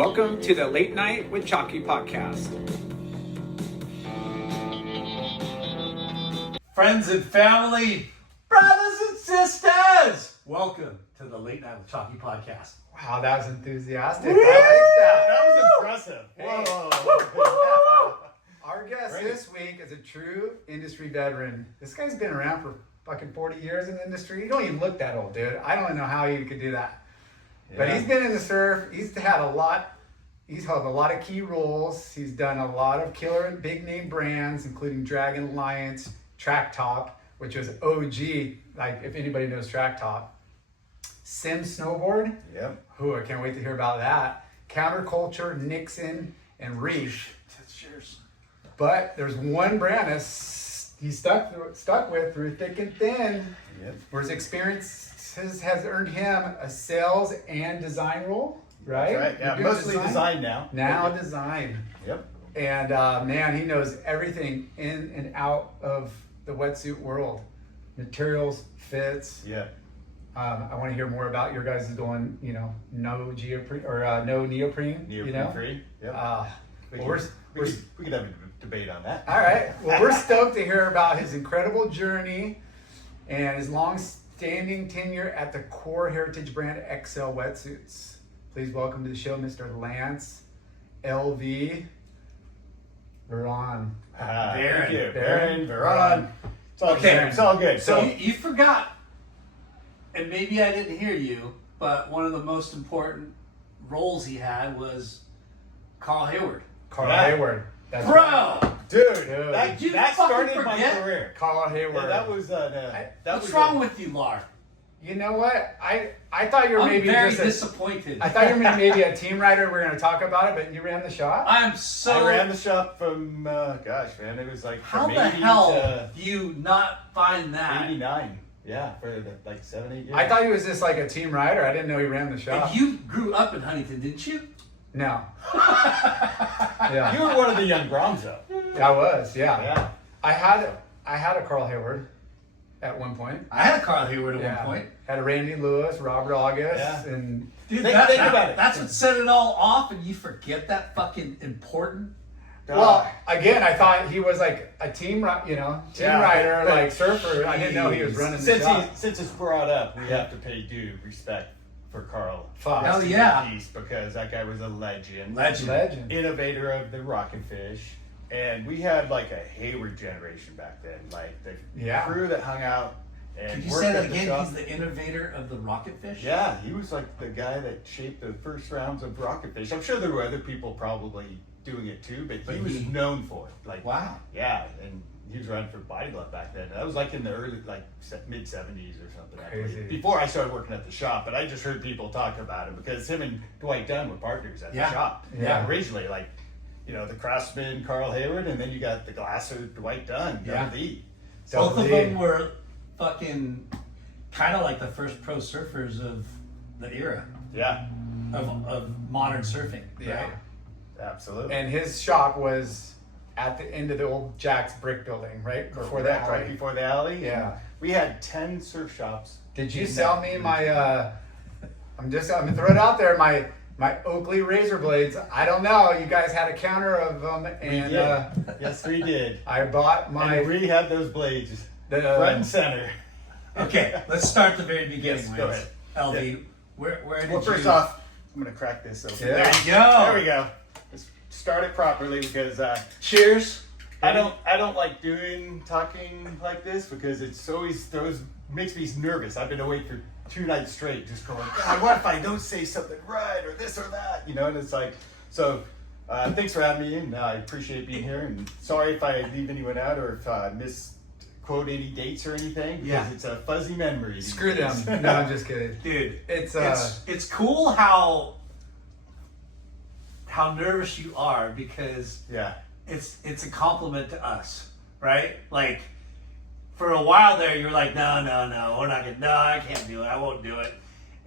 Welcome to the Late Night with Chalky podcast. Friends and family, brothers and sisters, welcome to the Late Night with Chalky podcast. Wow, that was enthusiastic. Woo! I like that. That was impressive. Whoa. Our guest this week is a true industry veteran. This guy's been around for fucking 40 years in the industry. You don't even look that old, dude. I don't know how you could do that. Yeah. But he's been in the surf. He's held a lot of key roles. He's done a lot of killer and big name brands, including Dragon Alliance, Track Top, which was OG, like if anybody knows Track Top. Sim Snowboard. Yep. Ooh, I can't wait to hear about that. Counterculture, Nixon, and Reef. Cheers. But there's one brand that he's stuck with through thick and thin, where his experiences has earned him a sales and design role, right? That's right. Yeah, mostly design now. Design. Yep. And man, he knows everything in and out of the wetsuit world. Materials, fits. Yeah. I want to hear more about your guys' going, no neoprene or no neoprene. Neoprene free. Yep. We could have a debate on that. All right. Well, we're stoked to hear about his incredible journey and his long-standing tenure at the core heritage brand XCEL Wetsuits. Please welcome to the show, Mr. Lance LV Varon. Thank you. Varon. It's all good. It's all good. So you forgot, and maybe I didn't hear you, but one of the most important roles he had was Carl Hayward. Hayward. That's Bro! right. Dude, Did you that fucking started my forget? career. Carl Hayward. Yeah, that was What's wrong with you, Lar? You know what? I thought you were I'm maybe very just disappointed. I thought you were maybe a team rider. We're going to talk about it, but you ran the shop? I'm so... I ran the shop from, it was like How from the 80 hell to do you not find that? 89. Yeah, for like 7, 8 years. I thought he was just like a team rider. I didn't know he ran the shop. And you grew up in Huntington, didn't you? No. Yeah. You were one of the young Groms, though. I was, yeah. Yeah. I had a Carl Hayward at one point. I had a Carl Hayward at one point. Had a Randy Lewis, Robert August, Yeah. and Dude, Think about it. That's what set it all off, and you forget that fucking important. well, again, I thought he was like a team rider, but like surfer. I didn't know he was running the shop. Since it's brought up, we have to pay due respect for Carl. Fuck. Hell yeah. Because that guy was a legend. Legend. Innovator of the rocket fish. And we had like a Hayward generation back then. Like the crew that hung out and Could you worked say that at the again? shop. He's the innovator of the rocket fish? Yeah, he was like the guy that shaped the first rounds of rocket fish. I'm sure there were other people probably doing it too, but he was known for it. Like, wow. Yeah, and he was running for Body Glove back then. That was like in the early, like mid 70s or something. Crazy. Before I started working at the shop, but I just heard people talk about him because him and Dwight Dunn were partners at the shop. Yeah. Originally, like, the craftsman Carl Hayward, and then you got the glasser Dwight Dunn. Yeah. Double Both of them were fucking kind of like the first pro surfers of the era Yeah, of modern surfing. Yeah. Right? absolutely. And his shop was at the end of the old Jack's brick building, right? Before that, right before the alley. Yeah. We had 10 surf shops. Did you sell me my, I'm gonna throw it out there, my Oakley razor blades? I don't know. You guys had a counter of them, and Yes, we did. I bought my And we had those blades front and center. Okay, let's start the very beginning. Yes, go Lance. ahead. LV, where did Well, first you... off, I'm gonna crack this open. Yeah. There you go. There we go. Let's start it properly because Cheers. I don't like talking like this because it's always makes me nervous. I've been awake for 2 nights straight, just going, God, what if I don't say something right or this or that, and it's like, so thanks for having me in. I appreciate being here, and sorry if I leave anyone out or if I misquote any dates or anything, because Yeah. it's a fuzzy memory. Screw them. No, I'm just kidding. Dude, It's it's cool how nervous you are because Yeah. it's a compliment to us, right? Like for a while there, you were like, no, we're not gonna, no, I can't do it, I won't do it.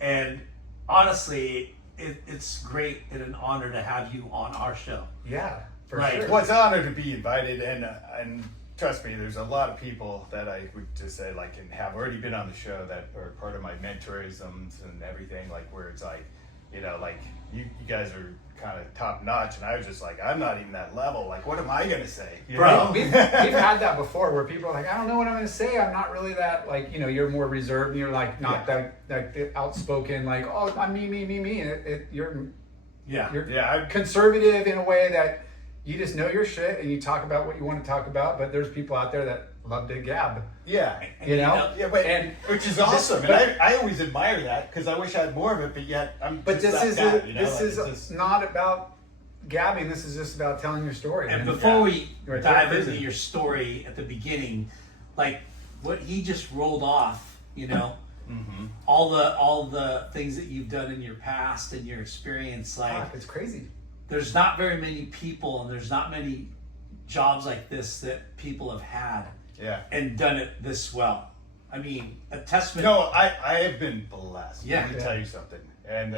And honestly, it's great and an honor to have you on our show. yeah, for Right. sure. Well, it's an honor to be invited, and trust me, there's a lot of people that I would just say and have already been on the show that are part of my mentorisms and everything, where it's like, you know, like you guys are kind of top notch, and I was just like, I'm not even that level. Like, what am I gonna say? You Bro, know? We've had that before where people are like, I don't know what I'm going to say. I'm not really that, like, you know, you're more reserved and you're like not that like outspoken, like, oh, I'm me. And you're Yeah, conservative in a way that you just know your shit and you talk about what you want to talk about. But there's people out there that love to gab, yeah. you know? Yeah, but And which is awesome, and I always admire that because I wish I had more of it. But yet, But just this that is guy, you know? this Like, is it's just- not about gabbing. This is just about telling your story. And man. before we Right, dive yeah. into your story at the beginning, like what he just rolled off, you know, all the things that you've done in your past and your experience, like Fuck, it's crazy. there's not very many people and there's not many jobs like this that people have had yeah. and done it this well. I mean, a testament. No, I have been blessed. Yeah. Let me Yeah. tell you something. And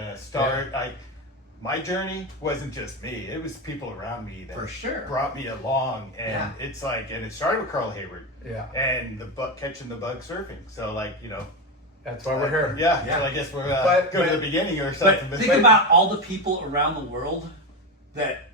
my journey wasn't just me. It was people around me that For sure. brought me along. And Yeah. it's like, and it started with Carl Hayward. Yeah. And catching the bug surfing. So like, you know. That's why we're here. Yeah. Yeah. So I guess we're But- go to but- the beginning or But something. think about all the people around the world that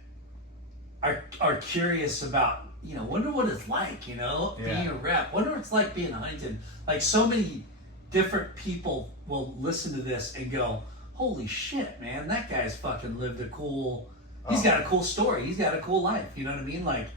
are curious about, you know, wonder what it's like, you know, being Yeah. a rep. Wonder what it's like being Huntington. Like so many different people will listen to this and go, holy shit, man, that guy's fucking lived a cool, he's got a cool story. He's got a cool life. You know what I mean? Like,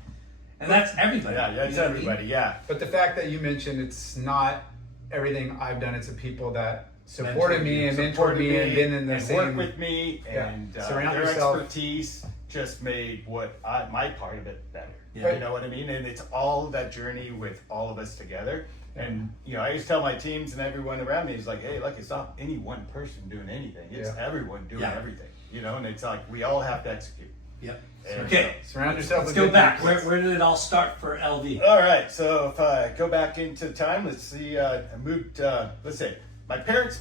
and that's everybody. Yeah, it's you know what I mean? everybody. Yeah. But the fact that you mentioned it's not everything I've done, it's the people that supported me and mentored Supported me and been in the and same. worked with me, Yeah. and Surround their yourself. expertise just made my part of it better. Yeah. You know what I mean? And it's all that journey with all of us together. And you know, I used to tell my teams and everyone around me, it's like, hey, look, it's not any one person doing anything; it's Yeah. everyone doing Yeah. everything. You know, and it's like we all have to execute. Yep. And, Okay, Surround yourself let's with go good back. people. Where did it all start for LV? All right, so if I go back into time, let's see. I moved. Let's say my parents.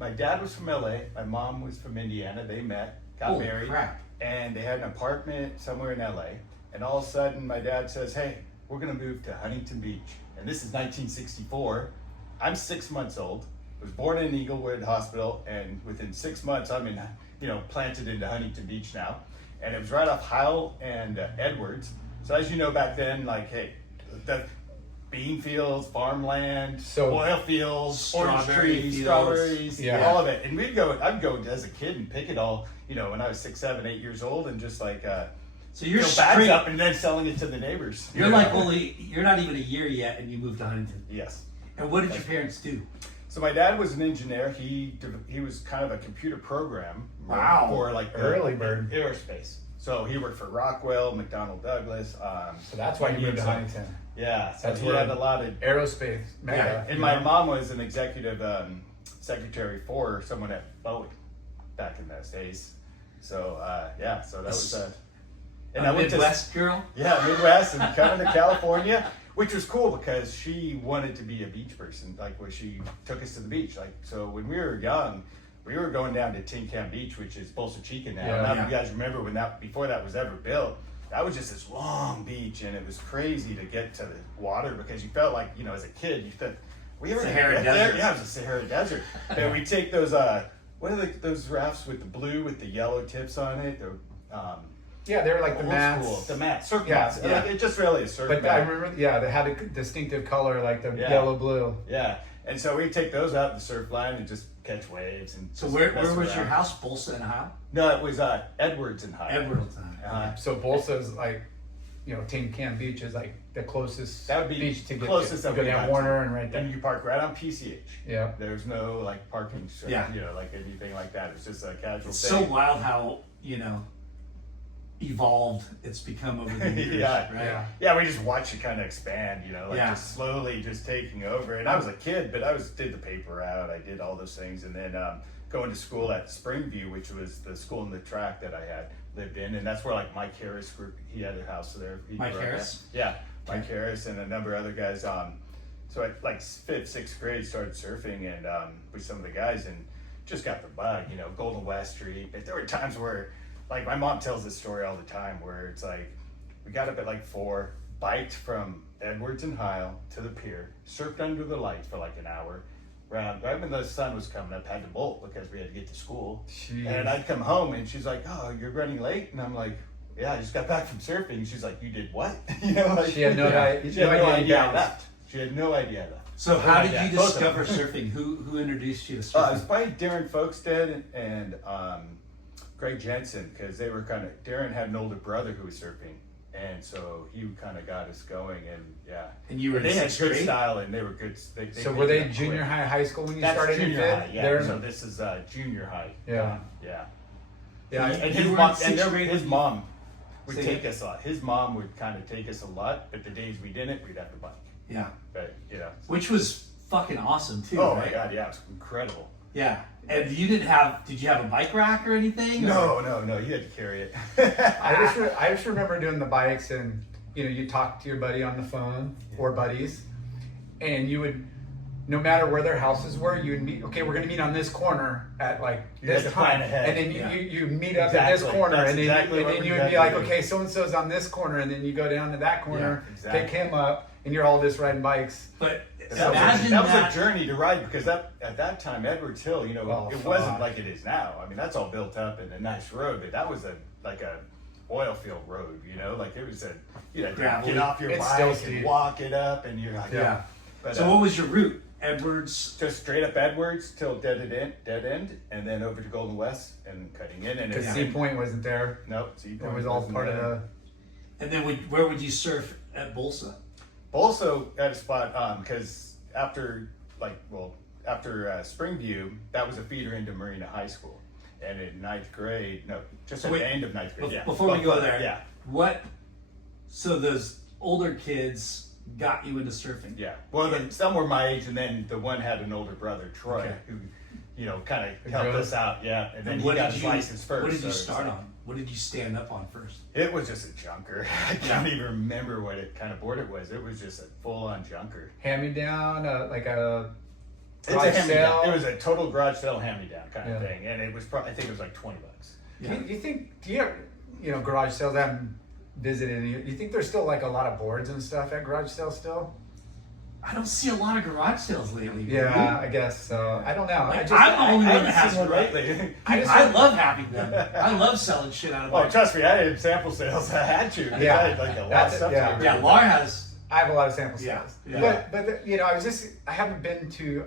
My dad was from LA. My mom was from Indiana. They met, got Holy married, crap. and they had an apartment somewhere in LA. And all of a sudden, my dad says, "Hey, we're gonna move to Huntington Beach." And this is 1964. I'm 6 months old. Was born in Eaglewood Hospital, and within 6 months, I'm planted into Huntington Beach now. And it was right off Howell and Edwards. So as you know, back then, like, hey, the bean fields, farmland, So- oil fields, orange Strawberry trees, fields. strawberries, Yeah. all of it. And I'd go as a kid and pick it all, you know, when I was 6, 7, 8 years old, and just like So you're fill bags straight up and then selling it to the neighbors. You're like you're not even a year yet, and you moved to Huntington. Yes. And what did your parents do? So my dad was an engineer. He was kind of a computer program Wow. for like the Early bird. aerospace. So he worked for Rockwell, McDonnell Douglas. So that's why you moved to Huntington. Yeah, so That's he where- had a lot of. Aerospace. Mega. Yeah, and my mom was an executive secretary for someone at Boeing back in those days. So so that was. And I A went to Midwest girl. Yeah, Midwest and coming to California, which was cool because she wanted to be a beach person. Like when she took us to the beach, like so when we were young, we were going down to Tin Can Beach, which is Bolsa Chica now. Yeah. I don't know if Yeah. you guys remember when before that was ever built. That was just this long beach, and it was crazy to get to the water because you felt like, you know, as a kid, you thought we ever Sahara there? Desert. Yeah, it was a Sahara Desert. And we take those what are those rafts with the blue with the yellow tips on it? Yeah, they were like the Old mats. school, the mats, surf Yeah, mats. yeah. Like, it's just really a surf But mat. I remember, they had a distinctive color, like the Yeah. yellow blue. Yeah, and so we take those out the surf line and just catch waves and. So just where mess was your around. house? Bolsa and Ohio. No, it was Edwards and High. Edwards. So Bolsa's like, Tin Can Beach is like the closest That would be beach to get closest to. that You we go got down to. Warner and right there. And you park right on PCH. Yeah. There's no like parking, Yeah. like anything like that. It's just a casual It's thing. so wild how evolved it's become over the years. Yeah. Right. Yeah. Yeah, we just watch it kind of expand, like Yeah. just slowly just taking over. And I was a kid, but did the paper route. I did all those things. And then going to school at Springview, which was the school in the track that I had lived in. And that's where like Mike Harris, he had a house there. He Mike grew up Harris? at. Yeah, Mike Harris and a number of other guys. So at like 5th, 6th grade, started surfing and with some of the guys and just got the bug, Golden West Street. But there were times where, like my mom tells this story all the time, where it's like, we got up at like 4, biked from Edwards and Hyle to the pier, surfed under the lights for like an hour, around right when the sun was coming up, had to bolt because we had to get to school. Jeez. And I'd come home and she's like, "Oh, you're running late," and I'm like, "Yeah, I just got back from surfing." And she's like, "You did what?" You know, like, She had no idea. She had no idea I you left. She had no idea I left. So how did Yeah, you both of them. discover surfing? Who introduced you to It was surfing? by Darren Folkestad and Greg Jensen, because they were kind of, Darren had an older brother who was surfing, and so he kind of got us going, and yeah. And you were in they had sixth good grade? style, and they were good. They So picked were they it up junior quick. high, high school when you That's started in junior fifth? high, yeah. They're- So this is junior high. Yeah. Yeah. Yeah. And you his were mom, in sixth grade his when you- mom would Say take it. us a lot. His mom would kind of take us a lot, but the days we didn't, we'd have to bike. Yeah, But you know. which was fucking awesome too. Oh right? my God, yeah, it's incredible. Yeah, and you didn't have? Did you have a bike rack or anything? or- No, you had to carry it. I just remember doing the bikes, and you talk to your buddy on the phone or buddies, and you would, no matter where their houses were, you would meet. Okay, we're gonna meet on this corner at like You this had to plan time, ahead. and then Yeah. you meet up at this Exactly. corner, That's and then exactly and what then we you would had be to like, do. okay, so and so's on this corner, and then you go down to that corner, Yeah, exactly. pick him up, and you're all just riding bikes. But That imagine was that. a journey to ride, because at that time Edwards Hill, Oh, it wasn't fuck. like it is now. I mean, that's all built up and a nice road, but that was like a oil field road, like it was to Gravelly. get off your It's still bike steep. and walk it up, and you're like, Yeah. But, So what was your route? Edwards. just straight up Edwards till dead end, and then over to Golden West and cutting in, and Because it's Sea Point wasn't there. nope, Sea It Point was all wasn't part of there. the. And then where would you surf at Bolsa? Also at a spot because after Springview, that was a feeder into Marina High School, and in ninth grade, no, just at Wait, the end of ninth grade. Yeah. Before we go there, yeah, what? So those older kids got you into surfing. yeah. Well, some were my age, and then the one had an older brother, Troy, Okay. who, kind of helped us out. Yeah, and then And he got his license first. What did you so it was start like- on? What did you stand up on first? It was just a junker. I can't even remember what kind of board it was. It was just a full-on junker. Hand me down, like a It's a garage hand-me-down. sale. It was a total garage sale hand-me-down kind of Yeah. thing, and it was I think it was like $20. Yeah. Do you think, garage sales? I haven't visited any. You think there's still like a lot of boards and stuff at garage sales still? I don't see a lot of garage sales lately. Yeah, I guess so. I don't know. Like, I'm the only one that has one garage. lately. I love having them. I love selling shit out of Oh, them. trust me, I had sample sales. I had to. 'Cause Yeah. I had like a lot of That's it, stuff. yeah. to get Yeah, rid of. Laura has. I have a lot of sample Yeah, sales. yeah. But I haven't been to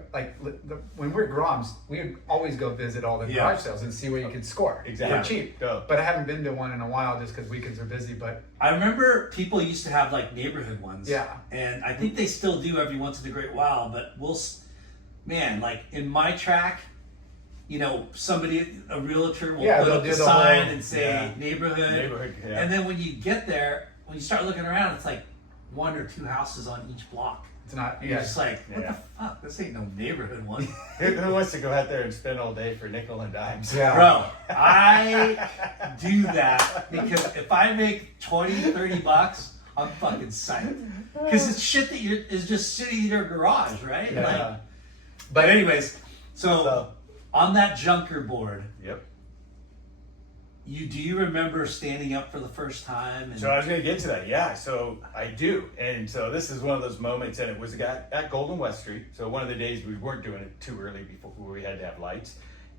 when we're Groms, we would always go visit all the Yeah. garage sales and see where you could score Exactly. for cheap. Dope. But I haven't been to one in a while just because weekends are busy. But I remember people used to have like neighborhood ones. Yeah. And I think they still do every once in a great while, but like in my track, a realtor will Yeah, put they'll up do the the sign whole- and say yeah. neighborhood. Neighborhood, yeah. And then when you get there, when you start looking around, it's like one or two houses on each block. it's not. And you're Yeah. just like, what Yeah. the fuck? This ain't no neighborhood one. Who wants to go out there and spend all day for nickel and dimes? Yeah. Bro, I do that because if I make 20, 30 bucks, I'm fucking psyched. Because it's shit that is just sitting in your garage, right? Yeah. Like, but anyways, so So- on that junker board, Yep. do you remember standing up for the first time? And So I was going to get to that. Yeah, so I do. And so this is one of those moments, and it was at Golden West Street. So one of the days we weren't doing it too early before we had to have lights.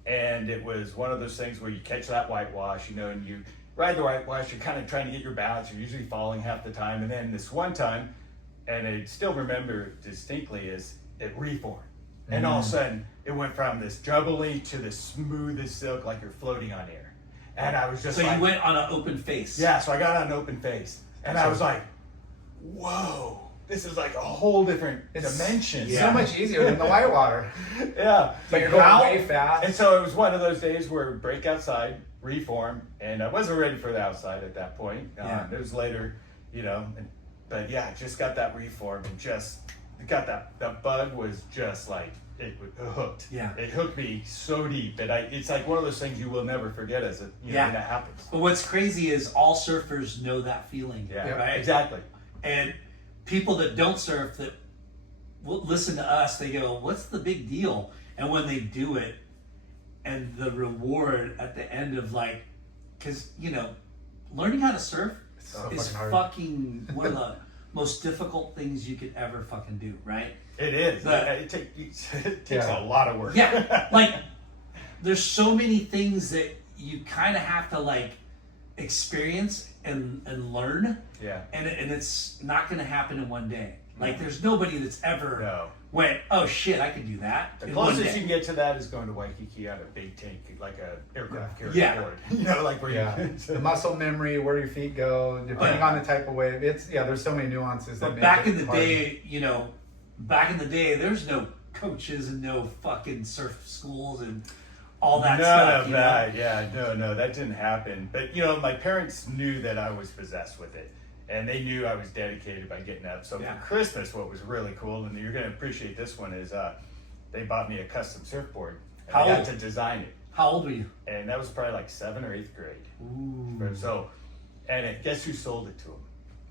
And it was one of those things where you catch that whitewash, and you ride the whitewash, you're kind of trying to get your balance. You're usually falling half the time. And then this one time, and I still remember distinctly, is it reformed. And all of a sudden, it went from this jubbly to the smoothest silk, like you're floating on air. And I was just so like, you went on an open face. yeah, so I got on an open face, and I was like, "Whoa, this is like a whole different dimension." So much easier than the whitewater. Yeah, But you're going How- way fast. And so it was one of those days where break outside, reform, and I wasn't ready for the outside at that point. Yeah. It was later, but yeah, just got that reform and just got that bug was just like it hooked. Yeah. It hooked me so deep that it's like one of those things you will never forget when that happens. But what's crazy is all surfers know that feeling. Yeah, Right? exactly. And people that don't surf that will listen to us, they go, "What's the big deal?" And when they do it, and the reward at the end of because learning how to surf so is fucking hard. fucking one of the most difficult things you could ever fucking do, right? It is. It takes a lot of work. Yeah, like there's so many things that you kind of have to like experience and learn. Yeah. And it's not going to happen in one day. Like there's nobody that's ever went, oh shit, I can do that. The closest you can get to that is going to Waikiki on a big tank, like a aircraft carrier board. You know, like where the muscle memory, where your feet go, depending on the type of wave. It's there's so many nuances. But back in the day, there's no coaches and no fucking surf schools and all that stuff. None of that. Yeah, no, that didn't happen. But my parents knew that I was possessed with it. And they knew I was dedicated by getting up. So for Christmas, what was really cool, and you're going to appreciate this one, is they bought me a custom surfboard. And I got to design it. How old were you? And that was probably like 7th or 8th grade. Ooh. So, guess who sold it to him?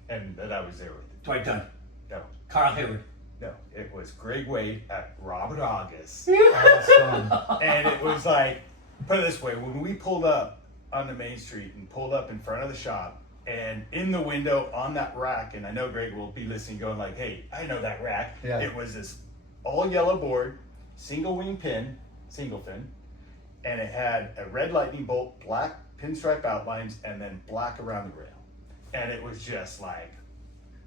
And that I was there with it. Dwight Dunn. No. Carl Hayward. No, it was Greg Wade at Robert August. Awesome. And it was like, put it this way, when we pulled up on the main street and pulled up in front of the shop, and in the window on that rack, and I know Greg will be listening going like, hey, I know that rack. Yeah. It was this all yellow board, single fin, and it had a red lightning bolt, black pinstripe outlines, and then black around the rail. And it was just like,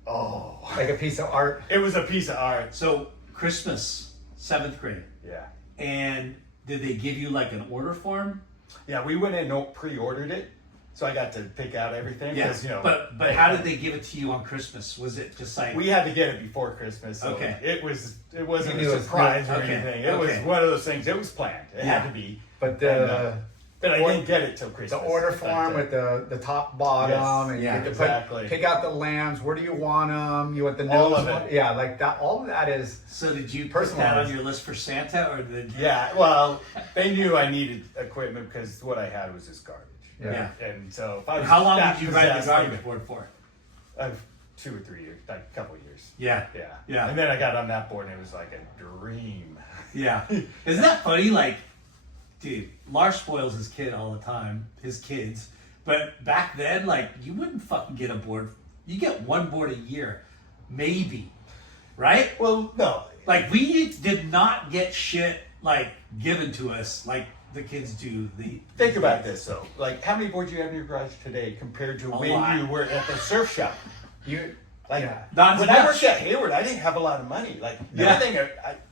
like a piece of art. It was a piece of art. So Christmas, 7th grade. Yeah. And did they give you like an order form? Yeah, we went in and pre-ordered it. So I got to pick out everything. Yeah, but how did they give it to you on Christmas? Was it just like we had to get it before Christmas? So okay, it wasn't a surprise or anything. It was one of those things. It was planned. It had to be. But but I didn't get it till Christmas. The order form with the top, bottom, and you get to pick out the lambs. Where do you want them? You want the nose? All of it. Yeah, like that. All of that is. So did you put that on your list for Santa, or did? Yeah, well, they knew I needed equipment because what I had was just garbage. Yeah. And so if I was how long did you ride the garbage board for? 2 or 3 years, like a couple of years. Yeah. And then I got on that board and it was like a dream. Yeah. Isn't that funny? Like, dude, Lars spoils his kids. But back then, like, you wouldn't fucking get a board. You get one board a year, maybe, right? Well, no. Like, we did not get shit, like, given to us, like the kids do. Think about this, though. Like, how many boards you have in your garage today compared to when you were at the surf shop? Not when I worked at Hayward, I didn't have a lot of money. Like, everything,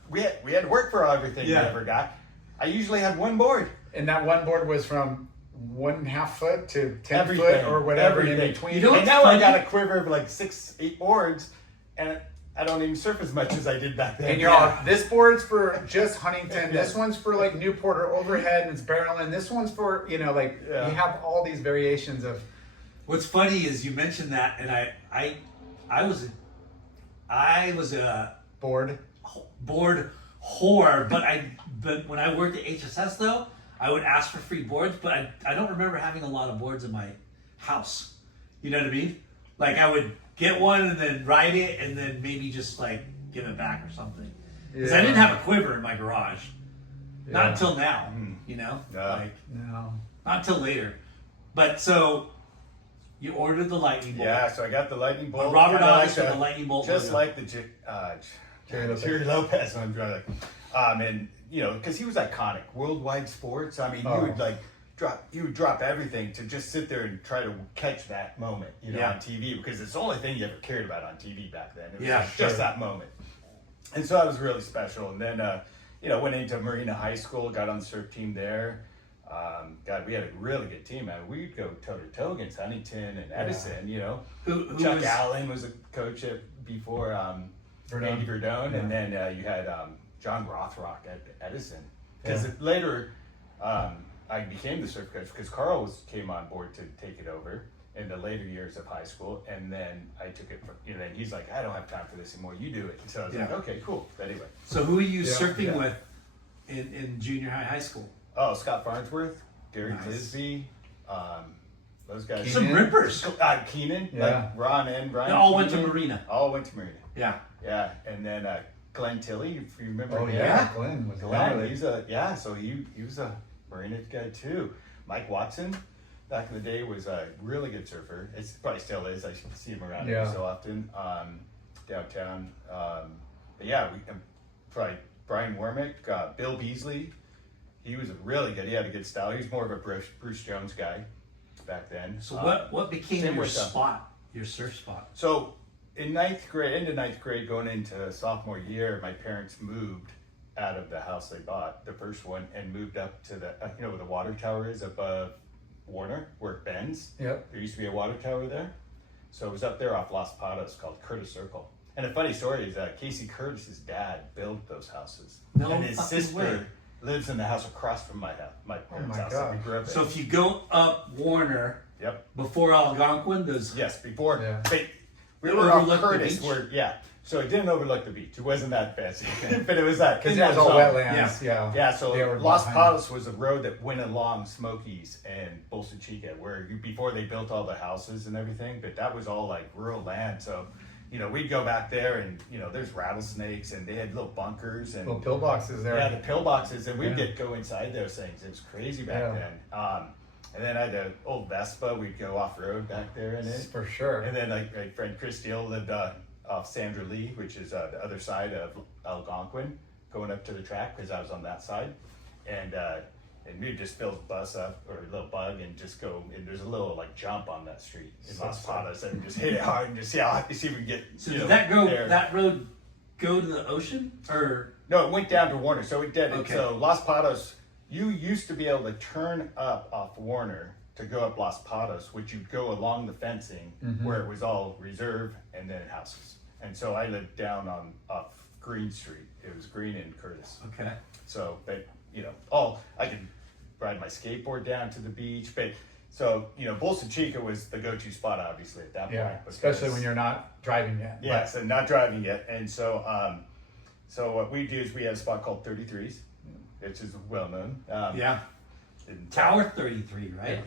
we had to work for everything we ever got. I usually had one board. And that one board was from 1.5 foot to 10 foot or whatever in between. And now I got a quiver of like 6, 8 boards, and I don't even surf as much as I did back then. And you're all, this board's for just Huntington. This one's for like Newport or overhead, and it's barreling. This one's for you have all these variations of. What's funny is you mentioned that, and I was a board whore, but when I worked at HSS though, I would ask for free boards, but I don't remember having a lot of boards in my house. You know what I mean? Like I would get one and then ride it and then maybe just like give it back or something. Because I didn't have a quiver in my garage. Not until now, No. Not until later. But so you ordered the lightning bolt. Yeah, so I got the lightning bolt. Robert August with the lightning bolt. Just like the Jerry Lopez one, brother. And because he was iconic, worldwide sports. I mean, he would drop everything to just sit there and try to catch that moment, on TV, because it's the only thing you ever cared about on TV back then. It was just that moment. And so that was really special. And then, went into Marina High School, got on the surf team there. We had a really good team. I mean, we'd go toe to toe against Huntington and Edison. Who Chuck Allen was a coach before Andy Verdone, and then you had John Rothrock at Edison. Because later, I became the surf coach because Carl came on board to take it over in the later years of high school, and then I took it. And he's like, I don't have time for this anymore. You do it. And so I was like, okay, cool. But anyway. So who are you surfing with in junior high school? Oh, Scott Farnsworth, Gary Tisby, those guys. Some rippers. Keenan, like Ron and Brian. They all went to Marina. All went to Marina. Yeah. Yeah, and then Glenn Tilley, if you remember. Oh yeah, Glenn was Glenn. He's so he was a Marina guy too. Mike Watson, back in the day, was a really good surfer. It's probably still is. I see him around Yeah. here so often, downtown. But yeah, probably Brian Wormick, Bill Beasley. He was really good. He had a good style. He was more of a Bruce Jones guy back then. So what became same your with, spot, your surf spot? So in ninth grade, going into sophomore year, my parents moved out of the house they bought, the first one, and moved up to the, where the water tower is above Warner, where it bends. Yep. There used to be a water tower there. So it was up there off Las Patas called Curtis Circle. And a funny story is that Casey Curtis's dad built those houses. No and his fucking sister way. lives in the house across from my parents' my house that we God. grew up in. So if you go up Warner Yep. before Algonquin, those Yes, before. Yeah. But we It were on overlooked the Curtis, beach? where, yeah. So it didn't overlook the beach. It wasn't that fancy. But it was that. Because in it was that all zone. wetlands. Yeah. Yeah, so They were Las behind. Patas was a road that went along Smokies and Bolsa Chica, where before they built all the houses and everything, but that was all like rural land. So, we'd go back there and, there's rattlesnakes and they had little bunkers and Little pillboxes there. yeah, the pillboxes, and we'd Yeah. go inside those things. It was crazy back Yeah. then. And then I had an old Vespa. We'd go off road back there in it. For sure. And then like my friend Chris Steele lived off Sandra Lee, which is the other side of Algonquin, going up to the track because I was on that side. And we'd just fill the bus up or a little bug and just go. And there's a little like jump on that street in So Las sick. Patas and just hit it hard and just see if we can get. So did that there. road go to the ocean or? No, it went down to Warner. So it did. Okay. So Las Patas, you used to be able to turn up off Warner to go up Las Patas, which you'd go along the fencing where it was all reserve and then houses. And so I lived down off Green Street. It was Green and Curtis. Okay. So that, I could ride my skateboard down to the beach. But so, Bolsa Chica was the go-to spot, obviously, at that Yeah. point. Especially because- when you're not driving yet. yeah, so not driving yet. And so what we do is we have a spot called 33s, which is well known. Yeah. And Tower 33, right?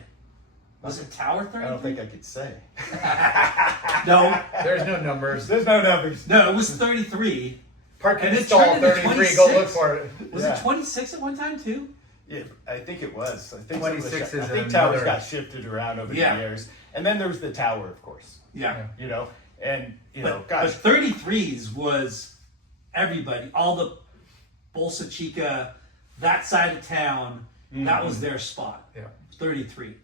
Was it Tower 33? I don't think I could say. No, There's no numbers. There's no numbers. no, it was 33. Parking And it stall turned into 33. Go look 26. for it. Was Yeah. it 26 at one time too? Yeah, I think it was. I think 26 some of the, I is think towers another- got shifted around over Yeah. the years. And then there was the tower, of course. Yeah. And But gosh, 33s was everybody, all the Bolsa Chica, that side of town, that was their spot. Yeah. 33.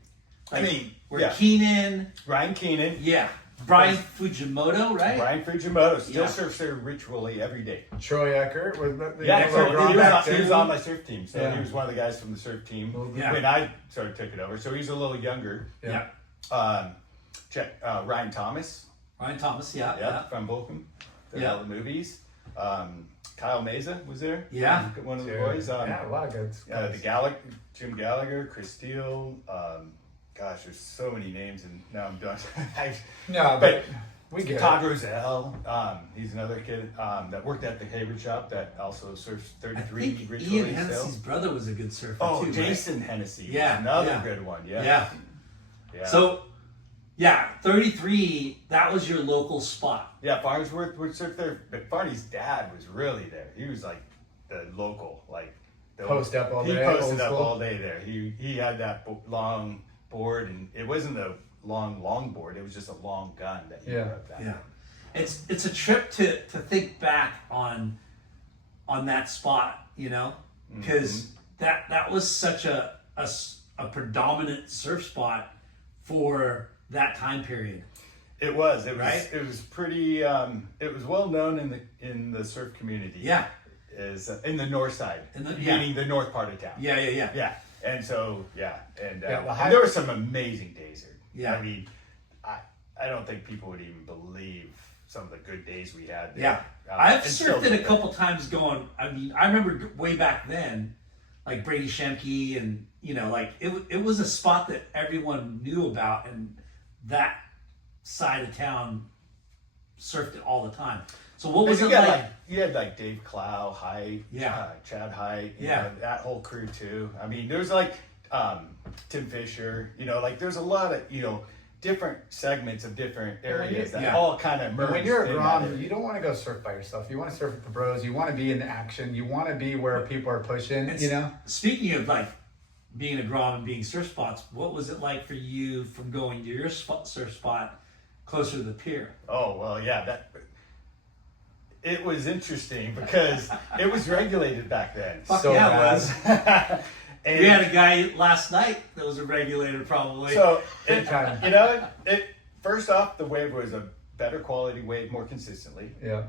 I mean, where yeah. Keenan, Ryan Keenan, yeah, Brian Fujimoto, right? Brian Fujimoto still Yeah. surfs there ritually every day. Troy Eckert was Yeah, so back he was then. on my surf team. So Yeah. he was one of the guys from the surf team Yeah. when I sort of took it over. So he's a little younger. Yeah. Ryan Thomas, Ryan Thomas, yeah. yeah, Yeah. from Volcom, Yeah. all the movies. Kyle Meza was there. Yeah. One of the Dude. boys. Yeah, a lot of good guys. Jim Gallagher, Chris Steele. Gosh, there's so many names, and now I'm done. No, But but we get Todd it. Roselle, he's another kid that worked at the Hayward shop that also surfs I 33 think ritually Ian still. Hennessy's brother was a good surfer Oh, too. Jason Hennessy. Yeah, Another yeah. good one. Right? Yeah. Yeah. So, yeah, 33, that was your local spot. Yeah, Farnsworth would surf there, but Barney's dad was really there. He was like the local, Post up all he day, posted old up school. all day there. He had that long board, and it wasn't a long board. It was just a long gun that he Yeah. wrote that. Yeah. It's a trip to think back on that spot, because that was such a predominant surf spot for that time period. It was. Right? It was pretty. It was well known in the surf community. Yeah. Is in the north side, yeah. meaning the north part of town. Yeah. Yeah, and so and there were some amazing days there. Yeah. I mean, I don't think people would even believe some of the good days we had there. Yeah. I've and still surfed it do a that. couple times going, I remember way back then, like Brady Shemke and, it was a spot that everyone knew about, and that side of town surfed it all the time. So what was And it you got, like? You had like Dave Clow, Height, Yeah. Chad Height, Yeah. that whole crew too. I mean, there's like Tim Fisher, there's a lot of, different segments of different areas that Yeah. all kind of merge. When you're a in that Grom, area. you don't want to go surf by yourself. You want to surf with the bros. You want to be in the action. You want to be where people are pushing, And Speaking of like being a grom and being surf spots, what was it like for you from going to your surf spot closer to the pier? Oh, well, yeah, it was interesting because it was regulated back then. Fuck So yeah, bad. it was. And We had a guy last night that was a regulator, probably. so, Big time. you know, first off, the wave was a better quality wave more consistently. Yeah.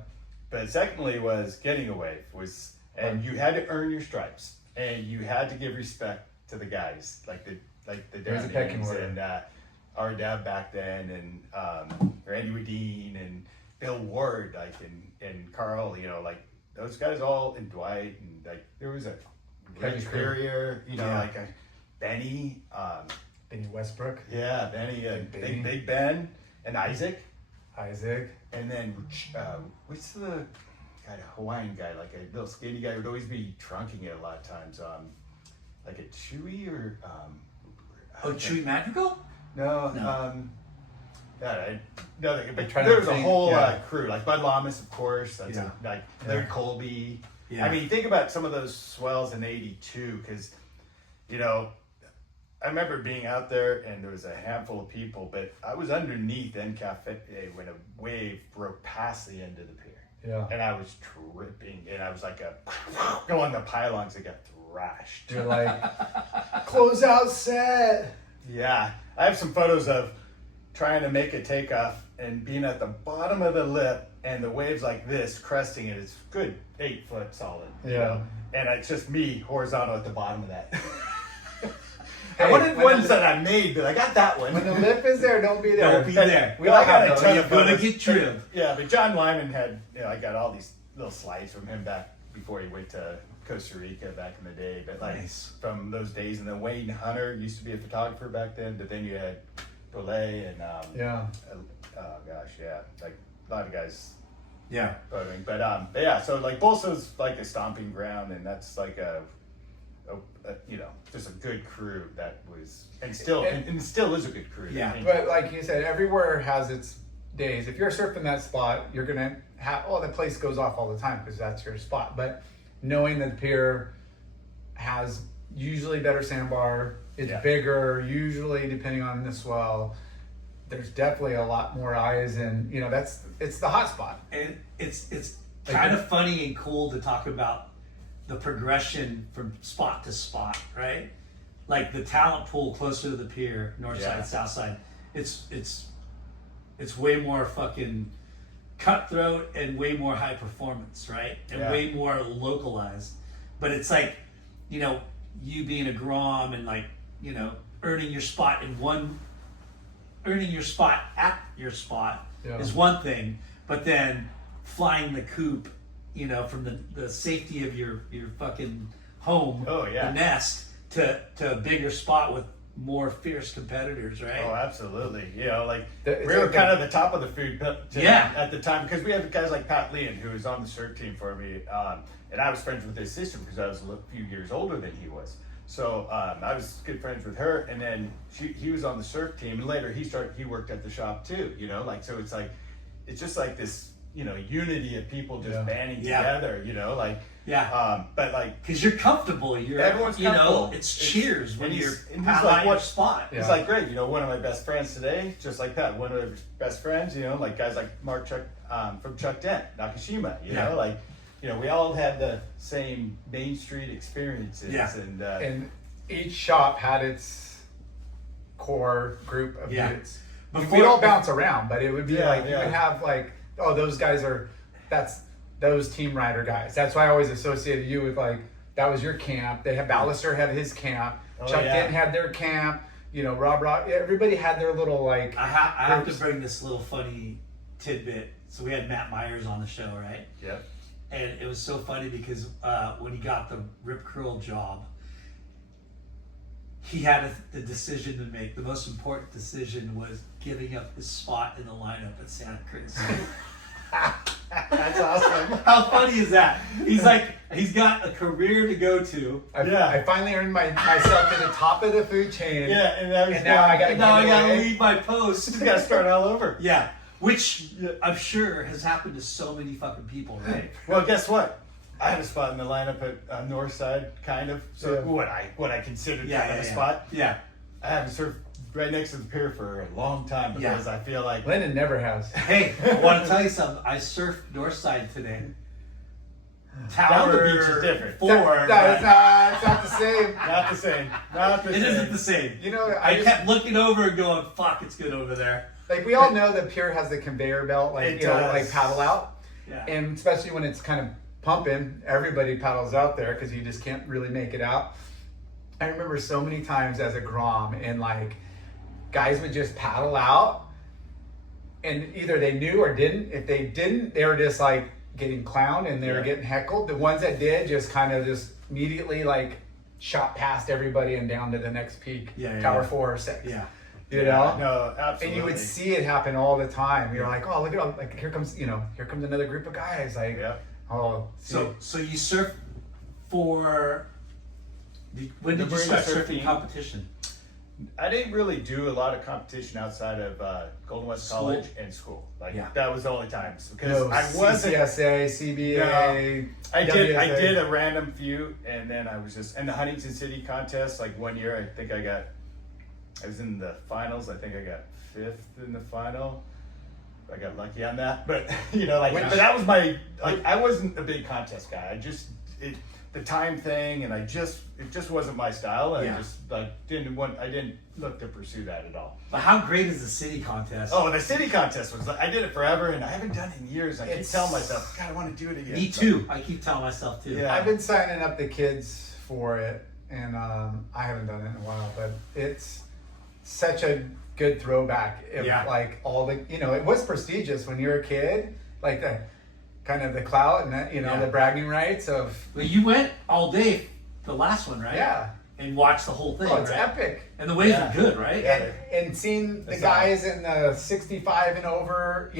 But secondly was getting a wave and you had to earn your stripes and you had to give respect to the guys like the There's a pecking Downings order. and our dad back then and Randy Wedine and Bill Ward and Carl, you know, like those guys all and Dwight and like there was a Heavy Rich crew. Perrier, you know, Yeah. like a Benny, Benny Westbrook, yeah, Benny, Benny. Big Ben and Isaac. Isaac. And then, what's the guy, a Hawaiian guy, like a little skinny guy, would always be trunking it a lot of times. Like a Chewy or. Chewy Madrigal? No, No. but trying there to was a think, whole yeah. crew, like Bud Lamas, of course, that's Yeah. like Yeah. Larry Colby. Yeah. I mean, think about some of those swells in '82, because, you know, I remember being out there and there was a handful of people, but I was underneath NCAFE when a wave broke past the end of the pier. Yeah. And I was tripping, and I was like going the pylons that got thrashed. You're like, close out set. Yeah, I have some photos of trying to make a takeoff and being at the bottom of the lip, and the waves like this cresting it. It's good 8 foot solid. You Yeah. know? And it's just me horizontal at the bottom of that. I Hey, wanted when ones the- that I made, but I got that one. When the lip is there, don't be there. Don't be there. We all I got have a those. ton You're of gonna photos. get trimmed. Yeah, but John Lyman had, you know, I got all these little slides from him back before he went to Costa Rica back in the day. But like Nice. from those days, and then Wayne Hunter used to be a photographer back then. But then you had Bollet and Yeah. oh gosh, yeah, like a lot of guys Yeah. photoing. But yeah, so like Bolsa's like a stomping ground, and that's like a you know, just a good crew that was, and still is a good crew. Yeah. But like you said, everywhere has its days. If you're surfing that spot, you're gonna have the place goes off all the time because that's your spot. But knowing that the pier has usually better sandbar, it's Yeah. bigger, usually depending on the swell. There's definitely a lot more eyes, and you know it's the hot spot. And it's kind of funny and cool to talk about the progression from spot to spot, right? Like the talent pool closer to the pier, north Yeah. side, south side. It's way more fucking cutthroat and way more high performance, right? And Yeah. way more localized. But it's like, you know, you being a grom and like, you know, earning your spot at your spot Yeah. is one thing, but then flying the coop, you know, from the safety of your fucking home, Oh, yeah. the nest, to a bigger spot with more fierce competitors, right? Oh, absolutely. You know, like It's we were like kind of the top of the food chain Yeah. at the time, because we had guys like Pat Leon, who was on the surf team for me, and I was friends with his sister because I was a few years older than he was. So I was good friends with her, and then he was on the surf team, and later he worked at the shop too. You know, like so it's just like this, you know, unity of people just Yeah. banding Yeah. together. You know, like Yeah. but like. Because you're comfortable. You're, Everyone's you know, comfortable. it's cheers when and you're he's out like, at your what spot. Yeah. It's like great, you know, one of my best friends today, just like that. One of his best friends, you know, like guys like Mark Chuck from Chuck Dent, Nakashima, you Yeah. know, like, you know, we all had the same Main Street experiences, Yeah. And each shop had its core group of Yeah. dudes. Before- We'd all bounce around, but it would be Yeah, like you yeah. would have like, oh, that's those team rider guys. That's why I always associated you with like that was your camp. They had Ballister had his camp. Oh, Chuck yeah. Dent had their camp. You know, Rob, everybody had their little like. I have to groups. bring this little funny tidbit. So we had Matt Myers on the show, right? Yep. And it was so funny because when he got the Rip Curl job, he had the decision to make. The most important decision was giving up his spot in the lineup at Santa Cruz. That's awesome. How funny is that? He's like, he's got a career to go to. I finally earned myself to the top of the food chain. Yeah, and now he's And now I gotta And now I give it gotta away. leave my post. just gotta start all over. Yeah, which I'm sure has happened to so many fucking people, right? Well, guess what? I had a spot in the lineup at North Side, kind of. So Yeah. what I considered Yeah, kind of yeah, a spot. Yeah. I haven't surfed right next to the pier for a long time because I feel like Lennon never has. Hey, I want to tell you something. I surfed Northside today. down the Tower beach is different. 4. No, it's not the same. Not the same. Not the It same. isn't the same. You know, I kept looking over and going, "Fuck, it's good over there." like we all know that pier has the conveyor belt, like It you know, does. like paddle out, Yeah. and especially when it's kind of pumping, everybody paddles out there because you just can't really make it out. I remember so many times as a Grom, and like guys would just paddle out, and either they knew or didn't. If they didn't, they were just like getting clowned and they were getting heckled. The ones that did just kind of just immediately like shot past everybody and down to the next peak, Tower 4 or 6. Yeah. You know? No, absolutely. And you would see it happen all the time. You're like, oh, look at all, like here comes another group of guys. Like, oh, see. So you surf for. When did you Marina start surfing surfing. competition? I didn't really do a lot of competition outside of Golden West School? College and school. Like Yeah. that was the only times because No, I wasn't. CCSA, CBA. No. I did WSA. a random few, and then I was just in the Huntington City contest. Like 1 year, I think I was in the finals. I think I got 5th in the final. I got lucky on that, but but that was my I wasn't a big contest guy. The time thing, and it just wasn't my style. I just didn't look to pursue that at all. But how great is the city contest? Oh, the city contest was I did it forever, and I haven't done it in years. I keep It's- telling myself, God, I want to do it again. Me too. I keep telling myself too. Yeah. I've been signing up the kids for it, and I haven't done it in a while, but it's such a good throwback. Like all the, it was prestigious when you were a kid, like the kind of the clout and that, the bragging rights of. But you went all day, the last one, right? Yeah. And watched the whole thing. Oh, it's right? epic. And the waves are good, right? And seeing the guys in the 65 and over,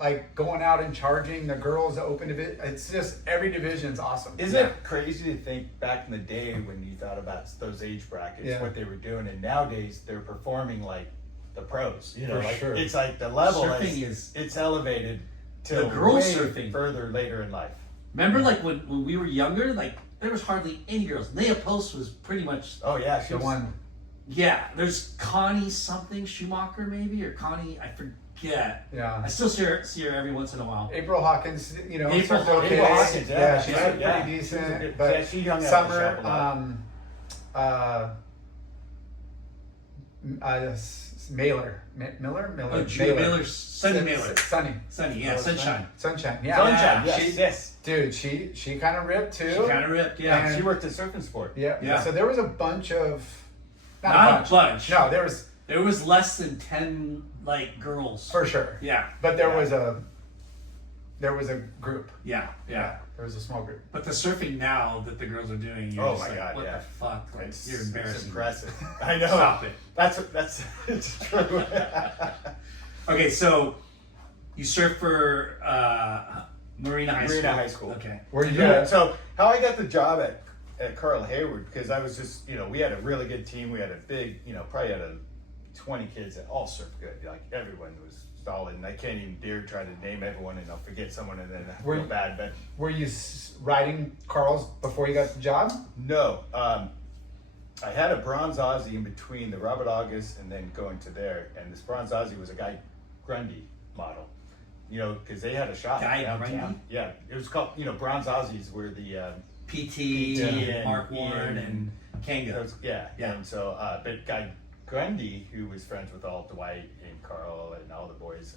like going out and charging the girls open division. It's just every division's awesome. Isn't it crazy to think back in the day when you thought about those age brackets, what they were doing, and nowadays they're performing like the pros. sure. It's like the level Surfing is it's elevated to the girls way surfing further later in life. Remember, like when we were younger, like there was hardly any girls. Leah Post was pretty much. Oh yeah, she The was one. Yeah, there's Connie something Schumacher maybe, or Connie, I forget. Yeah. I still see her every once in a while. April Hawkins, April surfed okay. Hawkins, yeah. She's Yeah, pretty yeah. decent. She was a good- but yeah, she hung out at the Summer, shop a Mailer. Oh, Drew Miller, Sunny Miller. Sunny, Sunshine. Sunshine. Yeah, Sunshine, yeah. yes. Dude, she kind of ripped too. She kind of ripped, yeah. And- She worked at Surf and Sport. Yeah. Yeah. So there was a bunch of. Not a bunch. No, there was There was less than 10 like girls. for sure. Yeah. But there Yeah. was a group. Yeah. There was a small group. But the surfing now that the girls are doing, you're Oh just my like, God, what yeah. the fuck? Like, It's you're embarrassing. It's impressive. I know. Stop it. That's it's true. Okay, so you surf for Marina High School. Marina High School. Okay. Where you Yeah. at? So how I got the job at Carl Hayward, because I was just, we had a really good team. We had a big, probably had 20 kids that all surfed good. Like everyone was solid, and I can't even dare try to name everyone, and I'll forget someone, and then I Were feel you- bad. But Were you riding Carl's before you got the job? no, I had a bronze Aussie in between the Robert August and then going to there, and this bronze Aussie was a Guy Grundy model. Because they had a shop Guy downtown. Grundy? Yeah, it was called. Bronze Aussies were the PT, and Mark Ian Warren, and Kanga. Those- yeah. Yeah. And so, but Guy Grundy, who was friends with all Dwight and Carl and all the boys,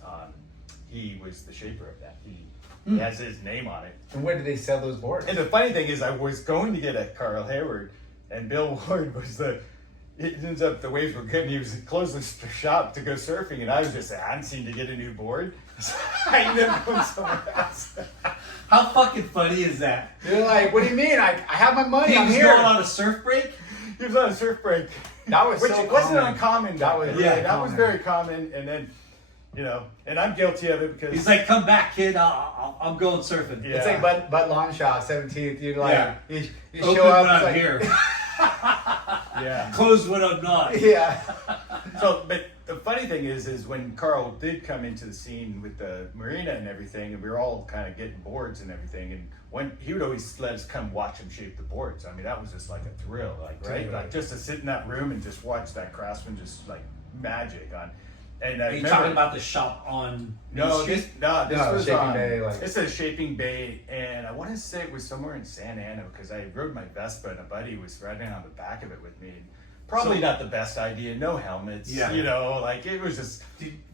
he was the shaper of that. He has his name on it. And where did they sell those boards? And the funny thing is, I was going to get a Carl Hayward, and Bill Ward was it ends up the waves were good, and he was closing the shop to go surfing, and I was just antsy to get a new board. So I ended up going somewhere else. How fucking funny is that? You're like, what do you mean? I have my money. He I'm was here. going on a surf break? He was on a surf break. That was Which so it wasn't common. uncommon. That was back really then. That was common. very common. And then, and I'm guilty of it because He's like, come back, kid. I'm going surfing. Yeah. It's like Bud Longshot, 17th. You like Yeah. you Open show up. when it's I'm like, here. yeah. Closed when I'm not. Yeah. So, but the funny thing is when Carl did come into the scene with the marina and everything, and we were all kind of getting boards and everything, and when he would always let us come watch him shape the boards. I mean, that was just like a thrill, like, right? Like just to sit in that room and just watch that craftsman just like magic on. And Are you talking about the shop on Main Street? This was Shaping Bay. It's a Shaping Bay, and I want to say it was somewhere in Santa Ana because I rode my Vespa and a buddy was riding on the back of it with me. Probably not the best idea. No helmets. Yeah. You know, like it was just.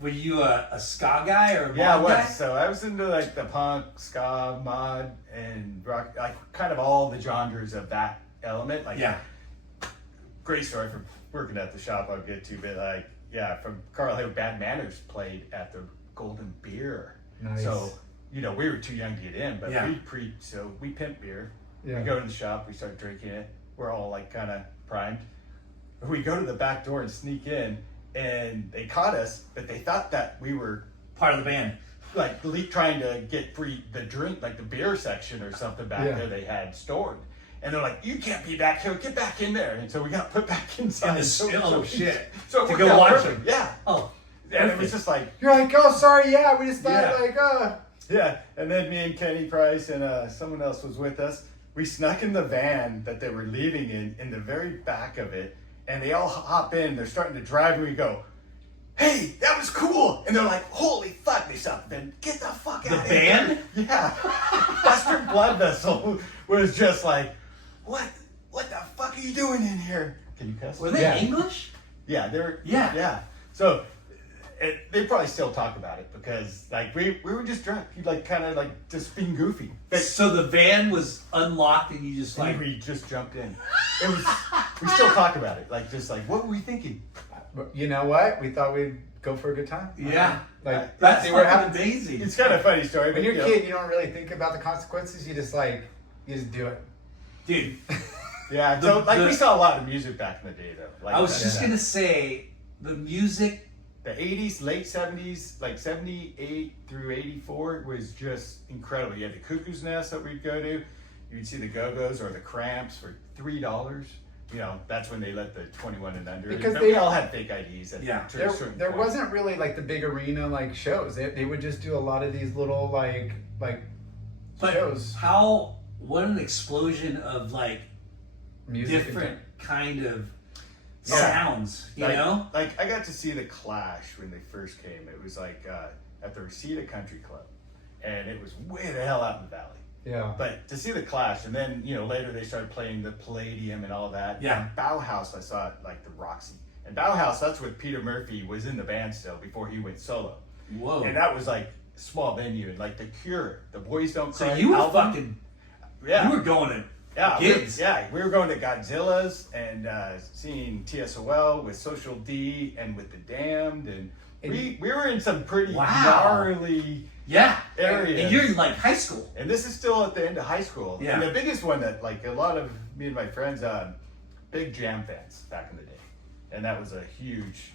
Were you a ska guy or a mod Yeah, I was. guy? So I was into like the punk, ska, mod, and rock, like kind of all the genres of that element. Like, Yeah. Great story from working at the shop I'll get to, but like, yeah, from Carl Hill, Bad Manners played at the Golden Beer. Nice. So, you know, we were too young to get in, but Yeah. we pimp beer. Yeah. We go to the shop, we start drinking it. We're all like kind of primed. We go to the back door and sneak in, and they caught us, but they thought that we were Part of the band. like trying to get free the drink, like the beer section or something back Yeah. there they had stored. And they're like, "You can't be back here. Get back in there." And so we got put back inside. Oh, shit. So it To worked go out watch perfect. them. Yeah. Oh. And it was just like, You're like, oh, sorry, yeah, we just thought Yeah. like, yeah. And then me and Kenny Price and someone else was with us. We snuck in the van that they were leaving in the very back of it. And they all hop in. They're starting to drive, and we go, "Hey, that was cool!" And they're like, "Holy fuck!" They stopped. Then get the fuck out of here. band? Yeah. Buster Blood Vessel was just like, "What the fuck are you doing in here?" Can you cuss? Were they Yeah. English? Yeah, they were. Yeah. Yeah. So they probably still talk about it because like we were just drunk, like kind of like just being goofy. So the van was unlocked and you just like. We just jumped in. It was. We still talk about it. Like just like what were we thinking? you know what? We thought we'd go for a good time. Yeah. Like That's see what fucking happens. amazing. It's kind of a funny story. When but, you're a kid, you don't really think about the consequences. You just do it. Dude, Yeah. The- So like the- we saw a lot of music back in the day though. Like I was just Yeah. gonna say the music. the 80s, late 70s, like 78 through 84 was just incredible. You had the Cuckoo's Nest that we'd go to. You'd see the Go-Go's or the Cramps for $3. You know, that's when they let the 21 and under. Because But they- we all had fake IDs at Yeah. to a certain There point. wasn't really like the big arena like shows. They would just do a lot of these little like But shows. what an explosion of like Music and- different kind of Yeah. sounds, you like, know? Like I got to see the Clash when they first came. It was like at the Reseda Country Club, and it was way the hell out in the valley. Yeah. But to see the Clash, and then later they started playing the Palladium and all that. Yeah. And Bauhaus, I saw it like the Roxy, and Bauhaus, that's what Peter Murphy was in the band still before he went solo, Whoa. and that was like small venue, and like the Cure, the Boys Don't Cry. So you were album. fucking, Yeah. you were going to Yeah, gigs. we were going to Godzilla's and seeing TSOL with Social D and with the Damned, and we were in some pretty Wow. gnarly Yeah. areas. And you're in like high school. And this is still at the end of high school. Yeah. And the biggest one that like a lot of me and my friends, big Jam fans back in the day, and that was a huge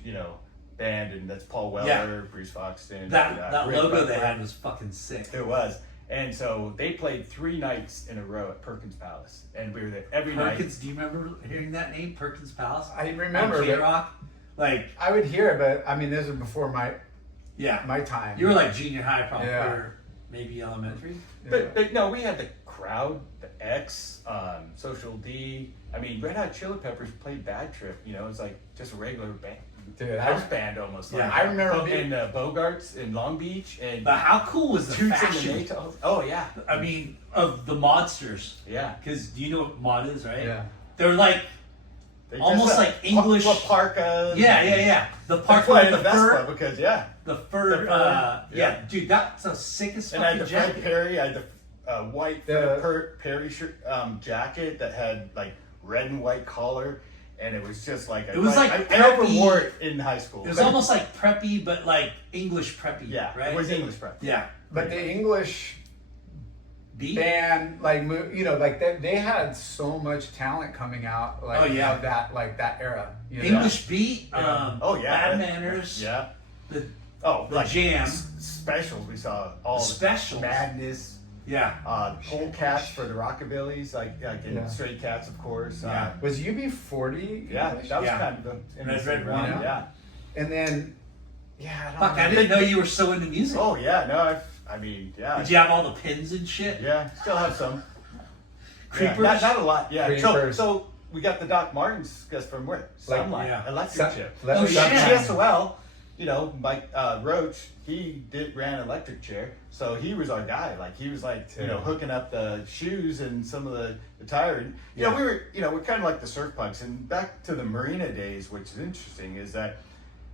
band, and that's Paul Weller, Yeah. Bruce Foxton. That Rick logo they Rutherford. had was fucking sick. It was. And so they played 3 nights in a row at Perkins Palace, and we were there every Perkins, do you remember hearing that name? Perkins Palace? I remember, On but K-Rock? Like, I would hear it, but I mean, this was before yeah. my time. You were like junior high probably, Yeah. or maybe elementary. night. But no, we had the Crowd, the X, Social D. I mean, Red Hot Chili Peppers played Bad Trip. It was like just a regular band. Dude, House band almost. Yeah. Like, I remember in Bogarts in Long Beach and But how cool was the Toots and the fashion? Maytals. Oh yeah, I mean, of the modsters. yeah. Because do you know what mod is, right? Yeah. They're like, They Almost just, like English- parkas. yeah. The That's parka why with the the Vespa fur. because The fur, The fur, yeah, yeah. dude, that's the sickest And I had fucking the Fred jacket. Perry. I had the white The- Fred Perry shirt, jacket that had like red and white collar, and it was just like It was like I never preppy. wore it in high school. It was almost like preppy, but like English preppy. yeah, right? it was English prep. Yeah. But the English Beat? band, like they had so much talent coming out, like Oh, yeah. of that era. You know? English beat. Yeah. Oh yeah, Bad Manners. Yeah. The Oh, The like Jam. specials. We saw all The specials. Madness. yeah. Polecats for the Rockabillys, like in Yeah. Stray Cats, of course. Yeah. Was UB40? Yeah, English? that was Yeah. kind of the Red run. Wine. Yeah, And then, yeah, I Fuck, don't know. I didn't know you were so into music. Oh yeah, no, I mean, yeah. Did you have all the pins and shit? Yeah, still have some. Creepers? Yeah, not a lot. Yeah. Creepers. So we got the Doc Martens guys from where? Sunlight, yeah. electric chair. Oh, shit. XCEL, you know, Mike Roach, he ran electric chair, so he was our guy. Like he was like, you know, hooking up the shoes and some of the tire. And, you know, we're kind of like the surf punks. And back to the marina days, which is interesting, is that,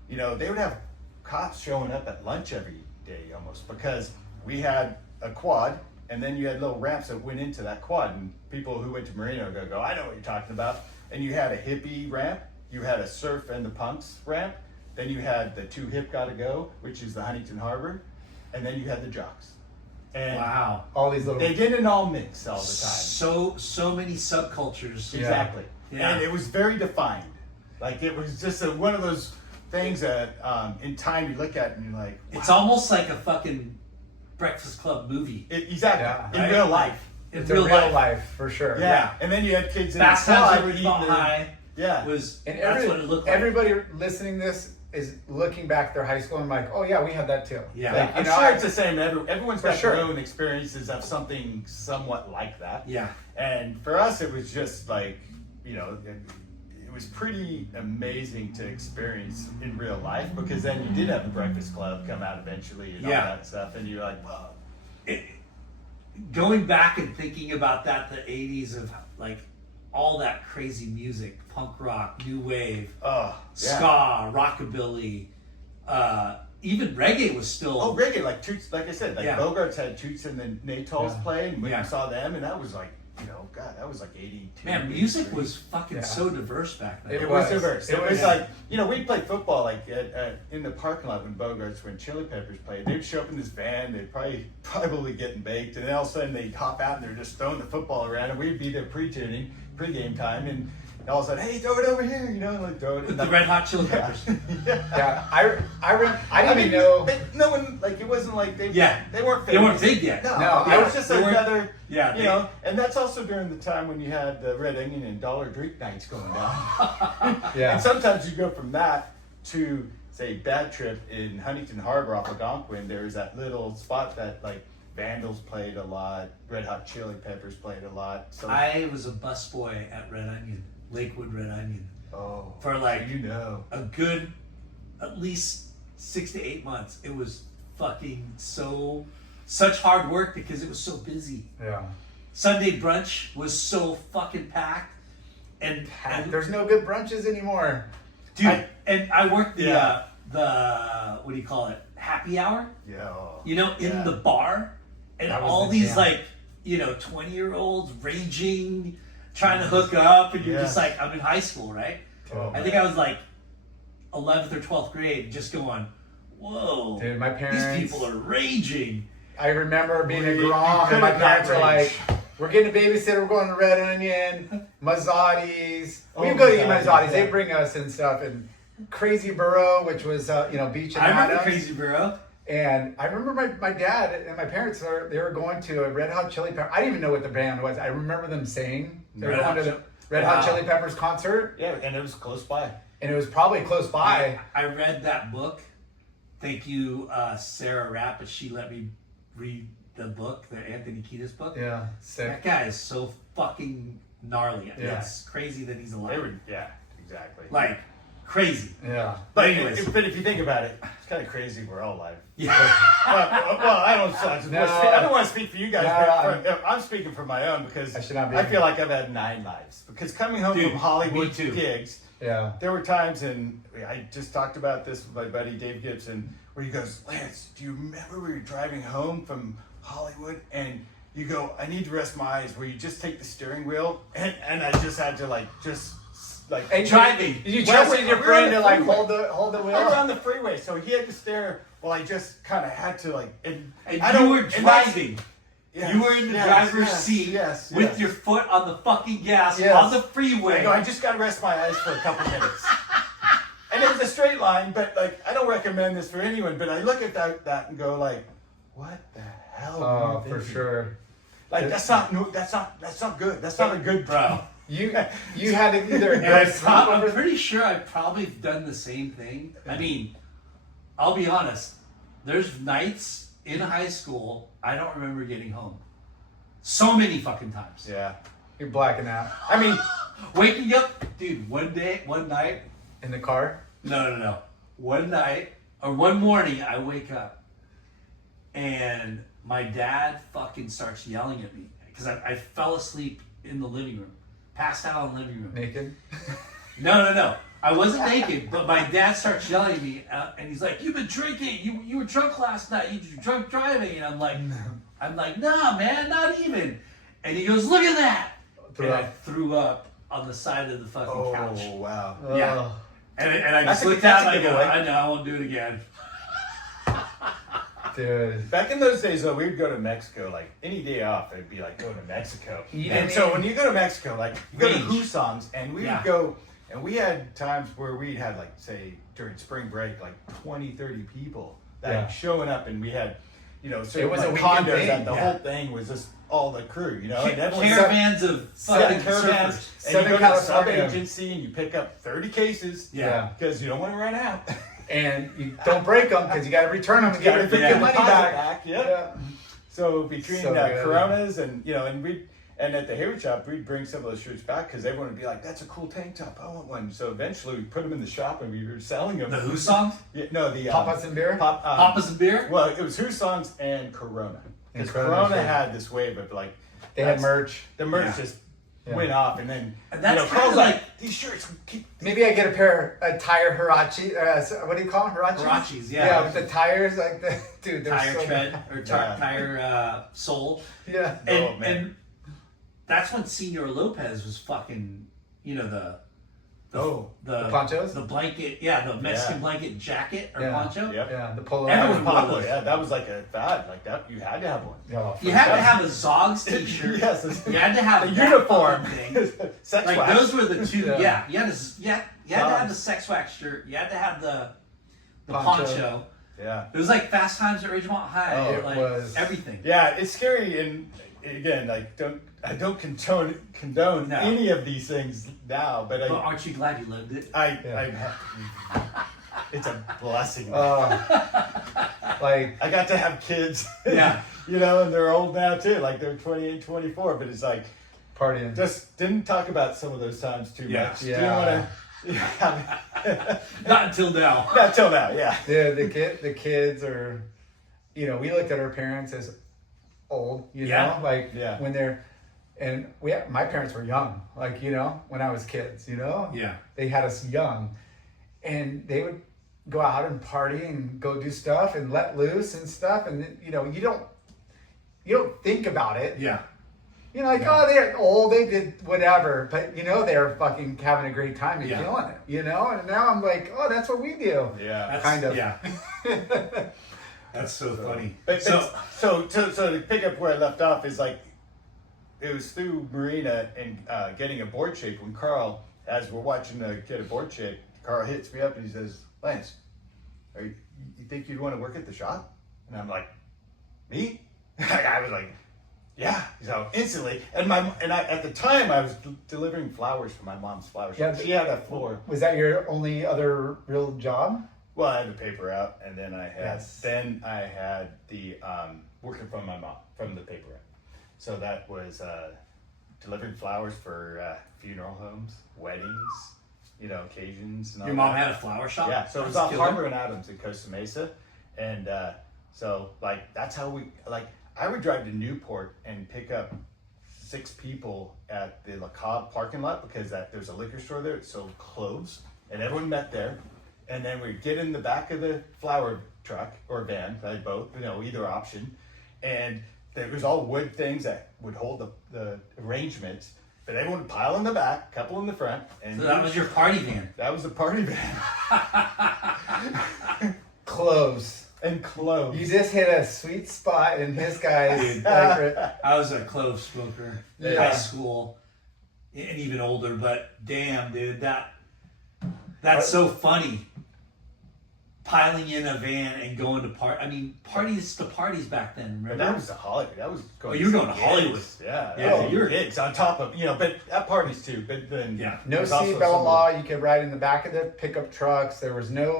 you know, they would have cops showing up at lunch every day almost because we had a quad. And then you had little ramps that went into that quad, and people who went to Marina would go, I know what you're talking about. And you had a hippie ramp, you had a surf and the punks ramp, then you had the two hip gotta go, which is the Huntington Harbor, and then you had the jocks. And Wow. All these little. they didn't all mix all the time. So many subcultures. Exactly. Yeah. And it was very defined. Like it was just one of those things that in time you look at and you're like, wow. It's almost like a fucking Breakfast Club movie. Exactly. Yeah. In real life. In It's a real life for sure. Yeah. And then you had kids in Fast the Times quad at eating Ridgemont their- High Yeah. was, And that's what it looked like. everybody listening to this is looking back at their high school and like, oh yeah, we had that too. Yeah. Like, I'm sure it's the same. Everyone's For got sure. their own experiences of something somewhat like that. Yeah. And for us, it was just like, you know, it was pretty amazing to experience in real life because then you did have the Breakfast Club come out eventually and all that stuff. And you're like, wow. Going back and thinking about that, the 80s of like all that crazy music, punk rock, new wave, Oh, yeah. ska, rockabilly, even reggae was still. Oh, reggae, like Toots, like I said, like Yeah. Bogarts had Toots and the Natals play, and when Yeah. you saw them, and that was like, you know, God, that was like 82. Man, music 83. was fucking so diverse back then. It was was. diverse. It It was was. like, you know, we'd play football like in the parking lot when Bogarts, when Chili Peppers played. They'd show up in this van, they'd probably getting baked, and then all of a sudden they'd hop out and they're just throwing the football around, and we'd be there pregame time, and all of a sudden, hey, throw it over here, you know, and like throw it. With the Red Hot Chili Peppers. Yeah, I didn't even know. No one, like, it wasn't like they weren't famous. They weren't big yet. No, it was just they weren't- another, yeah, you know, and that's also during the time when you had the Red Onion and Dollar Drink nights going down. Yeah. And sometimes you go from that to, say, Bad Trip in Huntington Harbor off Algonquin. There was that little spot that, like, Vandals played a lot, Red Hot Chili Peppers played a lot. So, I was a busboy at Red Onion, Lakewood Red Onion, oh, for like you know. a good at least 6 to 8 months. It was fucking such hard work because it was so busy. Yeah. Sunday brunch was so fucking packed, and There's no good brunches anymore. dude, I worked the Yeah. the what do you call it, happy hour? Yeah. You know, in Yeah. the bar, and That was all the these jam. like 20-year-olds raging, trying to hook up, and you're Yeah. just like, I'm in high school, right? Oh, I think I was like 11th or 12th grade, just going, whoa, Dude, my parents. these people are raging. I remember being a You grom, and my couldn't parents were not like, rage. "We're getting a babysitter. We're going to Red Onion, Mazzotti's. We Oh, go to eat Mazzotti's, Mazzotti's. They yeah. bring us and stuff, and Crazy Burrow, which was Beach and I remember Adams. Crazy Burrow. And I remember my dad and my parents they were going to a Red Hot Chili Pepper. I didn't even know what the band was. I remember them saying they were Red going to Hot the Red Hot Wow. Chili Peppers concert, Yeah, and it was close by. and it was probably close by. I read that book. Thank you, Sarah Rapp, but she let me read the book, the Anthony Kiedis book. Yeah, That sick. guy is so fucking gnarly. Yeah. It's crazy that he's They alive. were, yeah, exactly. Like, crazy. Yeah. But anyways. if you think about it, it's kind of crazy we're all alive. Yeah. Well, I don't want to speak for you guys, No. but I'm speaking for my own because I should not be. I feel like I've had 9 lives. Because coming home Dude, from Hollywood me too. gigs, Yeah. there were times, and I just talked about this with my buddy Dave Gibson, where he goes, Lance, do you remember we were driving home from Hollywood and you go, I need to rest my eyes, where you just take the steering wheel, and I just had to And Driving. Did you Well, trusted we your were friend on the to like freeway. hold the we were on wheel? the freeway, so he had to stare while I just kind of had to And I you don't- were and that's- driving. Yes, You were in the yes, driver's yes, seat yes, with yes. your foot on the fucking gas Yes. on the freeway. I go, I just got to rest my eyes for a couple minutes. And it was a straight line, but like, I don't recommend this for anyone, but I look at that and go like, what the hell? were Oh, you for thinking? sure. Like, that's not good. That's not a good Bro. You had to either And I'm pretty sure I've probably done the same thing. I mean, I'll be honest. There's nights in high school I don't remember getting home. So many fucking times. Yeah. You're blacking out. I mean, Waking up, dude, one night. In the car? No. One night, or one morning, I wake up and my dad fucking starts yelling at me because I fell asleep in the living room, passed out in the living room. Naked? No. I wasn't naked, but my dad starts yelling at me, and he's like, "You've been drinking. You were drunk last night. You were drunk driving." And I'm like, "Nah, man, not even." And he goes, "Look at that!" I threw up on the side of the fucking couch. oh wow. Yeah. And I That's just a- looked that's down a and I go, giveaway. "I know, I won't do it again." Dude. Back in those days, though, we'd go to Mexico. Like any day off, it'd be like going to Mexico. Yeah. And so when you go to Mexico, like you go to Range. Husson's, and we Yeah. would go, and we had times where we had like say during spring break, like 20, 30 people that Yeah. showing up, and we had, certain was a like, weekend condos, thing. and the Yeah. whole thing was just all the crew, and everyone Caravans of fucking caravans, surfers. and you go to the sub California. agency and you pick up 30 cases, Yeah. because you don't want to run out. And you don't break them because you got to return them and You get gotta your get freaking your money deposit back. Yep. Yeah. So between So good. Coronas and and at the hair shop, we'd bring some of those shirts back because everyone would be like, "That's a cool tank top. I want one." So eventually, we put them in the shop and we were selling them. The Who songs? Yeah, no, the Papas and beer? Papas and beer? Well, it was Who songs and Corona because And Corona, Corona sure. had this wave of like They had that's- merch. The merch Yeah. just Yeah. went off, and then And that's Carl's kinda like- these shirts. Keep Maybe I get a tire Hirachi. What do you call them? Hirachis? Hirachis, yeah. Yeah, with the tires like the dude. They're Tire so tread or Yeah. tire sole. Yeah. Oh, man. And that's when Senor Lopez was fucking, the The ponchos? the blanket, the Mexican Yeah. blanket jacket or Yeah. poncho. Yep. Yeah, the polo. Everyone That was wore popular. those. Yeah, that was like a fad. Like that, you had to have one. Oh, You had to have a Zogs t-shirt. Yes, You had to have a that uniform. fucking thing. Sex Like wax. those were the two. Yeah. Yeah, you had to have the sex wax shirt. You had to have the Poncho. poncho. Yeah. It was like Fast Times at Ridgemont High. Oh, it like was. everything. Yeah, it's scary, and again, like I don't condone No. any of these things now, but But aren't you glad you lived it? it's a blessing. Like I got to have kids. Yeah. And they're old now too. Like they're 28, 24, but it's like partying. just didn't talk about some of those times too Yeah. much. Yeah. Didn't want to. Not until now. Not till now. Yeah. The kids are, we looked at our parents as old, Yeah. like Yeah. when they're, and my parents were young, like, when I was kids, Yeah. they had us young, and they would go out and party and go do stuff and let loose and stuff, and you don't think about it. Yeah. Oh, they're old, they did whatever, but they're fucking having a great time and Yeah. killing it, and now I'm like, oh, that's what we do. Yeah. That's, Kind of. Yeah. That's so funny. But So so to pick up where I left off is like it was through Marina and getting a board shape when Carl, as we're watching get a board shape, Carl hits me up and he says, "Lance, you think you'd want to work at the shop?" And I'm like, "Me?" I was like, "Yeah." So instantly, and at the time I was delivering flowers for my mom's flower shop. Yeah, She had a floor. Was that your only other real job? Well, I had the paper out, and then I had Yes. the working from my mom from the paper out. So that was delivering flowers for funeral homes, weddings, occasions. And all your mom that. had a flower shop? Yeah, so it was That's off killer. Harbor and Adams in Costa Mesa, and so like that's how I would drive to Newport and pick up 6 people at the La Cobb parking lot because there's a liquor store there. It sold clothes, and everyone met there. And then we'd get in the back of the flower truck or van, I had both, either option. And there was all wood things that would hold the arrangements, but everyone would pile in the back, a couple in the front. And So that was your party van. that was the party van. Clothes. And clothes. You just hit a sweet spot in this guy's. Dude. Like, I was a clove smoker in Yeah. high school and even older, but damn, dude, that's so funny. piling in a van and going to parties to parties back then. But Remember? that was the Hollywood. That was going. Oh, you were going to gigs. Hollywood. Yeah, Yeah, yeah. you're- Gigs on top of but at parties too. But then No there's also seatbelt some- law. You could ride in the back of the pickup trucks. There was no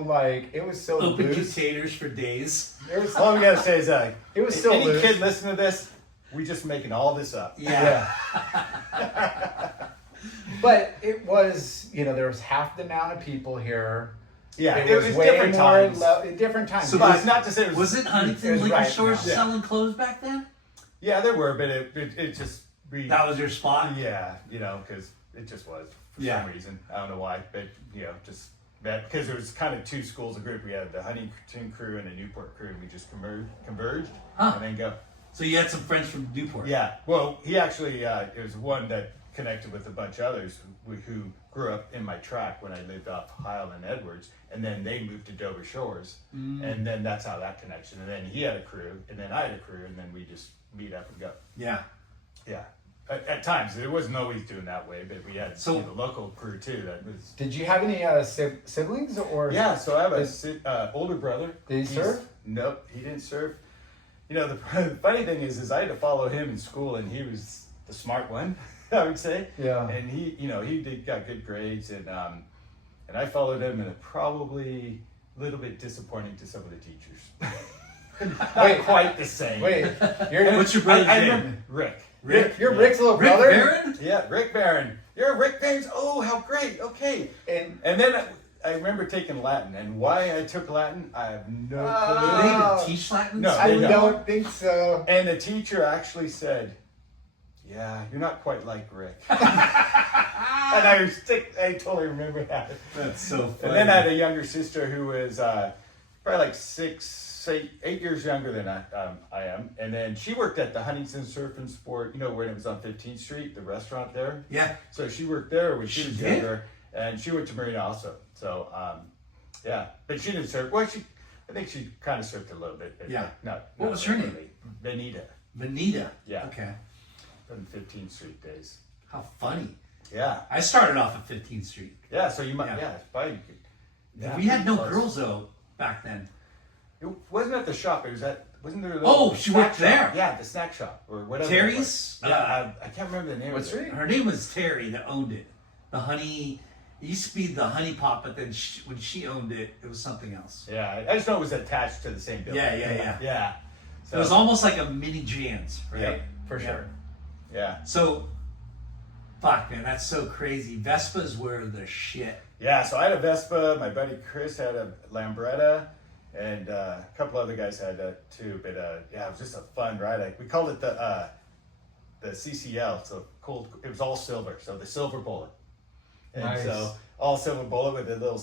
it was so Open loose. containers for days. There was All we gotta say is it was so any loose. kid listening to this, we just making all this up. Yeah. But it was, there was half the amount of people here. Yeah, It it was was way different more times. different times. So But it's not to say it Was it Huntington It was liquor right stores now. Yeah. selling clothes back then? Yeah, there were, but it just That was your spot? yeah, because it just was for Yeah. some reason. I don't know why, but just that because there was kind of two schools of group. We had the Huntington crew and the Newport crew, and we just converged Huh. and then go. So you had some friends from Newport? Yeah, well, he actually it was one that connected with a bunch of others who grew up in my track when I lived off Highland Edwards, and then they moved to Dover Shores, and then that's how that connection. And then he had a crew, and then I had a crew, and then we just meet up and go. Yeah. Yeah, at times it wasn't always doing that way, but we had So- the local crew too. That was Did you have any siblings or? yeah. So I have a older brother. Did he serve? Nope, he didn't serve. The funny thing is I had to follow him in school, and he was the smart one, I would say. Yeah. And he got good grades, and I followed him, and it probably a little bit disappointing to some of the teachers. Not quite the same. Wait, What's your brother's I name? remember Rick. you're yeah. Rick's little Rick brother. Varon? Yeah, Rick Varon. You're Rick Varon. Oh, how great. Okay. And then I remember taking Latin, and why I took Latin, I have no Oh. Do clue. they even teach Latin? No. I They don't. don't think so. And the teacher actually said, "Yeah, you're not quite like Rick." And I totally remember that. That's so funny. And then I had a younger sister who was probably like 8 years younger than I am. And then she worked at the Huntington Surf and Sport, when it was on 15th Street, the restaurant there. Yeah. So she worked there when she She was did? younger. And she went to Marina also. So, yeah. But she didn't surf. Well, I think she kind of surfed a little bit. But Yeah. Not What was her name? really. Benita. Vanita. Yeah. Okay. From 15th Street days. How funny. Yeah. I started off at 15th Street. Yeah, so you might, Yeah. yeah, probably you could. Yeah, We had no close. girls though back then. It wasn't at the shop. It was wasn't there? a Oh, little she snack worked shop? there. Yeah, the snack shop or whatever. Terry's? It was. Yeah, I can't remember the name. What's of her it. name? Her name was Terry that owned it. The honey. It used to be the honey pot, but then when she owned it, it was something else. Yeah, I just know it was attached to the same building. Yeah. Yeah. So, It was almost like a mini Jan's, right? Yep, For Yeah. sure. Yeah. So, fuck, man, that's so crazy. Vespas were the shit. Yeah. So I had a Vespa. My buddy Chris had a Lambretta, and a couple other guys had that too. But yeah, it was just a fun ride. We called it the CCL. So cool. It was all silver. So the silver bullet. And Nice. so all silver bullet with a little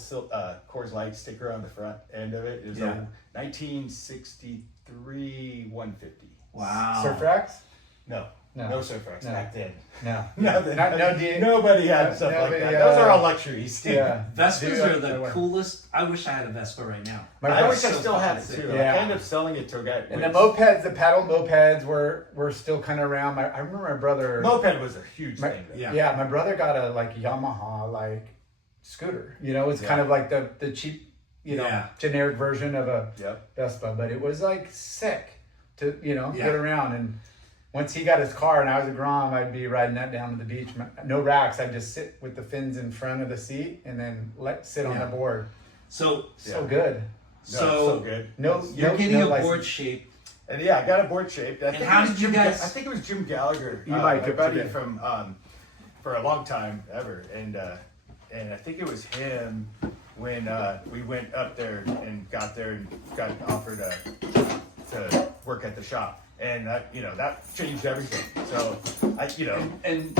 Coors Light sticker on the front end of it. It was Yeah. a 1963 150. Wow. Surf racks? No, No. no surf racks No. back then. No. Nothing. No Nobody had stuff like nobody, that. Those are all luxuries. Yeah. Vespas Dude, are I the went. coolest. I wish I had a Vespa right now. My I brother- wish I so still had it fucking too. sick. Yeah. I ended up selling it to a guy. And the mopeds, the paddle mopeds were still kind of around. I remember my brother. Moped was a huge My- thing. Then. Yeah. Yeah, my brother got a Yamaha scooter. It's kind Yeah. of like the cheap, Yeah. generic version of a Yep. Vespa, but it was sick to Yeah. get around. And once he got his car and I was a Grom, I'd be riding that down to the beach. No racks. I'd just sit with the fins in front of the seat and then sit on Yeah. the board. So, So good. No, so it's so good. No, you're no, getting no a license. board shape. And yeah, I got a board shaped. I think how it was did you guys- I think it was Jim Gallagher. You might my get buddy today. from for a long time ever, and I think it was him when we went up there and got there and got offered to work at the shop, and that changed everything. So And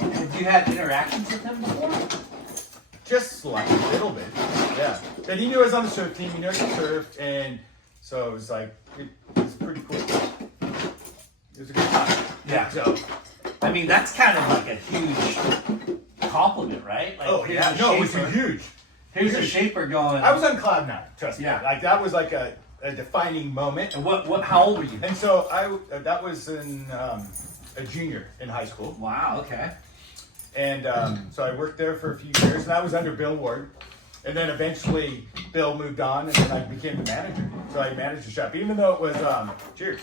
have you had interactions with him before? just like a little bit, yeah. But he knew I was on the surf team. He knew I could surf, and so it was like it was pretty cool. It was a good time. Yeah. So. I mean, that's kind of like a huge compliment, right? Like, Oh here's yeah, a no, it was shaper. huge. Here's a shaper going. I was on cloud nine, trust Yeah. me. Like that was like a defining moment. And what? How old were you? And so that was in a junior in high school, Wow. Okay. and so I worked there for a few years, and I was under Bill Ward, and then eventually Bill moved on, and then I became the manager. So I managed the shop, even though it was cheers.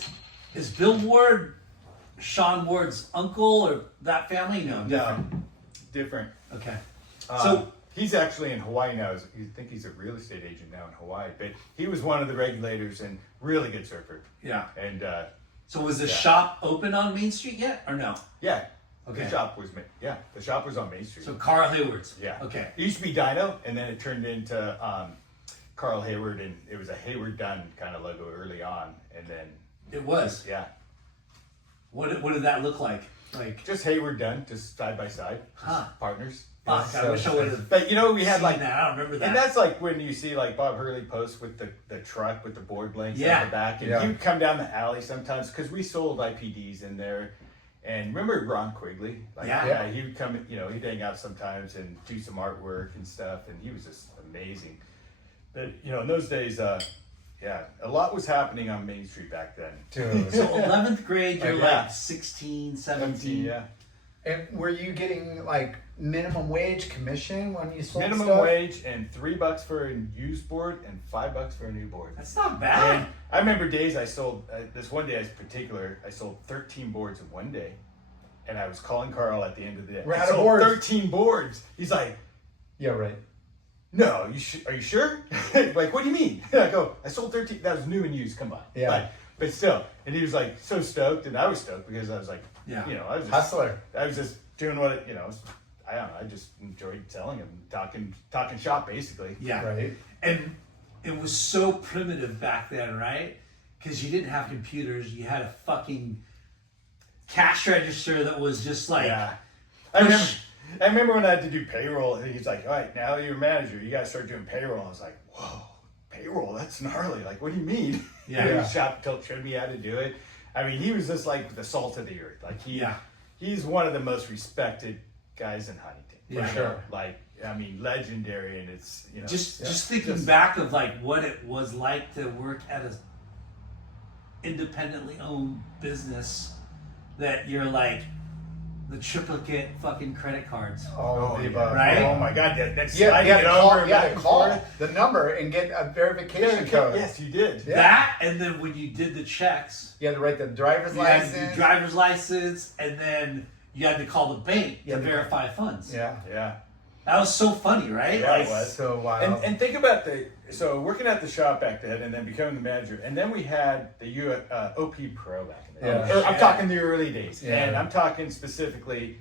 Is Bill Ward Sean Ward's uncle or that family? No, different. No, different. Okay. So he's actually in Hawaii now. I think he's a real estate agent now in Hawaii. But he was one of the regulators and really good surfer. Yeah. And So was the shop open on Main Street yet, or no? yeah, Okay. the shop was on Main Street. So Carl Hayward's. Yeah. Okay. It used to be Dino, and then it turned into Carl Hayward, and it was a Hayward Dunn kind of logo early on, and then It was. yeah, What did that look like? Like, just Hayward Dunn, just side by side, just Huh. partners. fuck, I wish I would have. But we had like that. I don't remember that. And that's like when you see like Bob Hurley post with the truck with the board blanks Yeah. on the back, and he would come down the alley sometimes because we sold IPDs in there. And remember Ron Quigley? Like, Yeah. he would come, he'd hang out sometimes and do some artwork and stuff, and he was just amazing. But in those days, a lot was happening on Main Street back then. Dude. So 11th grade, you're Yeah. like 16, 17. Yeah. And were you getting like minimum wage commission when you sold Minimum stuff? wage and $3 for a used board and $5 for a new board. That's not bad. And I remember days I sold, this one day in particular, I sold 13 boards in one day. And I was calling Carl at the end of the day. We're I out of sold boards. 13 boards. He's like, Yeah, right. no, are you sure? Like, what do you mean? I go, I sold 13, that was new and used combined. Yeah. But still, and he was like so stoked, and I was stoked because I was like, Yeah. I was just, Hustler. I was just doing what I don't know, I just enjoyed selling him, talking shop basically. Yeah. Right. And it was so primitive back then, right? Because you didn't have computers. You had a fucking cash register that was just like, Yeah. I remember when I had to do payroll, and he's like, all right, now you're a manager, you gotta start doing payroll. I was like, whoa, payroll, that's gnarly. Like, what do you mean? Yeah. And he showed me how to do it. I mean, he was just like the salt of the earth. Like he's one of the most respected guys in Huntington. Yeah. For sure. Like, I mean, legendary, and it's, just thinking back of like what it was like to work at a independently owned business that you're like the triplicate fucking credit cards. All of the above. Right? Oh my God, that's Yeah, sliding you had it to call, over you had back to and call forth. the number and get a verification Yeah, code. yes, you did. Yeah. That, and then when you did the checks, You had to write the driver's you had to license. do driver's license, and then you had to call the bank to Yeah. verify funds. Yeah. Yeah. That was so funny, right? Yeah, Like, it was. So wild. And think about so working at the shop back then, and then becoming the manager, and then we had the OP Pro back in the day. Yeah. I'm talking the early days, Yeah. and I'm talking specifically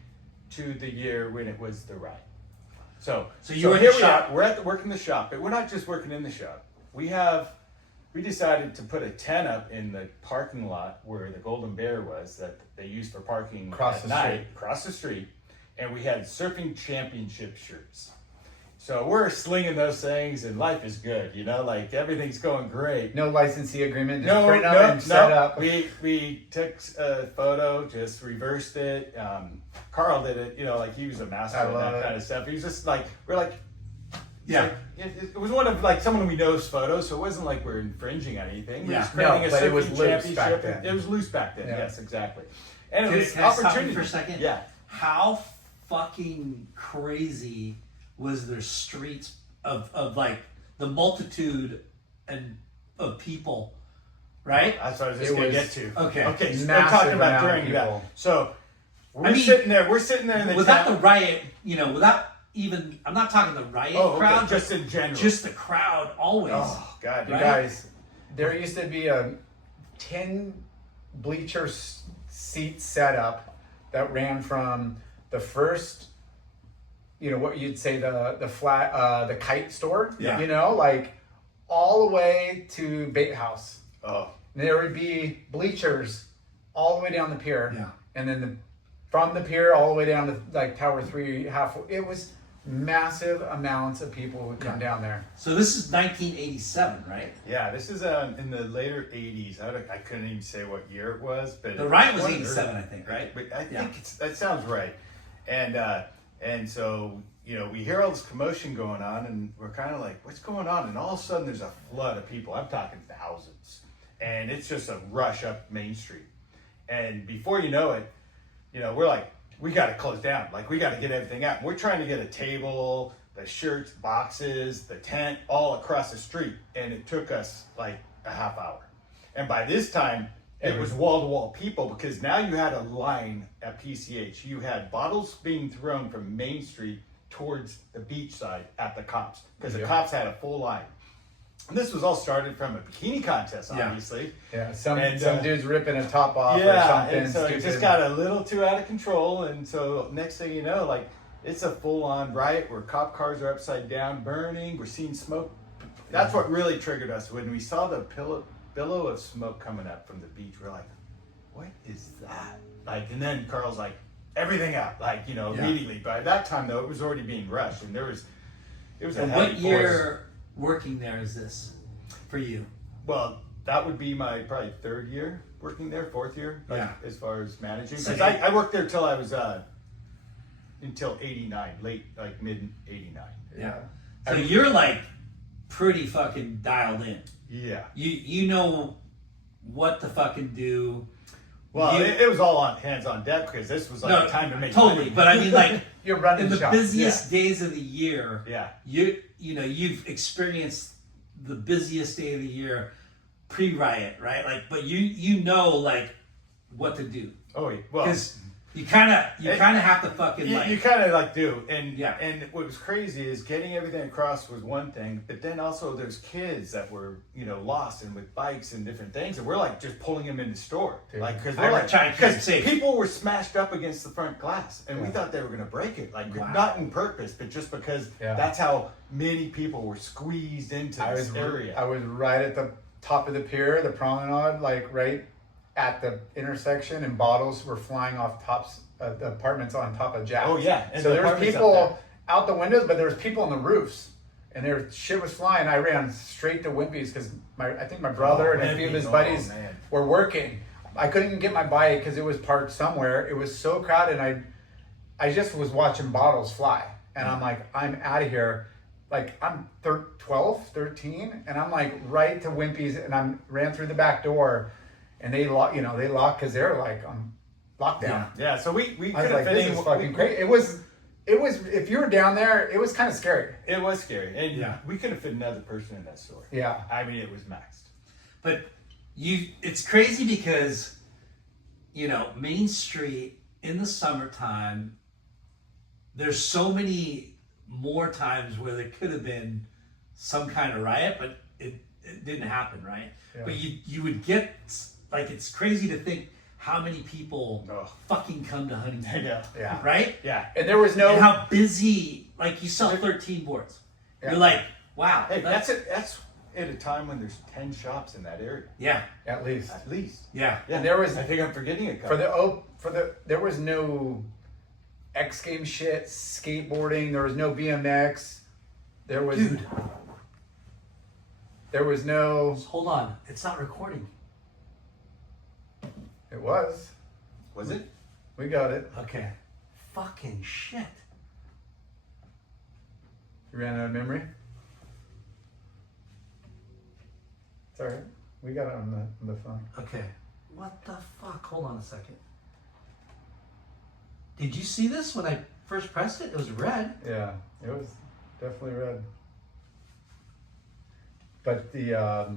to the year when it was the ride. So you were in here the shop. we're working the shop, but we're not just working in the shop. We decided to put a tent up in the parking lot where the Golden Bear was that they used for parking Across at the night, street. across the street, and we had surfing championship shirts. So we're slinging those things, and life is good, like everything's going great. no licensee agreement, just print them and set up. We took a photo, just reversed it. Carl did it, like he was a master I of love that it. kind of stuff. He was just like, we're like, Yeah. it was one of like someone we know's photos, so it wasn't like we're infringing on anything. We're Yeah. just creating No, a but it was surfing loose back championship. then. It was loose back then. Yeah. Yes, exactly. And it was Can I stop you opportunity for a second? Yeah. How fucking crazy was their streets of like the multitude and of people, right? That's what I was just It going to was- get to. Okay. Okay, so we're Massive talking about amount of during that. people. So we're I mean, sitting there in the Without town. the riot, without even, I'm not talking the riot Oh, okay, crowd, just in general. just the crowd always. Oh God, You Right? guys, there used to be a 10 bleacher seat setup that ran from the first, what you'd say the flat, the kite store, Yeah. like all the way to bait house. Oh, And there would be bleachers all the way down the pier. Yeah. And then from the pier all the way down to like Tower 3 halfway. It was massive amounts of people would come down there. So this is 1987, right? yeah. This is in the later '80s. I couldn't even say what year it was, but The riot was one 87, early. I think, right? But I Yeah. think that sounds right. And so we hear all this commotion going on, and we're kind of like, what's going on? And all of a sudden, there's a flood of people. I'm talking thousands, and it's just a rush up Main Street. And before you know it, we're like, we got to close down. Like, we got to get everything out. And we're trying to get a table, the shirts, boxes, the tent, all across the street. And it took us like a half hour. And by this time, it was wall-to-wall people, because now you had a line at PCH. You had bottles being thrown from Main Street towards the beach side at the cops, because the cops had a full line. And this was all started from a bikini contest, obviously. Yeah, some dude's ripping a top off or something. And so it just got a little too out of control. And so next thing you know, like, it's a full-on riot where cop cars are upside down burning. We're seeing smoke. That's what really triggered us. When we saw the billow of smoke coming up from the beach, we're like, what is that? Like, and then Carl's like, everything out, like, you know, immediately. By that time, though, it was already being rushed, and it was a And heavy what year force. working there is this for you? Well, that would be my probably third year working there, fourth year, like, Yeah. as far as managing. So Because I worked there till I was until '89, like mid '89. Yeah. So you're like pretty fucking dialed in. Yeah. You know what to fucking do. Well, it was all on hands on deck, because this was like time to make totally. money. But I mean, like, You're running in the shop. busiest days of the year, Yeah. you know, you've experienced the busiest day of the year pre-riot, right? Like, but you know, like, what to do, Oh, well. because you kind of have to fucking like. You kind of like do, and Yeah. And what was crazy is getting everything across was one thing, but then also there's kids that were, you know, lost and with bikes and different things, and we're like just pulling them in the store, like, because I we're would like, try and keep it because safe. people were smashed up against the front glass, and we thought they were gonna break it, like, not in purpose, but just because that's how many people were squeezed into this area. I was right at the top of the pier, the promenade, like right at the intersection, and bottles were flying off tops of the apartments on top of jacks. Oh, yeah. And So the there was apartments up people there. out the windows, but there was people on the roofs, and their shit was flying. I ran straight to Wimpy's because I think my brother and a few of his Wimpy's, buddies man. were working. I couldn't even get my bike because it was parked somewhere. It was so crowded, and I just was watching bottles fly, and I'm like, I'm out of here. Like, I'm 12, 13, and I'm like right to Wimpy's, and I ran through the back door, and they locked because they're like on lockdown. Yeah, so we I was could like, have this is fucking crazy. It was, if you were down there, it was kind of scary. It was scary, and Yeah. we could have fit another person in that store. Yeah. I mean, it was maxed. But it's crazy because, you know, Main Street in the summertime, there's so many more times where there could have been some kind of riot, but it didn't happen, right? Yeah. But you would get, like, it's crazy to think how many people fucking come to Huntington. I know. Yeah. Right? Yeah. And there was no. And how busy, like, you sell 13 boards. Yeah. You're like, wow. Hey, that's at a time when there's 10 shops in that area. Yeah. At least. At least. Yeah. Yeah. And there was I think I'm forgetting a couple. there was no X game shit, skateboarding. There was no BMX. There was. Dude. There was no. Hold on. It's not recording. It was. Was it? We got it. Okay. Fucking shit. You ran out of memory. It's all right. We got it on the phone. Okay. What the fuck? Hold on a second. Did you see this when I first pressed it? It was red. Yeah, it was definitely red. But the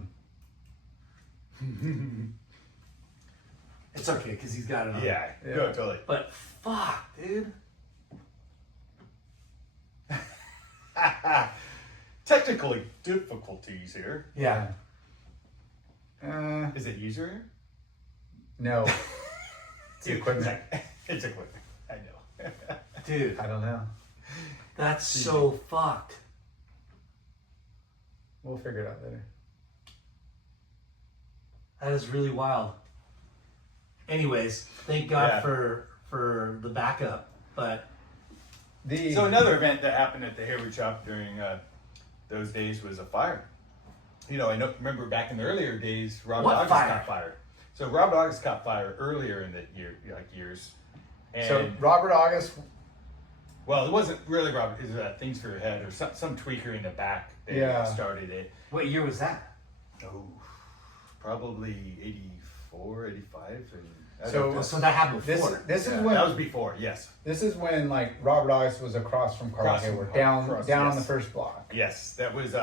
It's okay because he's got it on. Yeah. Yeah. No, totally. But fuck, dude. Technical difficulties here. Yeah. Is it user? no, it's the equipment. It's equipment. I know. Dude, I don't know. that's so fucked. We'll figure it out later. That is really wild. Anyways, thank God Yeah. for the backup. But So another event that happened at the Hayward shop during those days was a fire. You know, remember back in the earlier days, Robert What August fire? caught fire. So Robert August caught fire earlier in the years. And So Robert August. well, it wasn't really Robert. It was Things for Your Head or some tweaker in the back that Yeah. started it. what year was that? Oh, probably 84, 85. And So So that happened this before. this is Yeah, when that was before, yes. this is when like Robert Ice was across from Carl Across from Hayward, Carl- down across, on yes. the first block. Yes, that was,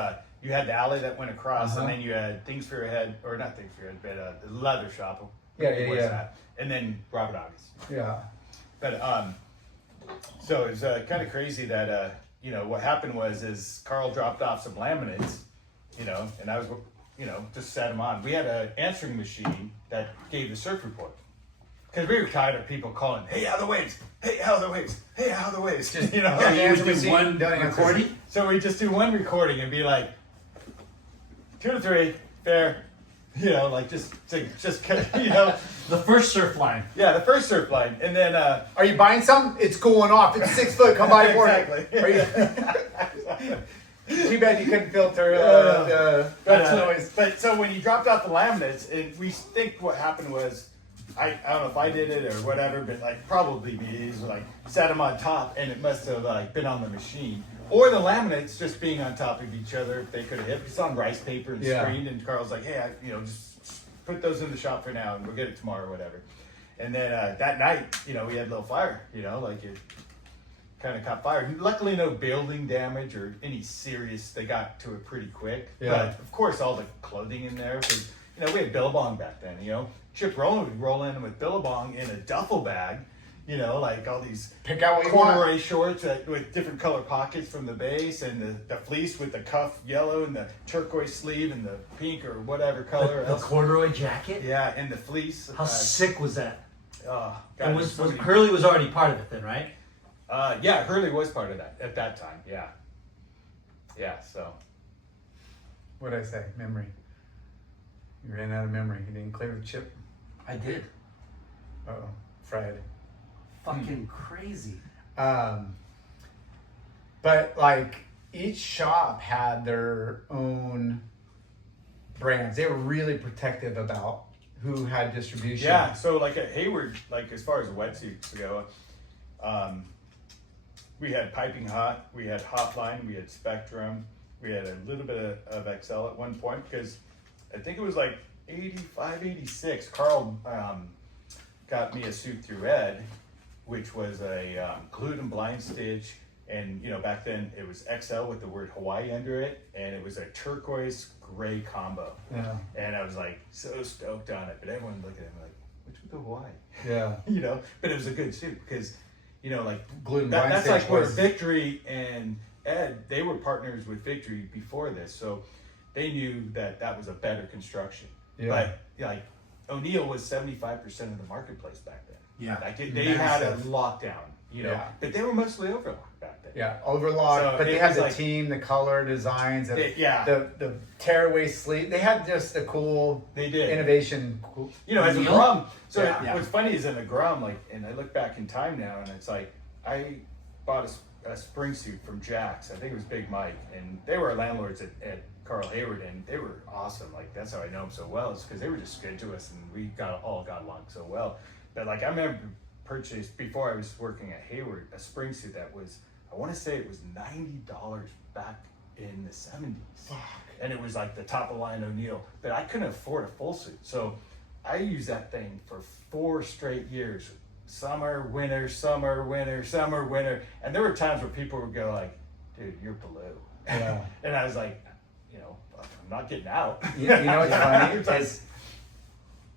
you had the alley that went across, Uh-huh. and then you had Things for Your Head, or not Things for Your Head, but the leather shop. Yeah. That? And then Robert August. Yeah. But, so it was kind of crazy that, you know, what happened is Carl dropped off some laminates, you know, and I was, you know, just set them on. We had an answering machine that gave the surf report. Because we were tired of people calling, hey, how are the waves? Hey, how are the waves? Hey, how are the waves? Just, you know, Yeah, You answer would do machine, one don't answer. recording. so we just do one recording and be like, 2 to 3, fair, you know, like just, you know, The first surf line. yeah, the first surf line. And then, Are you buying something? It's going off. It's 6 foot. Come by for it. Exactly. Are you? Too bad you couldn't filter But, noise. but so when you dropped off the laminates, and we think what happened was, I don't know if I did it or whatever, but like probably these like set them on top, and it must have like been on the machine, or the laminates just being on top of each other. If they could have hit, it's on rice paper and Yeah. screened, and Carl's like, hey, you know, just put those in the shop for now, and we'll get it tomorrow or whatever. And then that night, you know, we had a little fire, you know, like it kind of caught fire. Luckily, no building damage or any serious. They got to it pretty quick. Yeah. But of course, all the clothing in there, because you know we had Billabong back then. You know, Chip Roland would roll in with Billabong in a duffel bag. You know, like all these Pick out what you want. corduroy shorts with different color pockets from the base, and the fleece with the cuff yellow and the turquoise sleeve and the pink or whatever color. The else. corduroy jacket. Yeah, and the fleece. How sick was that? Oh, And God, was so many- Curly was already part of it then, right? yeah, Hurley was part of that at that time. Yeah. Yeah, so. What did I say? Memory. You ran out of memory. You didn't clear the chip. I did. Uh-oh. Fried. Fucking crazy. But like each shop had their own brands. They were really protective about who had distribution. Yeah, so like at Hayward, like as far as wetsuits go, we had Piping Hot, we had Hotline, we had Spectrum, we had a little bit of XCEL at one point, because I think it was like 85, 86, Carl got me a suit through Ed, which was a glued and blind stitch, and you know back then it was XL with the word Hawaii under it, and it was a turquoise gray combo. Yeah. And I was like so stoked on it, but everyone looked at him like, "What's with the Hawaii?" Yeah. You know. But it was a good suit because, you know, like Glued and blind that's stitch like where was- Victory and Ed, they were partners with Victory before this, so they knew that that was a better construction. Yeah. But like O'Neill was 75% of the marketplace back then. Yeah. Like they had a Massive. lockdown, you know, Yeah. but they were mostly overlocked back then. Yeah, overlocked, So but they it had was the like- team, the color designs, Yeah. the tearaway sleeve. They had just a cool They did. innovation. Cool. You know, as a O'Neill? Grum. So Yeah. what's funny is in a Grum, like, and I look back in time now, and it's like I bought a spring suit from Jack's. I think it was Big Mike, and they were landlords at Carl Hayward, and they were awesome. Like that's how I know them so well. It's because they were just good to us, and we all got along so well. But like I remember purchased before I was working at Hayward a spring suit that was, I want to say it was $90 back in the 70s. And it was like the top of line O'Neill, but I couldn't afford a full suit. So I used that thing for 4 straight years. Summer, winter, summer, winter, summer, winter. And there were times where people would go like, dude, you're blue. Yeah. And I was like, you know, I'm not getting out. You know what's funny It's like- is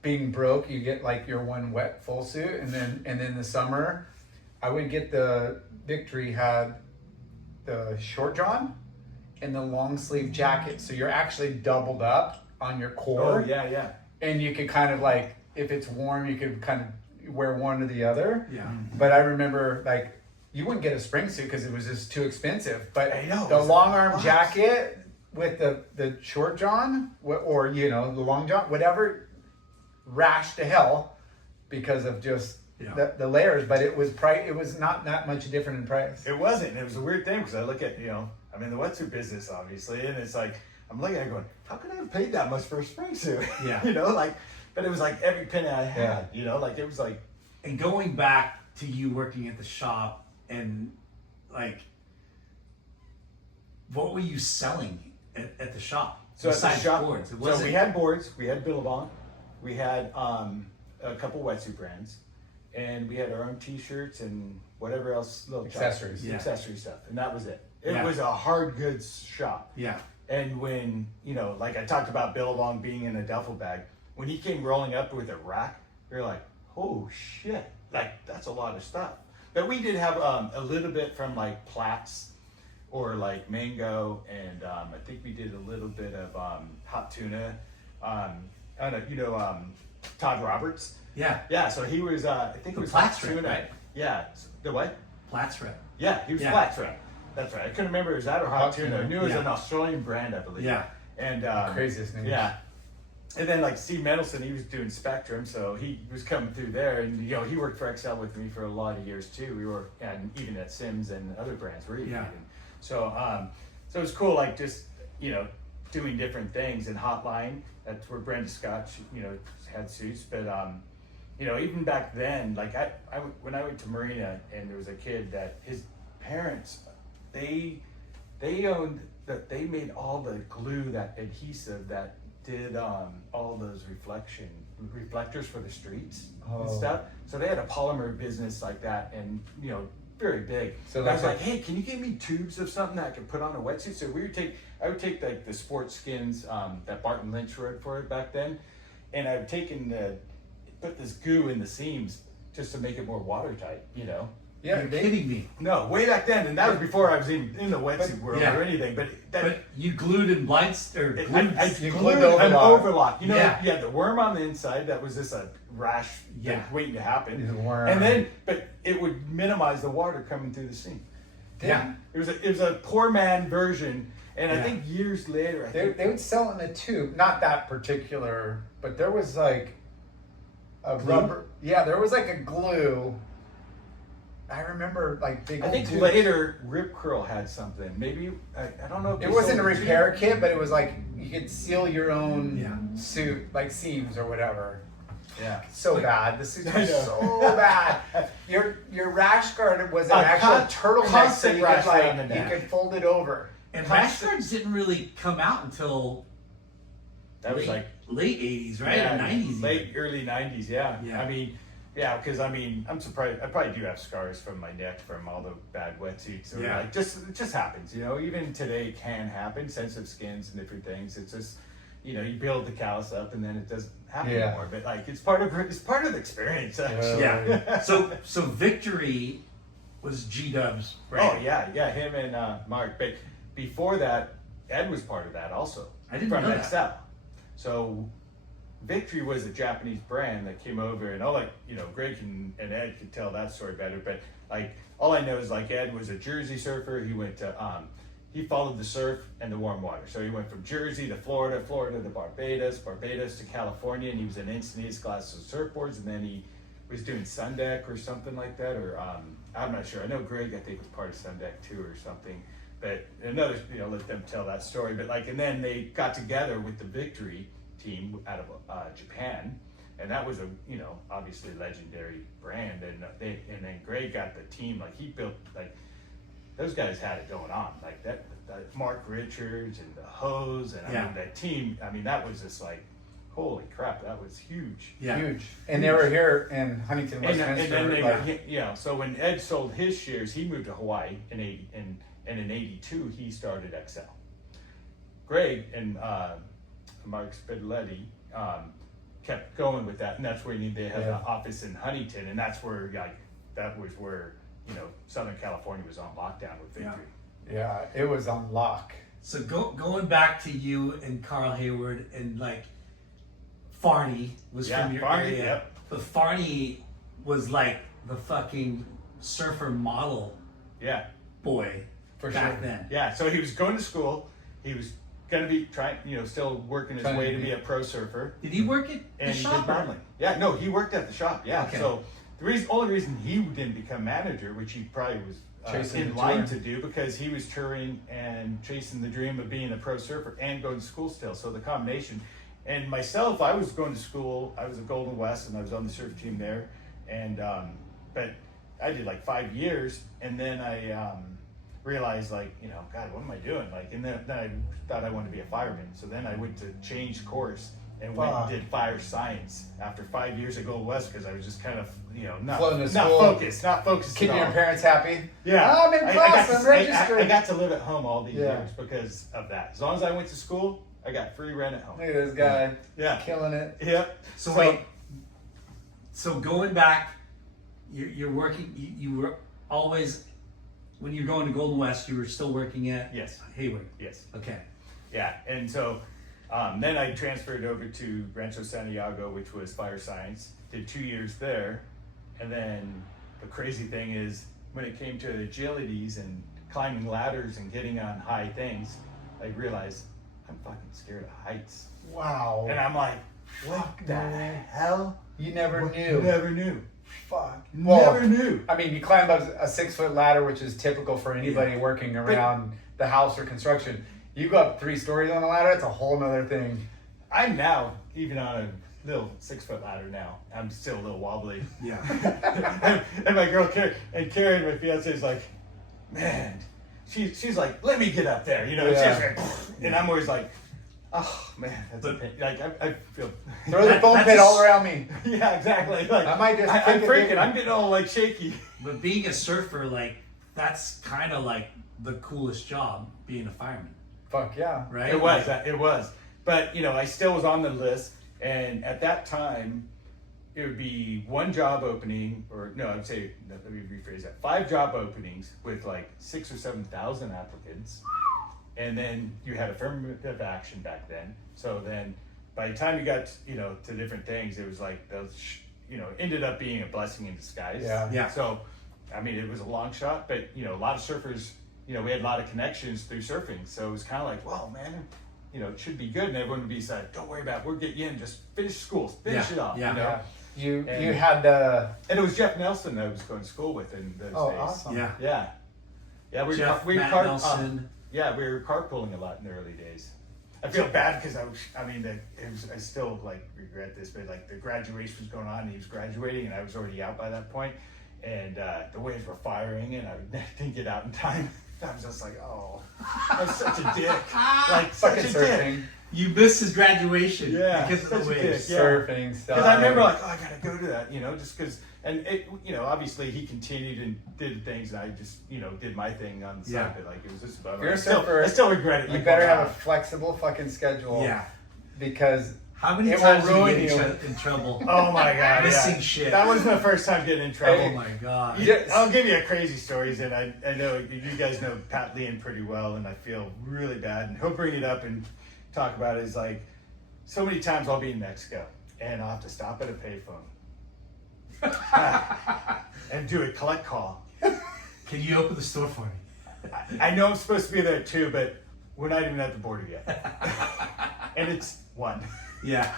being broke. You get like your one wet full suit, and then the summer, I would get the Victory had the short john and the long sleeve jacket, so you're actually doubled up on your Oh, core. yeah. And you could kind of like, if it's warm, you could kind of wear one or the other. Yeah. But I remember like you wouldn't get a spring suit because it was just too expensive. But I know, the it was long like arm bucks. jacket with the short john or you know the long john, whatever, rash to hell because of just Yeah. the layers. But it was price. It was not that much different in price. It wasn't. It was a weird thing because I look at, you know, I'm in the wetsuit business, obviously, and it's like, I'm looking at it going, how could I have paid that much for a spring suit? Yeah. You know, like, but it was like every penny I had, Yeah. you know, like it was like, And going back to you working at the shop and like, what were you selling at the shop? so at the besides shop, boards? It so wasn't- we had boards, we had Billabong, we had a couple wetsuit brands, and we had our own T-shirts and whatever else, little Accessories. Yeah. accessory stuff, and that was it. It Yeah. was a hard goods shop. Yeah. And when, you know, like I talked about Billabong being in a duffel bag, when he came rolling up with a rack, we were like, oh shit, like that's a lot of stuff. But we did have a little bit from like Platts or like Mango, and I think we did a little bit of hot tuna. I don't know, you know, Todd Roberts. Yeah. Yeah, so he was, I think The it was Platts hot rep, tuna. right? Yeah, the what? Platts rep. Yeah, he was Yeah. Platts rep. That's right. I couldn't remember if it was that or hot Hot tuna. I tuna. knew it was Yeah. an Australian brand, I believe. Yeah. And Craziest names. Yeah. And then like Steve Mendelson, he was doing Spectrum, so he was coming through there, and you know he worked for XCEL with me for a lot of years too. We were, and even at Sims and other brands, Reef. Yeah. Even. So so it was cool, like just you know doing different things. And Hotline, that's where Brenda Scott, you know, had suits. But you know, even back then, like when I went to Marina, and there was a kid that his parents, they owned that, they made all the glue, that adhesive that did all those reflectors for the streets and Oh. stuff. So they had a polymer business like that, and you know, very big. So So I was like like, hey, can you give me tubes of something that I could put on a wetsuit? So I would take like the sports skins that Barton Lynch wrote for it back then, and I've put this goo in the seams just to make it more watertight, you know. Yeah, You're they, kidding me. No, way back then, and that was before I was even in the wetsuit world yeah. or anything. But that, But you glued in blinds or I glued. You glued glued an overlock. overlock. You know, Yeah. you had the worm on the inside that was just a rash Yeah. like, waiting to happen. The worm. And then, but it would minimize the water coming through the seam. Yeah. It was a poor man version, and I Yeah. think years later, I they, think they would sell it in a tube. Not that particular, but there was like a Glue? rubber. Yeah, there was like a glue. I remember like big. I old think tubes. later Rip Curl had something. Maybe I don't know. If It they wasn't a sold the repair tube. kit, but it was like you could seal your own Yeah. suit, like seams or whatever. Yeah. So bad. The suits I were know. so bad. Your rash guard was an A actual turtleneck, so constant you rash could like around the you neck. could fold it over. And rash guards didn't really come out until That was like late 80s, right? yeah, Or 90s. late early 90s. Yeah. Yeah. I mean, yeah, because I mean, I'm surprised. I probably do have scars from my neck from all the bad wetsuits. Or Yeah. like it just happens. You know, even today it can happen. Sensitive skins and different things. It's just, you know, you build the callus up and then it doesn't happen Yeah. anymore. But like it's part of the experience. Actually. Yeah. So Victory was G-Dub's, right? Oh yeah, him and Mark. But before that, Ed was part of that also. I didn't from know that. XCEL. So Victory was a Japanese brand that came over, and all like you know, Greg and Ed could tell that story better. But like all I know is like Ed was a Jersey surfer. He went to he followed the surf and the warm water. So he went from Jersey to Florida, Florida to Barbados, Barbados to California, and he was an Encinitas class of surfboards, and then he was doing Sundeck or something like that, or I'm not sure. I know Greg, I think, was part of Sundeck too or something. But another, you know, let them tell that story. But like, and then they got together with the Victory team out of Japan, and that was a, you know, obviously legendary brand. And then Greg got the team, like he built, like those guys had it going on, like that Mark Richards and the Hose, and I mean that team. I mean that was just like, holy crap, that was huge. Yeah. Huge. And they were here in Huntington, And Westminster. then they, like, yeah. So when Ed sold his shares, he moved to Hawaii in in '82 he started XCEL. Greg and Mark Spidelletti kept going with that, and that's where they had Yeah. an office in Huntington, and that's where like that was where you know Southern California was on lockdown with Victory. yeah, it was on lock. So going back to you and Carl Hayward and like Farney was Yeah, from your Farney, area. yep. But Farney was like the fucking surfer model Yeah, boy For back sure. then. yeah. So he was going to school. He was going to be trying, you know, still working his Trying way to to be- be a pro surfer. Did he work at the And he shop? did modeling. Yeah, no, he worked at the shop. Yeah. Okay. So the only reason he didn't become manager, which he probably was Chasing in the line tour. to do, because he was touring and chasing the dream of being a pro surfer and going to school still. So the combination. And myself, I was going to school. I was at Golden West, and I was on the surf team there. And but I did like 5 years, and then I realized, like, you know, God, what am I doing? Like, and then I thought I wanted to be a fireman. So then I went to change course and went and did fire science after 5 years at Gold West because I was just kind of, not Floating to not school. focused. Keeping at your all. parents happy. Yeah, Oh, I'm in class, I'm registered. I got to live at home all these Yeah. years because of that. As long as I went to school, I got free rent at home. Look at this guy. Yeah. Killing it. Yep. So wait. So going back, you're working. You were always when you're going to Golden West. You were still working at Yes. Hayward. Yes. Okay. Yeah, and so then I transferred over to Rancho Santiago, which was fire science. Did 2 years there, and then the crazy thing is when it came to agilities and climbing ladders and getting on high things, I realized I'm fucking scared of heights. Wow. And I'm like, what the hell? You never knew. Never knew. Fuck. Never knew. I mean, you climb up a 6-foot ladder, which is typical for anybody working around the house or construction. You go up 3 stories on a ladder, it's a whole nother thing. I'm now even on a little 6-foot ladder now. I'm still a little wobbly. Yeah. and my girl Karen, my fiance, is like, man, she's like, let me get up there, Yeah. She's like, and I'm always like, oh man, that's a pain. Like I feel. Throw the foam pit all around me. Yeah, exactly. Like I might just I'm take a freaking. dig. I'm getting all like shaky. But being a surfer, like that's kind of like the coolest job, being a fireman, Fuck yeah. right? It was. But I still was on the list, and at that time, it would be one job opening, or no, I'd say, let me rephrase that: 5 job openings with like 6,000 or 7,000 applicants, and then you had affirmative action back then. So then, by the time you got to different things, it was like those, ended up being a blessing in disguise. Yeah. So, I mean, it was a long shot, but a lot of surfers, we had a lot of connections through surfing, so it was kind of like, wow, man. It should be good, and everyone would be like, "Don't worry about it. We'll get you in. Just finish school, finish it off." Yeah. You And- had And it was Jeff Nelson that I was going to school with in those days. awesome. Yeah. Yeah. We Jeff, were Matt Nelson. we were carpooling a lot in the early days. I feel bad because I still like regret this, but like the graduation was going on, and he was graduating, and I was already out by that point, and the waves were firing, and I didn't get out in time. I was just like, oh, I'm such a dick. Like, such Fucking a dick. surfing. You missed his graduation Yeah, because of the such a waves. dick. Yeah. Surfing stuff. Because I remember like, oh, I gotta go to that, just because, and it, obviously he continued and did things, and I just, did my thing on the side, Yeah. but like it was just about. You're a surfer. I still regret it. You like, better wow. have a flexible fucking schedule. Yeah. Because How many it will times did you ruin get you. in trouble? Oh my god, Missing yeah. shit. That wasn't the first time getting in trouble. Oh my god. I'll give you a crazy story, and I know you guys know Pat Leon pretty well, and I feel really bad, and he'll bring it up and talk about it. It's like, so many times I'll be in Mexico, and I'll have to stop at a payphone and do a collect call. Can you open the store for me? I know I'm supposed to be there too, but we're not even at the border yet. And it's 1. Yeah.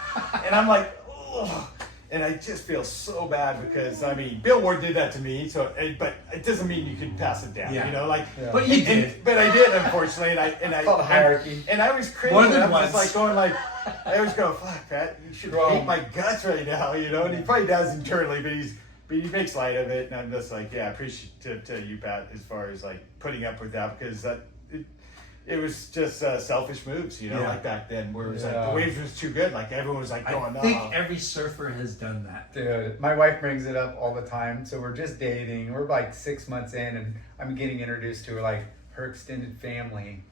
And I'm like, oh, and I just feel so bad because Bill Ward did that to me. So, but it doesn't mean you can pass it down. Yeah. Yeah. But you did. But I did, unfortunately, and I Called hierarchy. And I was crazy. More than I was once. like going like, I always go, fuck, Pat, you should Wrong. hate my guts right now, And he probably does internally, but he makes light of it, and I'm just like, yeah, I appreciate to you, Pat, as far as like putting up with that because it was just selfish moves, Yeah. like back then, where it was like Yeah. the waves was too good, like everyone was like going, I think oh. every surfer has done that. Dude, my wife brings it up all the time. So we're just dating. We're like 6 months in, and I'm getting introduced to her extended family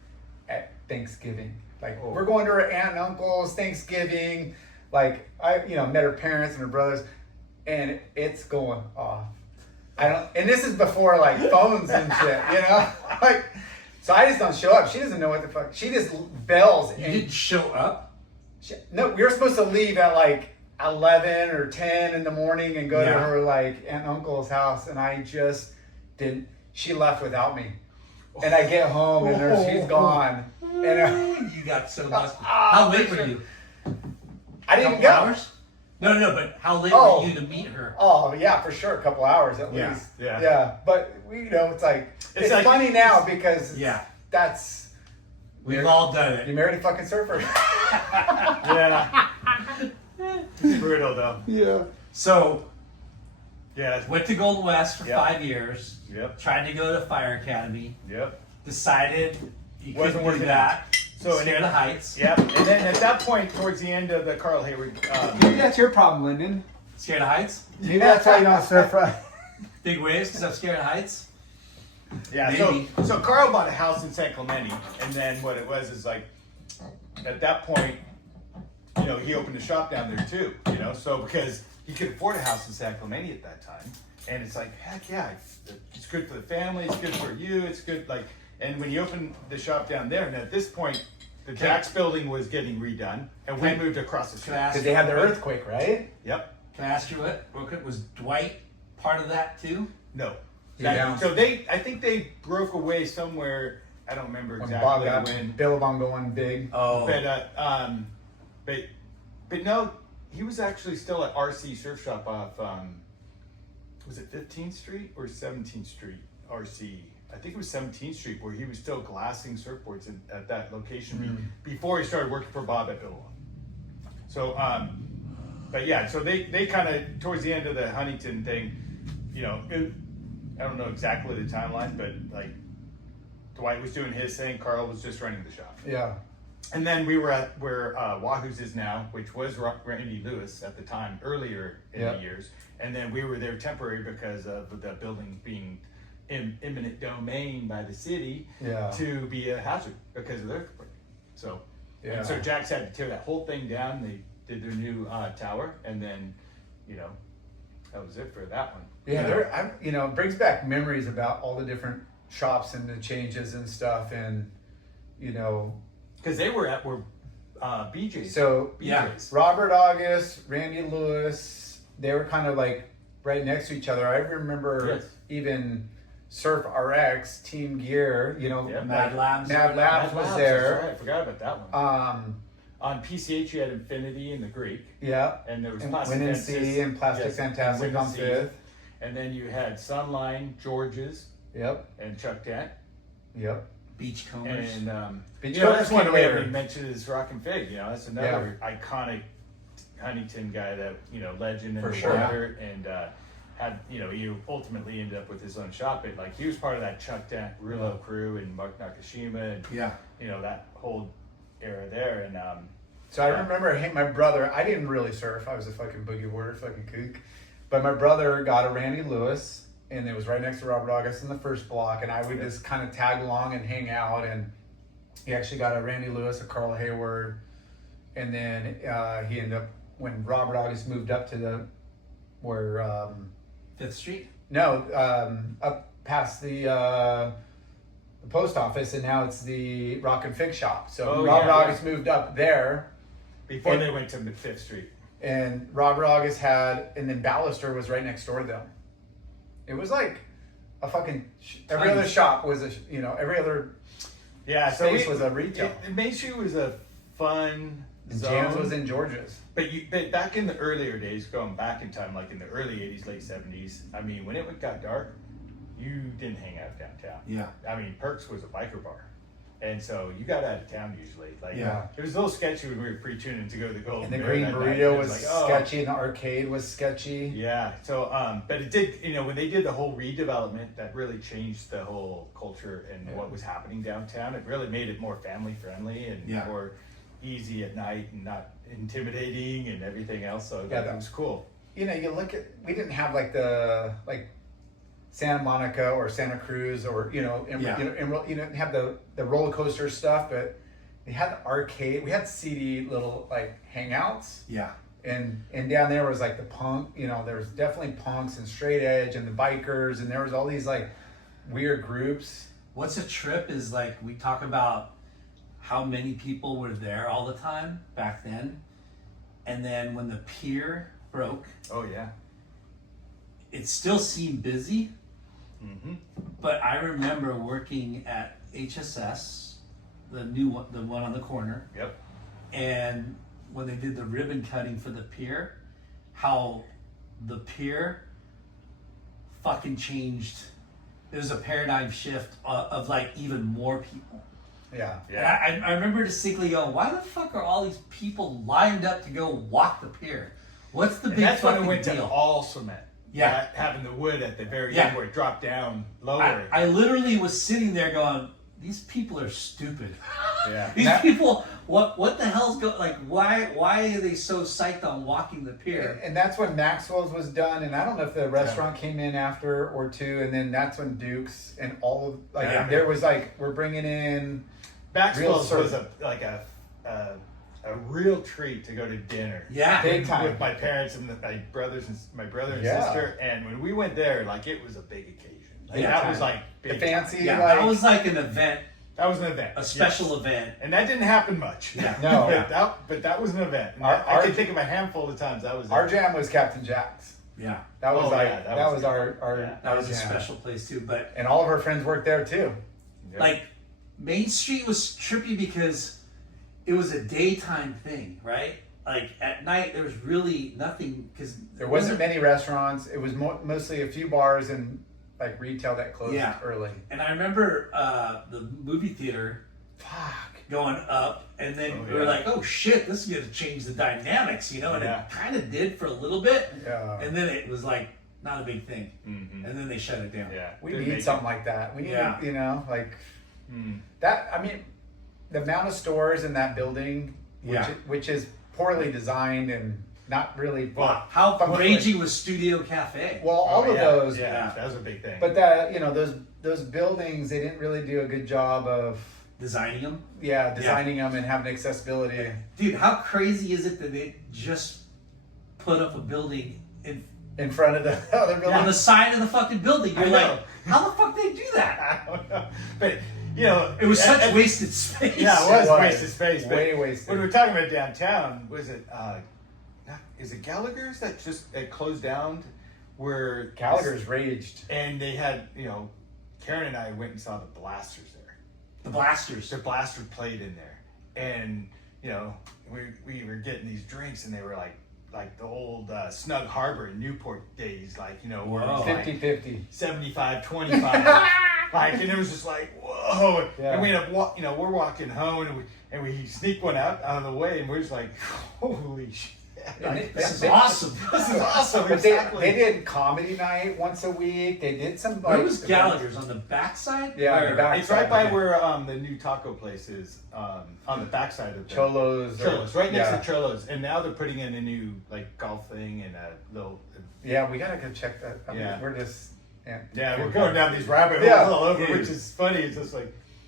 at Thanksgiving. Like we're going to her aunt and uncle's Thanksgiving. Like I, met her parents and her brothers, and it's going off. And this is before like phones and shit, like. So I just don't show up. She doesn't know what the fuck. She just bells. You didn't show up? No, we were supposed to leave at like 11 or 10 in the morning and go to Yeah. her like aunt and uncle's house, and I just didn't. She left without me, and I get home and she's gone. And You got so lost. How late were you? I didn't Couple go. hours? No, but how late Oh. were you to meet her? Oh yeah, for sure, a couple hours at Yeah, least. yeah. But it's like it's like- funny now because Yeah. that's We've all done you it. married a fucking surfer. Yeah. It's brutal though. Yeah. So, Yeah. went to Golden West for Yep. 5 years. Yep. Tried to go to Fire Academy. Yep. Decided you Wasn't couldn't do working that. So Scared of heights. Yep. And then at that point, towards the end of the Carl Hayward, Maybe that's your problem, Lyndon. Scared of heights. Maybe that's why you don't surf right. Big waves because I'm scared of heights. yeah. Maybe. So Carl bought a house in San Clemente, and then what it was is like, at that point, you know, he opened a shop down there too. You know, so because he could afford a house in San Clemente at that time, and it's like, heck yeah, it's good for the family, it's good for you, it's good like. And when he opened the shop down there, and at this point, the Jack's building was getting redone, and we moved across the street. Because they had the earthquake, right? Yep. Can I ask you what? Real quick, was Dwight part of that too? No. Yeah. So I think they broke away somewhere. I don't remember When exactly Bob got when. Billabong going big. Oh, But no, he was actually still at RC Surf Shop off. Was it 15th Street or 17th Street? RC. I think it was 17th Street where he was still glassing surfboards at that location before he started working for Bob at Billabong. So, but yeah, so they kind of towards the end of the Huntington thing, you know, I don't know exactly the timeline, but like Dwight was doing his thing, Carl was just running the shop. Yeah. And then we were at where Wahoo's is now, which was Randy Lewis at the time, earlier in the years. And then we were there temporary because of the building being in eminent domain by the city to be a hazard because of the earthquake. So, and so Jack's had to tear that whole thing down. They did their new tower, and then, you know, that was it for that one. Yeah, it brings back memories about all the different shops and the changes and stuff, and you know, because they were BJ's. So BJ's. Robert August, Randy Lewis, they were kind of like right next to each other. I remember even Surf RX, Team Gear, you know, Mad Labs was there. That's right. I forgot about that one. On PCH, you had Infinity and the Greek. Yeah. And there was and Plastic Win and C and Plastic Fantastic on Fifth. And then you had Sunline, George's. Yep. And Chuck Dent. Yep. Beachcombers. And Beachcombers that's one came we later. haven't mentioned is Rock and Fig. You know, that's another iconic Huntington guy that, you know, legend in the water and had, you know, he ultimately ended up with his own shop. But like he was part of that Chuck Dent Rulo crew and Mark Nakashima and you know, that whole era there. And so I remember my brother, I didn't really surf. I was a fucking boogie boarder, fucking kook. But my brother got a Randy Lewis, and it was right next to Robert August in the first block, and I would just kind of tag along and hang out. And he actually got a Randy Lewis, a Carl Hayward, and then he ended up, when Robert August moved up to where 5th Street? No, up past the post office, and now it's the Rock and Fig shop. So Robert August moved up there before they went to 5th Street. And Robert August had, and then Ballister was right next door to them. It was like a fucking every other shop was every other space was a retail. Main Street was a fun zone. James was in Georgia's. But back in the earlier days, going back in time, like in the early 80s, late 70s, I mean, when it got dark, you didn't hang out downtown. Yeah. I mean, Perks was a biker bar. And so you got out of town usually. Like, it was a little sketchy when we were pre-tuning to go to the Golden And the Bear Green that Burrito night. was like, sketchy, and the arcade was sketchy. Yeah. So, but it did, you know, when they did the whole redevelopment, that really changed the whole culture and what was happening downtown. It really made it more family friendly and more easy at night and not intimidating and everything else. So that was cool. You know, you look at, we didn't have like Santa Monica or Santa Cruz or you didn't have the roller coaster stuff, but we had the arcade. We had seedy little like hangouts. Yeah. And down there was like the punk. You know, there was definitely punks and straight edge and the bikers, and there was all these like weird groups. What's a trip is like we talk about how many people were there all the time back then, and then when the pier broke. Oh yeah. It still seemed busy. Mm-hmm. But I remember working at HSS, the new one, the one on the corner. Yep. And when they did the ribbon cutting for the pier, how the pier fucking changed. There was a paradigm shift of like even more people. Yeah. And I remember distinctly going, why the fuck are all these people lined up to go walk the pier? What's the big that's fucking when it went deal? to all cement. Yeah. Having the wood at the very end where it dropped down lower. I literally was sitting there going, these people are stupid. Yeah. These people, what the hell's going? Like, why are they so psyched on walking the pier? And that's when Maxwell's was done, and I don't know if the restaurant came in after or two, and then that's when Duke's and all of there was we're bringing in Maxwell's was a real treat to go to dinner. Yeah, big time with my parents and my brother and sister. And when we went there, it was a big occasion. That was big the fancy. Yeah, that was like an event. That was an event. A special event. And that didn't happen much. Yeah. No. but that was an event. I can think of a handful of times that was our jam was Captain Jack's. Yeah. That was that was our that was a jam. special place too. But and all of our friends worked there too. Like Main Street was trippy because it was a daytime thing, right? Like at night there was really nothing because there wasn't many restaurants. It was mostly a few bars and retail that closed early. And I remember the movie theater going up, and then we were like, oh shit, this is going to change the dynamics, and it kind of did for a little bit. Yeah. And then it was not a big thing. Mm-hmm. And then they shut it down. Yeah. We need something like that. We need, that. I mean, the amount of stores in that building, which is poorly designed and not really. Well, how ragey was Studio Cafe? Well, all of those. Yeah, that was a big thing. But those buildings, they didn't really do a good job of designing them. Yeah, designing them and having accessibility. Dude, how crazy is it that they just put up a building in front of the other building on the side of the fucking building? You're like, how the fuck they do that? I don't know, but. It was such wasted space. Yeah, it was wasted space. Way wasted. When we were talking about downtown, was it? Is it Gallagher's that it closed down? Where Gallagher's raged, and they had Karen and I went and saw the Blasters there. The Blasters. The Blasters played in there, and we were getting these drinks, and they were like the old Snug Harbor in Newport days, where it was 50-50, 75-25. And it was just whoa. Yeah. And we end up we're walking home and we sneak one out of the way and we're just like, holy shit. This is awesome. This is awesome. But Exactly. they did comedy night once a week. They did some. Where was Gallagher's? On the backside? Yeah, the backside. It's right by where the new taco place is, on the backside of the Cholo's. Right next to Cholo's. And now they're putting in a new golf thing and a little. Yeah, we gotta go check that. I mean, we're just. Yeah, we're going down these rabbit holes all over, which is funny. It's just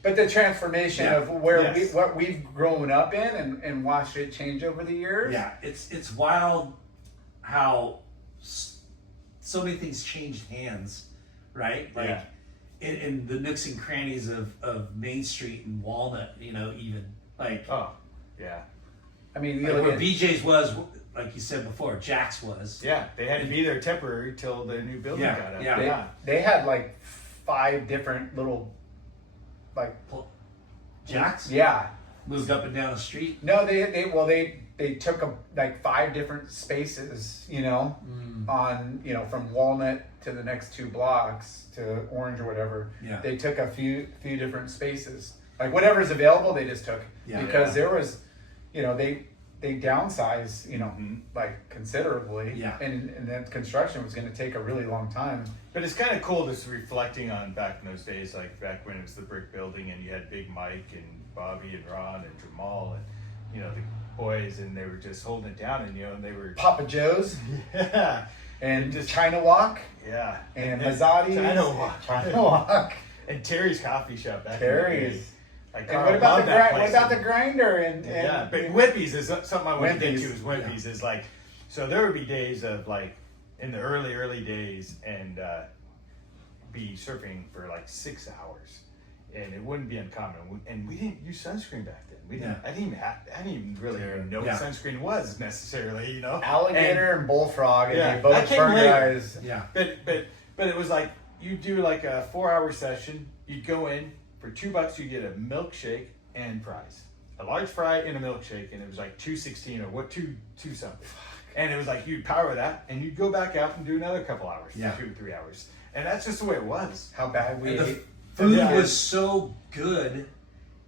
But the transformation of what we've grown up in and watched it change over the years. Yeah, it's wild how so many things changed hands, right? In the nooks and crannies of Main Street and Walnut, even oh, yeah. I mean, where BJ's was, like you said before, Jack's was. Yeah, they had to be there temporary till the new building got up. Yeah. They had 5 different little Jack's? Yeah. Moved up and down the street? No, they took 5 different spaces, on, from Walnut to the next 2 blocks to Orange or whatever. Yeah. They took a few different spaces. Whatever's available, they just took. Yeah. Because there was, they downsized, considerably. Yeah. And then construction was going to take a really long time. But it's kind of cool just reflecting on back in those days, back when it was the brick building and you had Big Mike and Bobby and Ron and Jamal and, the boys, and they were just holding it down and, they were... Papa Joe's. Yeah. And just China Walk. Yeah. And Mazzotti. China Walk. And Terry's Coffee Shop back Terry's. And what about the grinder and but Whippy's is something I want to get to. Is Whippy's is so there would be days of in the early days and be surfing for 6 hours, and it wouldn't be uncommon. And we didn't use sunscreen back then. We didn't. I didn't even really know what sunscreen was necessarily. Alligator and bullfrog, and they that both came burn later. guys. Yeah. But it was you do a 4-hour session. You'd go in. For $2, you get a milkshake and fries, a large fry and a milkshake, and it was $2.16 or two something. And it was you'd power that, and you'd go back out and do another couple hours, 2 to 3 hours, and that's just the way it was. How bad we ate. Food was so good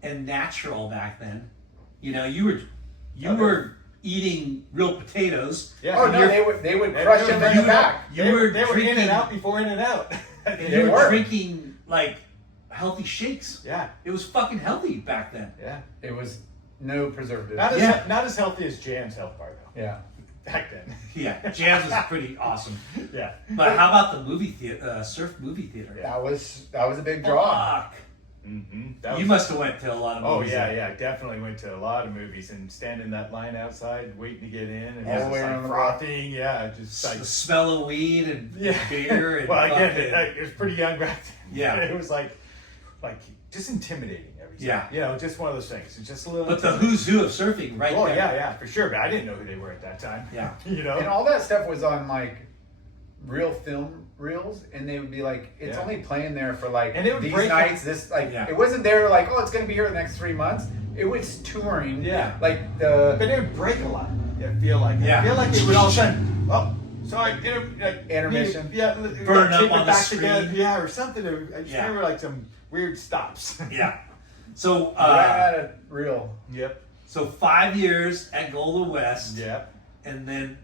and natural back then. You were eating real potatoes. Yeah. Oh no, they would crush them in the back. They were in and out before in and out. You were drinking healthy shakes. Yeah. It was fucking healthy back then. Yeah. It was no preservatives. Not as healthy as Jam's Health Bar though. Yeah. Back then. Yeah, Jams was pretty awesome. Yeah. But how about the movie theater, surf movie theater? That was a big draw. Fuck. Mm-hmm. You must have went to a lot of Oh movies. yeah. Definitely went to a lot of movies and stand in that line outside waiting to get in and All the just way like around the frothing. Yeah, just The like smell of weed and yeah. beer and well, again, fucking- it was pretty young back then. Yeah. It was like just intimidating every time. Yeah. You know, just one of those things. It's just a little. But the intimidating. who's who of surfing right Oh there. yeah, for sure. But I didn't know who they were at that time. Yeah. You know. And all that stuff was on like real film reels, and they would be like, it's Yeah. only playing there for like And it would these break nights. This like Yeah. it wasn't there like, oh, it's gonna be here the next 3 months. It was touring. Yeah. Like the But it would break a lot. I feel like. Yeah. I feel like it would all of a sudden. Oh, sorry. Intermission. Yeah. Burn up tape it on the back screen. together. Yeah, or something. I just Yeah. remember like some weird stops. Yeah. So ran out of reel. Yep. so 5 years at Golden West. Yep. And then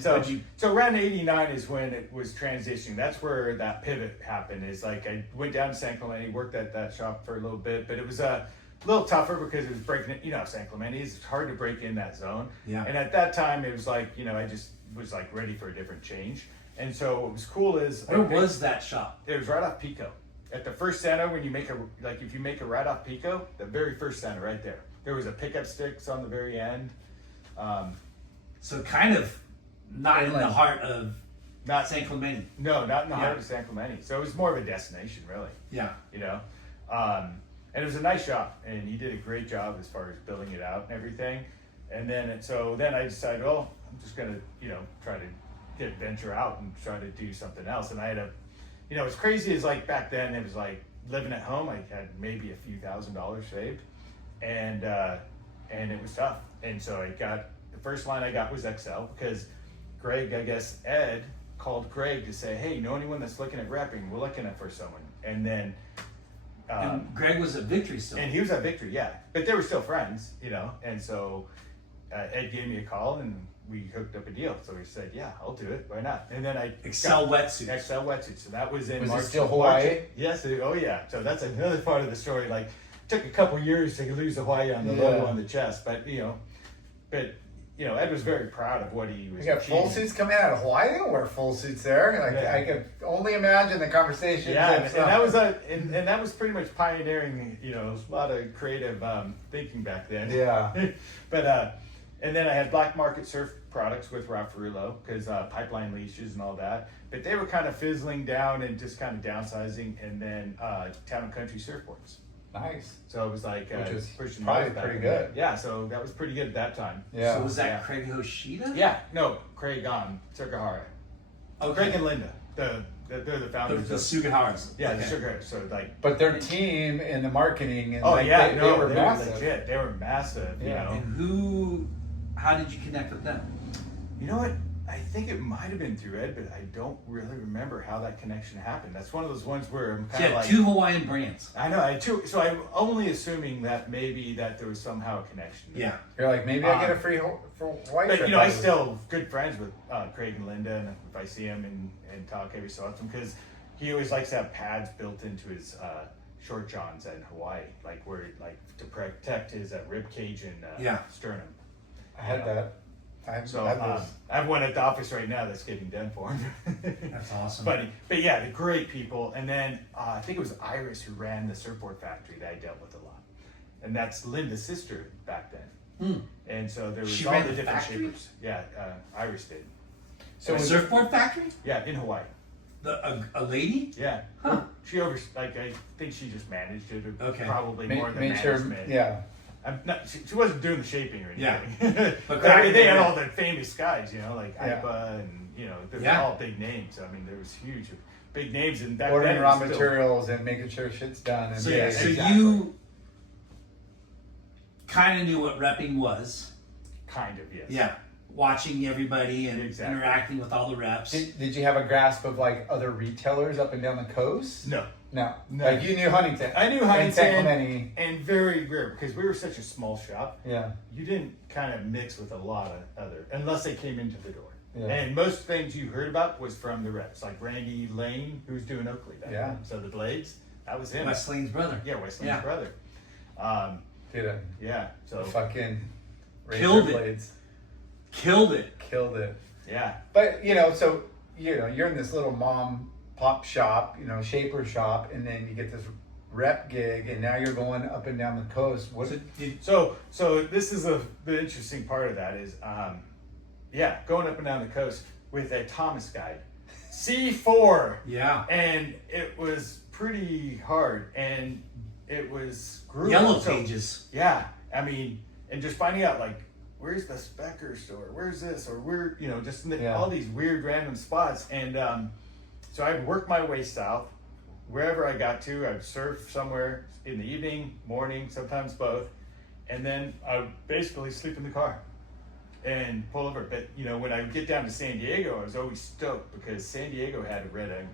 So what'd you around '89 is when it was transitioning. That's where that pivot happened. Is like I went down to San Clemente, worked at that shop for a little bit, but it was a little tougher because it was breaking it. You know, San Clemente it's hard to break in that zone. Yeah. And at that time, it was like I just was like ready for a different change. And so what was cool is where was that shop? it was right off Pico. At the first center, when you make if you make a right off Pico, the very first center right there. There was a pickup sticks on the very end. So kind of not in the Inland. heart of Not San Clemente. No, not in the Yeah. heart of San Clemente. So it was more of a destination, really. Yeah. You know, and it was a nice shop, and he did a great job as far as building it out and everything. And then then I decided, oh, I'm just gonna try to venture out and try to do something else. And I had as crazy as like back then, it was like living at home. I had maybe a few $1,000s saved, and it was tough. And so the first line I got was XCEL because Greg, I guess Ed called Greg to say, hey, know anyone that's looking at repping? We're looking for someone. And then And Greg was at Victory still. and he was at Victory, yeah. But they were still friends, And so Ed gave me a call and we hooked up a deal. So he said, yeah, I'll do it. Why not? And then I XCEL Wetsuits. XCEL Wetsuits. So that was in Was it March. still Hawaii? March. Yes. Oh yeah. So that's another part of the story. Like, it took a couple years to lose Hawaii on the logo on the chest, but Ed was very proud of what he was. You got full achieving. suits coming out of Hawaii. They don't wear full suits there. Like Yeah. I could only imagine the conversation. Yeah, and that was pretty much pioneering. A lot of creative thinking back then. Yeah. But and then I had black market surf products with Raffarillo because pipeline leashes and all that. But they were kind of fizzling down and just kind of downsizing. And then Town and Country surfboards. Nice. So it was like Which is pushing probably those back pretty in good. there. Yeah, so that was pretty good at that time. Yeah. So was that Yeah. Craig Hoshida? Yeah, no, Craig on Sugahara. Okay. Craig and Linda, they're the The, founders the of Sugaharas. yeah, Okay. the Sugar. So like. But their team and the marketing and Oh like, yeah, they no, were massive. legit. They were massive. Yeah. And how did you connect with them? You know what? I think it might have been through Ed, but I don't really remember how that connection happened. That's one of those ones where I'm So kind you of had like. two Hawaiian brands. I know. I had two. So I'm only assuming that maybe that there was somehow a connection. Yeah. You're like, maybe I get a free for white But trip I out of still good friends with Craig and Linda, and if I see him and talk every so often, because he always likes to have pads built into his short johns in Hawaii, like to protect his rib cage and sternum. I had that. I had So those. I have one at the office right now that's getting done for him. That's awesome. But yeah, the great people. And then I think it was Iris who ran the surfboard factory that I dealt with a lot, and that's Linda's sister back then. And so there was She all ran the the different factory? shapers. Yeah, Iris did. So a was surfboard factory? Yeah, in Hawaii. A lady? Yeah. Huh. She I think she just managed it, or Okay. probably more than made sure, management. yeah. I'm not, she wasn't doing the shaping or Yeah. anything. But But I mean, they had yeah. all the famous guys, like Yeah. IPA and, they're Yeah. all big names. I mean, there was huge, big names. And back Ordering then, it raw was still- materials and making sure shit's done. And So, Yeah, so exactly. you kind of knew what repping was. Kind of, yes. Yeah. Watching everybody and Exactly. interacting with all the reps. Did you have a grasp of like other retailers up and down the coast? No. No. No. Like you knew Huntington. I knew And Huntington, San Clemente. and very rare, because we were such a small shop. Yeah. You didn't kind of mix with a lot of other, unless they came into the door. Yeah. And most things you heard about was from the reps, like Randy Lane, who's doing Oakley back Yeah. then. So the blades, that was him. Wesley's brother. Yeah, Wesley's Yeah. brother. Dude, Yeah, so the fucking Killed razor it. blades. Killed it. Killed it. yeah, But so you're in this little mom pop shop, shaper shop, and then you get this rep gig, and now you're going up and down the coast. What? So this is the interesting part of that is, going up and down the coast with a Thomas guide, C4. Yeah. And it was pretty hard, and it was grueling. Yellow So, pages. yeah, I mean, and just finding out like, where's the Specker store? Where's this? Or where, just all these weird random spots. And so I'd work my way south. Wherever I got to, I'd surf somewhere in the evening, morning, sometimes both. And then I would basically sleep in the car and pull over. But, when I would get down to San Diego, I was always stoked because San Diego had a red onion.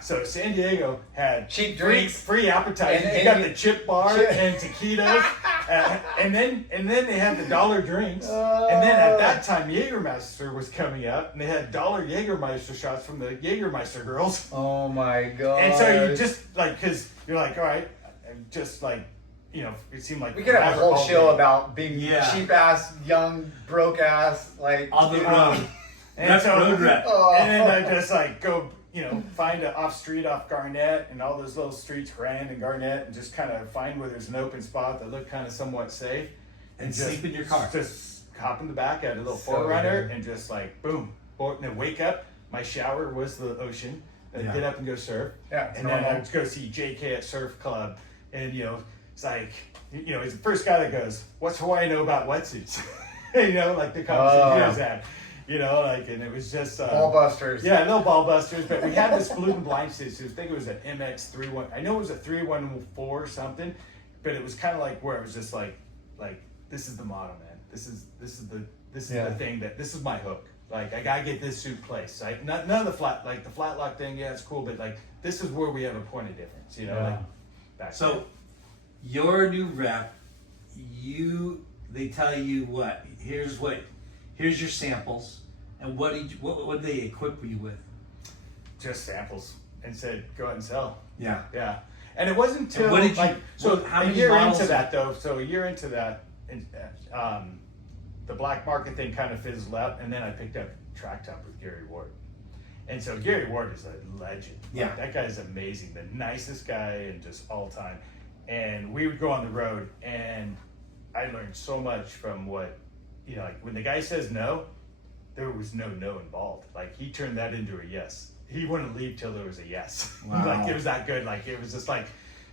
So San Diego had Cheap drinks. free appetizers. And you got the chip bar and taquitos, and then they had the dollar drinks. And then at that time, Jägermeister was coming up, and they had dollar Jägermeister shots from the Jägermeister girls. Oh my god! And so you just because you're like, all right, just like it seemed like we could have a whole all show day. about being cheap ass, young, broke ass, like On the road. And That's so, road rep. and then I just like go, find an off street off Garnett and all those little streets, Grand and Garnett, and just kind of find where there's an open spot that looked kind of somewhat safe. And just, sleep in your car. Just hop in the back, had a little So Forerunner, good. and just like boom, and then wake up. My shower was the ocean. Then Yeah. get up and go surf. Yeah, it's and then normal. I'd go see JK at Surf Club, and it's like he's the first guy that goes, "What's Hawaii know about wetsuits?" Like the conversation he was at. And it was just ball busters. Yeah, no ball busters, but we had this blue and blind suit. So I think it was an MX31. I know it was a 314 something, but it was kind of like where it was just like this is the motto, man. This is the thing this is my hook. Like I gotta get this suit placed. Like none of the flat lock thing. Yeah, it's cool, but like this is where we have a point of difference. Back So, then. your new rep, they tell you what? Here's your samples, and what did they equip you with? Just samples and said go out and sell. Yeah. Yeah, and it wasn't until And what did you- how a many year models into that though. So a year into that, the black market thing kind of fizzled out, and then I picked up Track Top with Gary Ward. And so Gary Ward is a legend. Yeah. Like, that guy is amazing, the nicest guy and just all time. And we would go on the road, and I learned so much from what like when the guy says no, there was no involved. Like he turned that into a yes. He wouldn't leave till there was a yes. Wow. Like it was that good. Like it was just like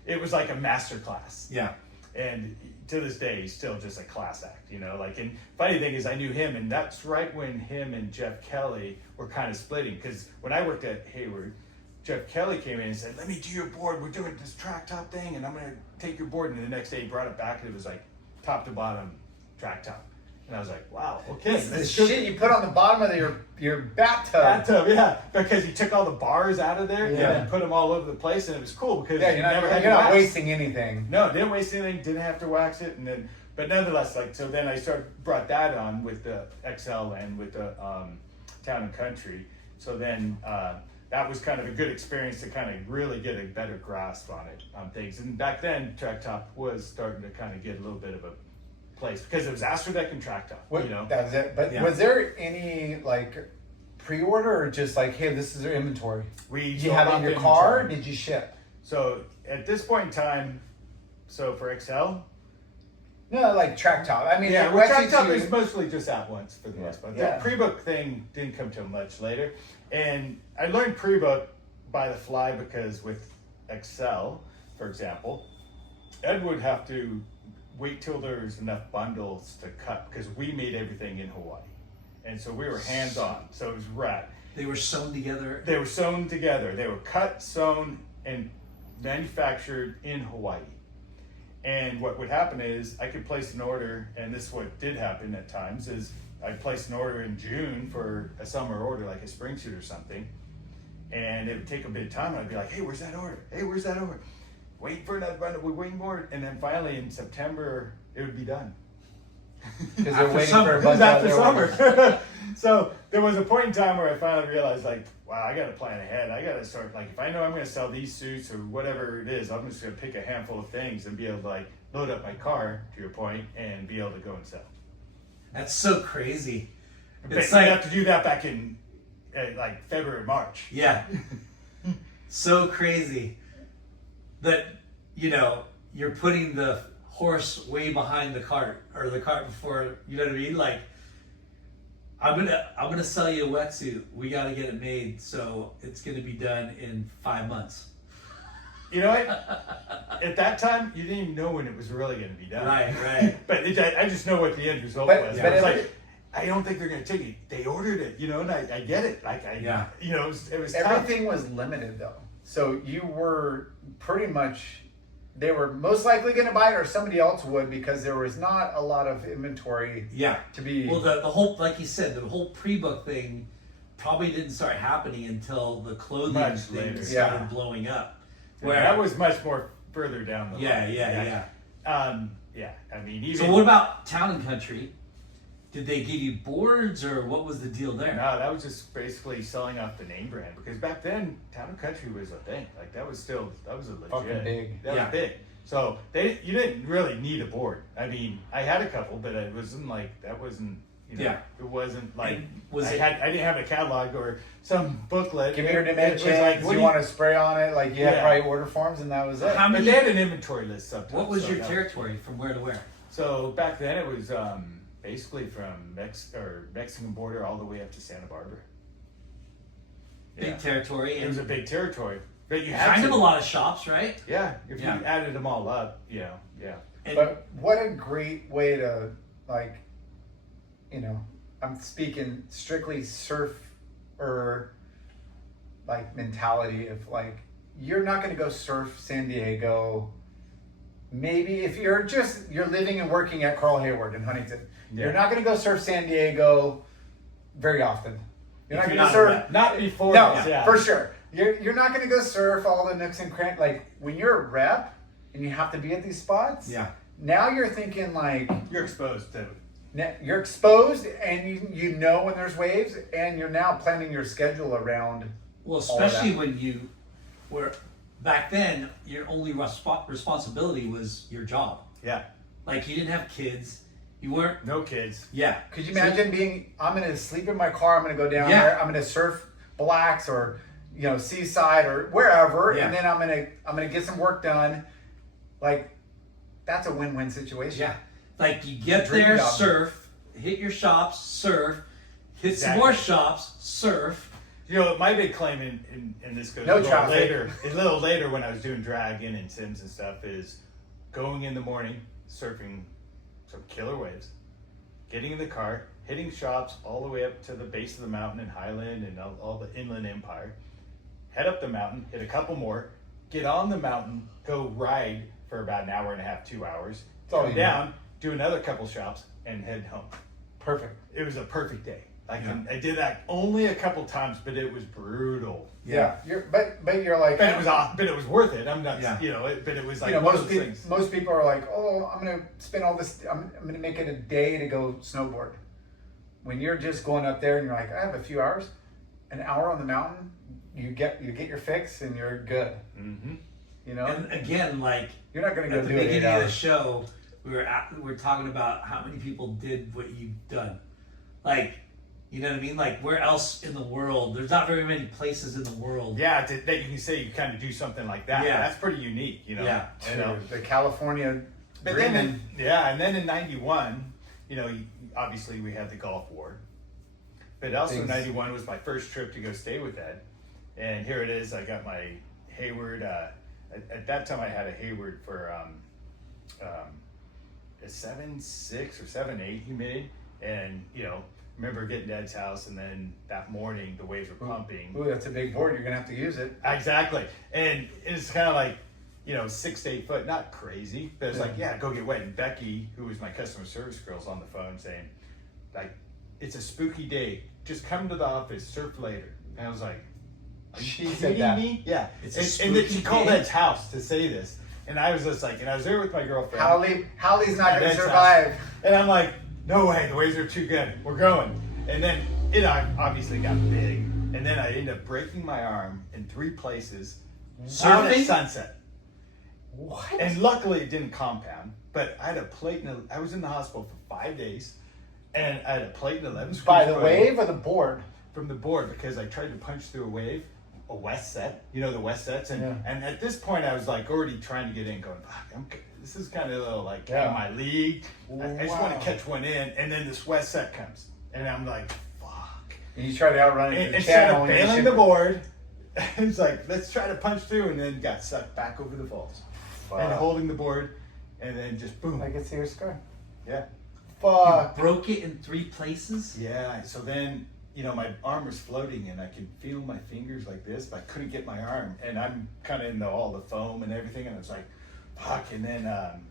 it was like a master class. Yeah. And to this day, he's still just a class act, Like, and funny thing is, I knew him, and that's right when him and Jeff Kelly were kind of splitting. Because when I worked at Hayward, Jeff Kelly came in and said, "Let me do your board. We're doing this track top thing, and I'm gonna take your board." And the next day, he brought it back, and it was like top to bottom track top. And I was like, "Wow, okay." This is the let's shit you put on the bottom of your bathtub. Yeah, because he took all the bars out of there and put them all over the place, and it was cool because Yeah, you never had to you're not wax. wasting anything. No, didn't waste anything. Didn't have to wax it, but nonetheless, so then I brought that on with the XL and with the Town and Country. So then that was kind of a good experience to kind of really get a better grasp on it, on things. And back then, Track Top was starting to kind of get a little bit of a place because it was Astrodeck and Track Top. That was it. But was there any pre-order or just like, hey, this is their inventory? Did you have it in your car? Or did you ship? So at this point in time, so for XL. No, like Track Top. I mean, Yeah, like Track Top wetsuits, is mostly just at once for the most part. Yeah. The pre-book thing didn't come till much later. And I learned pre-book by the fly because with XL, for example, Ed would have to wait till there's enough bundles to cut because we made everything in Hawaii. And so we were hands-on, so it was rad. They were sewn together. They were sewn together. They were cut, sewn, and manufactured in Hawaii. And what would happen is I could place an order, and this is what did happen at times, is I'd place an order in June for a summer order, like a spring suit or something, and it would take a bit of time, and I'd be like, hey, where's that order? Hey, where's that order? Wait for another bundle, we're waiting more. And then finally in September, it would be done. Because After they're waiting summer. for a It was bunch of after other summer. orders. So there was a point in time where I finally realized, like, wow, I got to plan ahead. I got to start, like, if I know I'm going to sell these suits or whatever it is, I'm just going to pick a handful of things and be able to, like, load up my car, to your point, and be able to go and sell. That's so crazy. But It's you like, have to do that back in, like, February, March. yeah, so crazy that, you know, you're putting the horse way behind the cart, or the cart before, you know what I mean? Like, I'm gonna sell you a wetsuit. We gotta get it made, so it's gonna be done in 5 months. You know what? At that time, you didn't even know when it was really going to be done. Right. But I just know what the end result But- was. but I was it- like, I don't think they're going to take it. They ordered it, you know, and I get it. Like, Yeah. you know, it was tough. Everything was limited though. So you were pretty much, they were most likely going to buy it or somebody else would because there was not a lot of inventory Yeah. to be. Well, the whole, like you said, the whole pre-book thing probably didn't start happening until the clothing Much thing later. started Yeah. blowing up. And that was much more further down the Yeah, line. yeah. Yeah, I mean, even... So what about Town and Country? Did they give you boards, or what was the deal there? No, that was just basically selling off the name brand, because back then Town and Country was a thing. Like, that was a legit. Fucking big. That Yeah. was big. So you didn't really need a board. I mean, I had a couple, but it wasn't like, that wasn't, you know, Yeah. it wasn't like, And was I it- didn't have a catalog or some booklet. Give me your It was dimensions. like, what you do want to spray on it? Like you had Yeah. probably order forms, and that was it. How But many? they had an inventory list sometimes. What was so your that- territory from where to where? So back then it was basically from Mexican border all the way up to Santa Barbara. Big Yeah. territory. It was a And big territory, but you had kind to, of a lot of shops, right? Yeah, if Yeah. you added them all up, yeah. And But what a great way to, like, you know, I'm speaking strictly surf or like mentality of like, you're not going to go surf San Diego. Maybe if you're living and working at Carl Hayward in Huntington, you're not going to go surf San Diego very often. You're not If going you're to surf. Not before No, this, yeah. for sure. You're not going to go surf all the nooks and crannies. Like when you're a rep and you have to be at these spots. yeah, Now you're thinking like You're exposed to you're exposed and you know when there's waves and you're now planning your schedule around. well, all of especially that. when you were back then, your only responsibility was your job. yeah, Like you didn't have kids, you weren't. no kids. Yeah, Could you imagine being? I'm going to sleep in my car. I'm going to go down Yeah. there. I'm going to surf Blacks or Seaside or wherever, Yeah. and then I'm going to get some work done. Like that's a win-win situation. yeah. Like you get Dream there, job. surf, hit your shops, surf, hit some Exactly. more shops, surf. You know, my big claim in this goes No a little traffic. a little later when I was doing drag in Sims and stuff is going in the morning, surfing some killer waves, getting in the car, hitting shops all the way up to the base of the mountain in Highland and all the Inland Empire, head up the mountain, hit a couple more, get on the mountain, go ride for about an hour and a half, 2 hours, all come you down, do another couple shops, and head home. Perfect. It was a perfect day. Yeah. I did that only a couple times, but it was brutal. Yeah. But you're like. But it was worth it. I'm not, Yeah. but it was like You know, one of those things. most people are like, oh, I'm gonna spend all this. I'm gonna make it a day to go snowboard. When you're just going up there and you're like, I have a few hours, an hour on the mountain, you get your fix and you're good. Mm-hmm. You know, And again, like you're not gonna go at the do it 8 beginning of the hours. show, we were talking about how many people did what you've done. Like, you know what I mean? Like, where else in the world? There's not very many places in the world. Yeah, that you can say you kind of do something like that. Yeah. That's pretty unique, you know. Yeah. You know? The California But then, dreaming. and then in '91, obviously we had the Gulf War. But also Things- '91 was my first trip to go stay with Ed, and here it is. I got my Hayward. At that time, I had a Hayward for a 7.6 or 7.8 he made, and remember getting to Ed's house, and then that morning the waves were pumping. Ooh, that's a big board. You're gonna have to use it. Exactly, and it's kind of like 6 to 8 foot, not crazy, but it's like, yeah, go get wet. And Becky, who was my customer service girl, is on the phone saying, like, it's a spooky day. Just come to the office, surf later. And I was like, are you She kidding said that. me? Yeah. It's a and then spooky she called day? Ed's house to say this. And I was just like, and I was there with my girlfriend. Howley's not at gonna Ed's house. survive. And I'm like, no way, the waves are too good. We're going. And then it obviously got big. And then I ended up breaking my arm in 3 places. Out at Surfing? sunset. What? And luckily it didn't compound. But I had a plate I was in the hospital for 5 days. And I had a plate and 11 screws. By the put in wave or the board? From the board, because I tried to punch through a wave. A west set, you know, the west sets, and Yeah. and at this point I was like already trying to get in, going, fuck, this is kind of a little like Yeah. in my league. I just want Wow. to catch one in, and then this west set comes, and I'm like, fuck. And you try to outrun it to the Instead channel. of and you bailing should- the board, it's like let's try to punch through, and then got sucked back over the falls, and holding the board, and then just boom. I can see your scar. Yeah, Fuck. Broke it in 3 places? yeah. So then. You know, my arm was floating and I could feel my fingers like this, but I couldn't get my arm. And I'm kind of in all the foam and everything. And I was like, fuck. And then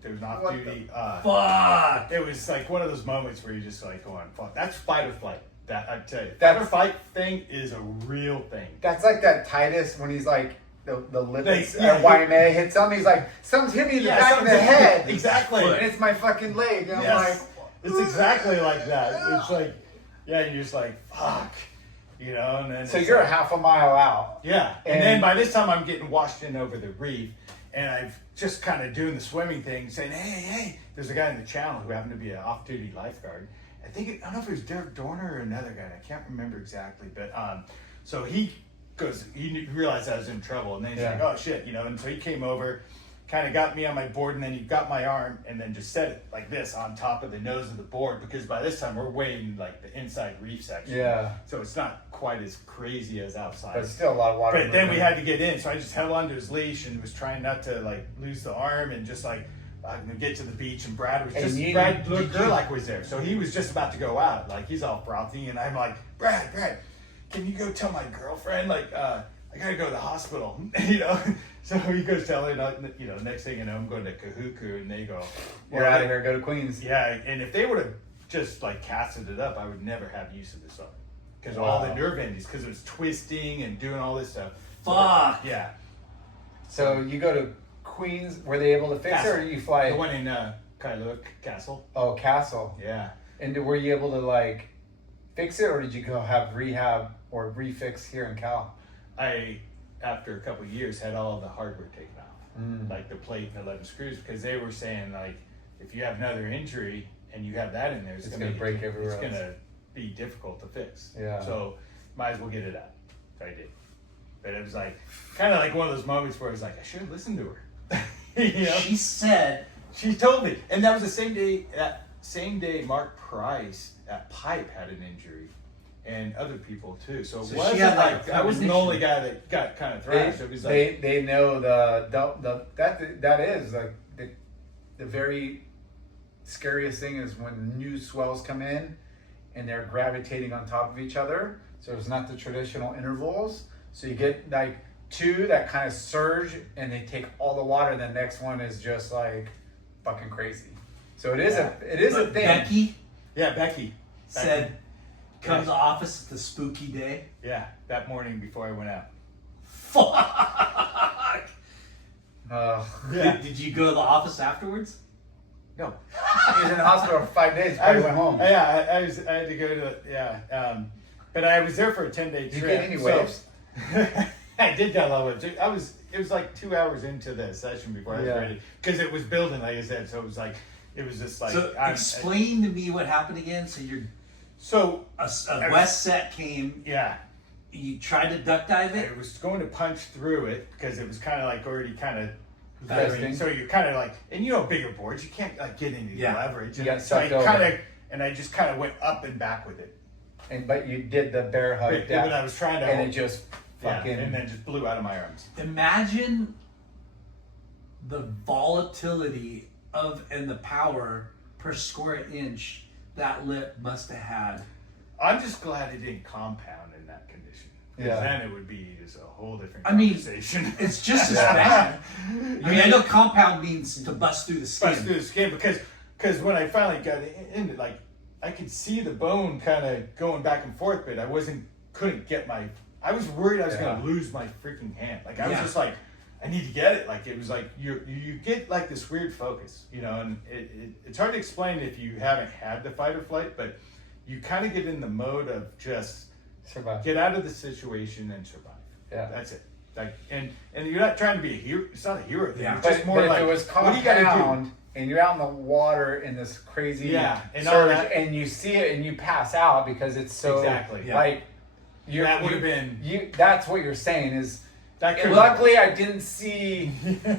there was an off duty. Fuck! It was like one of those moments where you're just like going, fuck. That's fight or flight. That I tell you. Fight That's- or fight thing is a real thing. That's like that Titus when he's like, the lipids Yeah. at YMA hits something. He's like, something's hit me in the back of the something- head. Exactly. And it's my fucking leg. And I'm like, It's exactly like that. It's like, yeah, you're just like, fuck. You know, and then so it's you're like, a half a mile out. Yeah, and And- then by this time I'm getting washed in over the reef, and I've just kind of doing the swimming thing, saying, hey, there's a guy in the channel who happened to be an off-duty lifeguard. I don't know if it was Derek Dorner or another guy. I can't remember exactly, but so he realized I was in trouble, and then he's like, oh shit, you know, and so he came over, kind of got me on my board, and then he got my arm, and then just set it like this on top of the nose of the board, because by this time we're way in like the inside reef section. Yeah. So it's not quite as crazy as outside. But still a lot of water. But then we movement. had to get in, so I just held onto his leash and was trying not to like lose the arm, and just like I'm gonna get to the beach, and Brad was And just you- Brad did Gerlach was there, so he was just about to go out, like he's all frothy, and I'm like, Brad, can you go tell my girlfriend like I gotta go to the hospital, you know? So he goes telling, you know, next thing you know, I'm going to Kahuku, and they go, You're out of here. Go to Queens. yeah, and if they would have just like casted it up, I would never have use of this arm. Because all the nerve endings, because it was twisting and doing all this stuff. So Fuck. yeah. So you go to Queens. Were they able to fix it, or you fly? The one in Kailua Castle. Oh, Castle. Yeah. And were you able to like fix it, or did you go have rehab or refix here in Cal? I, after a couple of years, had all the hardware taken off. Like the plate and 11 screws, because they were saying like, if you have another injury and you have that in there, it's gonna break everywhere It's else. gonna be difficult to fix. Yeah. So might as well get it out. So I did. But it was like kind of like one of those moments where I was like, I should have listened to her. You know? She said, She told me, and that was the same day. That same day, Mark Price at Pipe had an injury, and other people too. So it So she wasn't had, like, like a I wasn't the premonition. only guy that got kind of thrashed. It was like They know that is like the very scariest thing is when new swells come in and they're gravitating on top of each other. So it's not the traditional intervals. So you get like two that kind of surge and they take all the water, and the next one is just like fucking crazy. So it is a but thing. Becky Becky said, come Yeah. to the office at the spooky day. Yeah, that morning before I went out. Fuck. Yeah. Did you go to the office afterwards? No. He was in the hospital for 5 days. I Probably was, went home. Yeah, I had to go to but I was there for a 10-day Did you trip. get any so- waves? I did get a lot of waves. It was like 2 hours into the session before I was Yeah. ready, because it was building, like I said. So it was just like. So explain to me what happened again. So a west set came. Yeah, You tried to duck dive it. I was going to punch through it because it was kind of like already kind of. Vesting. So you're kind of like, and you know, bigger boards, you can't like get any Yeah. leverage. You And got so I sucked over. kind of, and I just kind of went up and back with it. But you did the bear hug But down, when I was trying to, and it just yeah, fucking. and then just blew out of my arms. Imagine the volatility of and the power per square inch that lip must have had. I'm just glad it didn't compound in that condition. 'Cause Yeah. then it would be just a whole different I mean, conversation. It's just as bad. I mean, I know compound means to bust through the skin. Bust through the skin, because when I finally got in it, like I could see the bone kind of going back and forth, but couldn't get my. I was worried I was Yeah. gonna lose my freaking hand. Like I was Yeah. just like, I need to get it. Like it was like you get like this weird focus, you know, and it's hard to explain if you haven't had the fight or flight, but you kind of get in the mode of just Survive. get out of the situation and survive. Yeah. That's it. Like and you're not trying to be a hero. It's not a hero thing. Yeah. It's just more but like if it was what do you gotta do? compound and you're out in the water in this crazy and all surge that. and you see it and you pass out because it's so Exactly. Yeah. like That would have been. that's what you're saying is That could. luckily I didn't see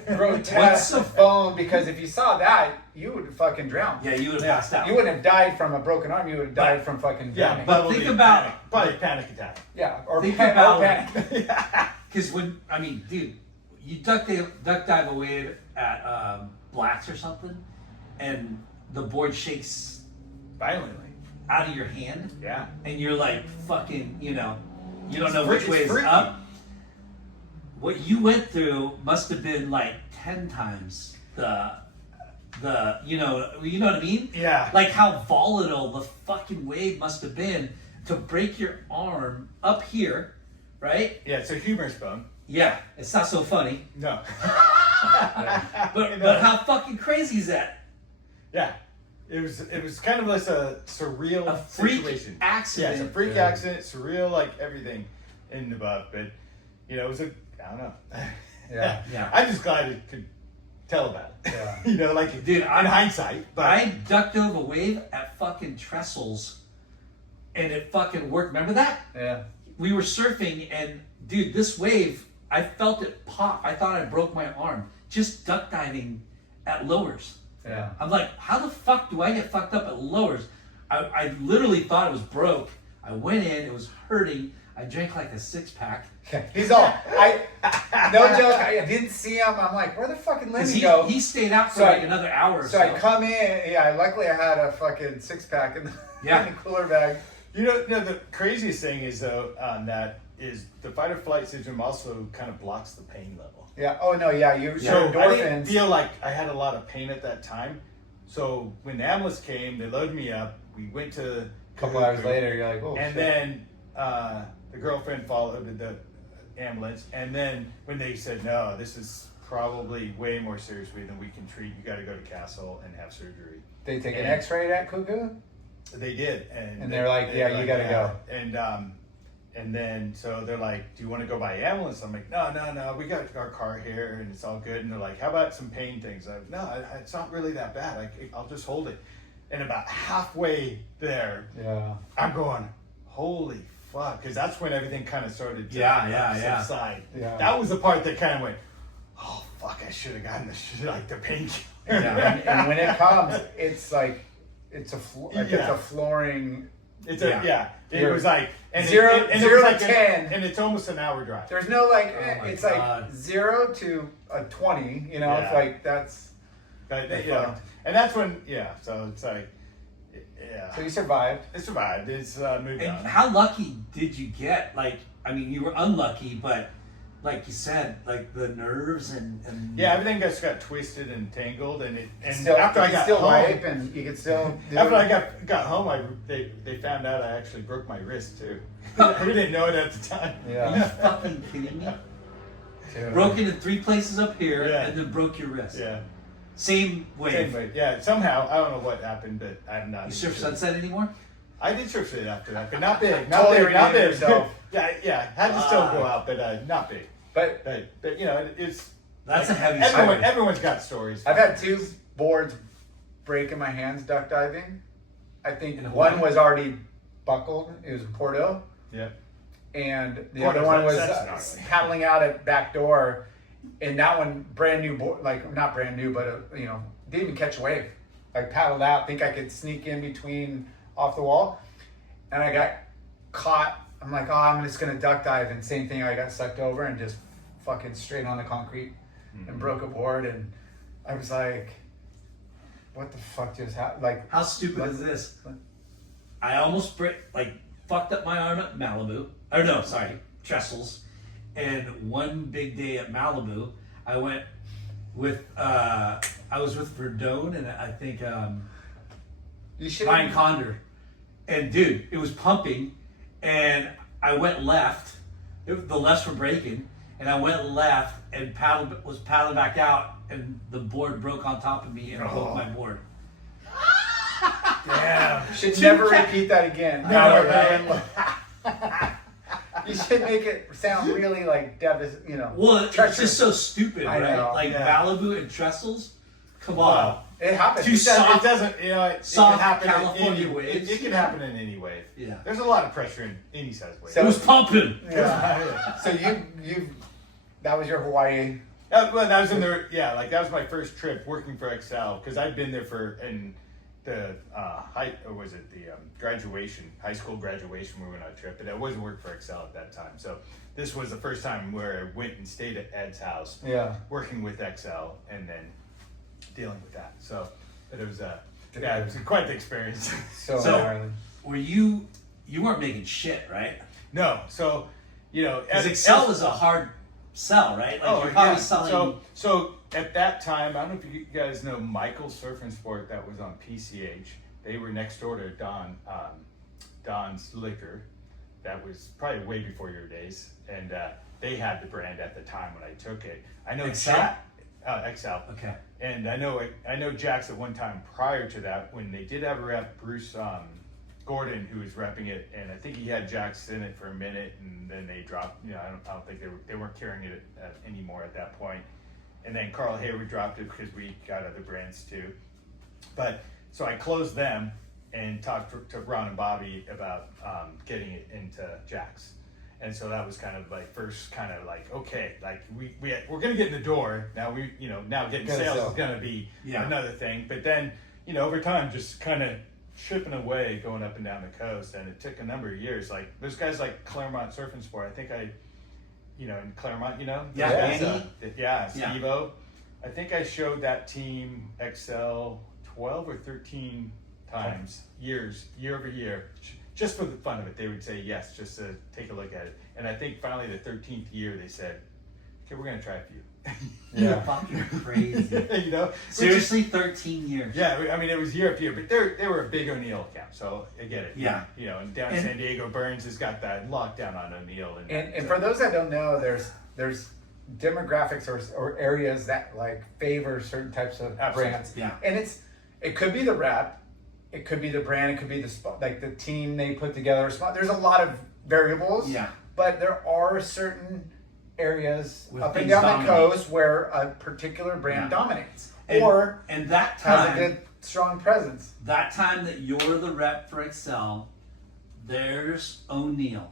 grotesque bone because if you saw that you would fucking drown. Yeah, you would have passed out. You wouldn't have died from a broken arm, you would have died from fucking drowning. but probably think about- probably panic attack. Yeah, or Think pan- about or panic. Because dude, you duck dive a wave at Blacks or something, and the board shakes Violently. out of your hand, Yeah. and you're like fucking, you don't know It's which way is freaky. up. What you went through must have been like 10 times the you know what I mean? Yeah. Like how volatile the fucking wave must have been to break your arm up here, right? Yeah, it's a humorous bone. Yeah, it's not so funny. No. But how fucking crazy is that? Yeah. It was kind of like a surreal A freak situation. accident. Yeah, it's a freak Yeah. accident, surreal, like everything in the above. But it was I don't know. Yeah. Yeah. I'm just glad it could tell about it. Yeah. Like Dude, in hindsight. But I ducked dove a wave at fucking Trestles, and it fucking worked. Remember that? Yeah. We were surfing, and dude, this wave, I felt it pop. I thought I broke my arm just duck diving at lowers. Yeah. I'm like, how the fuck do I get fucked up at lowers? I literally thought it was broke. I went in, it was hurting. I drank like a 6-pack. He's all no joke, I didn't see him. I'm like, where the fucking Because Lemmy go? he stayed out for So like I- another hour or So I come in, luckily I had a fucking 6-pack in the, Yeah. in the cooler bag. You know, the craziest thing is though on that is the fight or flight syndrome also kind of blocks the pain level. Yeah. Oh no. Yeah. You. So Your I didn't endorphins. feel like I had a lot of pain at that time. So when the ambulance came, they loaded me up. We went to A couple hours later, you're like, oh. and shit. then the girlfriend followed the ambulance. And then when they said, no, this is probably way more seriously than we can treat. You got to go to Castle and have surgery. They take an and- X-ray at Cuckoo. They did, And they're like, yeah, you gotta go. And then so they're like, do you want to go by ambulance? I'm like, no, we got our car here and it's all good. And they're like, how about some pain things? I'm like, no, it's not really that bad. I'll just hold it. And about halfway there, Yeah. I'm going, holy fuck, because that's when everything kind of started to Yeah. subside. Yeah. That was the part that kind of went, oh fuck, I should have gotten the pain. And when it comes, it's like it's a it's Yeah. a flooring. It's Yeah. It was like and Zero- it zero was to like 10. and it's almost an hour drive. There's no like Oh my it's God. like 0 to a 20. You know, Yeah. it's like that's. But, That's you know, fun. and that's when so it's like So you survived. it survived. It's moved And on. how lucky did you get? Like, I mean, you were unlucky, but like you said, like the nerves and Yeah, everything just got twisted and tangled, and Still, after I you can got still home, wipe and you can still. Do after I got home, they found out I actually broke my wrist too. I didn't know it at the time. are you Yeah. fucking kidding me? Dude. Broken in 3 places up here, Yeah. and then broke your wrist. Yeah. Same wave. Same way. Yeah. Somehow I don't know what happened, but I'm not. You surf sure. Sunset anymore? I did surf it after that, but not big. Not Totally big. Not redeemed big. yourself. Yeah. Had to still go out, but not big. But But you know, it's That's a heavy everyone. story. Everyone's got stories. I've had 2 boards break in my hands duck diving. I think In one Hawaii? was already buckled. It was in Porto. Yeah. And the Porto's other one was that's gnarly. paddling out at back door, and that one brand new board, like not brand new, but didn't even catch a wave. Like paddled out, think I could sneak in between off the wall, and I got caught. I'm like, oh, I'm just gonna duck dive, and same thing. I got sucked over and just fucking straight on the concrete and broke a board, and I was like, what the fuck just happened? Like, How stupid is this? I almost fucked up my arm at Malibu. Or no, sorry, Trestles. And one big day at Malibu, I went with I was with Verdone and I think you should. Ryan Condor. And dude, it was pumping, and I went left. The lefts were breaking, and I went left and was paddling back out, and the board broke on top of me and broke my board. Damn. Should never repeat that again. No, You should make it sound really like Well, it's treacherous. just so stupid, I right? know, Like yeah. Malibu and trestles. Come on. It happens. Too It soft. doesn't, you know, it Soft can happen California in any, waves. it can happen in any wave. Yeah. There's a lot of pressure in any size wave. It was pumping. Yeah. So you that was your Hawaii. Well, that was that was my first trip working for XCEL because I'd been there in the graduation, high school graduation. We went on a trip, but I wasn't working for XCEL at that time. So this was the first time where I went and stayed at Ed's house, working with XCEL, and then dealing with that. So, but it was it was quite the experience. So were you weren't making shit, right? No, so Because XCEL was a hard sell, right? Like you're probably selling. So at that time, I don't know if you guys know Michael's Surf and Sport that was on PCH. They were next door to Don's Liquor. That was probably way before your days, and they had the brand at the time when I took it. I know XCEL? XCEL. Okay. And I know Jax at one time prior to that when they did have a rep, Bruce Gordon, who was repping it, and I think he had Jax in it for a minute, and then they dropped. I don't think they weren't carrying it anymore at that point. And then Carl Hayward dropped it because we got other brands too. But so I closed them and talked to Ron and Bobby about getting it into Jax. And so that was kind of like first kind of like, okay, like we're gonna get in the door. Now now getting sales is gonna be another thing. But then, over time just kind of chipping away, going up and down the coast, and it took a number of years. Like there's guys like Claremont Surf and Sport. I think in Claremont, Steve-O. I think I showed that team XCEL 12 or 13 times, year over year, just for the fun of it. They would say yes, just to take a look at it. And I think finally the 13th year they said, okay, we're gonna try a few. You're fucking crazy. Seriously, 13 years. Yeah, I mean it was year after year, but they were a big O'Neill account, so I get it. Yeah. And down in San Diego, Burns has got that lockdown on O'Neill. And for those that don't know, there's demographics or areas that like favor certain types of brands. Yeah. And it could be the rep, it could be the brand, it could be the spot, like the team they put together. There's a lot of variables. Yeah. But there are certain areas With up and things down dominate. the coast where a particular brand dominates or and that has time, a good strong presence. that time that you're the rep for XCEL, there's O'Neill.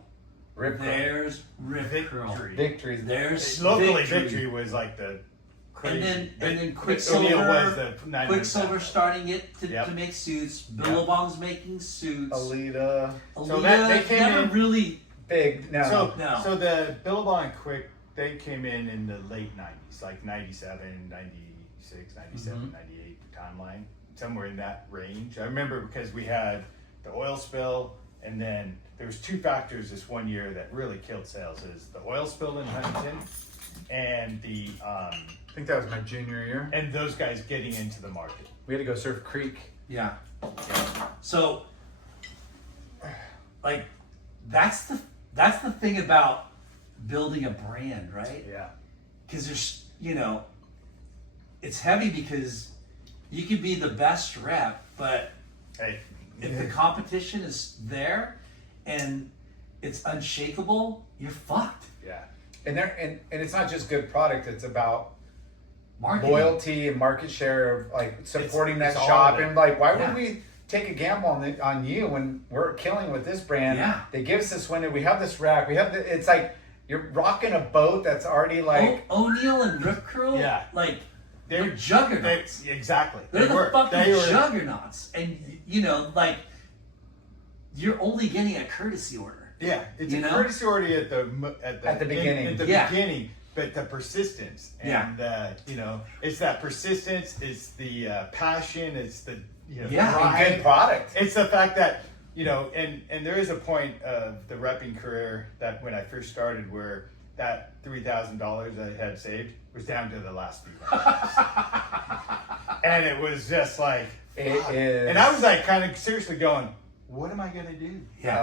Rip Curl. There's Rip Curl. Victories. There's locally Victory. Victory was like the crazy. And then O'Neill Quicksilver. was the 900 Quicksilver starting it to Yep. make suits. Billabong's making suits. Alita. So that they came never in really. Big. No. So the Billabong Quick, they came in the late 90s, like 97, 96, 97, 98 timeline, somewhere in that range. I remember because we had the oil spill, and then there was two factors this one year that really killed sales: is the oil spill in Huntington, and I think that was my junior year. and those guys getting into the market. We had to go surf Creek. Yeah. So, like, that's the thing about building a brand, right? Yeah. Because there's, it's heavy because you could be the best rep, but Hey. if the competition is there and it's unshakable, you're fucked. Yeah. And it's not just good product, it's about Marketing. loyalty and market share of like supporting It's that all shop of it. and like why Yeah. would we take a gamble on you when we're killing with this brand? Yeah. They give us this window, we have this rack, it's like you're rocking a boat that's already like O'Neill and Rip Curl, Yeah. like They're- they're juggernauts. Exactly. They're the were. fucking They were. juggernauts, and like you're only getting a courtesy order. Yeah, it's You a know? courtesy already at the beginning. At the Yeah. beginning, but the persistence and it's that persistence. It's the passion. It's the Yeah, drive. good product. It's the fact that and there is a point of the repping career that when I first started where that $3,000 I had saved was down to the last few dollars. And it was just like, It fuck. is. And I was like kind of seriously going, what am I gonna do? Yeah.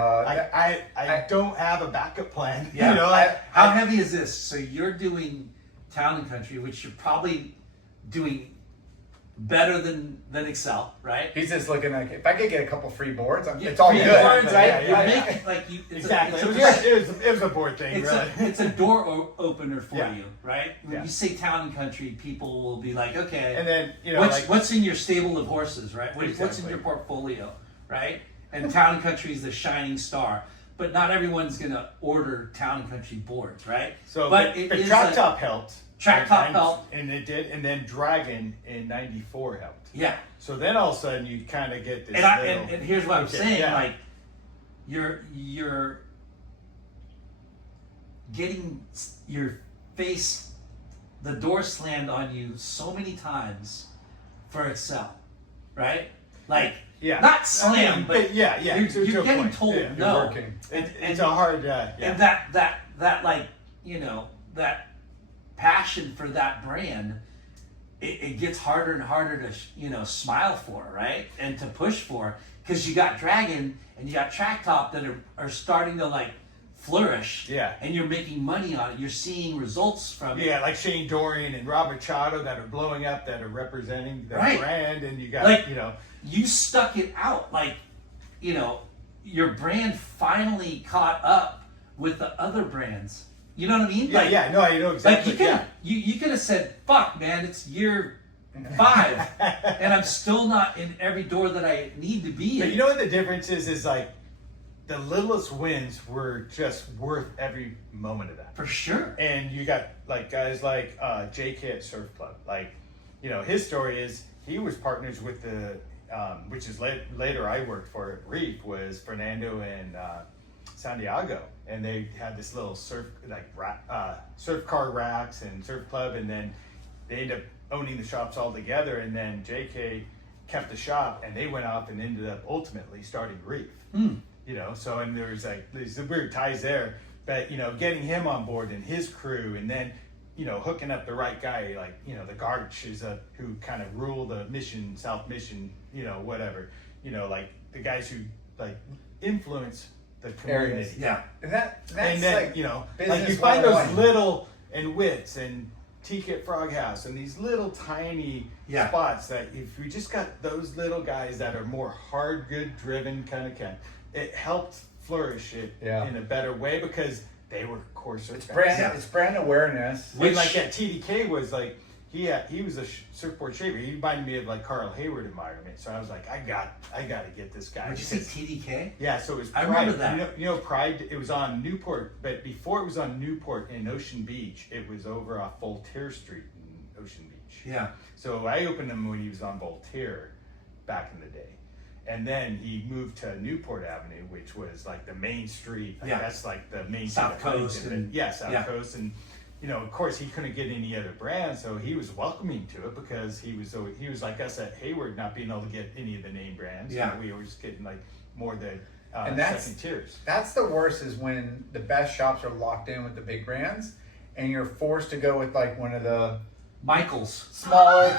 I don't have a backup plan. Yeah. You know, How heavy is this? So you're doing Town and Country, which you're probably doing better than XCEL, right? He's just looking like, if I could get a couple free boards, Yeah, it's all free good. boards, right? Yeah, You're yeah. making like you exactly. It was a board thing, It's really. it's a door opener for Yeah. you, right? When Yeah. you say Town and Country, people will be like, okay, And then, you know, what's in your stable of horses, right? What's in Exactly. your portfolio, right? And Town and Country is the shining star. But not everyone's gonna order Town and Country boards, right? so, but but Track Top helped. Track Top And- helped. and it did, and then Dragon in '94 helped. Yeah. So then all of a sudden you kind of get this. And here's what I'm Okay, saying, yeah. like you're getting your face, the door slammed on you so many times for XCEL, right? Like Yeah. not slammed, but yeah. you're to a getting point. told Yeah. no. You're working. It's a hard. And that like, you know, that passion for that brand, it gets harder and harder to smile for, right? And to push for, because you got Dragon and you got Track Top that are starting to like flourish. Yeah. And you're making money on it. You're seeing results from it. Yeah, like Shane Dorian and Robert Chotto that are blowing up, that are representing the Right. brand, and you got Like, you know. You stuck it out, like, you know, your brand finally caught up with the other brands. You know what I mean? Yeah, like, yeah, no, I know exactly. Like you could yeah. you could have said, "Fuck, man, it's year 5, and I'm still not in every door that I need to be But in." you know what the difference is? Is like the littlest wins were just worth every moment of that. For sure. And you got like guys like JK at Surf Club. Like, you know, his story is he was partners with the, which is later I worked for at Reef, was Fernando and Santiago, and they had this little surf car racks and surf club, and then they ended up owning the shops all together, and then JK kept the shop, and they went off and ended up ultimately starting Reef. You know, so and there's weird ties there, but you know, getting him on board and his crew, and then you know, hooking up the right guy, like you know, the Garch is who kind of rule the Mission, South Mission, you know, whatever, you know, like the guys who like influence the community. Areas. Yeah. And that's And then like, you know, business like you find those 101. little and Wits and T-Kit Frog House and these little tiny Yeah. spots that if we just got those little guys that are more hard good driven kind of it helped flourish it Yeah. in a better way because they were coarser. It's guys. brand, Yeah. it's brand awareness. And like that TDK was like he was a surfboard shaver. He reminded me of like Carl Hayward environment. So I was like, I got to get this guy. Would you say because- TDK? Yeah, so it was I Pride. remember that. You know, Pride, it was on Newport, but before it was on Newport in Ocean Beach, it was over off Voltaire Street in Ocean Beach. Yeah. So I opened him when he was on Voltaire back in the day. And then he moved to Newport Avenue, which was like the main street. Like, Yeah. that's like the main South street of Coast Huntington. and- yeah, South yeah. Coast. And, you know, of course, he couldn't get any other brand, so he was welcoming to it because he was like us at Hayward, not being able to get any of the name brands. Yeah. You know, we were just getting like more the And that's- second tiers. That's the worst, is when the best shops are locked in with the big brands and you're forced to go with like one of the Michaels. smaller.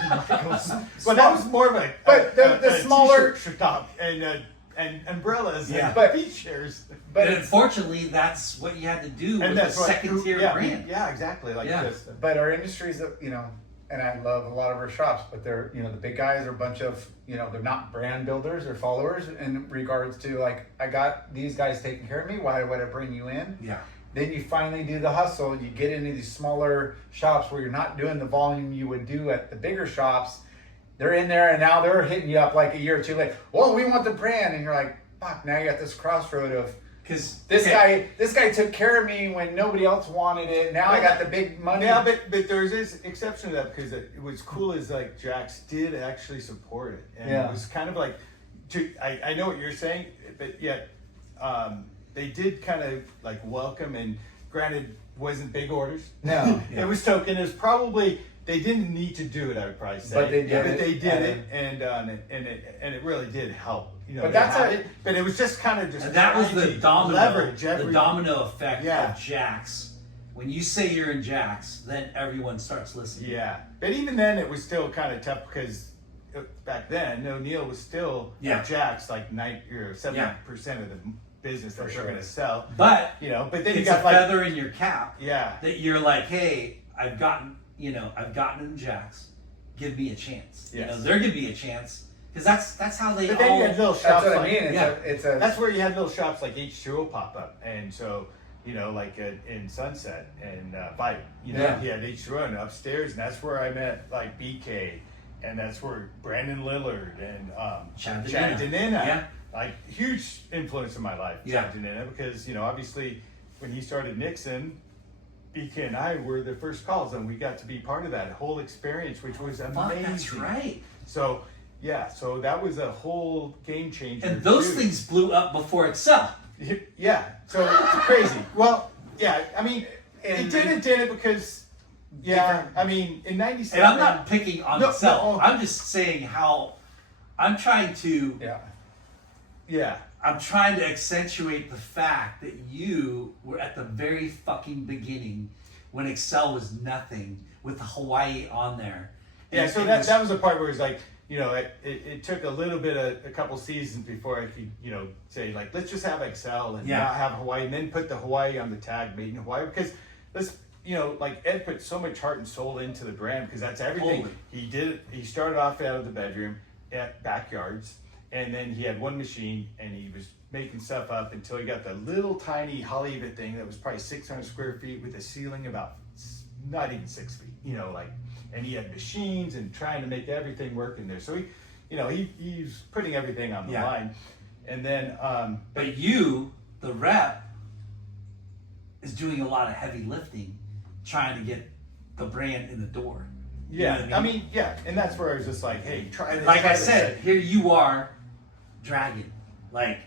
Well, that was more of a But the smaller- t-shirt shop and umbrellas Yeah. and But- beach chairs. But And unfortunately, that's what you had to do with a what- second tier yeah, brand. Yeah, exactly. Like Yeah. this. But our industries, you know, and I love a lot of our shops, but they're, you know, the big guys are a bunch of, you know, they're not brand builders or followers in regards to like, I got these guys taking care of me. Why would I bring you in? Yeah. Then you finally do the hustle. You get into these smaller shops where you're not doing the volume you would do at the bigger shops. They're in there and now they're hitting you up like a year or two later. Well, we want the brand, and you're like, fuck. Now you got this crossroad of Because this guy took care of me when nobody else wanted it. Now I got the big money. Yeah, but there's this exception to that because what's cool is like Jax did actually support it, and Yeah. it was kind of like, I know what you're saying, but yet they did kind of like welcome, and granted wasn't big orders. No. It was token. It was probably they didn't need to do it. I would probably say, But they did But it, they did and- it, and it really did help. You know, But to that's have a- it. But it was just kind of just and that was trying the to domino, leverage the every. domino effect Yeah. of Jax. When you say you're in Jax, then everyone starts listening. Yeah, but even then, it was still kind of tough because back then, O'Neill was still Jack's like 90 or 70% of the business that they're going to sell. But but then it's you got a feather in your cap. Yeah. That you're like, hey, I've gotten in Jack's. Give me a chance. Yes. They're giving me a chance because that's how they. But then you had little shops. That's what I mean. That's where you had little shops like H2O pop up, and so like in Sunset and you had H2O and upstairs, and that's where I met like BK, and that's where Brandon Lillard and Chad Denina. Yeah. Like huge influence in my life, Yeah. Chad Denina, because obviously when he started Nixon, BK and I were the first calls, and we got to be part of that whole experience, which was amazing. That's right. So so that was a whole game changer. And those too. things blew up before XCEL. Yeah, so it's crazy. Well, yeah, I mean, it didn't because, I mean, in '97. And I'm not picking on XCEL. No. I'm just saying how I'm trying to. Yeah. I'm trying to accentuate the fact that you were at the very fucking beginning when XCEL was nothing with Hawaii on there. Yeah, so that was the part where it's like, it took a couple seasons before I could, say like, let's just have XCEL and not have Hawaii, and then put the Hawaii on the tag, made in Hawaii, because let's, like Ed put so much heart and soul into the brand because that's everything. Totally. He started off out of the bedroom at backyards, and then he had one machine and he was making stuff up until he got the little tiny Hollywood thing that was probably 600 square feet with a ceiling about not even 6 feet, and he had machines and trying to make everything work in there. So he's putting everything on the line. And then, but you, the rep, is doing a lot of heavy lifting, trying to get the brand in the door. Yeah, You know what I mean? and that's where I was just like, hey, try this. Like try I this. said, here you are, dragon, like,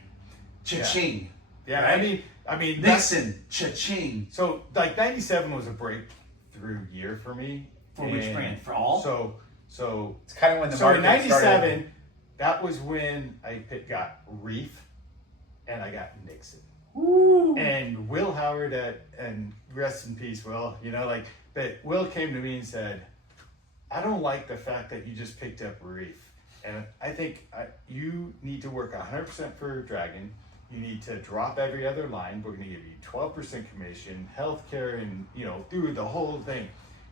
cha-ching. Yeah, right? I mean, Nixon, cha-ching. So like '97 was a breakthrough year for me. For which brand? For all? So It's kind of when the so in market '97, started. that was when I got Reef, and I got Nixon. Ooh. And Will Howard and rest in peace, Will. But Will came to me and said, I don't like the fact that you just picked up Reef. And I think you need to work 100% for Dragon. You need to drop every other line. We're going to give you 12% commission, healthcare, and, do the whole thing.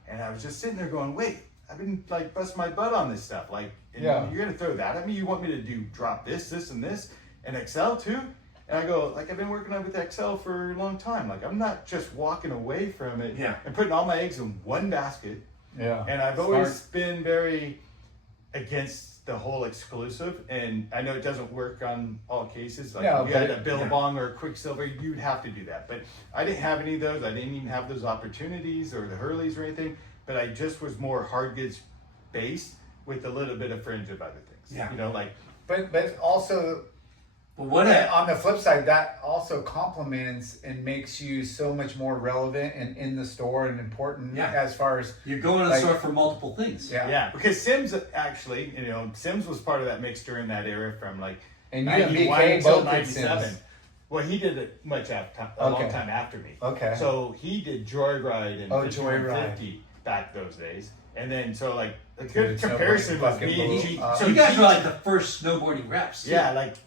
And I was just sitting there going, wait, I've been busting my butt on this stuff. You're going to throw that at me? You want me to drop this, and this, and XCEL too? And I go, I've been working with XCEL for a long time. I'm not just walking away from it and putting all my eggs in one basket. Yeah. And I've always been very against the whole exclusive. And I know it doesn't work on all cases. If you had a Billabong or a Quicksilver, you'd have to do that. But I didn't have any of those. I didn't even have those opportunities or the Hurleys or anything. But I just was more hard goods based with a little bit of fringe of other things. Yeah. But also, on the flip side, that also complements and makes you so much more relevant and in the store and important as far as you're going to the store for multiple things. Yeah, because Sims actually, Sims was part of that mix during that era from and you and 91 BK until both did 97. Sims. Well, he did it a long time after me. Okay. So he did Joyride and Joyride 50 back those days, and then a good comparison was me and G. So you guys were the first snowboarding reps. Too.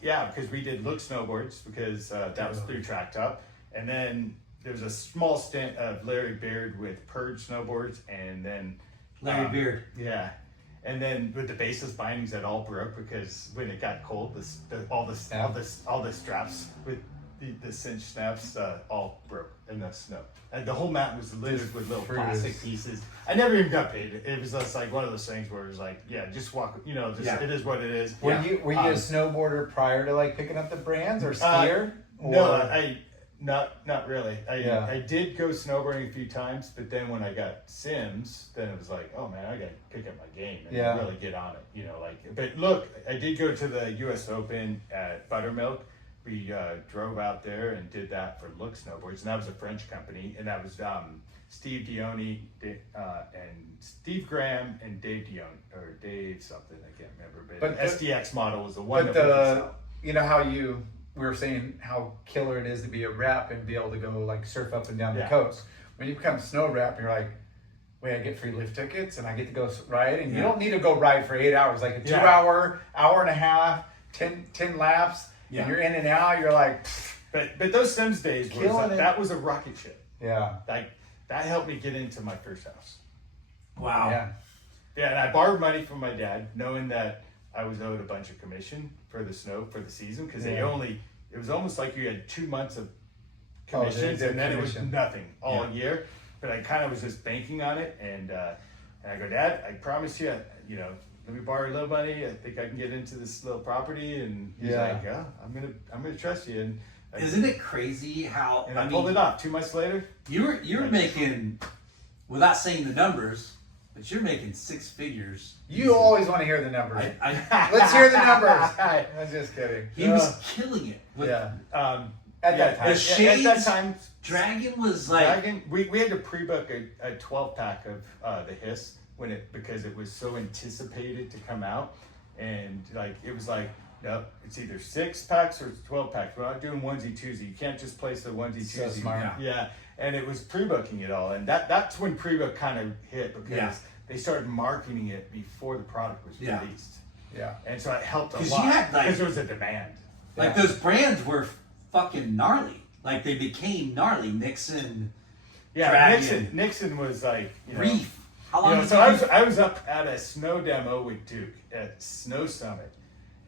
Because we did Look Snowboards because that was through Track Top, and then there was a small stint of Larry Beard with Purge Snowboards, and then Larry Beard. Yeah. And then with the baseless bindings that all broke because when it got cold, all the straps with the cinch snaps all broke in the snow. And the whole mat was littered with little plastic pieces. I never even got paid. It was just one of those things where it was just walk. It is what it is. Were you a snowboarder prior to picking up the brands or skier? No, not really. I did go snowboarding a few times, but then when I got Sims, then it was oh man, I got to pick up my game and really get on it. But look, I did go to the U.S. Open at Buttermilk. We drove out there and did that for Look Snowboards, and that was a French company, and that was Steve Dione and Steve Graham and Dave Dione, or Dave something, I can't remember, but the SDX model was the one that we could sell. You know how we were saying how killer it is to be a rep and be able to go surf up and down the coast. When you become a snow rep, you're wait, I get free lift tickets and I get to go ride. And you don't need to go ride for 8 hours, like a 2 hour, hour and a half, 10 laps. Yeah. And you're in and out. You're like, But those Sims days, that was a rocket ship. yeah. Like, that helped me get into my first house. Wow. Yeah. Yeah, and I borrowed money from my dad, knowing that I was owed a bunch of commission for the season, because it was almost like you had 2 months of commissions, and then it was nothing all year. But I kind of was just banking on it, and I go, Dad, I promise you, let me borrow a little money. I think I can get into this little property, and he's like, yeah, I'm gonna trust you. And isn't it crazy how? And I pulled it off 2 months later. You were making, without saying the numbers, but you're making 6 figures. You always want to hear the numbers. Let's hear the numbers. I'm just kidding. He was killing it. With, At At that time, Dragon was like. we had to pre-book a 12-pack of the Hiss because it was so anticipated to come out, and it was like, nope, it's either 6 packs or 12 packs. We're not doing onesie twosie. You can't just place the onesie twosie. So smart. Yeah, and it was pre-booking it all, and that's when pre-book kind of hit, because they started marketing it before the product was released. Yeah, and so it helped a 'Cause lot you had, because there was a demand. Like those brands were fucking gnarly. Like they became gnarly. Nixon. Yeah, Dragon. Nixon was like, Reef. How long? So I was up at a snow demo with Duke at Snow Summit,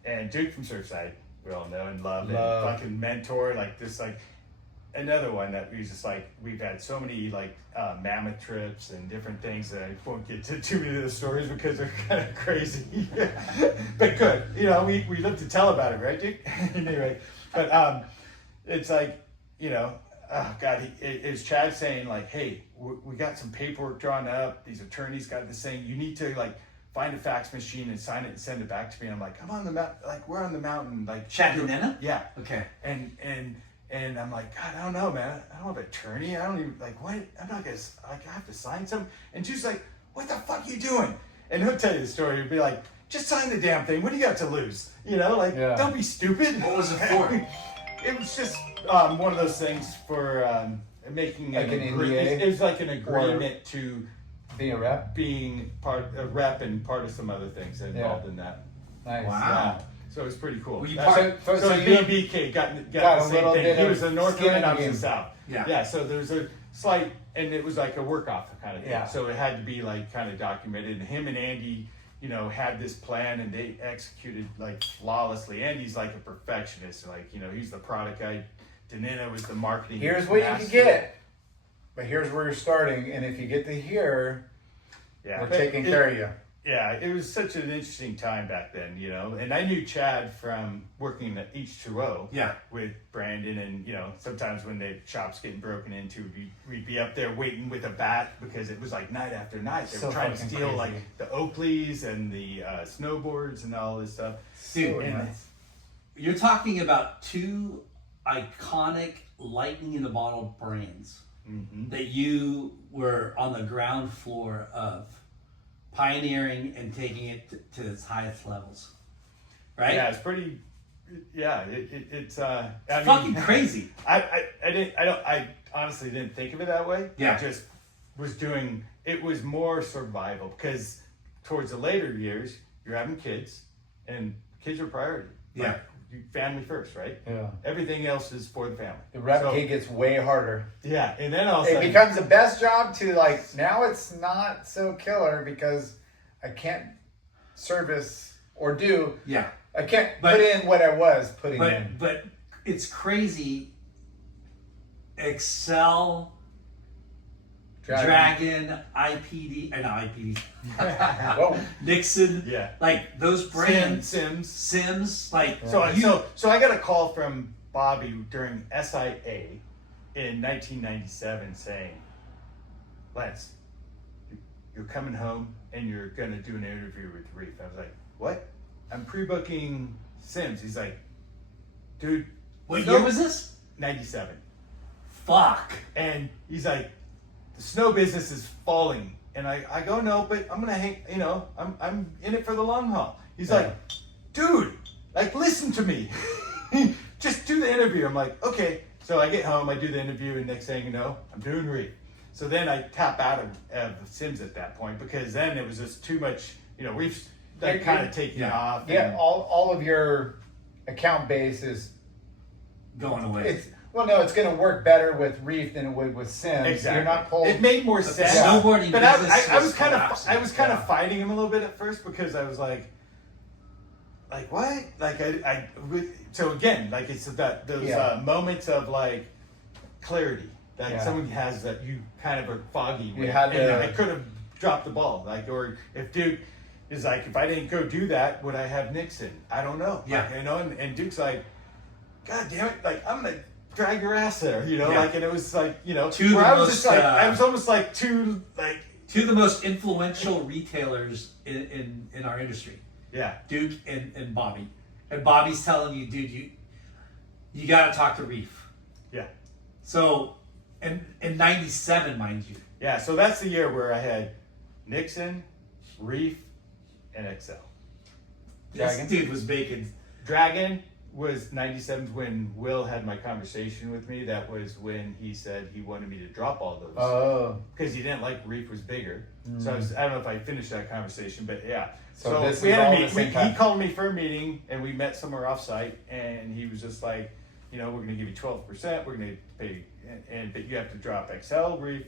and Duke from Surfside, we all know and love. And fucking mentor, another one that we just we've had so many mammoth trips and different things that I won't get to too many of the stories because they're kind of crazy, but good. We live to tell about it, right, Duke? Anyway, but it's oh God, it's Chad saying hey, we got some paperwork drawn up. These attorneys got this saying you need to find a fax machine and sign it and send it back to me. And I'm like, I'm on the mountain, we're on the mountain, Chad Denena? Yeah. Okay. And I'm like, God, I don't know, man. I don't have an attorney. I don't even what? I'm not gonna I have to sign something. And she's like, what the fuck are you doing? And he'll tell you the story. He'll be like, just sign the damn thing. What do you got to lose? Don't be stupid. What was it for? It was just one of those things for making an NDA? It was like an agreement to being a rep, being a rep and part of some other things involved in that. Nice. Wow. Yeah. So it was pretty cool. Were you so BBK got the same thing. He was the north end, I was the south. Yeah. Yeah. So there's a slight, and it was like a work off kind of thing. Yeah. So it had to be kind of documented. And him and Andy, had this plan and they executed flawlessly. Andy's a perfectionist. He's the product guy. Danina was the marketing. Here's what you can get, but here's where you're starting. And if you get to here, we're taking care of you. Yeah, it was such an interesting time back then, and I knew Chad from working at H2O with Brandon, and sometimes when the shop's getting broken into, we'd be up there waiting with a bat because it was night after night. They were trying to steal the Oakleys and the snowboards and all this stuff. Dude, you're talking about 2 iconic lightning in the bottle brands that you were on the ground floor of, pioneering and taking it to its highest levels, right? Yeah, it's pretty. Yeah, it's fucking crazy. I honestly didn't think of it that way. Yeah, I just was doing. It was more survival because towards the later years, you're having kids, and kids are priority. Yeah. Family first, right? Yeah. Everything else is for the family. The rep gig gets way harder. Yeah, and then all of a sudden, it becomes the best job to now it's not so killer because I can't service or do. Yeah. I can't put in what I was putting in. But it's crazy. XCEL, Dragon, IPD, not IPD. Whoa. Nixon. Yeah. Those brands. Sims. So I got a call from Bobby during SIA in 1997 saying, Lance, you're coming home and you're going to do an interview with Reef. I was like, what? I'm pre-booking Sims. He's like, dude. What year was this? 97. Fuck. And he's like, the snow business is falling. And I go, no, but I'm going to hang, I'm in it for the long haul. He's like, dude, listen to me. Just do the interview. I'm like, okay. So I get home, I do the interview, and next thing you know, I'm doing Reef. So then I tap out of Sims at that point because then it was just too much. Reef's like kind of taking off. Yeah, all of your account base is Going away. It's going to work better with Reef than it would with Sims. Exactly. You're not pulled. It made more sense. Snowboarding But business I was was kind of collapsing. I was kind of fighting him a little bit at first because I was like what? Like so again, like it's that those moments of like clarity that someone has that you kind of are foggy with. And I could have dropped the ball, like, or if Duke is like, if I didn't go do that, would I have Nixon? I don't know. Yeah. Like, and Duke's like, God damn it, like I'm gonna drag your ass there, Yeah. like, and it was like, Two where of the I was most, just like, I was almost like two of the most influential retailers in our industry. Yeah. Duke and Bobby. And Bobby's telling you, dude, you got to talk to Reef. Yeah. So, and in 97, mind you. Yeah, so that's the year where I had Nixon, Reef, and XCEL. Dragon? This dude was making. Dragon was 97 when Will had my conversation with me. That was when he said he wanted me to drop all those. Oh. Because he didn't like Reef was bigger. So I don't know if I finished that conversation, but yeah. So this we is had a all meeting. the same He time. called me for a meeting, and we met somewhere off-site, and he was just like, we're going to give you 12%. We're going to pay, but you have to drop XL, Reef,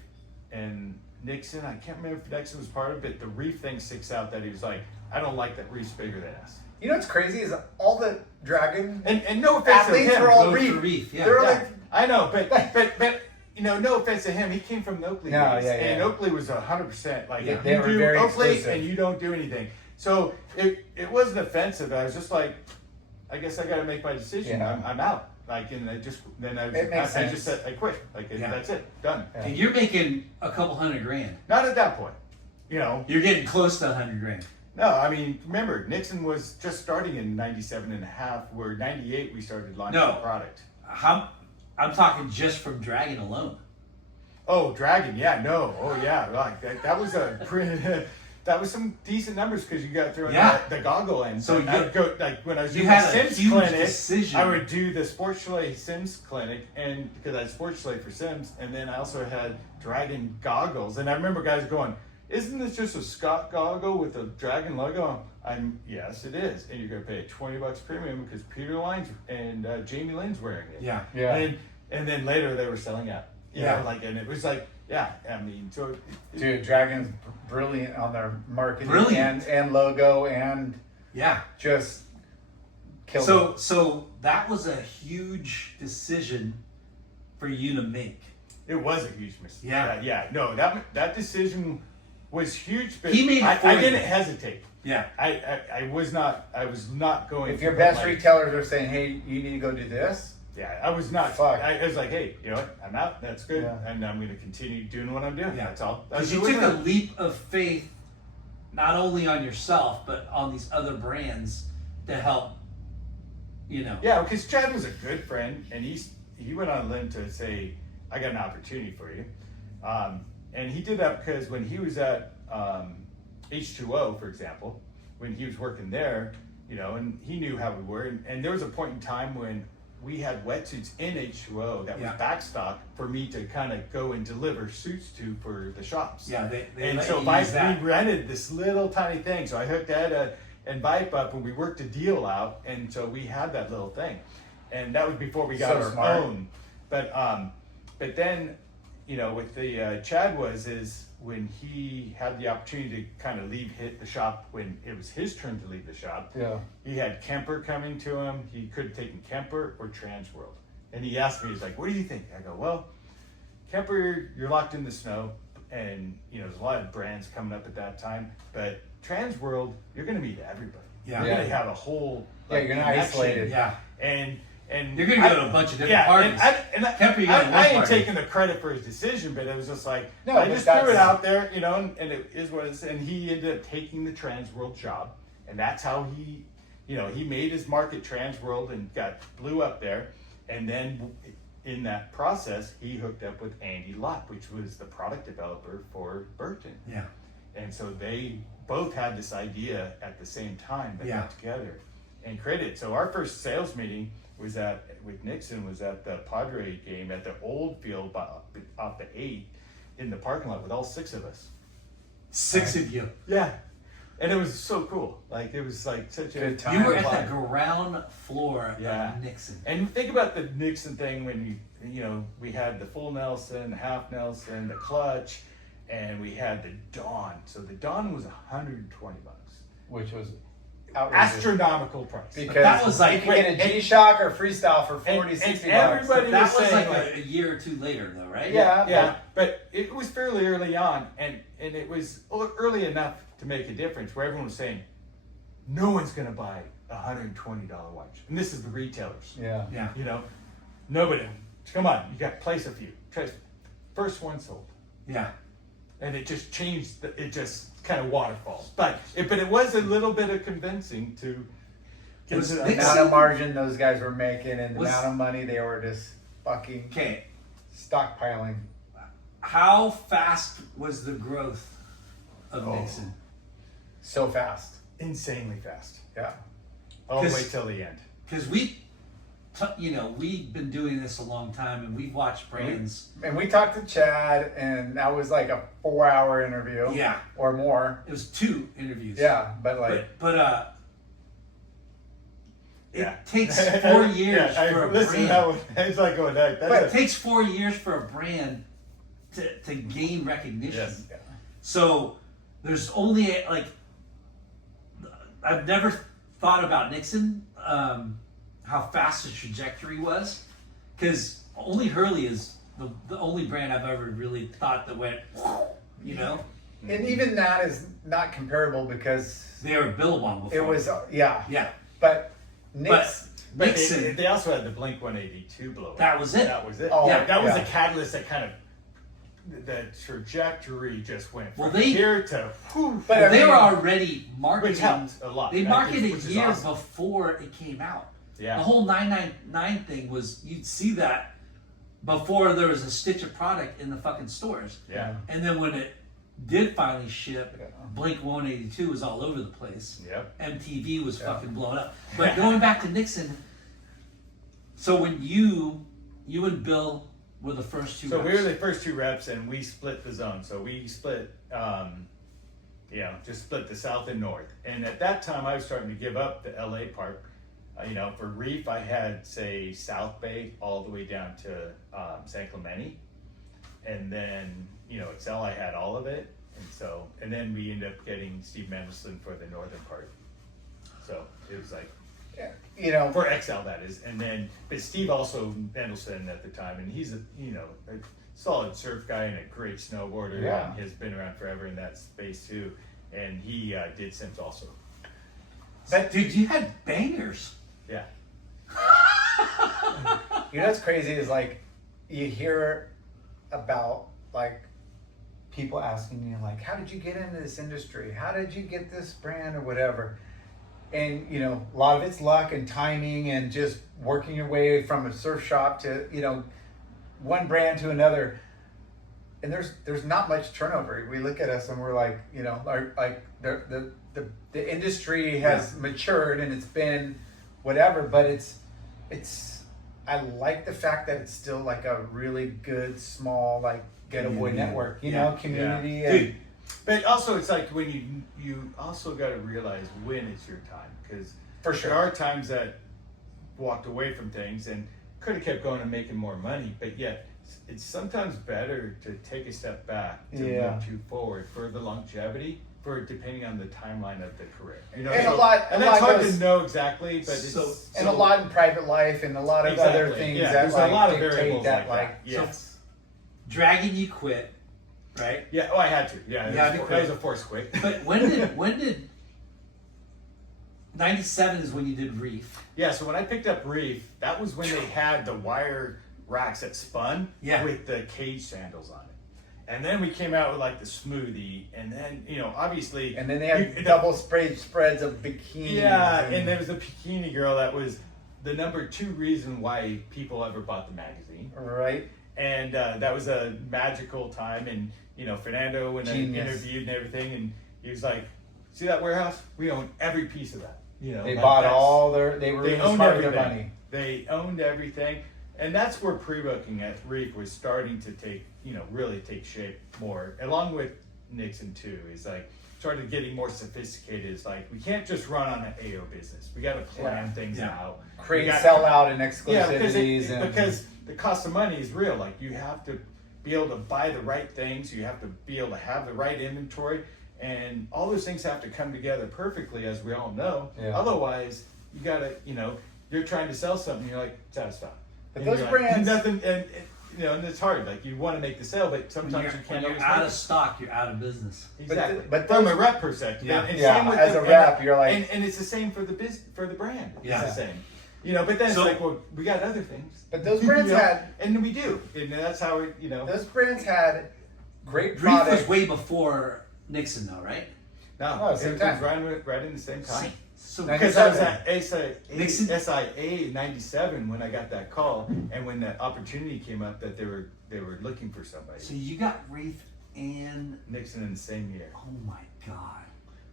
and Nixon. I can't remember if Nixon was part of it. The Reef thing sticks out that he was like, I don't like that Reef's bigger than us. You know what's crazy is all the Dragon And no offense to athletes him. are all Go for Reef. Reef, yeah. They're Yeah, like, I know, but no offense to him. He came from the Oakley No, days, yeah, yeah. and Oakley was 100%. Like Yeah, if they you were do very Oakley exclusive. and you don't do anything, so it wasn't offensive. I was just like, I guess I got to make my decision. Yeah. I'm out. Like, and I just said I quit. Like Yeah. that's it, done. Yeah. And you're making a couple $100,000. Not at that point, You're getting close to $100,000. No, I mean, remember, Nixon was just starting in 97 and a half, where 98 we started launching No. the product. I'm talking just from Dragon alone. Oh, Dragon, yeah, no, oh yeah, like that was that was some decent numbers because you got to throw in Yeah. the goggle in. So I'd go, like when I was you doing my had a Sims huge clinic, decision. I would do the Sports Chalet Sims clinic, and because I had Sports Chalet for Sims, and then I also had Dragon goggles, and I remember guys going, "Isn't this just a Scott goggle with a Dragon logo?" Yes, it is, and you're gonna pay $20 premium because Peter Lyne's and Jamie Lynn's wearing it. Yeah. yeah. And then later they were selling out. Yeah. And it was like, yeah, I mean, so. Dude, Dragon's brilliant on their marketing Brilliant. and logo and Yeah. just killed it. So that was a huge decision for you to make. It was a huge mistake. Yeah. No, that decision was huge, but He made it for I you. didn't hesitate. Yeah. I was not going. If your to best like, retailers are saying, hey, you need to go do this, yeah, I was not. Fuck. I was like, hey, you know what? I'm out. That's good, Yeah. and I'm going to continue doing what I'm doing. Yeah. That's all. Because That's you it took was. a leap of faith, not only on yourself, but on these other brands to help, Yeah, because Chad was a good friend, and he went on a limb to say, I got an opportunity for you. And he did that because when he was at H2O, for example, when he was working there, and he knew how we were. And there was a point in time when we had wetsuits in H2O that was Yeah. backstock for me to kind of go and deliver suits to for the shops. Yeah, they And let so you use we that. rented this little tiny thing. So I hooked Ed and Vipe up, and we worked a deal out, and so we had that little thing, and that was before we got So our smart. own. But then, with the Chad is when he had the opportunity to kind of hit the shop when it was his turn to leave the shop. yeah. He had Kemper coming to him. He could have taken Kemper or Transworld, and he asked me, he's like, "What do you think?" I go, "Well, Kemper, you're locked in the snow, and there's a lot of brands coming up at that time. But Transworld, you're going to meet everybody. Yeah. You're Yeah. going to have a whole Yeah, you're not connection. isolated. Yeah. And You're gonna go to a bunch of different parties. Kemper, you go to one I ain't party. taking the credit for his decision, but it was just like No, I but just threw it that's- out there, and it is what it is. And he ended up taking the Transworld job, and that's how he made his market Transworld and blew up there. And then in that process, he hooked up with Andy Lott, which was the product developer for Burton. Yeah. And so they both had this idea at the same time, but Yeah. got together and created it. So our first sales meeting with Nixon was at the Padre game at the old field off the 8 in the parking lot with all 6 of us. 6 of you. Yeah. And it was so cool. Like, it was like such a Good time. You were at vibe. the ground floor Yeah. of Nixon. And think about the Nixon thing when we had the full Nelson, the half Nelson, the clutch, and we had the Dawn. So the Dawn was $120, Which was outrageous. astronomical price. Because that was like- you could get a G-Shock or freestyle for 40, and 60 everybody- bucks. That was saying, like a year or two later, though, right? Yeah. But it was fairly early on, and it was early enough to make a difference where everyone was saying, no one's going to buy a $120 watch. And this is the retailers. Yeah. Yeah. Nobody. Come on, you got place a few. First one sold. Yeah. And it just changed, it just kind of waterfalls. But it was a little bit of convincing to get Was to that. The Nixon- amount of margin those guys were making and the Was- amount of money they were just fucking Okay. stockpiling. How fast was the growth of Oh. Nixon? So fast. Insanely fast. Yeah. All the 'Cause- way till the end. Because we've been doing this a long time, and we've watched brands. And we talked to Chad, and that was like a 4-hour interview. Yeah. Or more. It was 2 interviews. Yeah, but like, But it Yeah. takes 4 years for a listen, brand. that was, it's like going back. But it takes 4 years for a brand to gain recognition. Yes. So there's only I've never thought about Nixon, how fast the trajectory was, because only Hurley is the only brand I've ever really thought that went, and even that is not comparable because they were Billabong before. it was, yeah. yeah, But but Nix, But Nixon, they also had the Blink 182 blow. that was it. That was it. Oh, yeah, that was yeah. the catalyst that kind of the trajectory just went from Well, they- here to whew, But I They mean- were already marketing. which helped a lot. They right? marketed a Which is year awesome. before it came out. Yeah. The whole 999 thing was, you'd see that before there was a stitch of product in the fucking stores. Yeah. And then when it did finally ship, Blink 182 was all over the place. Yep. MTV was fucking blown up. But going back to Nixon, so when you and Bill were the first 2 So reps. we were the first 2 reps, and we split the zone. So we split, just split the south and north. And at that time, I was starting to give up the LA part. For Reef, I had, say, South Bay all the way down to San Clemente. And then, XCEL, I had all of it. And then we ended up getting Steve Mendelson for the northern part. So it was like, for XCEL, that is. And then, but Steve also Mendelson at the time, and he's a solid surf guy and a great snowboarder. Yeah. And has been around forever in that space too. And he did Sims also. But dude, you had bangers. Yeah. what's crazy is like, you hear about like people asking you like, how did you get into this industry? How did you get this brand or whatever? And a lot of it's luck and timing and just working your way from a surf shop to one brand to another. And there's not much turnover. We look at us and we're like, the industry has matured and it's been whatever, but it's I like the fact that it's still like a really good small like getaway network, community. Yeah. And, Dude, but also it's like when you also got to realize when it's your time, because For sure. there are times that walked away from things and could have kept going and making more money, but yet it's sometimes better to take a step back to move you forward for the longevity, for depending on the timeline of the career. And a lot that's hard goes- to know exactly, but and a lot in private life and a lot of other Exactly, things yeah, that there's like a lot of dictate variables that like like that. Yes. Dragon, you quit, right? Yeah. Oh, I had to. Yeah. You had to That quit. was a forced quit. But when did 97 is when you did Reef. Yeah, so when I picked up Reef, that was when they had the wire racks that spun with the cage sandals on it. And then we came out with like the smoothie, and then, obviously. And then they had double spreads of bikinis. Yeah, and there was the bikini girl that was the number 2 reason why people ever bought the magazine. Right. And that was a magical time. And, Fernando, when I Genius. interviewed and everything, and he was like, see that warehouse? We own every piece of that. They bought they were They really owned smart with everything. their money. They owned everything. And that's where pre-booking at Reef was starting to take really take shape more, along with Nixon too, is like started getting more sophisticated. It's like we can't just run on an AO business. We got to plan things out. Create We got- sellout and Yeah, exclusivities. because the cost of money is real. Like you have to be able to buy the right things. You have to be able to have the right inventory, and all those things have to come together perfectly, as we all know. Yeah. Otherwise, you gotta, you're trying to sell something. You're like, it's out of stock. But And those you're like, brands- nothing, and it's hard. Like you want to make the sale, but When sometimes you're, you when can't you're always out make of it. stock, you're out of business. Exactly. but from those- a rep perspective, Yeah. and Yeah, same with as a rep, you're like- and it's the same for the for the brand. It's Yeah. the same. But then So- it's like, well, we got other things. But those brands had- and we do, and that's how it, Those brands had great Reef product. was way before Nixon, though, right? No, Oh, it same was time. right in the same time. So Because I was at 97. Nixon- SIA '97 when I got that call, and when the opportunity came up that they were looking for somebody. So you got Reef and Nixon in the same year. oh my god!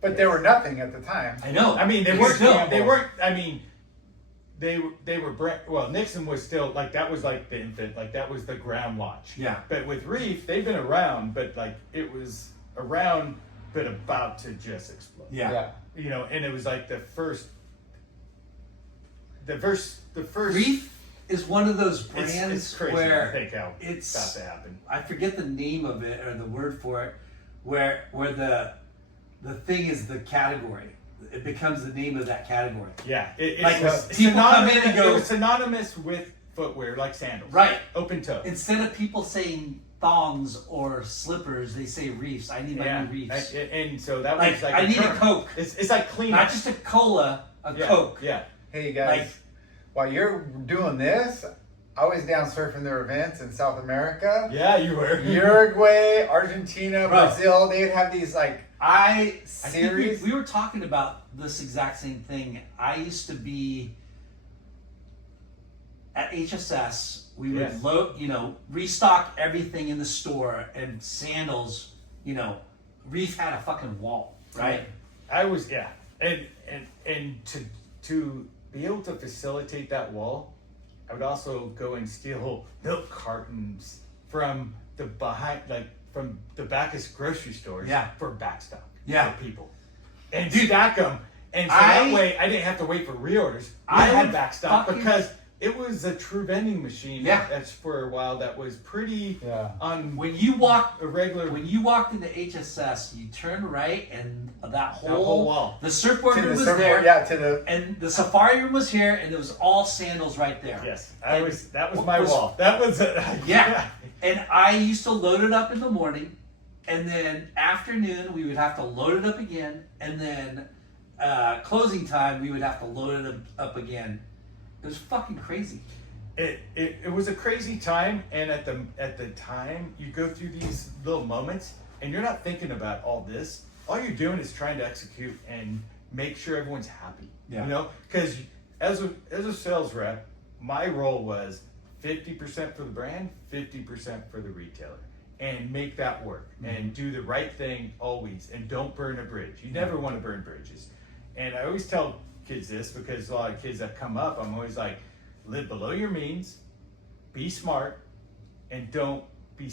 But they were nothing at the time. I know. I mean, they But weren't. still. They weren't. I mean, they were brand. Well, Nixon was still like that was like the infant. Like that was the ground launch. Yeah. But with Reef, they've been around, but like it was around, but about to just explode. Yeah. And it was like the first. The first. Reef is one of those It's, brands it's crazy where to think how it's about to happen. I forget the name of it or the word for it, where the thing is the category. It becomes the name of that category. Yeah, it Like, was people come in synonymous. and go- It was synonymous with footwear, like sandals. Right. Open toe. Instead of people saying thongs or slippers, they say reefs. I need my new reefs. And so that Like, was like I need a term. Coke. It's like clean. Not just a cola, a yeah, Coke. Yeah. Hey, you guys, Like- while you're doing this, I was down surfing their events in South America. Yeah, you were. Uruguay, Argentina, Bro. Brazil, they'd have these like I think series. we were talking about this exact same thing. I used to be at HSS. We would Yes. restock everything in the store and sandals. Reef had a fucking wall, right? I was and to be able to facilitate that wall, I would also go and steal milk cartons from the from the backest grocery stores Yeah. for backstop Yeah. for people and stack them. And so that way I didn't have to wait for reorders. I had would backstop fucking- because it was a true vending machine. Yeah. That's for a while. That was pretty on When you walked a regular. When you walked into HSS, you turned right, and that whole wall. the surfboard to room the was surfboard, there, to the and the safari room was here, and it was all sandals right there. Yes, And that was what my wall. That was Yeah. And I used to load it up in the morning, and then afternoon we would have to load it up again, and then closing time we would have to load it up again. It was fucking crazy. It was a crazy time, and at the time you go through these little moments, and you're not thinking about all this. All you're doing is trying to execute and make sure everyone's happy. Yeah. Because as a sales rep, my role was 50% for the brand, 50% for the retailer, and make that work and do the right thing always, and don't burn a bridge. You never want to burn bridges. And I always tell kids this because a lot of kids that come up, I'm always like, live below your means, be smart, and don't be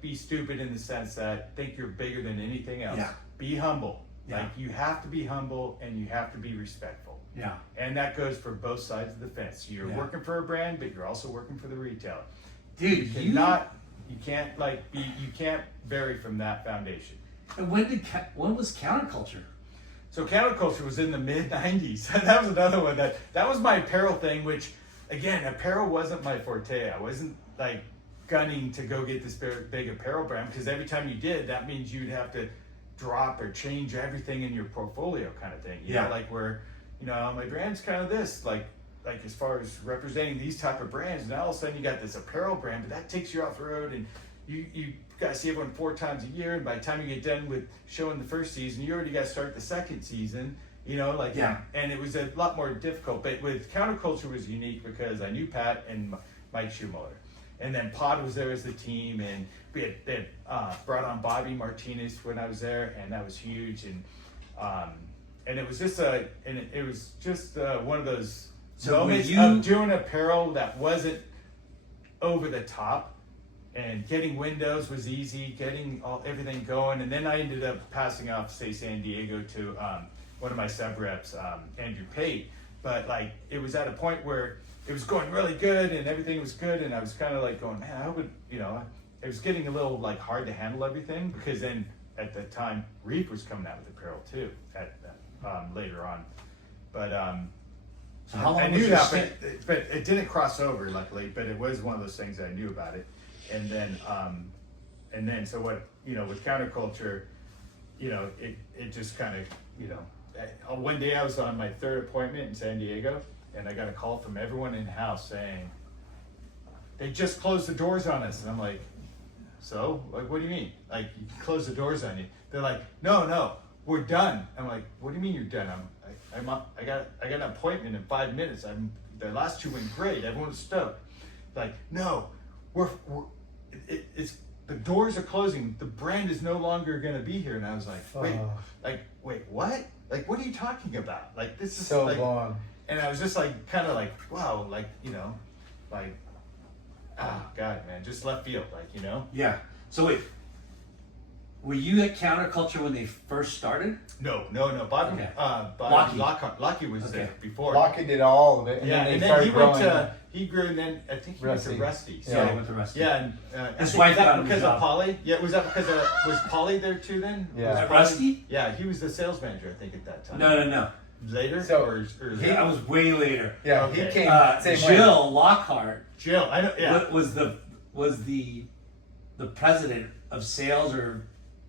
be stupid in the sense that think you're bigger than anything else. Yeah. Be humble. Yeah. Like you have to be humble and you have to be respectful. Yeah. And that goes for both sides of the fence. You're Yeah. working for a brand, but you're also working for the retailer. Dude, You can't vary from that foundation. And when was counterculture? So counterculture was in the mid '90s. That was another one that was my apparel thing. Which, again, apparel wasn't my forte. I wasn't like gunning to go get this big apparel brand because every time you did, that means you'd have to drop or change everything in your portfolio, kind of thing. You know, like where my brand's kind of this, like as far as representing these type of brands. Now all of a sudden you got this apparel brand, but that takes you off the road and you got to see everyone 4 times a year, and by the time you get done with showing the first season, you already got to start the second season, and it was a lot more difficult. But with counterculture was unique because I knew Pat and Mike Shoemoller, and then Pod was there as the team, and they had brought on Bobby Martinez when I was there, and that was huge, and it was just one of those So moments when of doing apparel that wasn't over the top, and getting windows was easy, getting everything going, and then I ended up passing off, say, San Diego to one of my sub reps, Andrew Pate. But like it was at a point where it was going really good and everything was good, and I was kind of like going, man, I would, it was getting a little like hard to handle everything, because then at the time Reef was coming out with apparel too later on. But So how long I was knew your that, stint? but it didn't cross over, luckily. But it was one of those things I knew about it, and then so what, with counterculture, it just kind of, one day I was on my third appointment in San Diego, and I got a call from everyone in the house saying they just closed the doors on us, and I'm like, so like, what do you mean? Like, you closed the doors on you? They're like, no, we're done. I'm like, what do you mean you're done? I got an appointment in 5 minutes. The last two went great. Everyone was stoked. Like, no, it's the doors are closing. The brand is no longer going to be here. And I was like, wait, what? Like, what are you talking about? Like, this is So like, long. and I was just like, kind of like, wow, like, like, oh God, man, just left field, like, Yeah. So wait, were you at Counterculture when they first started? No. Bobby, Okay. Bobby Lockie was Okay. there before. Lockie did all of it, and Yeah, then and they then started he went growing. to, he grew, and then I think he went to Rusty. Rusty. So, Yeah, they went to Rusty. Yeah, and His I think wife was that got him a because job. of Polly? Yeah, was that because was Polly there too then? Yeah. Was At Polly- Rusty? Yeah, he was the sales manager, I think, at that time. No. Later? So, or I was way later. Yeah, Okay. he came same way. Jill Lockhart Jill, I know, yeah. was the president of sales, or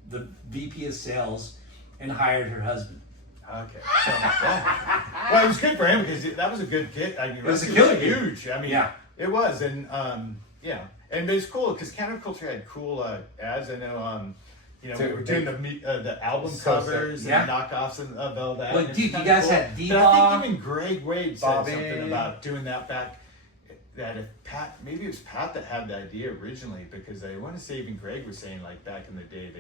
the VP of sales, and hired her husband. Okay. So, yeah. Well, it was good for him because that was a good get. I mean, It was a Rusty killer gig. huge. I mean, Yeah. it was, and and it was cool because Counterculture had cool ads. I know, we were doing the album So sick. covers Yeah. and knockoffs of all that. Well, and it's dude, you kinda guys cool. had But D-Law. I think even Greg Wade said Bobby. something about doing that back. That if maybe it was Pat that had the idea originally, because I want to say even Greg was saying like back in the day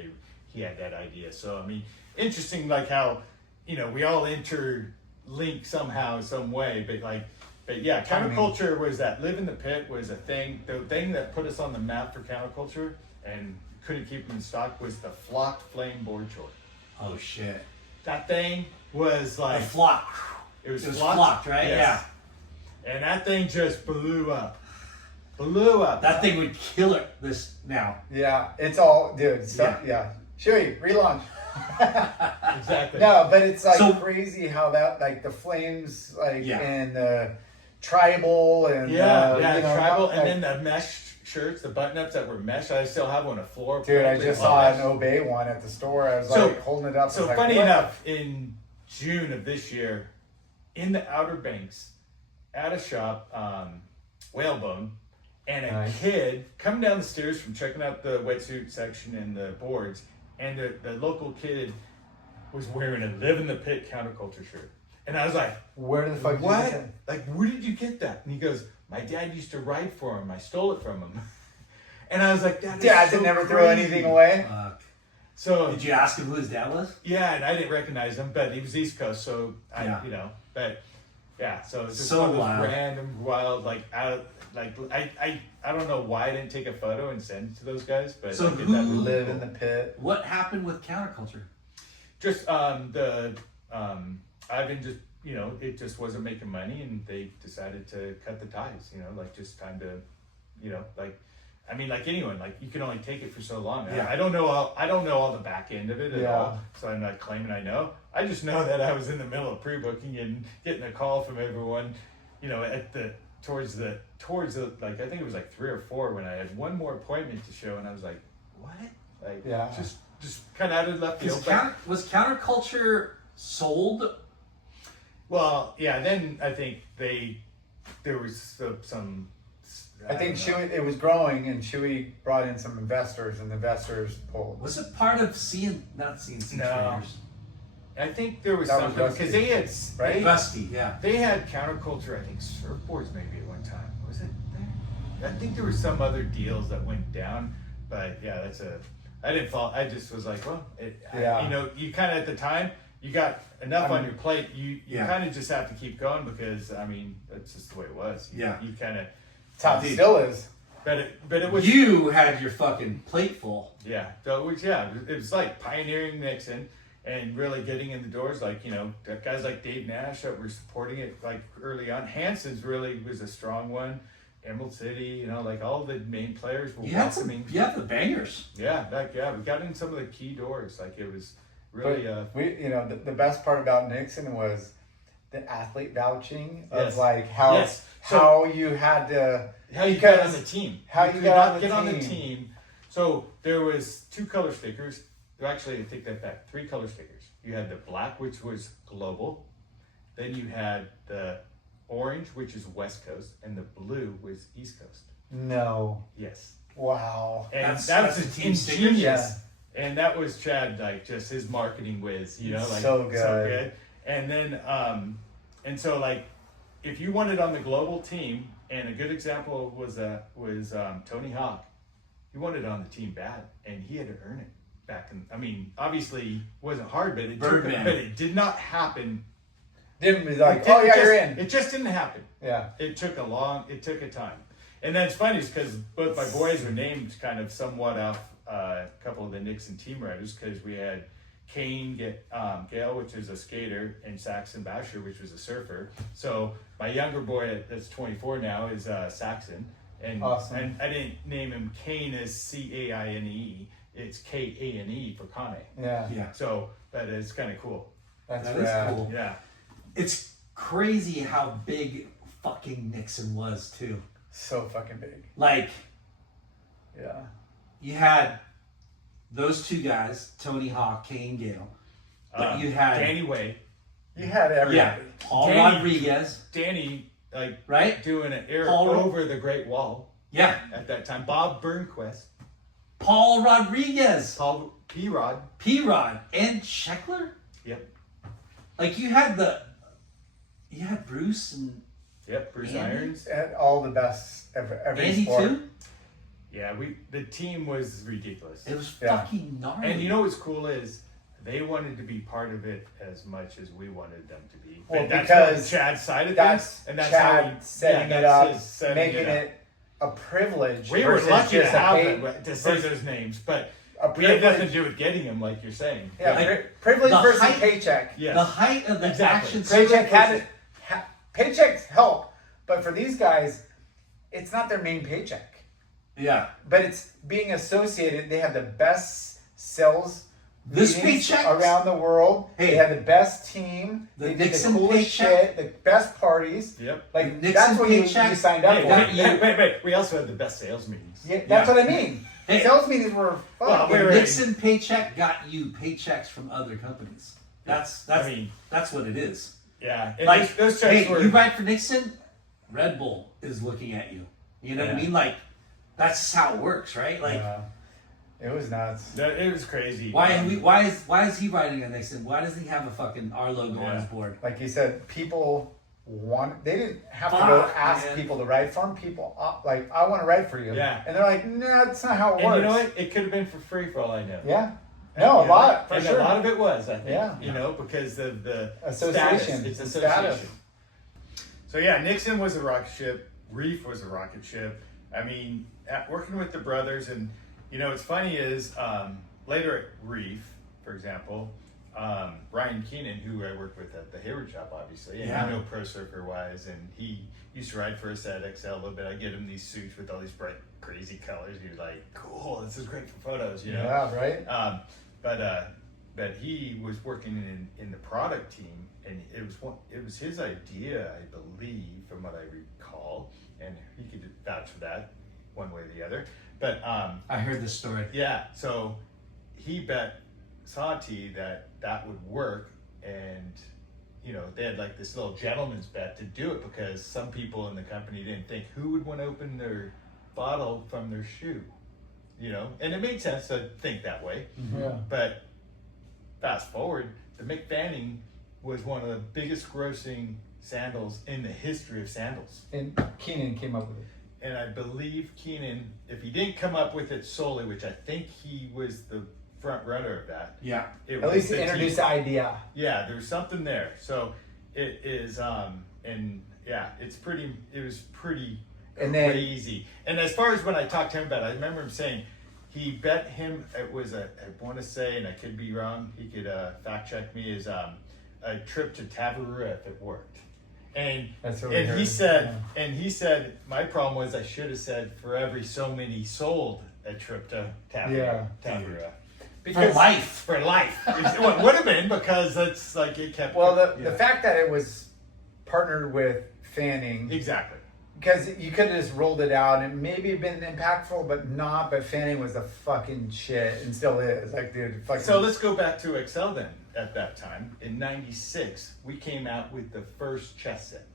he had that idea. So I mean, interesting, like how we all interlink somehow, some way, but yeah, counterculture was that live in the pit was a thing. The thing that put us on the map for counterculture and couldn't keep them in stock was the flocked flame board short. Oh shit. That thing was The like flock. it was It was flocked, flocked, right? yes. And that thing just blew up. Blew up. That thing would kill it this now. Yeah, it's all, dude. Stuff, yeah. Chewy, relaunch. Exactly. No, but it's like So- crazy how that, like the flames, like Yeah. and tribal and tribal, like, and then the mesh shirts, the button-ups that were mesh. I still have one, a floor. dude, I print just with saw mesh. an Obey one at the store. I was So- like holding it up. I So was like, funny what? enough, in June of this year, in the Outer Banks, at a shop, Whalebone, and a Nice. kid coming down the stairs from checking out the wetsuit section and the boards, and the local kid was wearing a Live in the Pit counterculture shirt. And I was like, Where the fuck did you what? get that? Like, where did you get that? And he goes, my dad used to write for him. I stole it from him. And I was like, that is Dad so did never throw crazy. anything away. Fuck. So Did you ask him who his dad was? yeah, and I didn't recognize him, but he was East Coast, so Yeah. but yeah, so it's just So one of those wild. random, wild, like I don't know why I didn't take a photo and send it to those guys, but So I did that who- really Live cool. in the pit. What happened with counterculture? Just Ivan just it just wasn't making money, and they decided to cut the ties. Like just time to, like. I mean, like anyone, like you can only take it for so long. Yeah. I don't know all the back end of it at Yeah. all, so I'm not claiming I know. I just know that I was in the middle of pre-booking and getting a call from everyone, towards the like I think it was like 3 or 4 when I had one more appointment to show, and I was like, what? Like Yeah. just kind of out of left field. but- Was counterculture sold? Well, yeah. Then I think there was some. I think don't know. Chewy, it was growing, and Chewy brought in some investors, and the investors pulled. Was it part of not CNC No. Traders? I think there was That was something Rusty. because they had Right? Rusty, yeah. They had counterculture. I think surfboards maybe at one time. Was it there? I think there were some other deals that went down, but yeah, I didn't fall. I just was like, well, Yeah. you kind of at the time you got enough on your plate. You Yeah. kind of just have to keep going because I mean that's just the way it was. You kind of. Top Dude. still is. but it was You had your fucking plate full. Yeah, so it was like pioneering Nixon and really getting in the doors. Like, you know, guys like Dave Nash that were supporting it like early on. Hanson's really was a strong one. Emerald City, you know, like all the main players were welcoming. You had the bangers. Yeah, we got in some of the key doors. Like it was really. The best part about Nixon was the athlete vouching of Yes. like how Yes. how you had to how you got on the team. How you could got not on the get on the team. team. So there was 2 color stickers. Actually, I take that back. 3 color stickers. You had the black, which was global. Then you had the orange, which is West Coast, and the blue was East Coast. No. Yes. Wow. And That's that was a team ingenious. Yeah. And that was Chad, like just his marketing whiz, you know, like So good. And then, and so like, if you wanted on the global team, and a good example was Tony Hawk. He wanted on the team bad, and he had to earn it back in. I mean, obviously, it wasn't hard, but it did not happen. Didn't be like, You're in. It just didn't happen. Yeah. It took a time. And that's funny because both my boys were named kind of somewhat off a couple of the Nixon team riders, because we had Kane Gale, which is a skater, and Saxon Basher, which was a surfer. So my younger boy that's 24 now is Saxon. And, Awesome. and I didn't name him Kane as Caine. It's Kane for Kane. Yeah. Yeah. So that is kind of cool. That's That is rad. cool. Yeah. It's crazy how big fucking Nixon was too. So fucking big. Like, Yeah. you had those 2 guys, Tony Hawk, Kane Gale. But you had Danny Way. You had everybody. yeah, Paul Danny- Rodriguez, Danny, like, right? doing an air Paul- over the Great Wall Yeah, at that time. Bob Burnquist. Paul Rodriguez, Paul P-Rod. P-Rod, and Scheckler. Yep. Like you had Bruce and Yep. Bruce Andy? Irons. And all the best every Andy sport. too. Yeah, the team was ridiculous. It was Yeah. fucking gnarly. And you know what's cool is they wanted to be part of it as much as we wanted them to be. Well, And that's because Chad's side of That's things, and that's Chad how he, setting yeah, it that's up, his setting making up. it a privilege. We were versus lucky to just a have pay- them to say versus those names, but a we had nothing privilege. to do with getting them, like you're saying. Yeah, Like, privilege the versus height- paycheck. Yeah. the height of the Exactly. action Paycheck versus- paychecks help, but for these guys, it's not their main paycheck. Yeah. But it's being associated. They have the best sales This meetings paycheck around the world. Hey. They have the best team. The They did Nixon the coolest paycheck. shit, the best parties. Yep. Like The Nixon that's what you paycheck. signed up Hey, for. wait. We also had the best sales meetings. Yeah, that's what I mean. Hey. Sales meetings were fun. Well, The wait, wait. Nixon paycheck got you paychecks from other companies. That's I mean, that's what it is. yeah. And Like, those checks hey, were. you ride for Nixon, Red Bull is looking at you. You know what I Yeah. mean? Like, that's just how it works, right? Like, Yeah. It was nuts. It was crazy. why is he riding a Nixon? Why doesn't he have a fucking our logo on his board? Like you said, people they didn't have to Fuck, go ask man. people to ride for them. People like, I want to ride for you. Yeah. And they're like, no, that's not how it And works. you know what? It could have been for free for all I know. Yeah. And, No, a you know, lot for and sure. a lot of it was, I think. Yeah. You know, because of the Association. status. It's The association. status. So yeah, Nixon was a rocket ship. Reef was a rocket ship. I mean, working with the brothers, and you know, what's funny is later at Reef, for example, Ryan Keenan, who I worked with at the Hayward shop, obviously, and Yeah. I know pro surfer wise, and he used to ride for us at XCEL a little bit. I get him these suits with all these bright, crazy colors. He was like, "Cool, this is great for photos," you know. Yeah, right? But he was working in the product team, and it was his idea, I believe, from what I recall, and he could vouch for that one way or the other. But I heard this story. yeah, so he bet Santi that would work, and you know, they had like this little gentleman's bet to do it because some people in the company didn't think who would want to open their bottle from their shoe, you know, and it made sense to think that way. Yeah. But fast forward, the Mick Fanning was one of the biggest grossing sandals in the history of sandals. And Keenan came up with it. And I believe Keenan, if he didn't come up with it solely, which I think he was the front runner of that. Yeah. It At was least the he introduced team. the idea. Yeah, there's something there. So it is, and yeah, it was pretty And then crazy. And as far as when I talked to him about it, I remember him saying he bet him it was I want to say, and I could be wrong, he could fact check me, is a trip to Tavarua if it worked. And That's what we heard, he said my problem was I should have said for every so many sold a trip to Tavarua. For life. For life. Well, it would have been because it's like it kept. Well, the fact that it was partnered with Fanning. Exactly. Because you could have just rolled it out and maybe been impactful, but not. But Fanning was the fucking shit and still is. Like, dude, fucking. So let's go back to XCEL then. At that time, in '96, we came out with the first chest zip.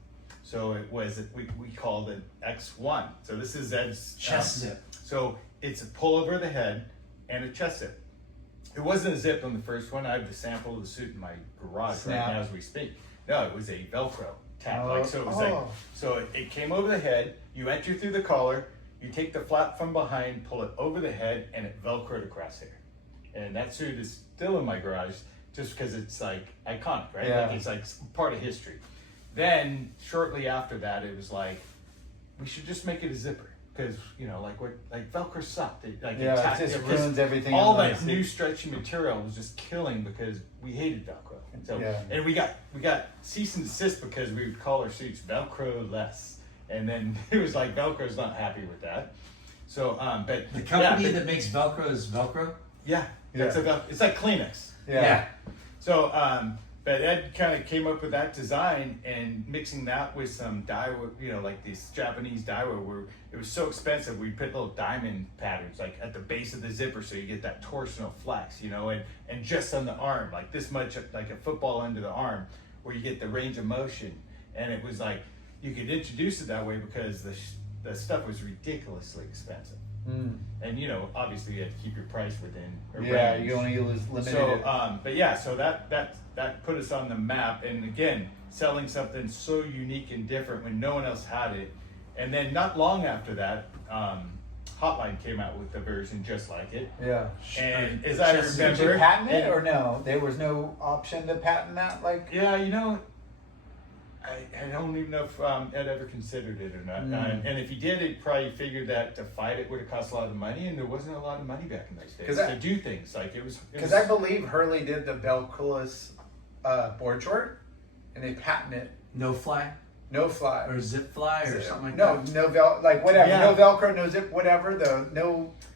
So it was we called it X1. So this is Ed's chest zip. So it's a pull over the head and a chest zip. It wasn't a zip on the first one. I have the sample of the suit in my garage right now as we speak. No, it was a Velcro tap. So it was so it came over the head. You enter through the collar. You take the flap from behind, pull it over the head, and it Velcroed across here. And that suit is still in my garage. Just because it's like iconic, right? Yeah. Like it's like part of history. Then shortly after that, it was like we should just make it a zipper because like Velcro sucked. It just ruins everything. All that new stretchy material was just killing because we hated Velcro. So and we got cease and desist because we would call our suits Velcro less, and then it was like Velcro's not happy with that. So but the company that makes Velcro is Velcro. Yeah, that's it's like Kleenex. Yeah. So, but Ed kind of came up with that design and mixing that with some Daiwa, like these Japanese Daiwa where it was so expensive, we put little diamond patterns like at the base of the zipper so you get that torsional flex, and just on the arm, like this much, like a football under the arm where you get the range of motion. And it was like, you could introduce it that way because the stuff was ridiculously expensive. And obviously you had to keep your price within a range. You only use limited. So, so that put us on the map. And again, selling something so unique and different when no one else had it. And then not long after that, Hotline came out with a version just like it. Yeah. And as I remember, did you patent it or no? There was no option to patent that. I don't even know if Ed ever considered it or not. And if he did, he probably figured that to fight it would have cost a lot of money, and there wasn't a lot of money back in those days to do things like it was. Because I believe Hurley did the Velcroless board short, and they patented it. No fly or zip fly or something like that. No whatever. No Velcro, no zip, whatever.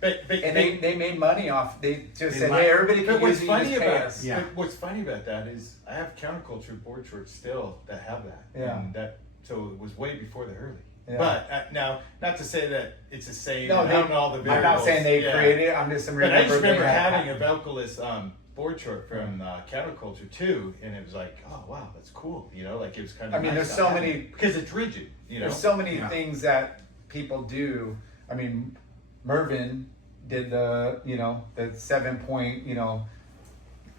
But they made money off. They just said, hey, everybody can use it. What's funny about that is I have counterculture board shorts still that have that. Yeah. And so it was way before the Hurley. Yeah. But now, not to say that it's the same. No, I don't know all the variables. I'm not saying they created it. I'm just But I just remember having a Velcroless board short from counterculture too, and it was like, oh wow, that's cool. Like it was kind of. I mean, there's so many because it's rigid. There's so many things that people do. I mean, Mervin did the 7-point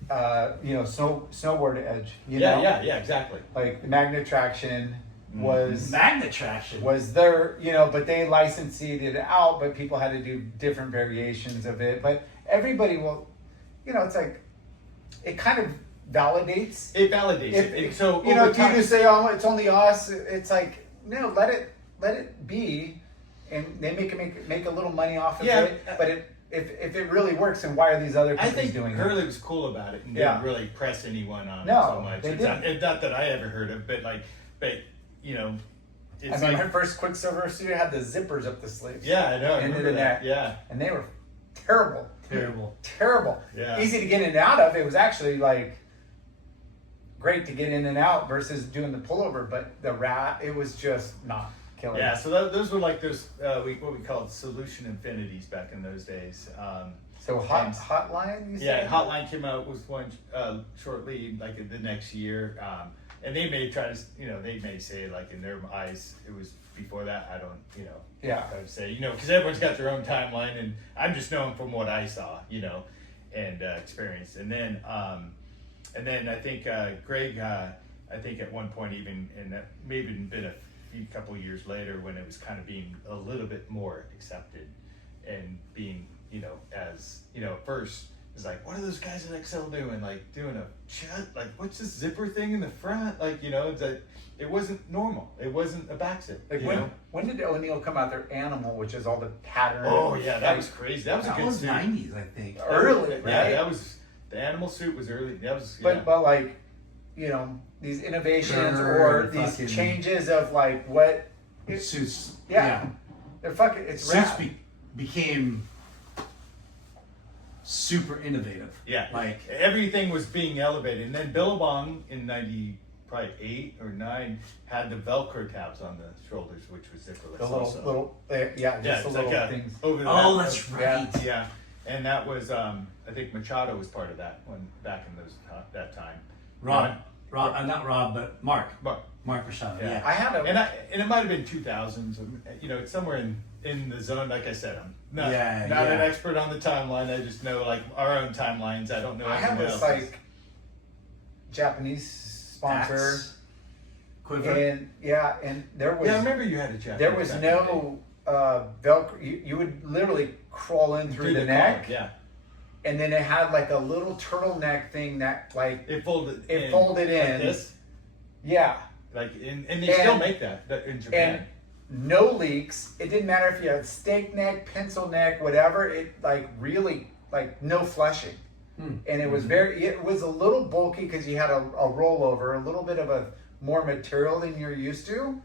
snowboard edge. Yeah, exactly. Like the magnet traction was their but they licensed it out, but people had to do different variations of it. But everybody will, it's like it kind of validates. It validates it. So if you just say, oh, it's only us, it's like no, let it be, and they make a little money off of it. But if it really works, then why are these other companies doing it? Hurley was cool about it and didn't really press anyone on it so much. It's not that I ever heard of, but it's my first Quicksilver suit had the zippers up the sleeves. Yeah, I know. I remember that. Yeah, and they were terrible. Yeah. Easy to get in and out of. It was actually like great to get in and out versus doing the pullover, but it was just not killing. Yeah, so those were like those what we called solution infinities back in those days. So Hotline. You said? Hotline came out with one shortly, like the next year, and they may try to, they may say like in their eyes it was before that. I don't, I would say, because everyone's got their own timeline, and I'm just knowing from what I saw, and experienced, and then I think Greg, I think at one point even, and that may have been a couple years later when it was kind of being a little bit more accepted and being, as, first It's like, what are those guys at XCEL doing? Like doing a like what's this zipper thing in the front? Like, you know, it's like, it wasn't normal. It wasn't a back zip. Like you know? when did O'Neill come out their Animal, which is all the pattern? Oh yeah, that was crazy. That was a That good was suit. 90s, I think. Early, right? Yeah, that was the Animal suit was early. That was yeah. But like, you know, these innovations Grr, or these fucking- changes of like what Suits. yeah. They're fucking it's Suits rad. became super innovative. Yeah, Like, everything was being elevated, and then Billabong in probably 8 or 9 had the Velcro tabs on the shoulders, which was zipperless. The little also. little yeah, yeah, just it's the like little a, things. over oh, that. that's right. Yeah, and that was I think Machado was part of that one back in that time. Rob, not Rob, but Mark. But Machado. Yeah. Yeah. I had a and it might have been 2000s. You know, it's somewhere in the zone. Like I said, I'm not an expert on the timeline. I just know like our own timelines. I don't know. I have anyone this else's. like Japanese sponsor Axe, quiver. and and there was Yeah, I remember you had a jacket. there was back in the day. no Velcro. You would literally crawl in through the neck, collar, yeah. and then it had like a little turtleneck thing that like It folded. It folded in. like this. yeah. Like and they still make that in Japan. And no leaks. It didn't matter if you had steak neck, pencil neck, whatever. It like really like no flushing, and it was it was a little bulky because you had a rollover, a little bit of a more material than you're used to,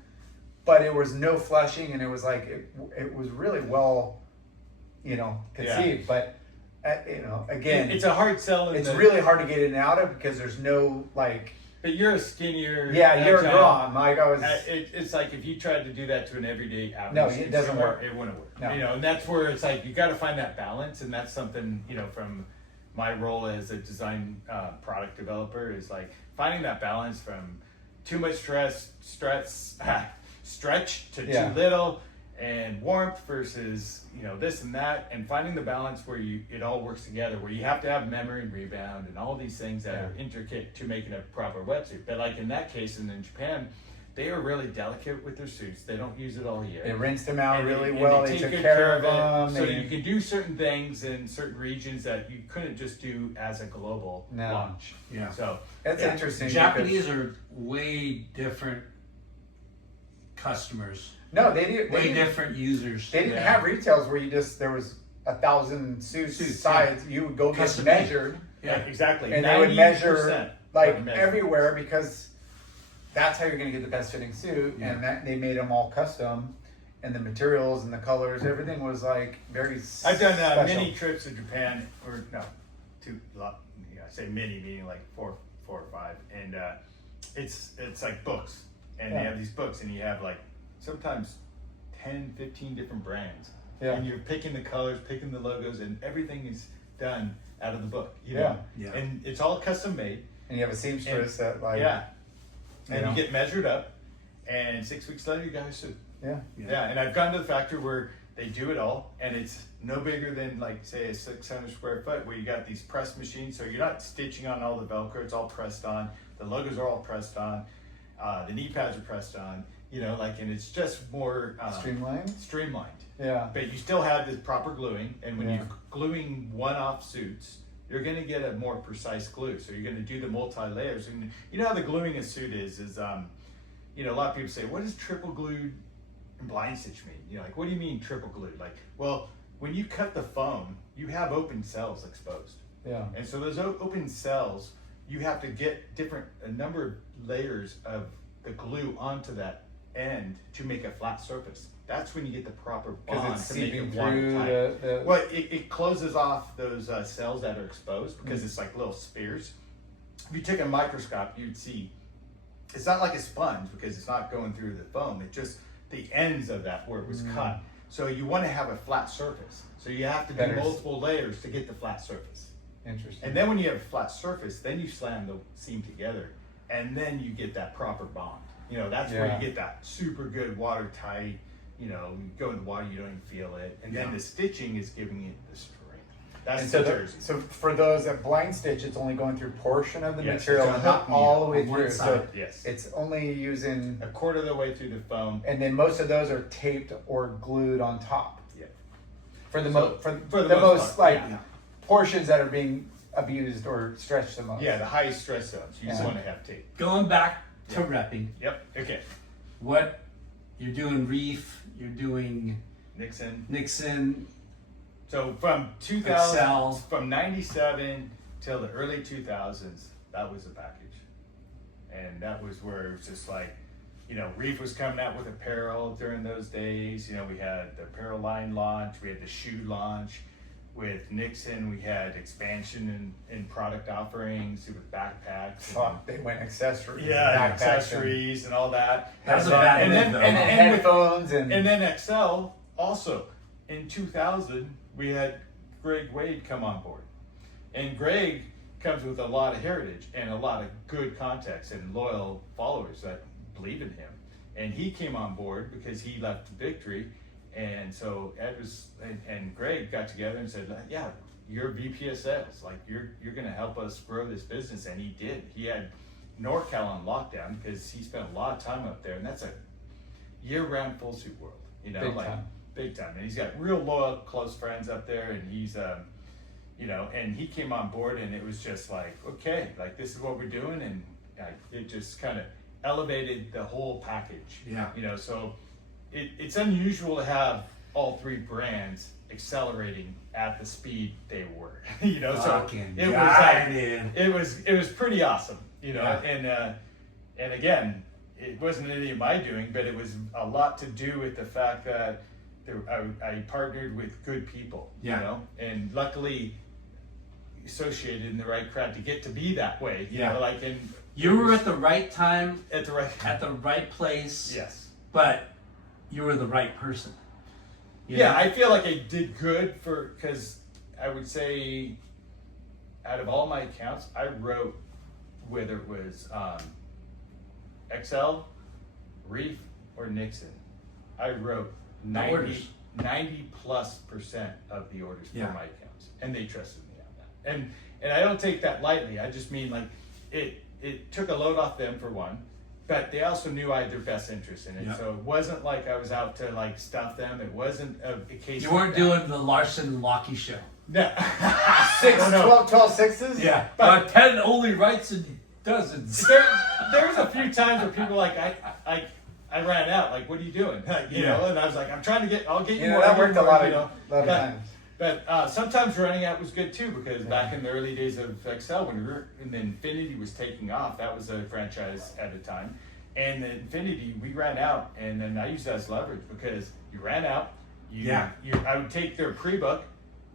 but it was no flushing, and it was like it was really well, you know, conceived. But you know, again, it's a hard sell. it's really hard to get in and out of because there's no like. But you're a skinnier. Yeah, you're agile. gone. Like I was. It's like if you tried to do that to an everyday average No, it doesn't consumer, work. It wouldn't work. No. You know, and that's where it's like you got to find that balance, and that's something from my role as a design product developer is like finding that balance from too much stretch to Yeah. too little, and warmth versus this and that, and finding the balance where it all works together, where you have to have memory and rebound and all these things that are intricate to making a proper wetsuit. But like in that case, and in Japan, they are really delicate with their suits. They don't use it all year. They rinsed them out And really and well. They take took good care of it, them. so you can do certain things in certain regions that you couldn't just do as a global No. launch. Yeah. So That's yeah. interesting. Japanese are way different customers, No, they didn't. way different users. They didn't Yeah. have retails where there was 1,000 suits sides. You would go get Custom made. measured, yeah, exactly. and they would measure 90% like would measure. everywhere because that's how you're going to get the best fitting suit. And that they made them all custom, and the materials and the colors, everything was like very. I've done special. many trips to Japan, or no, I say many, meaning like four or five, and it's like books, and Yeah. you have these books, and you have like sometimes 10, 15 different brands, Yeah. and you're picking the colors, picking the logos, and everything is done out of the book. You Yeah. know? Yeah. And it's all custom made. And you have a seamstress that like Yeah, and know. you get measured up, and 6 weeks later you got a suit. yeah. Yeah, and I've gone to the factory where they do it all, and it's no bigger than like say a 600 square foot, where you got these press machines, so you're not stitching on all the Velcro; it's all pressed on. The logos are all pressed on. The knee pads are pressed on. And it's just more streamlined. Yeah. But you still have this proper gluing, and when Yeah. you're gluing one-off suits, you're going to get a more precise glue. So you're going to do the multi-layers, and you know how the gluing a suit is a lot of people say, "What does triple glued and blind stitch mean?" Like, what do you mean triple glued? Like, well, when you cut the foam, you have open cells exposed, Yeah. and so those open cells, you have to get a number of layers of the glue onto that end to make a flat surface. That's when you get the proper Because bond it's to make seeping it through watertight. the Well, it closes off those cells that are exposed because it's like little spears. If you take a microscope, you'd see it's not like a sponge because it's not going through the foam. It's just the ends of that where it was cut. So you want to have a flat surface. So you have to do Better. multiple layers to get the flat surface. Interesting. And then when you have a flat surface, then you slam the seam together, and then you get that proper bond. That's where Yeah. you get that super good watertight. You go in the water, you don't even feel it, and then the stitching is giving it the strength. That's And the so, jersey. so for those that blind stitch, it's only going through portion of the Yes, material, it's a and not hook all the needle way on one through. side. So Yes. it's only using, A quarter of the way through the foam. and then most of those are taped or glued on top. Yeah. For the So, most, for for the the most most part, like yeah. portions that are being abused or stretched the most. Yeah, the highest stress zones. You just Yeah. want to have tape. Going back to repping, Yep. Okay. what you're doing, Reef, you're doing Nixon. Nixon, So from 2000, XCEL. from 97 till the early 2000s, that was the package. And that was where it was just like, you know, Reef was coming out with apparel during those days. You know, we had the apparel line launch, we had the shoe launch. With Nixon, we had expansion in product offerings with backpacks. Fuck, they went accessories. Yeah, backpacks, accessories and all that. That was a and, bad and move, then though. and And headphones and then XCEL also. In 2000, we had Greg Wade come on board. And Greg comes with a lot of heritage and a lot of good contacts and loyal followers that believe in him. And he came on board because he left Victory. And so Ed was, and Greg got together and said, yeah, you're VP of sales. Like, you're going to help us grow this business. And he did. He had NorCal on lockdown because he spent a lot of time up there. And that's a year-round full suit world, you know, Big like time. big time. And he's got real loyal, close friends up there. And he's, you know, and he came on board and it was just like, okay, like this is what we're doing. And it just kind of elevated the whole package. Yeah. You know, so it's unusual to have all three brands accelerating at the speed they were. You know, so Fucking it was guy, like, man. it was pretty awesome. You know, Yeah. and again, it wasn't any of my doing, but it was a lot to do with the fact that I partnered with good people. Yeah. You know, and luckily associated in the right crowd to get to be that way. You Yeah. know, like in You were at the right time, at the right at the right place. yes. But you were the right person. You Yeah, know? I feel like I did good because I would say out of all my accounts, I wrote whether it was XCEL, Reef, or Nixon. I wrote 90 orders. 90+% of the orders Yeah. for my accounts, and they trusted me on that. And I don't take that lightly. I just mean like it took a load off them for one. But they also knew I had their best interest in it. Yeah. So it wasn't like I was out to like stuff them. It wasn't a case You of weren't that. doing the Larson and Lockie show. No. 12 sixes? Yeah. But- 10 only writes in dozens. there was a few times where people like I ran out. Like, what are you doing? You Yeah. know, and I was like, I'm trying to get. I'll get you You know, more. that I'll get worked a more, lot you know. of But- times. But sometimes running out was good too because back in the early days of XCEL, when the Infinity was taking off, that was a franchise at the time. And the Infinity, we ran out, and then I used that as leverage because you ran out. I would take their pre-book,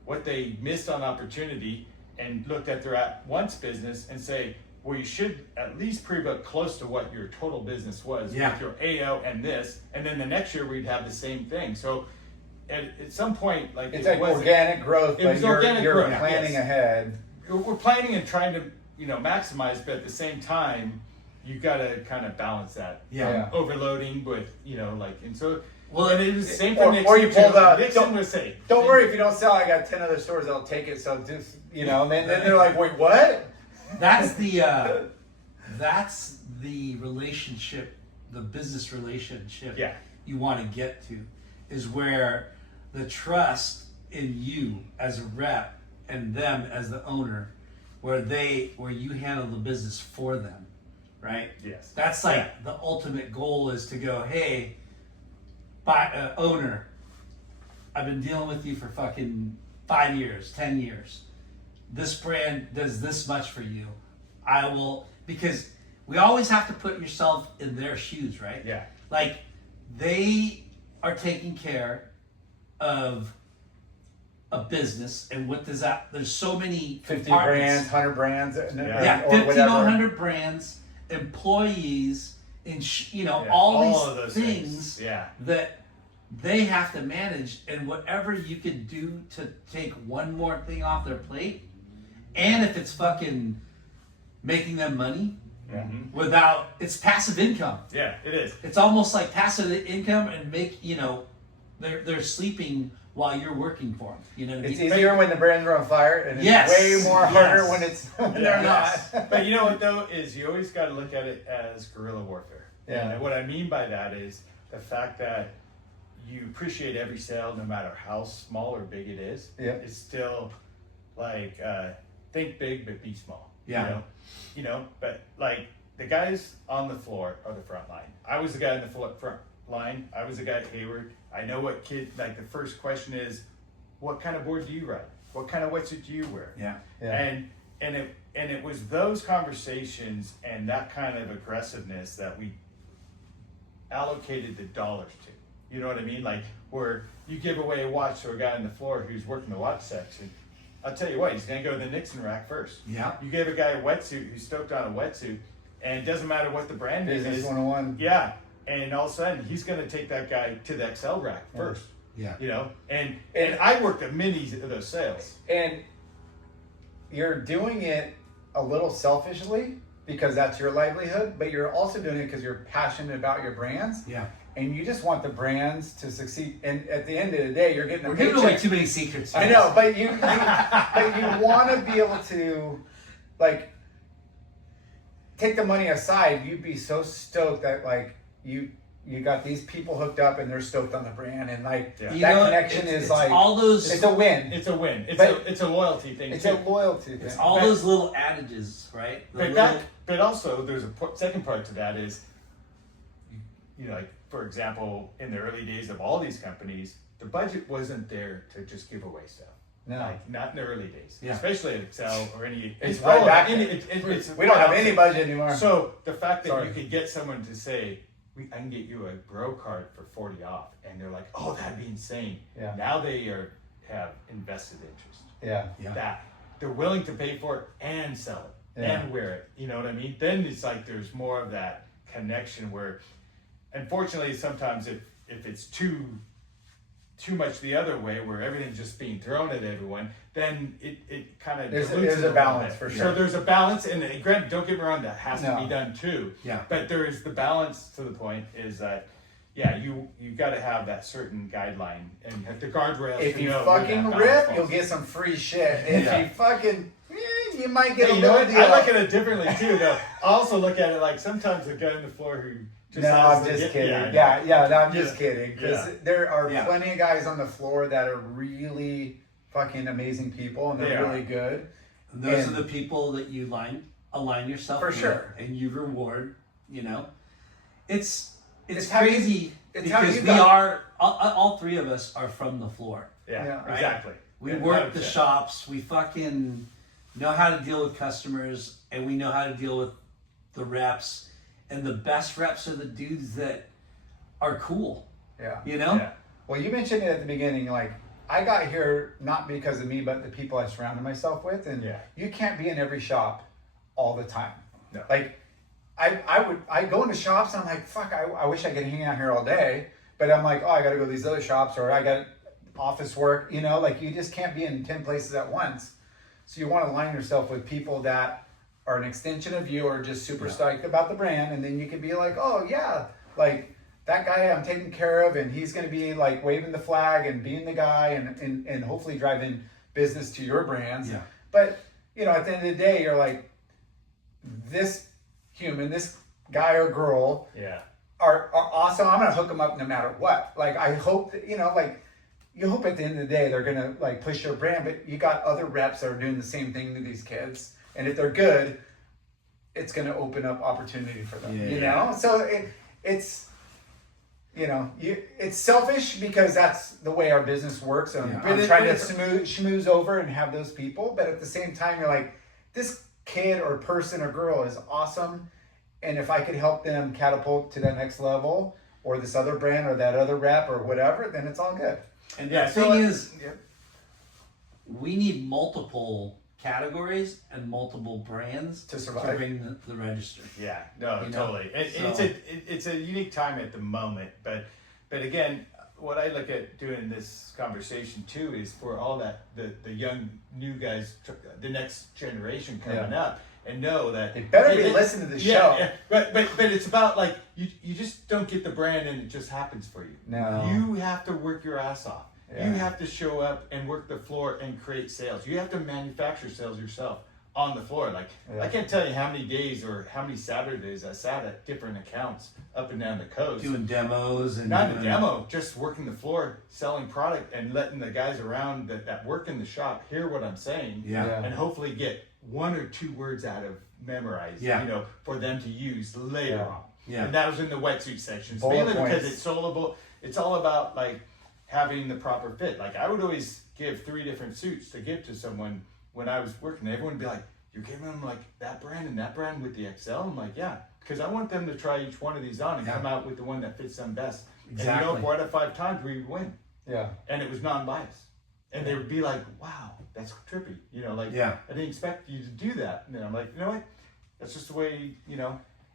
what they missed on opportunity, and looked at their at-once business and say, well, you should at least pre-book close to what your total business was Yeah. with your AO and this, and then the next year we'd have the same thing. So at some point, like It's it like wasn't- organic growth, it but was organic you're growth, planning yes. ahead. We're planning and trying to, you know, maximize, but at the same time, you got to kind of balance that. Yeah. Overloading with, you know, like, and so. Well, and it was the same for or Nixon. you pulled too. out- Nixon don't- was safe. Don't worry if you don't sell. I got 10 other stores that'll take it. So just, you know, and then they're like, wait, what? That's the relationship, the business relationship Yeah. you want to get to, is where the trust in you as a rep and them as the owner, where you handle the business for them, right? Yes. That's like the ultimate goal is to go, hey, owner, I've been dealing with you for fucking 5 years, 10 years. This brand does this much for you. I will, because we always have to put yourself in their shoes, right? Yeah. Like they are taking care of a business, and what does that? There's so many 50 compartments. brands, 100 brands. Yeah, or 50 to whatever. 100 brands, employees, and Yeah, all of these those things Yeah. that they have to manage, and whatever you can do to take one more thing off their plate, and if it's fucking making them money without, it's passive income. Yeah, it is. It's almost like passive income, and they're sleeping while you're working for them. You know what I It's mean? easier when the brands are on fire, and it's Yes. way more harder Yes. when it's when Yeah, they're not. But you know what though is you always got to look at it as guerrilla warfare. Yeah. And what I mean by that is the fact that you appreciate every sale, no matter how small or big it is. Yeah. It's still like think big but be small. Yeah. But like the guys on the floor are the front line. I was the guy in the front line. I was the guy at Hayward. I know what like the first question is, what kind of board do you ride? What kind of wetsuit do you wear? Yeah. And it was those conversations and that kind of aggressiveness that we allocated the dollars to. You know what I mean? Like where you give away a watch to a guy on the floor who's working the watch section. I'll tell you what, he's gonna go to the Nixon rack first. Yeah. You gave a guy a wetsuit who's stoked on a wetsuit, and it doesn't matter what the brand Business is. 101. Yeah. And all of a sudden he's gonna take that guy to the XCEL rack first. Yeah. And I worked a minis of those sales. And you're doing it a little selfishly because that's your livelihood, but you're also doing it because you're passionate about your brands. Yeah. And you just want the brands to succeed. And at the end of the day, you're getting a We're giving paycheck. away too many secrets. I know, but you want to be able to, like, take the money aside. You'd be so stoked that like you got these people hooked up and they're stoked on the brand, and like Yeah. You that know, connection is it's like all those. it's a win. It's a win. But- It's a loyalty thing It's too. a loyalty thing. It's all those little adages, right? The But also there's a second part to that is, like for example, in the early days of all these companies, the budget wasn't there to just give away stuff. No. Like not in the early days, Yeah. especially at XCEL or any. It's right back. It's We don't have any budget anymore. So the fact that Sorry. you could get someone to say, I can get you a bro card for 40 off, and they're like, oh, that'd be insane. Yeah. Now they have invested interest. Yeah. Yeah. That they're willing to pay for it and sell it Yeah. and wear it. You know what I mean? Then it's like there's more of that connection where, unfortunately, sometimes if it's too much the other way, where everything's just being thrown at everyone, then it kind of There's dilutes a it little balance bit. for So sure. there's a balance, and granted, don't get me wrong, that has to No. be done too. Yeah. But there is the balance to the point is that, yeah, you got to have that certain guideline and have the guardrails. If to you know where fucking that balance rip, falls. you'll get some free shit. If Yeah. you fucking, you might get Hey, a you know little what? deal. I look at it differently too, though. I also look at it like sometimes the guy on the floor who just No, has I'm to just get- kidding. yeah, No, I'm just Yeah. kidding. Because Yeah. there are Yeah. plenty of guys on the floor that are really fucking amazing people, and They they're are. really good. Those And- are the people that you align yourself For with, sure. and you reward. It's It's how you- crazy it's how because you we got- are all three of us are from the floor. Yeah, Yeah. Right? exactly. We Yeah, work the 100%. shops. We fucking know how to deal with customers, and we know how to deal with the reps. And the best reps are the dudes that are cool. Yeah. Yeah. Well, you mentioned it at the beginning, like, I got here not because of me, but the people I surrounded myself with. And Yeah. you can't be in every shop all the time. No. Like, I go into shops and I'm like, fuck, I wish I could hang out here all day. But I'm like, oh, I got to go to these other shops, or I got office work, like you just can't be in 10 places at once. So you want to align yourself with people that are an extension of you, or just super stoked about the brand. And then you can be like, oh yeah, like that guy I'm taking care of, and he's going to be like waving the flag and being the guy, and hopefully driving business to your brands. Yeah. But, at the end of the day, you're like, this human, this guy or girl Yeah. are awesome. I'm going to hook them up no matter what. Like, I hope that, you hope at the end of the day they're going to like push your brand, but you got other reps that are doing the same thing to these kids. And if they're good, it's going to open up opportunity for them, Yeah. So it's, it's selfish because that's the way our business works. And Yeah. I'm trying to schmooze over and have those people. But at the same time, you're like, this kid or person or girl is awesome. And if I could help them catapult to that next level, or this other brand or that other rep or whatever, then it's all good. And Yeah, the so thing like- is, we need multiple categories and multiple brands To survive. bring the register. Yeah, no, You know, totally. so- It's a unique time at the moment, but again, what I look at doing this conversation too is for all that the young new guys, the next generation coming Yeah. up, and know that They better be it- listening to the yeah, show. yeah. But it's about like you just don't get the brand and it just happens for you. No. You have to work your ass off. Yeah. You have to show up and work the floor and create sales. You have to manufacture sales yourself. on the floor. Like Yeah. I can't tell you how many days or how many Saturdays I sat at different accounts up and down the coast. Doing demos and Not a doing- demo, just working the floor, selling product, and letting the guys around that work in the shop hear what I'm saying, Yeah. and hopefully get 1 or 2 words out of memorized, Yeah. for them to use later Yeah. on. Yeah. And that was in the wetsuit section, Bullet mainly because points. it's soloable. It's all about like having the proper fit. Like I would always give 3 different suits to give to someone when I was working. Everyone would be like, "You're giving them like that brand and that brand with the XL?" I'm like, "Yeah." Because I want them to try each one of these on and Yeah. come out with the one that fits them best. Exactly. And 4 out of 5 times we would win. Yeah. And it was non-biased. And they would be like, "Wow, that's trippy." Yeah. I didn't expect you to do that. And then I'm like, you know what? That's just the way,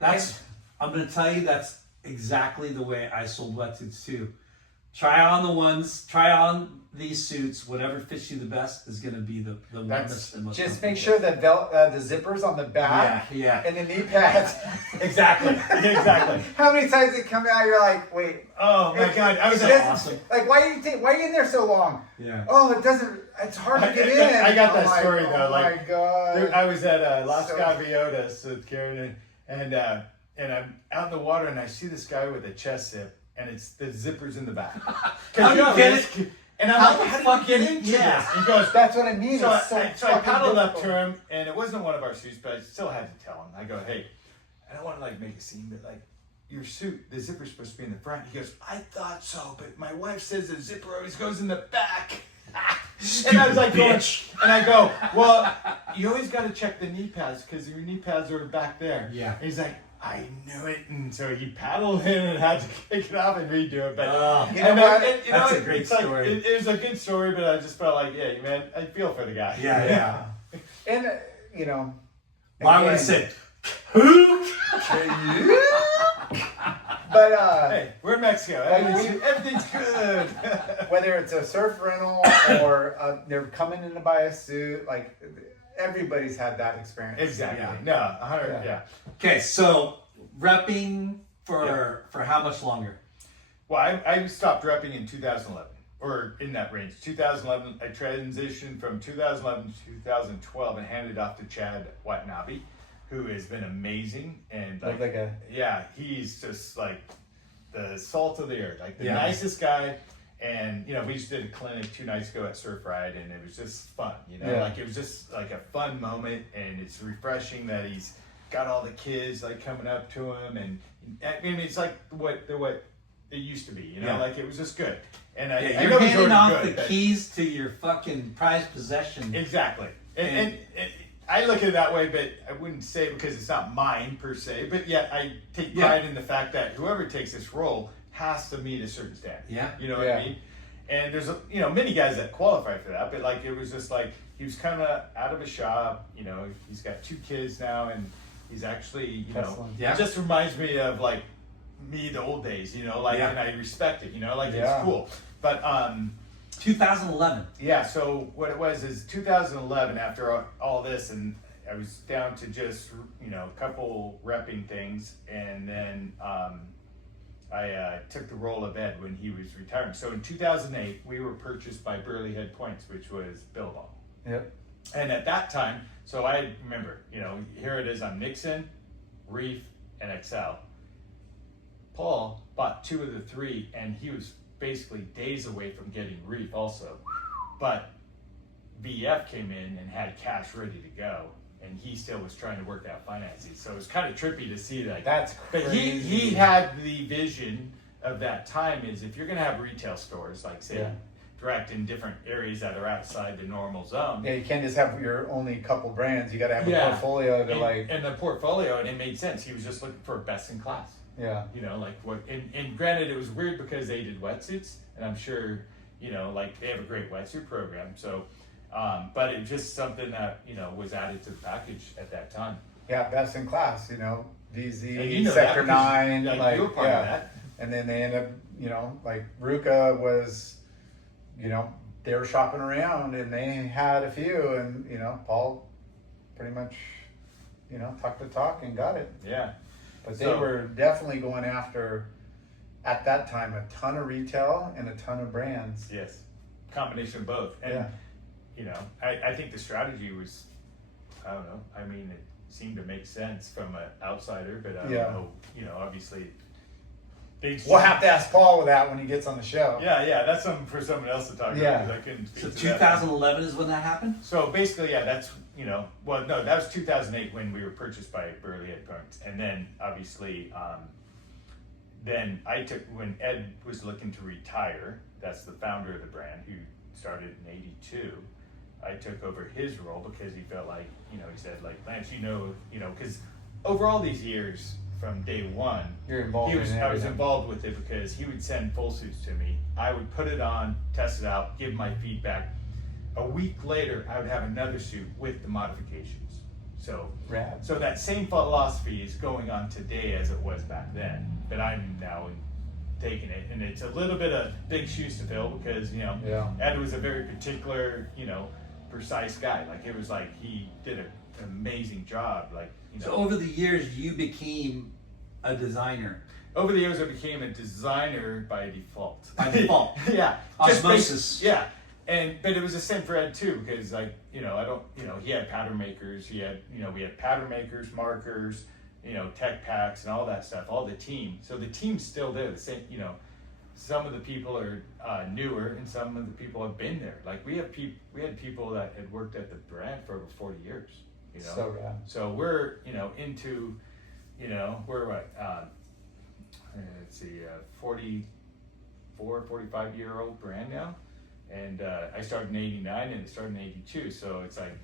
That's, I'm going to tell you, that's exactly the way I sold wetsuits too. Try on these suits, whatever fits you the best is going to be the one that's the most Just make comfortable. sure that the zippers on the back Yeah. and the knee pads. Exactly. Exactly. How many times they come out? You're like, wait. Oh my God. I was It doesn't- awesome. Like, why are you in there so long? Yeah. Oh, it doesn't. It's hard to get in. I got that I'm like, story, oh though, like, my God. Dude, I was at Las So- Gaviotas with Karen, and I'm out in the water, and I see this guy with a chest zip, and it's the zippers in the back. How do you get it? And I'm How like, the how fuck did you you- get into yeah. this? He goes, That's what I mean. so It's so I fucking paddled up difficult. to him, and it wasn't one of our suits, but I still had to tell him. I go, "Hey, I don't want to like make a scene, but like your suit, the zipper's supposed to be in the front." He goes, "I thought so, but my wife says the zipper always goes in the back." And I was like, bitch. and I go, "Well, you always got to check the knee pads because your knee pads are back there." Yeah. And he's like, "I knew it," and so he paddled in and had to kick it off and redo it. But You know what? That's a great it's like, story. it was a good story, but I just felt like, yeah, man, I feel for the guy. Yeah. And Well, I'm going to again, say, who? But Hey, we're in Mexico. Everything's good. whether it's a surf rental or they're coming in to buy a suit, like everybody's had that experience. Exactly. Yeah. No, 100. Yeah. Yeah. Okay, so repping for how much longer? Well, I stopped repping in 2011, or in that range. 2011, I transitioned from 2011 to 2012 and handed off to Chad Watanabe, who has been amazing. And Love that guy. yeah, he's just like the salt of the earth, like the Yeah. nicest guy. And we just did a clinic 2 nights ago at Surf Ride, and it was just fun. Yeah. Like it was just like a fun moment, and it's refreshing that he's got all the kids like coming up to him, and I mean it's like what it used to be. Yeah. Like it was just good. And I You're know he's handing already off good, the but- keys to your fucking prized possession. Exactly. And I look at it that way, but I wouldn't say it because it's not mine per se. But yet I take pride in the fact that whoever takes this role has to meet a certain standard. Yeah. You know what I mean? And there's many guys that qualify for that, but like it was just like he was kind of out of a shop. He's got 2 kids now, and he's actually Excellent. Yeah. it just reminds me of like me the old days. Like Yeah. and I respect it. Like Yeah. it's cool. But 2011. yeah, so what it was is 2011, after all this, and I was down to just, a couple repping things, and then I took the role of Ed when he was retiring. So in 2008, we were purchased by Burley Head Points, which was Billabong. Yep. And at that time, so I remember, here it is on Nixon, Reef, and XCEL. Paul bought 2 of the 3, and he was basically days away from getting Reef also. But BF came in and had cash ready to go, and he still was trying to work out financing. So it was kind of trippy to see that. That's But crazy. he had the vision of that time is if you're going to have retail stores, like say Yeah. direct in different areas that are outside the normal zone. Yeah, you can't just have your only couple brands. You got to have Yeah. a portfolio to And the portfolio, and it made sense. He was just looking for best in class. Yeah. Like what, and granted, it was weird because they did wetsuits, and I'm sure, like they have a great wetsuit program. So, but it was just something that, was added to the package at that time. Yeah, best in class. And VZ, you know Sector that 9, because, like you were part yeah. of that. And then they end up, like Ruka was, they were shopping around and they had a few, and Paul pretty much, talked the talk and got it. Yeah. But they So- were definitely going after, at that time, a ton of retail and a ton of brands. Yes. Combination of both. And, Yeah. I think the strategy was I don't know. I mean, it seemed to make sense from an outsider, but I don't Yeah. know. You know, obviously, We'll have to ask Paul with that when he gets on the show. Yeah, that's something for someone else to talk Yeah. about. 'Cause I couldn't speak So to that. 2011 is when that happened? So basically, yeah, that's, you know, well, no, that was 2008 when we were purchased by Burley Ed Burns. And then obviously, then I took, when Ed was looking to retire, that's the founder of the brand who started in 82. I took over his role because he felt like, you know, he said like, Lance, you know, because over all these years from day one, You're involved in I was everything. involved with it because he would send full suits to me. I would put it on, test it out, give my feedback. A week later, I would have another suit with the modifications. So, Rad. so that same philosophy is going on today as it was back then, but I'm now taking it, and it's a little bit of big shoes to fill because, you know, Yeah. Ed was a very particular, you know, precise guy. Like it was like he did an amazing job. Like, you know, So over the years, you became a designer. over the years, I became a designer by default. By default. Yeah. Osmosis. Yeah. But it was the same for Ed too, because like, you know, he had pattern makers, we had pattern makers, markers, you know, tech packs and all that stuff, all the team. So the team's still there, the same, you know, some of the people are newer and some of the people have been there. Like we had people that had worked at the brand for over 40 years, you know. So rad. So we're, you know, into, you know, we're what, let's see, 45-year-old brand now. And I started in 89 and it started in 82. So it's like,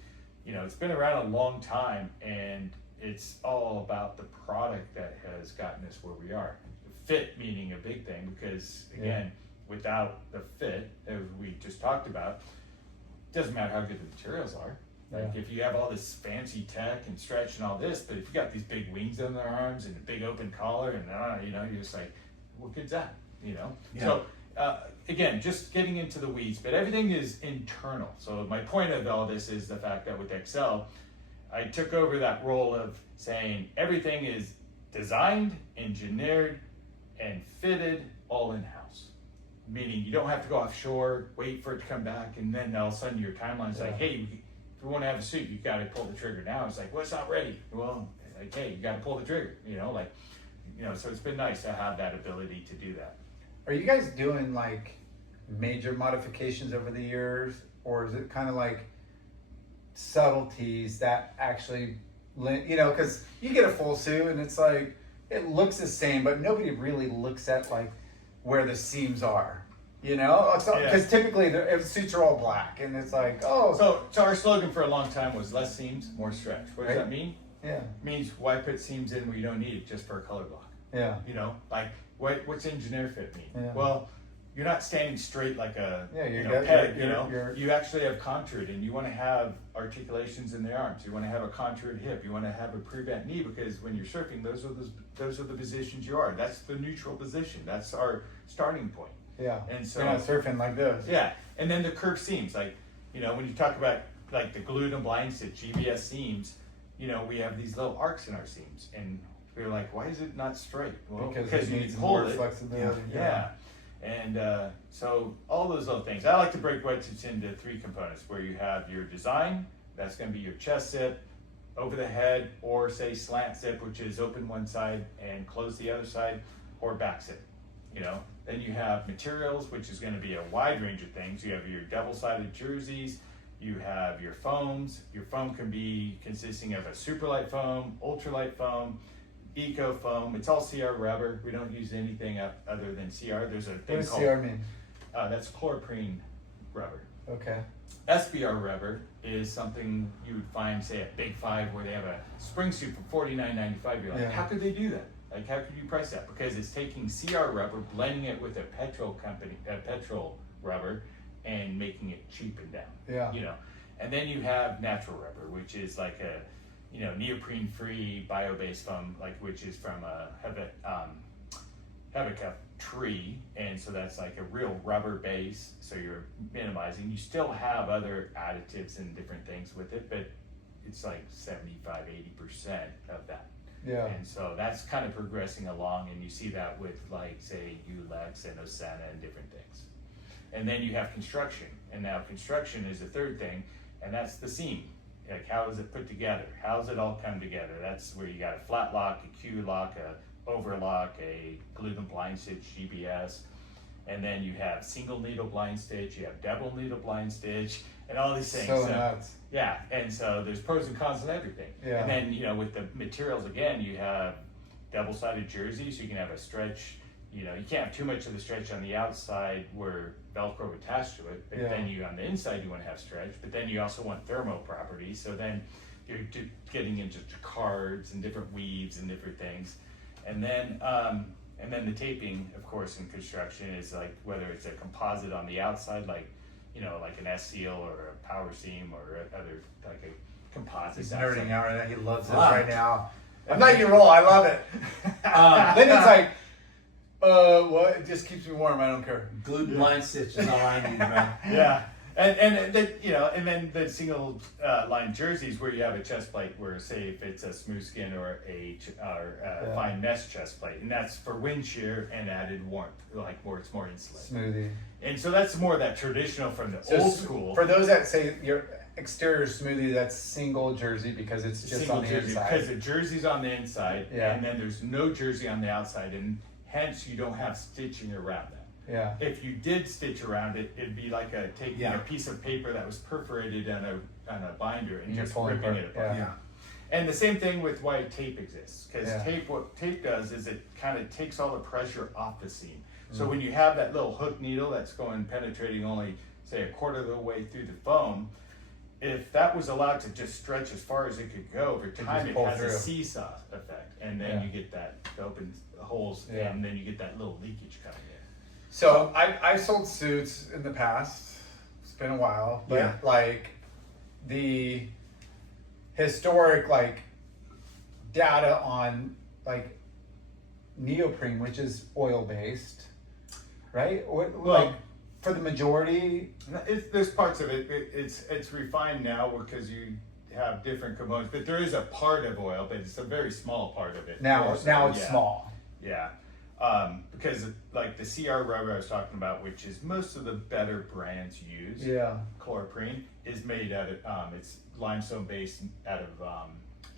you know, it's been around a long time and it's all about the product that has gotten us where we are. Fit meaning a big thing because, again, without the fit, as we just talked about, it doesn't matter how good the materials are. Like if you have all this fancy tech and stretch and all this, but if you got these big wings on their arms and a big open collar and, you know, you're just like, what good's that, you know? Yeah. So, again, just getting into the weeds, but everything is internal. So my point of all this is the fact that with XCEL, I took over that role of saying everything is designed, engineered, and fitted all in-house. Meaning you don't have to go offshore, wait for it to come back, and then all of a sudden your timeline's like, hey, if we want to have a suit, you got to pull the trigger now. It's like, well, it's not ready. Well, like, hey, you got to pull the trigger, you know, like, you know, so it's been nice to have that ability to do that. Are you guys doing like major modifications over the years, or is it kind of like subtleties that actually, you know, because you get a full suit and it's like, it looks the same, but nobody really looks at like where the seams are, you know? Because typically the suits are all black and it's like, oh. So our slogan for a long time was less seams, more stretch. What does that mean? Yeah. It means why put seams in where you don't need it just for a color block? Yeah. You know, like what's engineer fit mean? Yeah. Well, you're not standing straight like a you're peg, you're- you know. you're- You actually have contoured, and you want to have articulations in the arms. You want to have a contoured hip. You want to have a pre-bent knee because when you're surfing, those are the positions you are. That's the neutral position. That's our starting point. Yeah. And so You're not surfing like this. yeah, and then the curved seams, like, you know, when you talk about like the glued and blind stitch GBS seams, you know, we have these little arcs in our seams, and we're like, why is it not straight? Well, Because it you needs hold more it. flexibility. Yeah. And so all those little things. I like to break wetsuits into three components where you have your design, that's going to be your chest zip, over the head, or say slant zip, which is open one side and close the other side, or back zip, you know. Then you have materials, which is going to be a wide range of things. You have your double-sided jerseys, you have your foams. Your foam can be consisting of a super light foam, ultralight foam, eco foam. It's all CR rubber. We don't use anything other than CR. There's a What thing does called CR mean? that's chloroprene rubber. Okay. SBR rubber is something you would find, say, at Big Five, where they have a spring suit for $49.95. You're like, Yeah. how could they do that? Like, how could you price that? Because it's taking CR rubber, blending it with a petrol rubber, and making it cheap and down. Yeah. You know, and then you have natural rubber, which is like a, you know, neoprene-free, bio-based foam, like which is from a Habitat tree, and so that's like a real rubber base. So you're minimizing. You still have other additives and different things with it, but it's like 75-80% of that. Yeah. And so that's kind of progressing along, and you see that with like say Ulex and Osana and different things. And then you have construction, and now construction is the third thing, and that's the seam. Like, how is it put together? How does it all come together? That's where you got a flat lock, a Q lock, a overlock, a glued and blind stitch, GBS, and then you have single needle blind stitch, you have double needle blind stitch, and all these things. So nuts. Yeah, and so there's pros and cons of everything. Yeah. And then, you know, with the materials, again, you have double-sided jersey, so you can have a stretch. You know, you can't have too much of the stretch on the outside where Velcro attached to it, but Yeah. then you on the inside you want to have stretch, but then you also want thermal properties, so then you're getting into cards and different weaves and different things. And then the taping, of course, in construction is like whether it's a composite on the outside, like, you know, like an XCEL or a power seam or other, like a composite. He's outside. nerding out right now. He loves this Wow. right now. I'm not your role. I love it. Lyndon's like, what? It just keeps me warm. I don't care. Glued and blind stitch is all I need, bro. Yeah, and then, you know, and then the single line jerseys where you have a chest plate, where say if it's a smooth skin or a fine mesh chest plate, and that's for wind shear and added warmth, like more it's more insulated. Smoothie. And so that's more of that traditional from the So old school. For those that say your exterior smoothie, that's single jersey because it's just single on the jersey, inside. because the jersey's on the inside, Yeah. and then there's no jersey on the outside, and hence you don't have stitching around that. Yeah. If you did stitch around it, it'd be like taking a piece of paper that was perforated on a binder and You're just pulling ripping apart, it apart. yeah. And the same thing with why tape exists, because Yeah. what tape does is it kind of takes all the pressure off the seam. Mm. So when you have that little hook needle that's penetrating only say a quarter of the way through the foam, if that was allowed to just stretch as far as it could go over time, just it pull has a through. seesaw effect, and then Yeah. you get that open holes, Yeah. and then you get that little leakage coming in. So I've sold suits in the past. It's been a while, but Yeah. like the historic like data on like neoprene, which is oil based, right? Like for the majority, There's parts of it. It's refined now because you have different components, but there is a part of oil, but it's a very small part of it. now Also, it's yeah. small. Yeah, because like the CR rubber I was talking about, which is most of the better brands use. Yeah. Chloroprene is made out of it's limestone based out of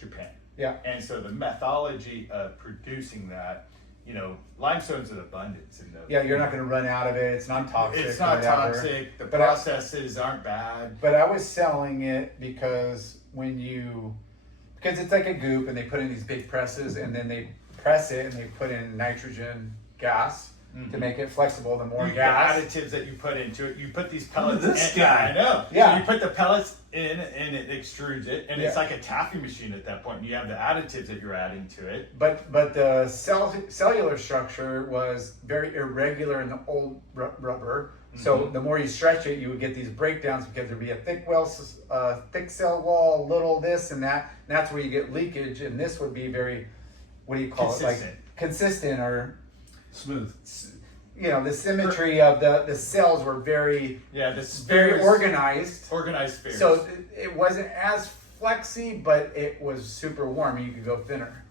Japan. Yeah. And so the methodology of producing that, you know, limestone's in abundance in the. Yeah, you're not going to run out of it. It's not toxic. It's not whatever. toxic. The But I- processes aren't bad. But I was selling it because because it's like a goop and they put in these big presses and then they press it and they put in nitrogen gas to make it flexible. The more The gas. additives that you put into it, you put these Look pellets at this in. guy. I know. Yeah. So you put the pellets in and it extrudes it, and it's Yeah. like a taffy machine at that point. And you have the additives that you're adding to it. But the cellular structure was very irregular in the old rubber. So the more you stretch it, you would get these breakdowns because there'd be a thick cell wall, little this and that. And that's where you get leakage. And this would be very, what do you call it? Consistent. Like consistent or, Smooth. you know, the symmetry of the cells were very, Yeah, this very organized. organized spheres. So it wasn't as flexy, but it was super warm. You could go thinner.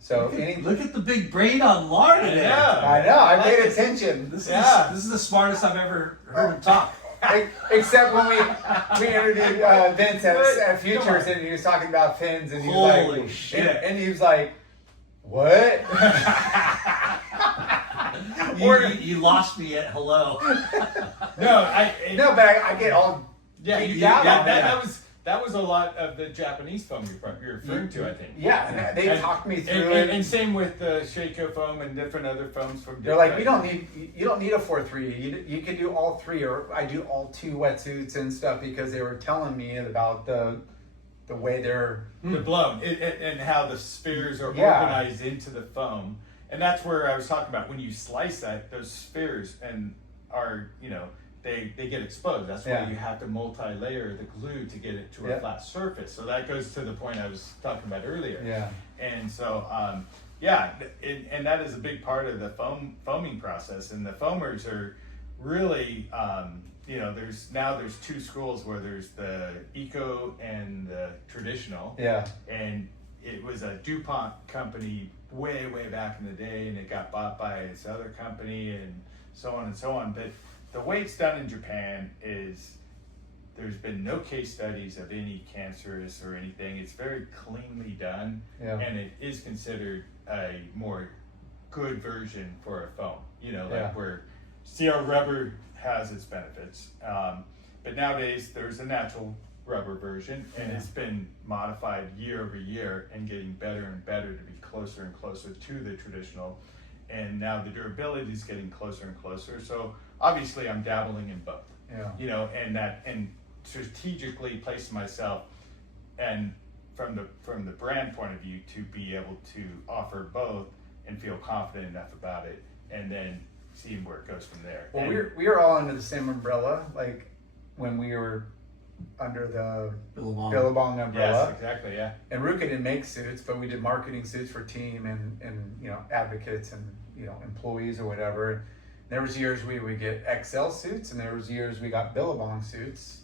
So Look at the big brain on Lauren today. I know. I paid attention. This is the smartest I've ever heard him talk. Except when we interviewed Vince at Futures and he was talking about fins and he was Holy like, shit. and he was like, what? You lost me at hello. No, but I get all geeked out on that. that was a lot of the Japanese foam you're referring to, I think. Yeah, they talked me through and, it. and same with the Shaco foam and different other foams from. They're like, you don't need a 4-3. You can do all three, or I do all two wetsuits and stuff because they were telling me about the way they're the blown and how the spheres are Yeah. organized into the foam, and that's where I was talking about when you slice that those spheres and are they get exposed. That's why Yeah. you have to multi-layer the glue to get it to a Yeah. flat surface. So that goes to the point I was talking about earlier. Yeah. And so and that is a big part of the foaming process. And the foamers are really there's two schools where there's the eco and the traditional. Yeah. And it was a DuPont company way back in the day, and it got bought by this other company and so on and so on. But the way it's done in Japan is there's been no case studies of any cancerous or anything. It's very cleanly done, and it is considered a more good version for a foam. You know, like where CR rubber has its benefits, but nowadays there's a natural rubber version, and it's been modified year over year and getting better and better to be closer and closer to the traditional. And now the durability is getting closer and closer. So obviously I'm dabbling in both. You know, and strategically place myself, and from the brand point of view, to be able to offer both and feel confident enough about it, and then seeing where it goes from there. Well, we were all under the same umbrella, like when we were under the Billabong umbrella. Yes, exactly, yeah. And Ruka didn't make suits, but we did marketing suits for team and you know, advocates and, you know, employees or whatever. There was years we would get XCEL suits, and there was years we got Billabong suits,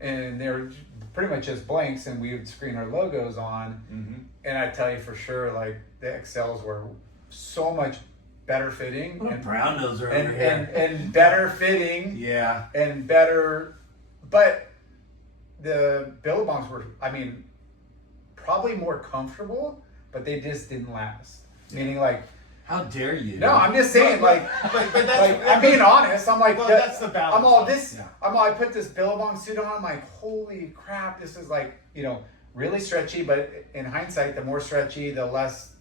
and they were pretty much just blanks, and we would screen our logos on. And I tell you for sure, like the XCELs were so much better fitting, and brown nose are over and better fitting, and better, but the Billabongs were, I mean, probably more comfortable, but they just didn't last. Meaning, like, how dare you? No, I'm just saying, but that's, like, I'm being honest. I'm like, that's the balance. I'm all this. I put this Billabong suit on. I'm like, holy crap! This is like, you know, really stretchy. But in hindsight, the more stretchy, the less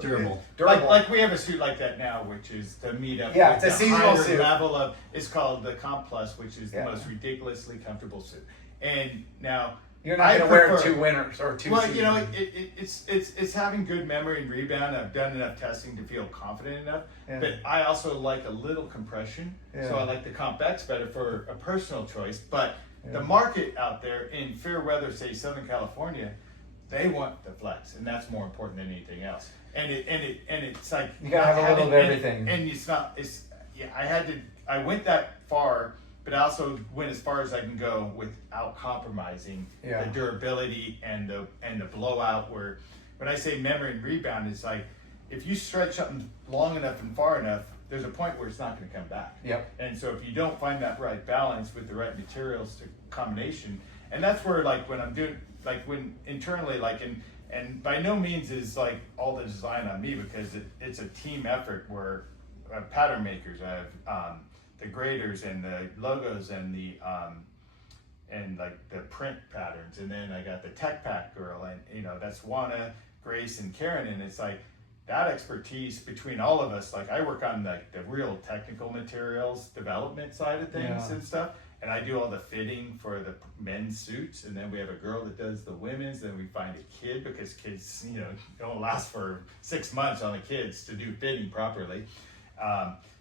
durable. Like we have a suit like that now, which is to meet up. Yeah, with it's a seasonal suit. Level of. It's called the Comp Plus, which is the most ridiculously comfortable suit. And now. You're not going to wear it 2 winters or 2 seasons. Well, you know, it's having good memory and rebound. I've done enough testing to feel confident enough. But I also like a little compression. So I like the Comp X better for a personal choice. But the market out there in fair weather, say Southern California, they want the flex, and that's more important than anything else. And it's like you gotta have a little of everything. And it's not. I went that far. But I also went as far as I can go without compromising the durability and the blowout. Where when I say memory and rebound, it's like if you stretch something long enough and far enough, there's a point where it's not going to come back. And so if you don't find that right balance with the right materials to combination, and that's where, like, when I'm doing, like, when internally, like, and by no means is like all the design on me, because it's a team effort where pattern makers, I have the graders and the logos and the and like the print patterns, and then I got the tech pack girl, and you know, that's Juana, Grace, and Karen, and it's like that expertise between all of us. Like I work on like the real technical materials development side of things and stuff, and I do all the fitting for the men's suits, and then we have a girl that does the women's, then we find a kid, because kids, you know, don't last for 6 months on the kids to do fitting properly.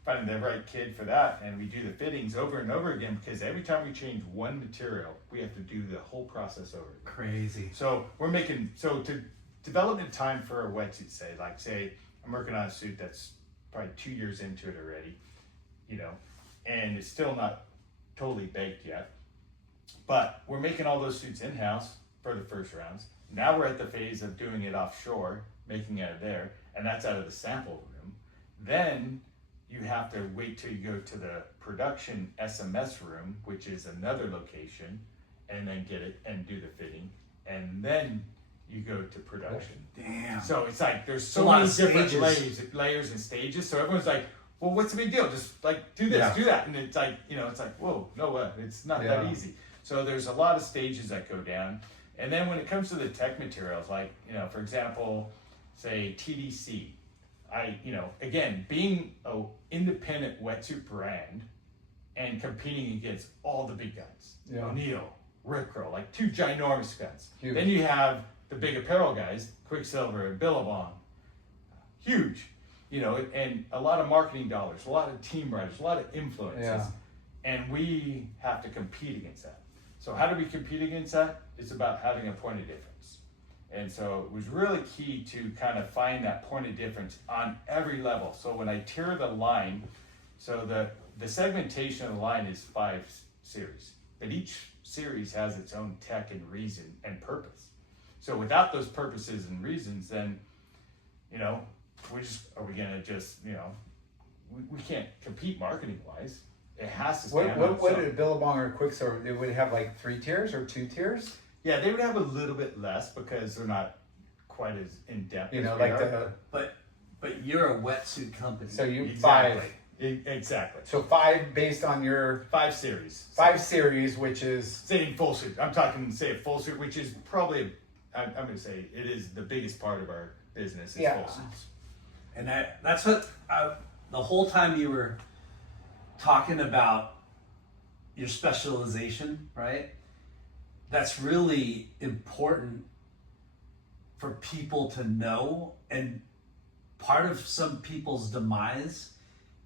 Finding the right kid for that, and we do the fittings over and over again, because every time we change one material, we have to do the whole process over. Crazy. So we're making, so to development time for a wetsuit, say I'm working on a suit that's probably 2 years into it already, you know, and it's still not totally baked yet, but we're making all those suits in-house for the first rounds. Now we're at the phase of doing it offshore, making it there, and that's out of the sample room. Then you have to wait till you go to the production SMS room, which is another location, and then get it and do the fitting, and then you go to production. Damn. So it's like there's so many different layers and stages. So everyone's like, well, what's the big deal? Just like do this, do that. And it's like, you know, it's like, whoa, no way. It's not that easy. So there's a lot of stages that go down. And then when it comes to the tech materials, like, you know, for example, say TDC, you know, again, being an independent wetsuit brand and competing against all the big guys, O'Neill, Rip Curl, like 2 ginormous guys. Huge. Then you have the big apparel guys, Quicksilver and Billabong, huge, you know, and a lot of marketing dollars, a lot of team writers, a lot of influences, and we have to compete against that. So how do we compete against that? It's about having a point of difference. And so it was really key to kind of find that point of difference on every level. So when I tier the line, so the segmentation of the line is 5 series, but each series has its own tech and reason and purpose. So without those purposes and reasons, then, you know, are we gonna just, you know, we can't compete marketing wise. It has to What, stand what, up. what So- did Billabong or Quicksilver, they would have like 3 tiers or 2 tiers? Yeah, they would have a little bit less because they're not quite as in depth. You as know, we like are. But you're a wetsuit company. so you Exactly. 5. Exactly. So 5 based on your 5 series. 5 series, which is Say full suit. I'm talking, say, a full suit, which is probably, I'm going to say, it is the biggest part of our business is Yeah. full suits. And that's what the whole time you were talking about your specialization, right? That's really important for people to know. And part of some people's demise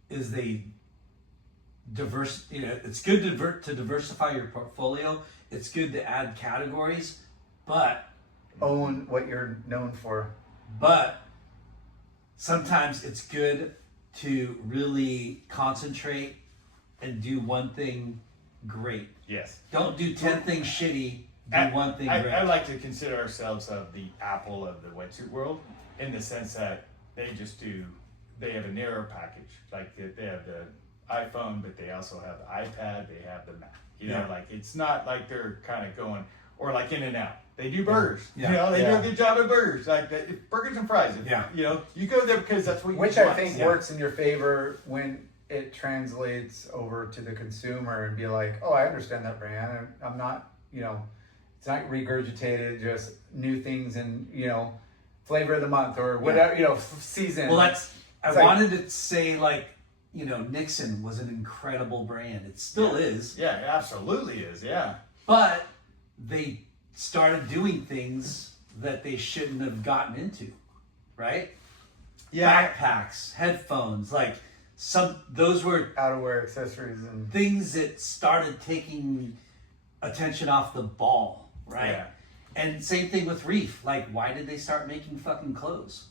is they it's good to diversify your portfolio. It's good to add categories, but own what you're known for. sometimes it's good to really concentrate and do one thing great. Yes. Don't do 10 things shitty, do one thing great. I like to consider ourselves of the Apple of the wetsuit world in the sense that they have a narrow package. Like they have the iPhone, but they also have the iPad, they have the Mac. You know, Yeah. like it's not like they're kind of going, or like In and Out. They do burgers. Yeah. You know, they do Yeah. a good job at burgers. Like burgers and fries. Yeah. You know, you go there because that's what you Which want. I think Yeah. works in your favor when it translates over to the consumer and be like, oh, I understand that brand. I'm not, it's not regurgitated, just new things and, flavor of the month or whatever, season. Well, I It's like- wanted to say, like, Nixon was an incredible brand. It still is. Yeah, it absolutely is. Yeah. But they started doing things that they shouldn't have gotten into, right? Backpacks, headphones, like those were outerwear, accessories, and things that started taking attention off the ball, right? Yeah. And same thing with Reef. Like, why did they start making fucking clothes?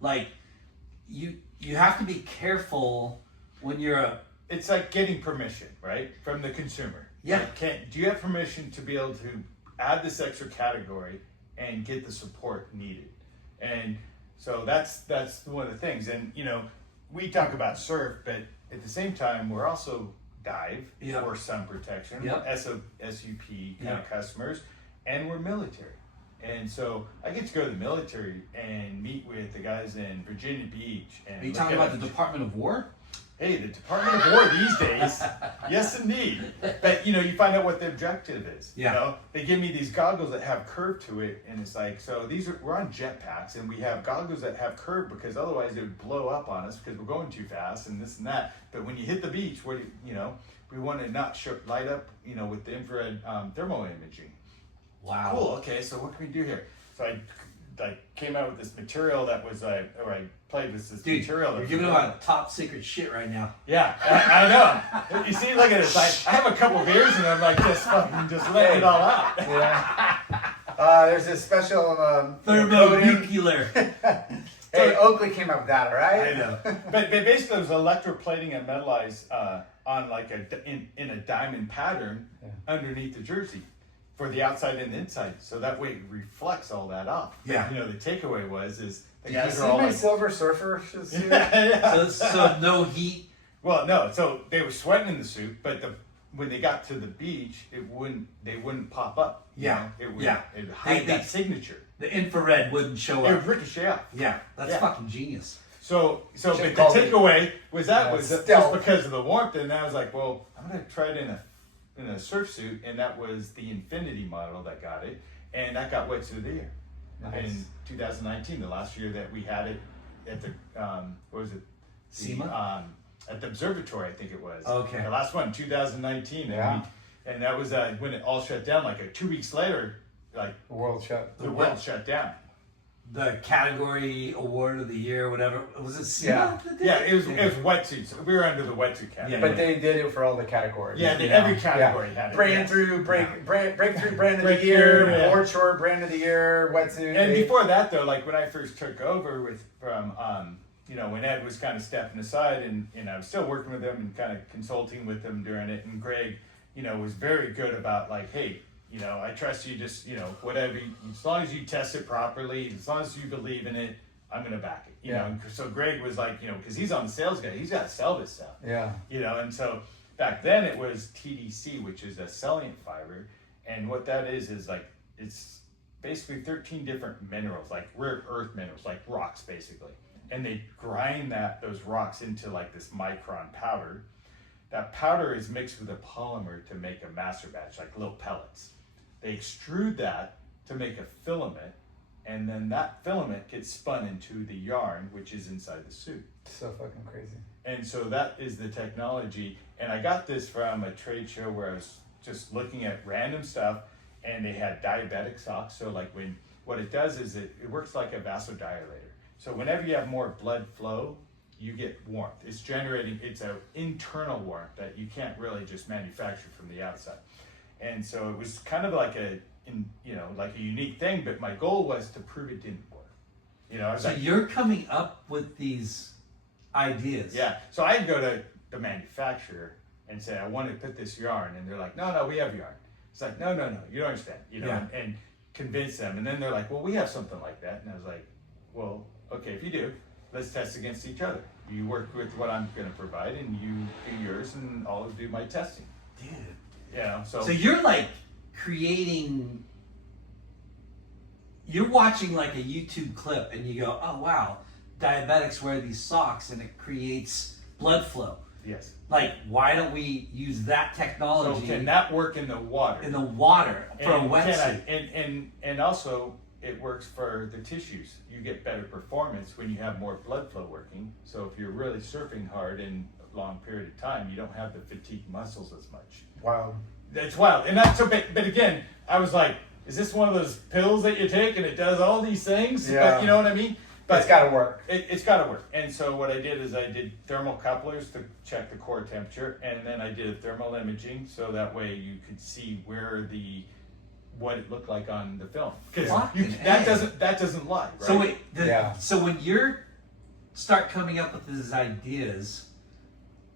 Like you have to be careful when you're It's like getting permission, right, from the consumer. Yeah. Like, do you have permission to be able to add this extra category and get the support needed? And so that's one of the things. And we talk about surf, but at the same time, we're also dive Yeah. or sun protection, Yeah. SUP kind Yeah. of customers, and we're military. And so I get to go to the military and meet with the guys in Virginia Beach. And Are you look talking at about the Department of War? Hey, the Department of War these days, yes indeed. But you find out what the objective is. Yeah. They give me these goggles that have curve to it, and it's like, so we're on jetpacks, and we have goggles that have curve because otherwise it would blow up on us because we're going too fast and this and that. But when you hit the beach, we want to not light up, with the infrared thermal imaging. Wow. Cool. Okay, so what can we do here? So I came out with this material that was I played with this Dude, material. you're that giving was away top secret shit right now. Yeah, I know. You see, look at this. I have a couple beers and I'm like just letting it all out. yeah. There's this special coating. Thermonuclear. Hey, Oakley came up with that, all right? I know. But basically, it was electroplating and metallized on like in a diamond pattern underneath the jersey for the outside and the inside, so that way it reflects all that off. Yeah. The takeaway is the Did you guys see are all my like, silver surfer suit? yeah. So no heat. Well, no. So they were sweating in the suit, but when they got to the beach, they wouldn't pop up. Yeah. It would. Yeah. It'd hide They- that signature. The infrared wouldn't show It would up. ricochet off. Yeah, that's Yeah. fucking genius. So but the Should've called it- takeaway was just stealth. because of the warmth, and I was like, well, I'm gonna try it in a surf suit, and that was the Infinity model that got it, and that got Wetsuit of the Year in 2019, the last year that we had it at the what was it? SEMA? At the observatory, I think it was. Okay. The last one, 2019, Yeah. and that was when it all shut down. Like 2 weeks later, like The world shut. the world shut down. The category award of the year, whatever. Was it SEMA? that did Yeah, it was wetsuits. We were under the wetsuit category. Yeah. But they did it for all the categories. Yeah, every category had it. Breakthrough brand of the Breakthrough, year, yeah. board short brand of the year, wetsuit. And before that, though, like when I first took over from when Ed was kind of stepping aside, and I was still working with him and kind of consulting with him during it, and Greg, was very good about like, hey, I trust you, just whatever, as long as you test it properly, as long as you believe in it, I'm gonna back it. You Yeah. know, and so Greg was like, because he's on the sales guy, he's got to sell this stuff. Yeah. And so back then it was TDC, which is a salient fiber, and what that is like it's basically 13 different minerals, like rare earth minerals, like rocks basically, and they grind those rocks into like this micron powder. That powder is mixed with a polymer to make a master batch, like little pellets. They extrude that to make a filament, and then that filament gets spun into the yarn, which is inside the suit. So fucking crazy. And so that is the technology. And I got this from a trade show where I was just looking at random stuff, and they had diabetic socks. So like what it does is it works like a vasodilator. So whenever you have more blood flow, you get warmth. It's an internal warmth that you can't really just manufacture from the outside. And so it was kind of like a unique thing, but my goal was to prove it didn't work. So you're coming up with these ideas. Yeah. So I'd go to the manufacturer and say, I want to put this yarn, and they're like, no, we have yarn. It's like, no, you don't understand, Yeah. and convince them. And then they're like, well, we have something like that. And I was like, well, okay, if you do, let's test against each other. You work with what I'm going to provide, and you do yours, and I'll do my testing. Dude. So you're like you're watching like a YouTube clip, and you go, oh wow, diabetics wear these socks and it creates blood flow. Yes. Like, why don't we use that technology? So can that work in the water? In the water for a wetsuit. And also it works for the tissues. You get better performance when you have more blood flow working. So if you're really surfing hard in a long period of time, you don't have the fatigue muscles as much. Wow. It's wild. And that's so but again, I was like, is this one of those pills that you take and it does all these things? Yeah. But you know what I mean? But it's got to work. It's got to work. And so what I did is I did thermal couplers to check the core temperature, and then I did a thermal imaging so that way you could see what it looked like on the film. Because that doesn't lie, right? So wait, Yeah. So when you start coming up with these ideas,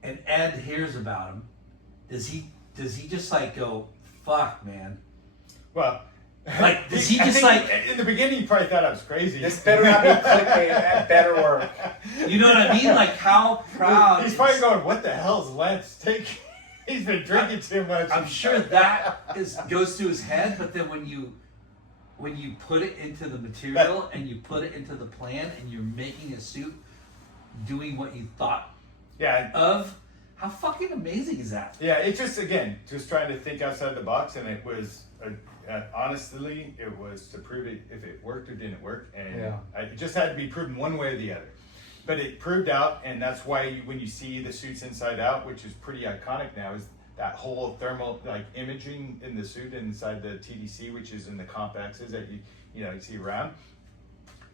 and Ed hears about them, does he just like go, fuck, man? Well, like does he I just think like? in the beginning he probably thought I was crazy. This better not be clickbait. That better work. You know what I mean? Like how proud? He's probably going, what the hell is Lance taking? He's been drinking too much. I'm sure that goes through his head, but then when you put it into the material and you put it into the plan and you're making a suit doing what you thought of, how fucking amazing is that? Yeah, it's just trying to think outside the box, and it was honestly, it was to prove it if it worked or didn't work, and it just had to be proven one way or the other. But it proved out, and that's why when you see the suits inside out, which is pretty iconic now, is that whole thermal imaging in the suit inside the TDC, which is in the complexes that you see around.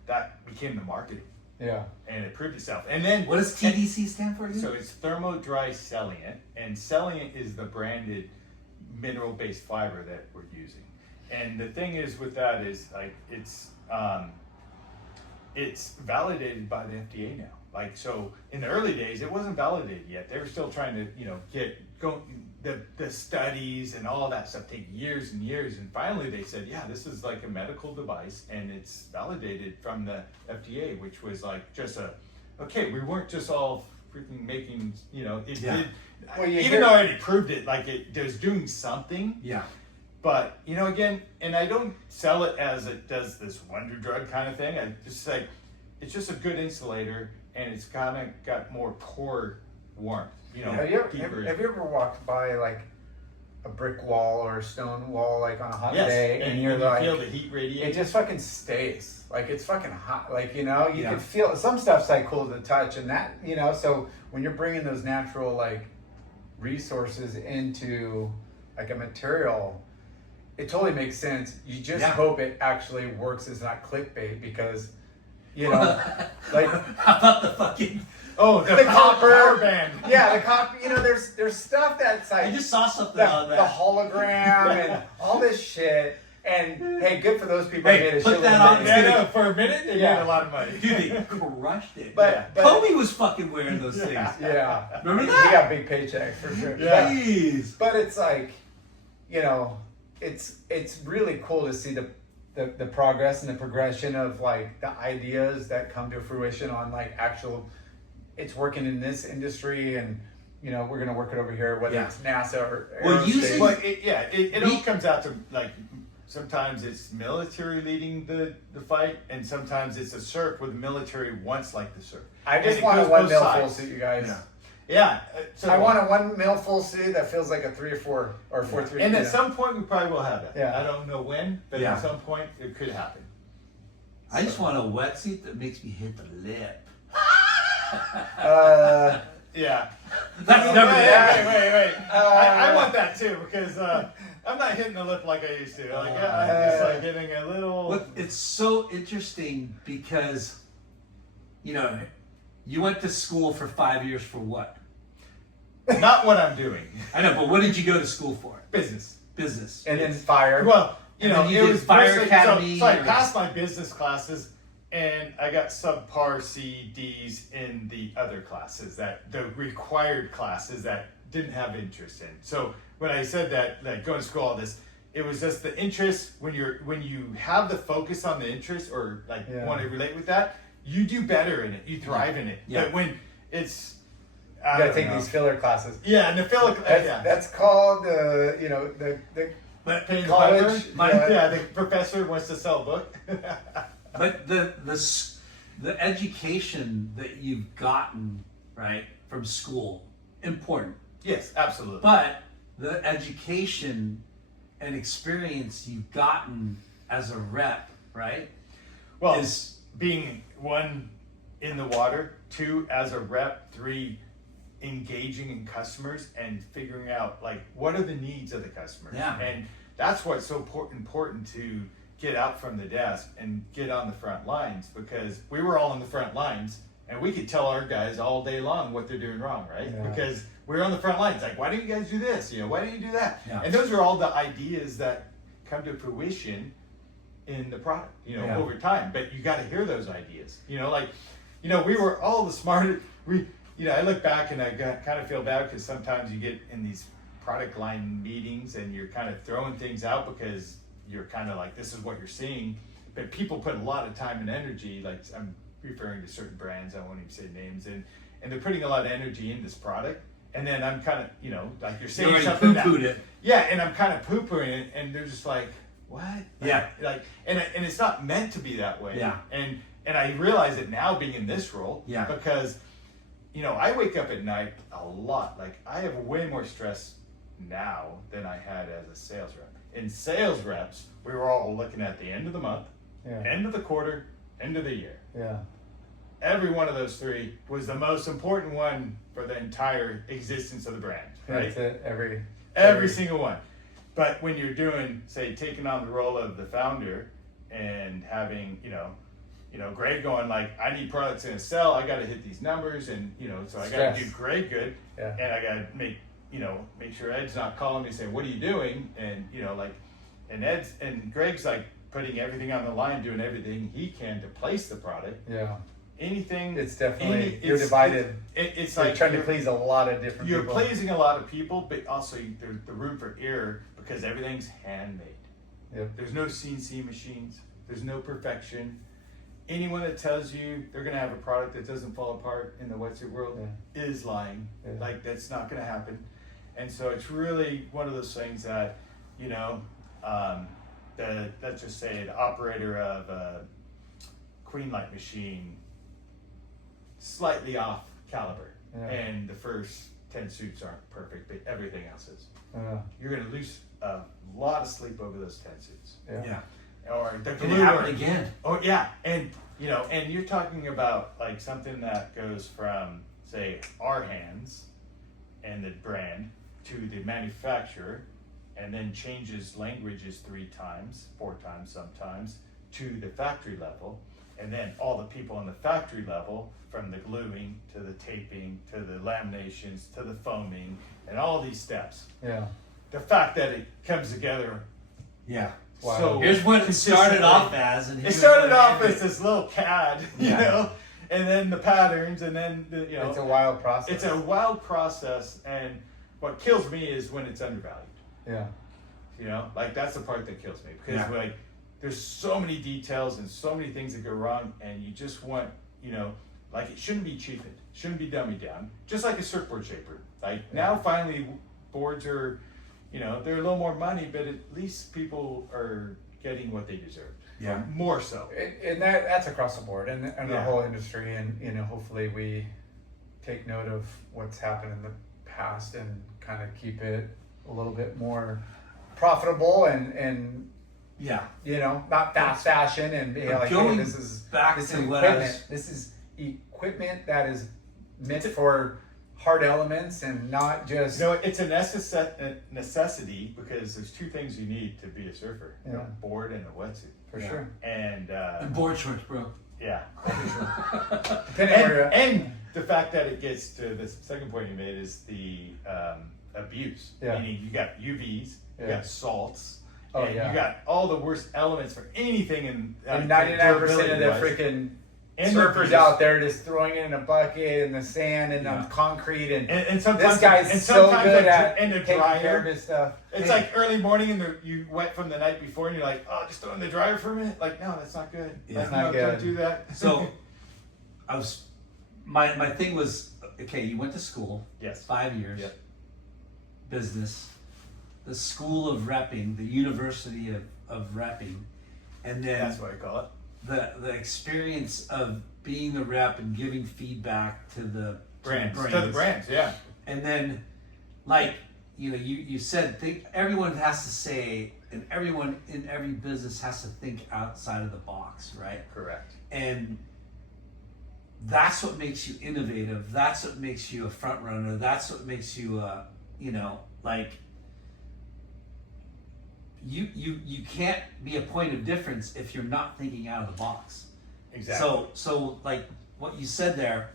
That became the marketing. Yeah. And it proved itself. And then what does TDC stand for again? So it's thermo-dry salient, and salient is the branded mineral-based fiber that we're using. And the thing is with that is it's validated by the FDA now. So in the early days, it wasn't validated yet. They were still trying to, get the studies and all that stuff take years and years. And finally they said, yeah, this is like a medical device, and it's validated from the FDA, which was we weren't just all freaking making, it did. Well, even though I already proved it, it was doing something. Yeah. But, again, and I don't sell it as it does this wonder drug kind of thing. I just it's just a good insulator, and it's kind of got more core warmth. Have you ever walked by a brick wall or a stone wall on a hot day, and you're feel the heat radiate? It just fucking stays. It's fucking hot. You can feel some stuff's cool to the touch, and that So when you're bringing those natural resources into a material, it totally makes sense. You just hope it actually works as not clickbait, because how about the fucking the copper power band. Yeah, the copper. There's stuff that's I just saw something on the that. hologram and all this shit. And hey, good for those people who made a put shitload that of on. money. For a minute, they made a lot of money. Dude, they crushed it. But Kobe was fucking wearing those things. Yeah. Remember He that? got big paychecks for sure. Jeez. But it's it's really cool to see the the progress and the progression of like the ideas that come to fruition on like actual, it's working in this industry and you know we're gonna work it over here, whether Yeah. it's NASA or Well, aerospace. Well, it all comes out to like sometimes it's military leading the fight, and sometimes it's a CERC where the military wants like the CERC. I And just it want a goes 1 both mil sides. full suit, you guys. Yeah. Yeah, so I want a 1 mil full suit that feels like a 3 or 4 or 4.3. And you at know. some point we probably will have that. Yeah. I don't know when, but Yeah. at some point it could happen. I just want a wetsuit that makes me hit the lip. Yeah. That's Wait, never wait. I want that too because I'm not hitting the lip like I used to. Like I'm just like getting a little. Well, it's so interesting because, you know, you went to school for 5 years for what? Not what I'm doing. I know, but what did you go to school for? Business. Business. and then fire. Well, you And know, then you it did was Fire mostly- Academy So I or- passed my business classes, and I got subpar C, D's in the other classes, the required classes that didn't have interest in. So when I said that, like going to school, all this, it was just the interest. When you have the focus on the interest, or like Yeah. want to relate with that, you do better in it. You thrive in it. Yeah. But when it's You gotta take these filler classes. Yeah, and the That's called you know the But paying the college, piper. yeah. The professor wants to sell a book. But the education that you've gotten, right, from school, important. Yes, absolutely. But the education and experience you've gotten as a rep, right? Well, is being one in the water, two as a rep, three engaging in customers and figuring out like what are the needs of the customers. Yeah. And that's what's so important to get out from the desk and get on the front lines, because we were all on the front lines and we could tell our guys all day long what they're doing wrong, right? Yeah. Because we're on the front lines. Like, why don't you guys do this? You know, why don't you do that? Yeah. And those are all the ideas that come to fruition in the product, you know, Yeah. over time. But you got to hear those ideas, you know, like, you know, we were all the smartest. You know, I look back and I kind of feel bad because sometimes you get in these product line meetings and you're kind of throwing things out because you're kind of like, this is what you're seeing. But people put a lot of time and energy, like I'm referring to certain brands, I won't even say names, and they're putting a lot of energy in this product. And then I'm kind of, you know, like you're You saying already something that, poo-pooed it. yeah, and I'm kind of poo-pooing it, and they're just like, what? Yeah. Like, and it's not meant to be that way. Yeah. And I realize it now being in this role. Yeah. Because, you know, I wake up at night a lot. Like, I have way more stress now than I had as a sales rep. In sales reps, we were all looking at the end of the month, Yeah. end of the quarter, end of the year. Yeah. Every one of those three was the most important one for the entire existence of the brand, right? That's it. Every single one. But when you're doing, say, taking on the role of the founder and having, you know, Greg going like, I need products in a sell, I got to hit these numbers, and you know, so I got to Stress. do Greg good, Yeah. and I got to make sure Ed's not calling me saying, what are you doing? And you know, like, and Greg's like putting everything on the line, doing everything he can to place the product. Yeah. Anything. It's definitely you're it's- divided. It's You're like trying to you're- please a lot of different you're people. pleasing a lot of people, but also there's the room for error because everything's handmade. Yep. There's no CNC machines. There's no perfection. Anyone that tells you they're going to have a product that doesn't fall apart in the wetsuit world is lying. Yeah. Like, that's not going to happen. And so it's really one of those things that, you know, let's just say the operator of a Queen Light machine, slightly off caliber, Yeah. and the first 10 suits aren't perfect, but everything else is. Yeah. You're going to lose a lot of sleep over those 10 suits. Yeah. Yeah. Or the Can it glue. happen again? Oh yeah, and you know, and you're talking about like something that goes from, say, our hands and the brand to the manufacturer, and then changes languages 3 times, 4 times sometimes, to the factory level, and then all the people on the factory level, from the gluing to the taping to the laminations to the foaming and all these steps. Yeah. The fact that it comes together. Yeah. Wow. So Here's what it started consistently. off as, and It here's started what off ended. as this little CAD, you Yeah. know, and then the patterns, and then the, you know, It's a wild process. it's a wild process. And what kills me is when it's undervalued. Yeah. You know, like that's the part that kills me because Yeah. like there's so many details and so many things that go wrong, and you just want, you know, like it shouldn't be cheapened, shouldn't be dummied down, just like a surfboard shaper. Like now finally boards are, you know, they're a little more money, but at least people are getting what they deserve. Yeah. More so. And that's across the board and the Yeah. whole industry. And, you know, hopefully we take note of what's happened in the past and kind of keep it a little bit more profitable and Yeah. you know, not fast fashion and be like, hey, Going this is back this to is what I equipment. was- This is equipment that is meant for hard elements and not just You know, it's a necessity because there's two things you need to be a surfer: Yeah. a board and a wetsuit. for sure. And And board shorts, bro. yeah, Depending on where you're at. and the fact that it gets to the second point you made is the abuse. Yeah. Meaning you got UVs, you Yeah. got salts, Oh, and yeah. you got all the worst elements for anything in And 99% of the durability-wise. freaking And the surfers abuse. out there just throwing it in a bucket in the sand and on Yeah. concrete And sometimes this guy's and so sometimes good the- at and the taking care of dryer. his stuff. It's like early morning and you wet from the night before and you're like, oh, just throw it in the dryer for a minute. Like, no, that's not good. Yeah. Like, It's not no, good. don't do that. So I was, my thing was, okay, you went to school, yes. 5 years, Yep. business, the school of repping, the university of repping, and then That's what I call it. the experience of being the rep and giving feedback to the Brands. To the brands, yeah. And then, like, you know, you said everyone has to say, and everyone in every business has to think outside of the box, right? Correct. And that's what makes you innovative. That's what makes you a front runner. That's what makes you, you know, like, you can't be a point of difference if you're not thinking out of the box. Exactly. So like what you said there,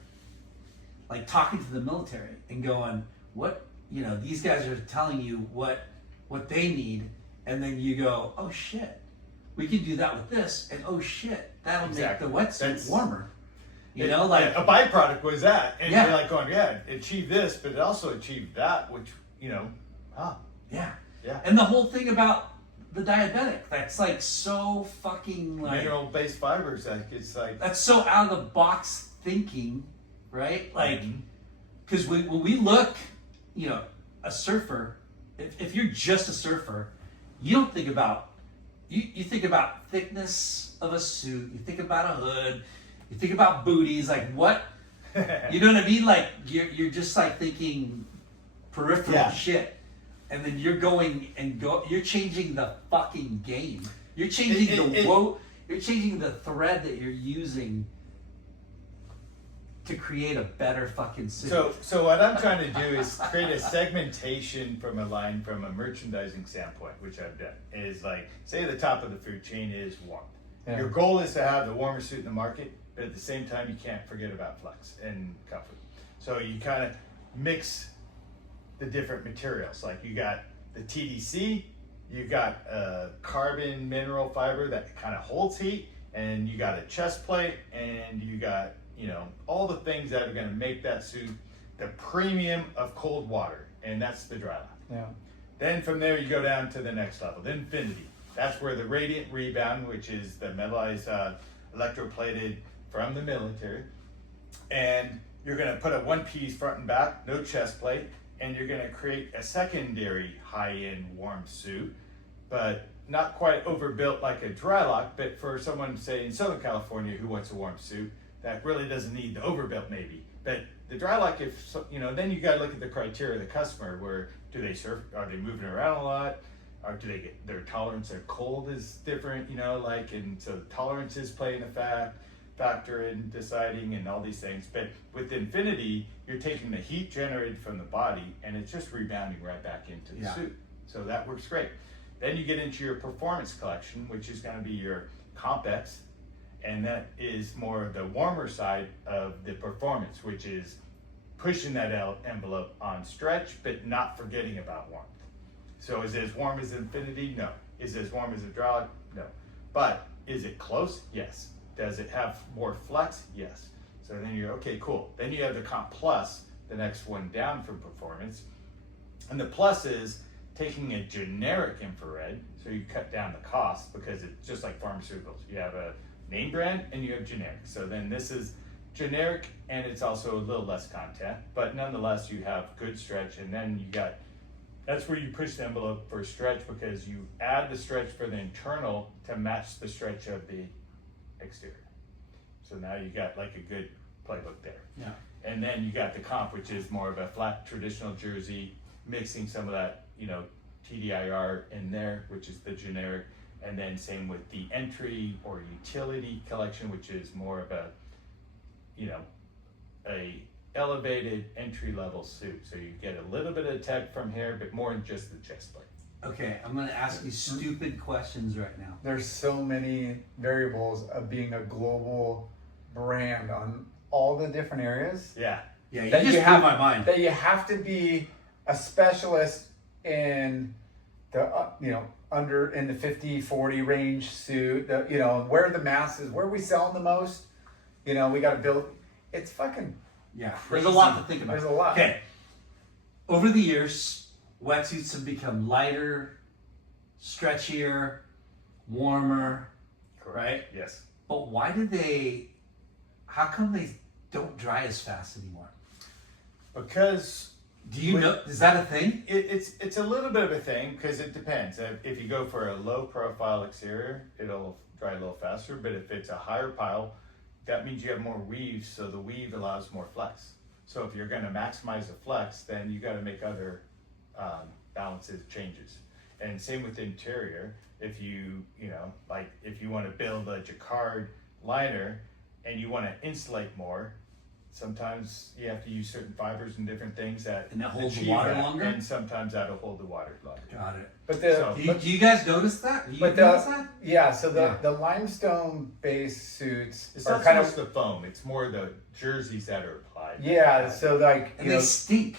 like talking to the military and going, what, you know, these guys are telling you what they need, and then you go, oh shit, we can do that with this, and oh shit, that'll Exactly. make the wetsuit That's- warmer. You know, like a byproduct was that. And Yeah. you're like going, yeah, it achieved this, but it also achieved that, which, you know, yeah. yeah. And the whole thing about the diabetic, that's like so fucking like Mineral-based fibers, like it's like that's so out of the box thinking, right? Like, Mhm. because when we look, you know, a surfer, if you're just a surfer, you don't think about, you think about thickness of a suit, you think about a hood, you think about booties, like what, you know what I mean? Like you're just like thinking peripheral Yeah. shit. And then you're going and you're changing the fucking game. You're changing you're changing the thread that you're using to create a better fucking suit. So what I'm trying to do is create a segmentation from a line from a merchandising standpoint, which I've done. Is like, say the top of the food chain is warmth. Yeah. Your goal is to have the warmest suit in the market, but at the same time you can't forget about flex and comfort. So you kind of mix the different materials. Like you got the TDC, you got a carbon mineral fiber that kind of holds heat, and you got a chest plate, and you got, you know, all the things that are going to make that suit the premium of cold water, and that's the dry lock. Yeah. Then from there you go down to the next level, the Infinity. That's where the radiant rebound, which is the metallized electroplated from the military, and you're going to put a one-piece front and back, no chest plate, and you're going to create a secondary high-end warm suit, but not quite overbuilt like a dry lock, but for someone, say, in Southern California who wants a warm suit, that really doesn't need the overbuilt maybe. But the dry lock, if so, you know, then you got to look at the criteria of the customer. Where do they surf? Are they moving around a lot? Or do they get their tolerance of cold is different? You know, like, and so tolerances play in a factor in deciding and all these things. But with Infinity, you're taking the heat generated from the body and it's just rebounding right back into the suit. So that works great. Then you get into your performance collection, which is going to be your Compex, and that is more of the warmer side of the performance, which is pushing that envelope on stretch, but not forgetting about warmth. So is it as warm as Infinity? No. Is it as warm as a dry lock? No. But is it close? Yes. Does it have more flex? Yes. So then you're, okay, cool. Then you have the Comp Plus, the next one down from performance. And the plus is taking a generic infrared, so you cut down the cost because it's just like pharmaceuticals. You have a name brand and you have generic. So then this is generic and it's also a little less content, but nonetheless you have good stretch, and then you got, that's where you push the envelope for stretch because you add the stretch for the internal to match the stretch of the exterior. So now you got like a good playbook there. Yeah. And then you got the comp, which is more of a flat traditional jersey, mixing some of that, you know, TDIR in there, which is the generic. And then same with the entry or utility collection, which is more of a, you know, a elevated entry level suit. So you get a little bit of tech from here, but more than just the chest plate. Okay, I'm gonna ask you stupid questions right now. There's so many variables of being a global brand on all the different areas. Yeah. Yeah, you That just you blew have- my mind. That you have to be a specialist in the under in the 50-40 range suit. The, where the masses, where we selling the most. We got to build. It's fucking. Yeah, there's a lot to think about. There's a lot. Okay, over the years, wetsuits have become lighter, stretchier, warmer, right? Yes. But how come they don't dry as fast anymore? Because Do you know, is that a thing? it's a little bit of a thing because it depends. If you go for a low profile exterior, it'll dry a little faster. But if it's a higher pile, that means you have more weave, so the weave allows more flex. So if you're going to maximize the flex, then you got to make other balances, changes. And same with the interior. If you if you want to build a jacquard liner and you want to insulate more, sometimes you have to use certain fibers and different things that And that holds the achieve water that, longer? and sometimes that'll hold the water longer. Got it. But Do you guys notice that? Do you But notice that? yeah, so Yeah. the limestone based suits It's are not kind so of much the foam; it's more the jerseys that are applied. yeah. So like And they stink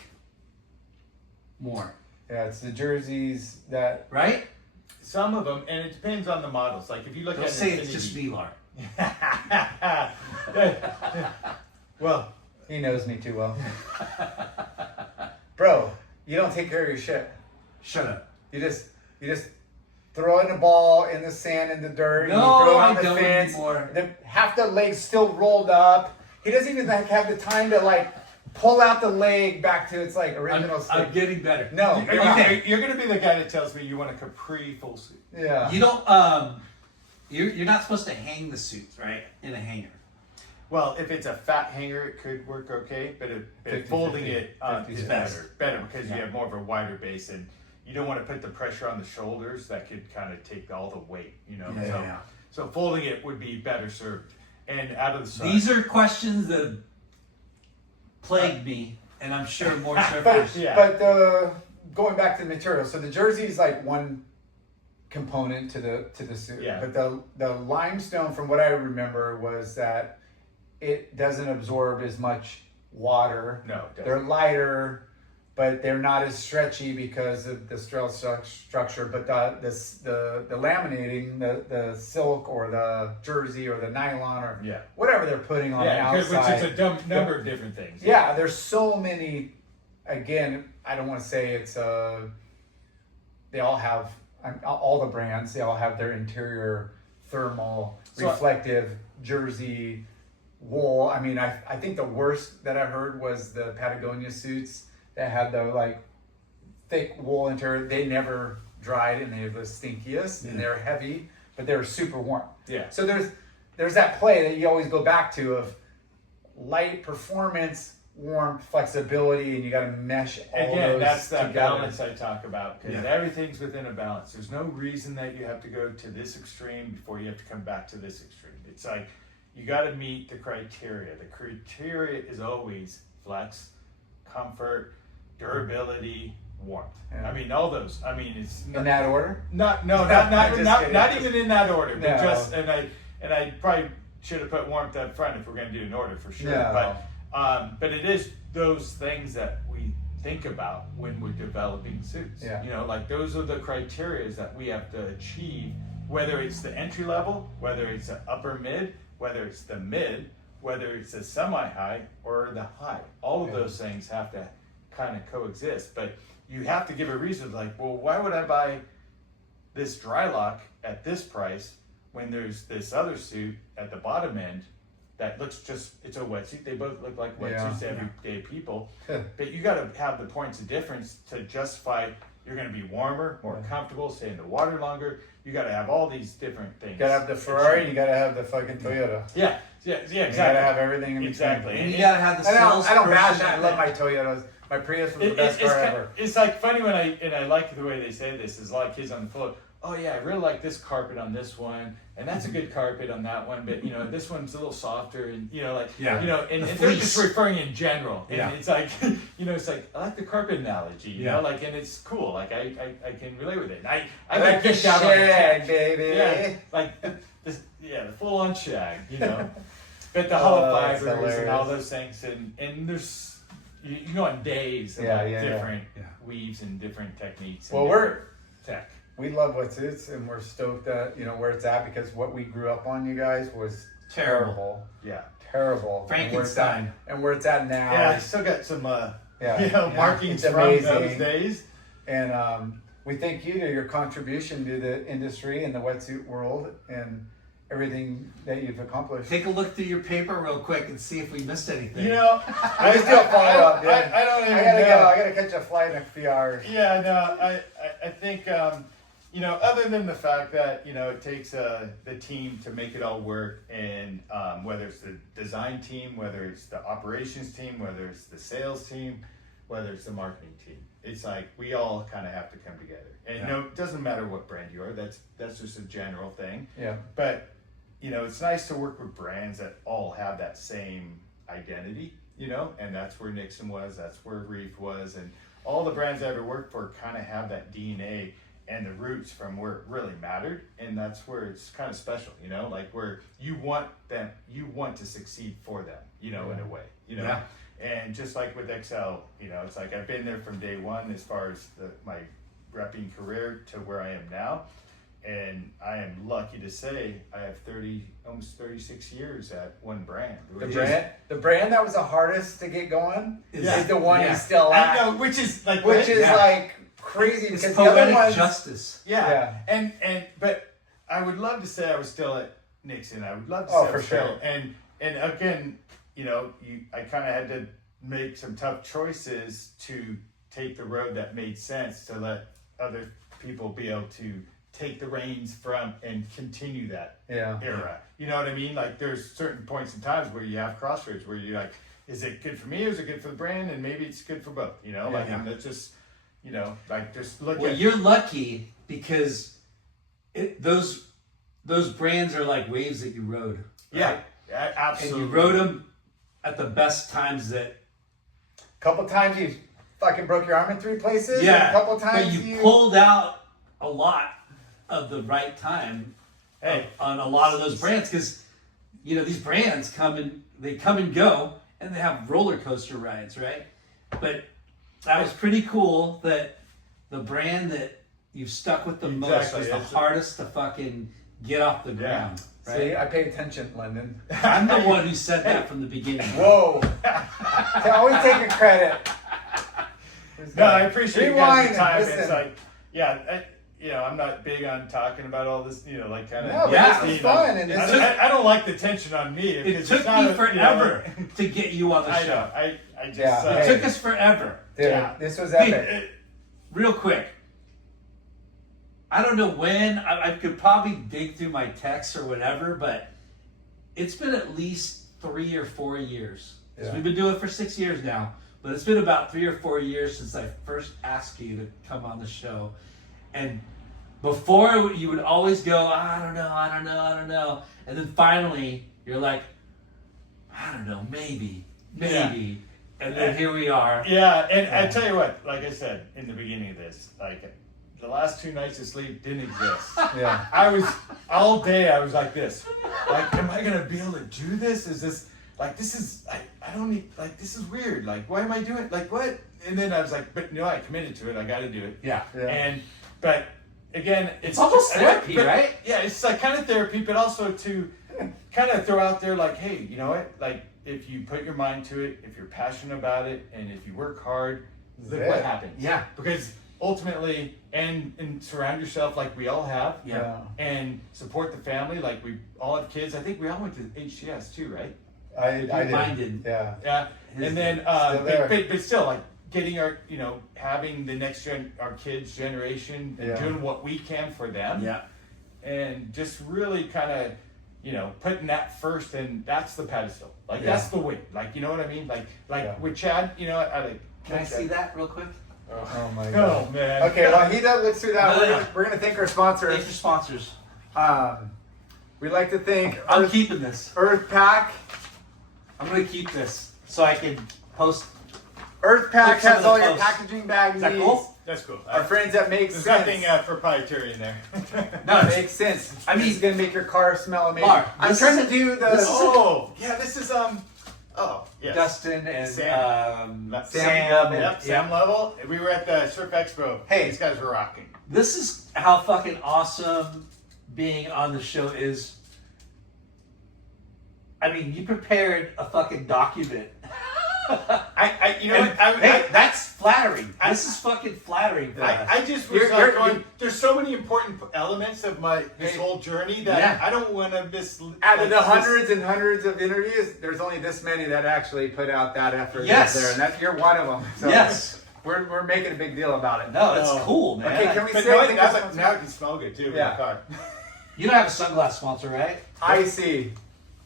more, it's the jerseys that right? Some of them, and it depends on the models. Like if you look Don't at say it's just me, Lar. Well, he knows me too well, bro. You don't take care of your shit. Shut up. You just throw in a ball in the sand in the dirt. No, and you throw it I on the don't fence. anymore. Half the leg's still rolled up. He doesn't even have the time to like pull out the leg back to its like original I'm state. getting better. No, you're not. you're going to be the guy that tells me you want a capri full suit. Yeah. You don't. You're not supposed to hang the suits, right? In a hanger. Well, if it's a fat hanger, it could work okay, but 50, folding 50, it 50 is is better because Yeah. you have more of a wider base, and you don't want to put the pressure on the shoulders that could kind of take all the weight, Yeah. So folding it would be better served. And out of the sun. These are questions that plagued me, and I'm sure more But surfers. Yeah. going back to the material, so the jersey is like one component to the suit. Yeah. But the limestone, from what I remember, was that it doesn't absorb as much water. No, it doesn't. They're lighter, but they're not as stretchy because of the structure. But the laminating, the silk or the jersey or the nylon or Yeah. whatever they're putting on the Which outside. is a number of different things. Yeah, there's so many. Again, I don't want to say it's they all have all the brands. They all have their interior thermal So- reflective jersey wool. I mean, I think the worst that I heard was the Patagonia suits that had the like thick wool interior. They never dried and they were the stinkiest and they're heavy, but they were super warm. Yeah. So there's that play that you always go back to of light performance, warmth, flexibility, and you got to mesh all Again, those that's that together. balance I talk about because Yeah. everything's within a balance. There's no reason that you have to go to this extreme before you have to come back to this extreme. It's like you got to meet the criteria. The criteria is always flex, comfort, durability, warmth. Yeah. I mean, all those. I mean, it's In that order? not Just kidding. not even in that order. But No. just and I probably should have put warmth up front if we're going to do an order for sure. No. But it is those things that we think about when we're developing suits. Yeah. Like those are the criteria that we have to achieve, whether it's the entry level, whether it's the upper mid, whether it's the mid, whether it's the semi-high or the high. All of Yeah. those things have to kind of coexist. But you have to give a reason, like, well, why would I buy this dry lock at this price when there's this other suit at the bottom end that looks just, it's a wetsuit. They both look like wetsuits to everyday people. But you got to have the points of difference to justify you're going to be warmer, more comfortable, stay in the water longer. You got to have all these different things. You gotta have the Ferrari, you gotta have the fucking Toyota. Yeah, exactly. You gotta have everything in between. Exactly. And you gotta have the I sales. don't bash that. I love my Toyotas. My Prius was the best car ever. It's like funny when I like the way they say this. Is a lot of kids on the floor. Oh yeah, I really like this carpet on this one, and that's a good carpet on that one. But this one's a little softer, and and they're just referring in general. And it's like it's like I like the carpet analogy. You know, like, and it's cool. Like I can relate with it. And I like the shag, baby. Yeah, like the full on shag. But the hollow fibers and all those things, and there's you go on days about different weaves and different techniques. And Well, tech. we love wetsuits, and we're stoked at where it's at, because what we grew up on, you guys, was terrible. Yeah. Terrible. Frankenstein. And where it's at now. Yeah, I still got some markings It's from amazing. those days. And we thank you to your contribution to the industry and the wetsuit world and everything that you've accomplished. Take a look through your paper real quick and see if we missed anything. I just do a follow up, dude. I don't even gotta know. go. I gotta catch a flight in a few hours. Yeah, no, I think other than the fact that it takes the team to make it all work, and whether it's the design team, whether it's the operations team, whether it's the sales team, whether it's the marketing team, it's like we all kind of have to come together. And it doesn't matter what brand you are. That's just a general thing. Yeah. But it's nice to work with brands that all have that same identity. And that's where Nixon was. That's where Reef was, and all the brands I ever worked for kind of have that DNA and the roots from where it really mattered, and that's where it's kind of special, like where you want to succeed for them, in a way, Yeah. And just like with XCEL, it's like I've been there from day one as far as my repping career to where I am now, and I am lucky to say I have almost 36 years at one brand. The brand that was the hardest to get going is the one Yeah. he's still at. I know, which is like crazy, It's because the other poetic ones, justice. Yeah. But I would love to say I was still at Nixon. I would love to say I for was still. sure. And again, I kind of had to make some tough choices to take the road that made sense to let other people be able to take the reins from and continue that era. You know what I mean? Like there's certain points in times where you have crossroads where you're like, is it good for me or is it good for the brand? And maybe it's good for both, and that's just, just look Well, at. you're lucky because those brands are like waves that you rode. Right? Yeah, absolutely. And you rode them at the best times that. couple times you fucking broke your arm in 3 places. Yeah. And a couple times but you pulled out a lot of the right time on a lot of those brands, because these brands come and go, and they have roller coaster rides, right? But that was pretty cool that the brand that you've stuck with the most was the hardest to fucking get off the ground. Right? See, I pay attention, Lyndon. I'm the one who said that from the beginning. Whoa. Always taking credit. No, I appreciate you guys' time. Listen. It's like, I'm not big on talking about all this, like kind of. No, but this is fun. And I don't like the tension on me. It took me forever to get you on the I show. know. I just. It took us forever. Dude, this was epic. Hey, real quick. I don't know when. I could probably dig through my texts or whatever, but it's been at least 3 or 4 years. 'Cause we've been doing it for 6 years now, but it's been about 3 or 4 years since I first asked you to come on the show. And before, you would always go, I don't know. And then finally, you're like, I don't know, maybe. And then here we are. Yeah, and I tell you what, like I said in the beginning of this, like the last 2 nights of sleep didn't exist. Yeah. I was all day. I was like this. Like, am I gonna be able to do this? Is this like this is I don't need like this is weird. Like, why am I doing like what? And then I was like, but no, I committed to it. I got to do it. Yeah. But again, It's almost therapy, right? Yeah, it's like kind of therapy, but also to kind of throw out there like, hey, you know what? Like, if you put your mind to it, if you're passionate about it, and if you work hard, look it. what happens. Yeah. Because ultimately, and surround yourself like we all have. Yeah. And support the family like we all have kids. I think we all went to HCS too, right? I did. Mine did. Yeah. Yeah. His And then, Still there. but still, like getting our, having the next our kids' generation and Yeah. doing what we can for them. Yeah. And just really kind of, putting that first, and that's the pedestal. Like Yeah. that's the win. Like, you know what I mean? Like Yeah. with Chad, I like. Can I see that real quick? Oh my god. Oh man. Okay, while he does, let's do that. No. We're gonna thank our sponsors. Thanks for sponsors. We'd like to thank I'm keeping this. Earth Pack. I'm gonna keep this so I can post. Earth Pack Click some has of the all your posts. packaging bag Is that needs. cool? That's cool. Our friends at Make There's Sense. nothing proprietary in there. No, It makes sense. I mean- it's gonna make your car smell amazing. Mark, I'm this trying is- to do the. this is- Oh, yeah. This is yes. Dustin and Sam. Sam. Yep, Sam Level. We were at the Surf Expo. Hey. These guys were rocking. This is how fucking awesome being on the show is. I mean, you prepared a fucking document. That's flattering. This is fucking flattering for us. I just was You're- going, there's so many important elements of this whole journey that Yeah. I don't want to miss. Out of the hundreds and hundreds of interviews, there's only this many that actually put out that effort. Yes. There, and you're one of them. So Yes. we're making a big deal about it. No, it's Oh. cool, man. Okay, can we But say now, thank you so now it can smell good too. Yeah. In the car. You don't have a sunglass sponsor, right? Icy,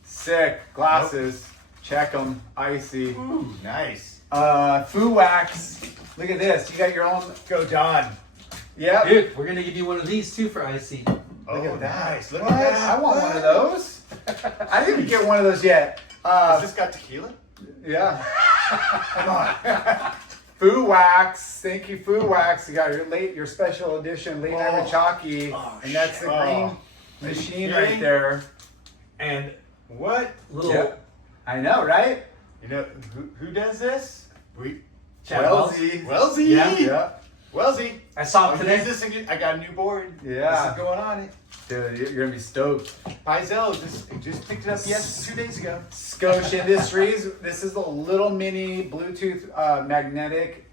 sick glasses. Check them. Icy. Ooh, nice. Foo Wax. Look at this. You got your own. Go Don. Yep. Dude, we're gonna give you one of these too for IC. Oh, at that. nice. Look What? at that. I want one of those. I didn't even get one of those yet. Has this got tequila? Yeah. Come on. Foo Wax. Thank you, Foo Wax. You got your special edition late night with Chalky, Oh, and that's the shit. green Oh. machine Green? right there. And What? little Yep. I know, right? You know who does this? Chad Wells. Wellesley. Wellesley. Yeah. Yeah. Wellesley. I saw Oh, him today. use this again. I got a new board. Yeah. This is going on it. Dude, you're gonna be stoked. Paizel just picked it up 2 days ago. Scotia Industries. This is a little mini Bluetooth magnetic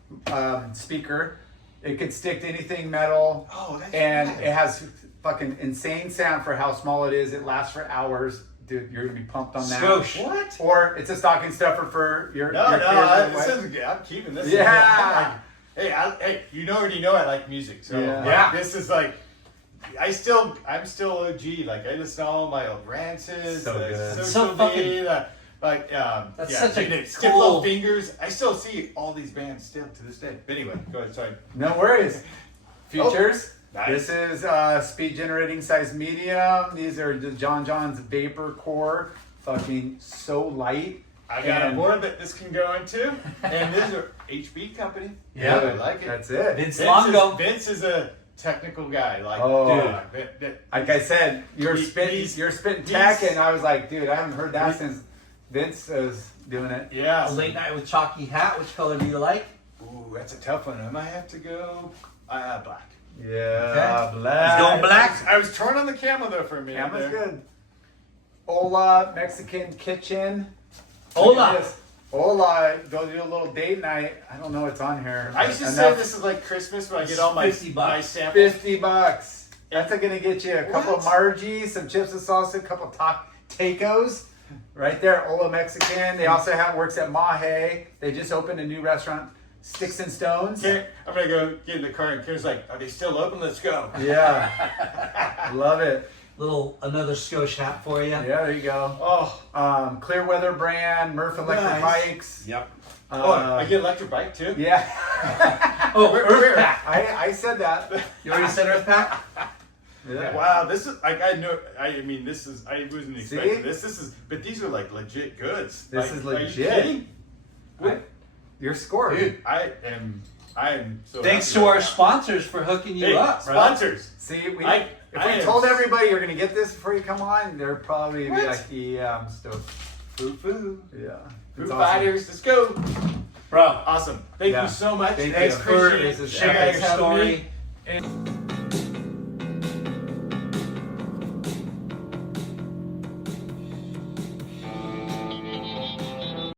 speaker. It could stick to anything metal. Oh, that's And nice. it has fucking insane sound for how small it is. It lasts for hours. Dude, you're gonna be pumped on that. Skosh. What? Or it's a stocking stuffer for your No, your no, favorite this wife. isn't good. I'm keeping this. Yeah. Hey, you already know I like music, so Yeah. like, this is like, I'm still OG. Like I listen to all my old rances, So good. Social So fucking- Media, That's yeah, such a Stiff cool- Little Fingers. I still see all these bands still to this day. But anyway, go ahead. Sorry. No worries. Features. Nice. This is speed generating size medium. These are the John's Vapor Core. Fucking so light. I got a And- board that this can go into, and these are HB company. Yeah. I like it. That's it. Vince Longo. Vince is a technical guy. Like, Oh. dude, Like I said, you're spitting tech, he's- and I was like, dude, I haven't heard that since Vince was doing it. yeah. A late night with Chalky hat. Which color do you like? Ooh, that's a tough one. I might have to go black. Yeah, Okay. black. He's going black. I was torn on the camera though for a minute. Camera's there. good. Ola Mexican Kitchen. Hola. Look at this. Hola, go do a little date night. I don't know what's on here. I used to say Enough. this is like Christmas when I get all my $50. my samples. $50. That's gonna get you a couple What? of Margies, some chips and salsa, a couple tacos. Right there, Ola Mexican. They also works at Mahe. They just opened a new restaurant, Sticks and Stones. I'm gonna go get in the car and Karen's like, "Are they still open? Let's go." Yeah, love it. Another Skosh hat for you. Yeah, there you go. Oh, Clear Weather brand, Murph Electric Nice. Bikes. Yep. I get electric bike too. Yeah, Oh, Where- Earth where? Pack. I said that. You already said Earth Pack? Yeah. Wow, this is like I know. I mean, this is I wasn't expecting See? this. This is, but these are like legit goods. This Like, is Are you legit. kidding? You're scored. Dude. I am so. Thanks happy to right our now. sponsors for hooking you Hey, up, bro. sponsors. See, I if we am- told everybody you're gonna get this before you come on, they're probably be What? like, yeah, I'm stoked. Foo. Yeah. Foo It's awesome. Fighters. Let's go. Bro, Awesome. Thank Yeah. you so much. Thank Thanks, you. Appreciate This it. is share epic. your story. And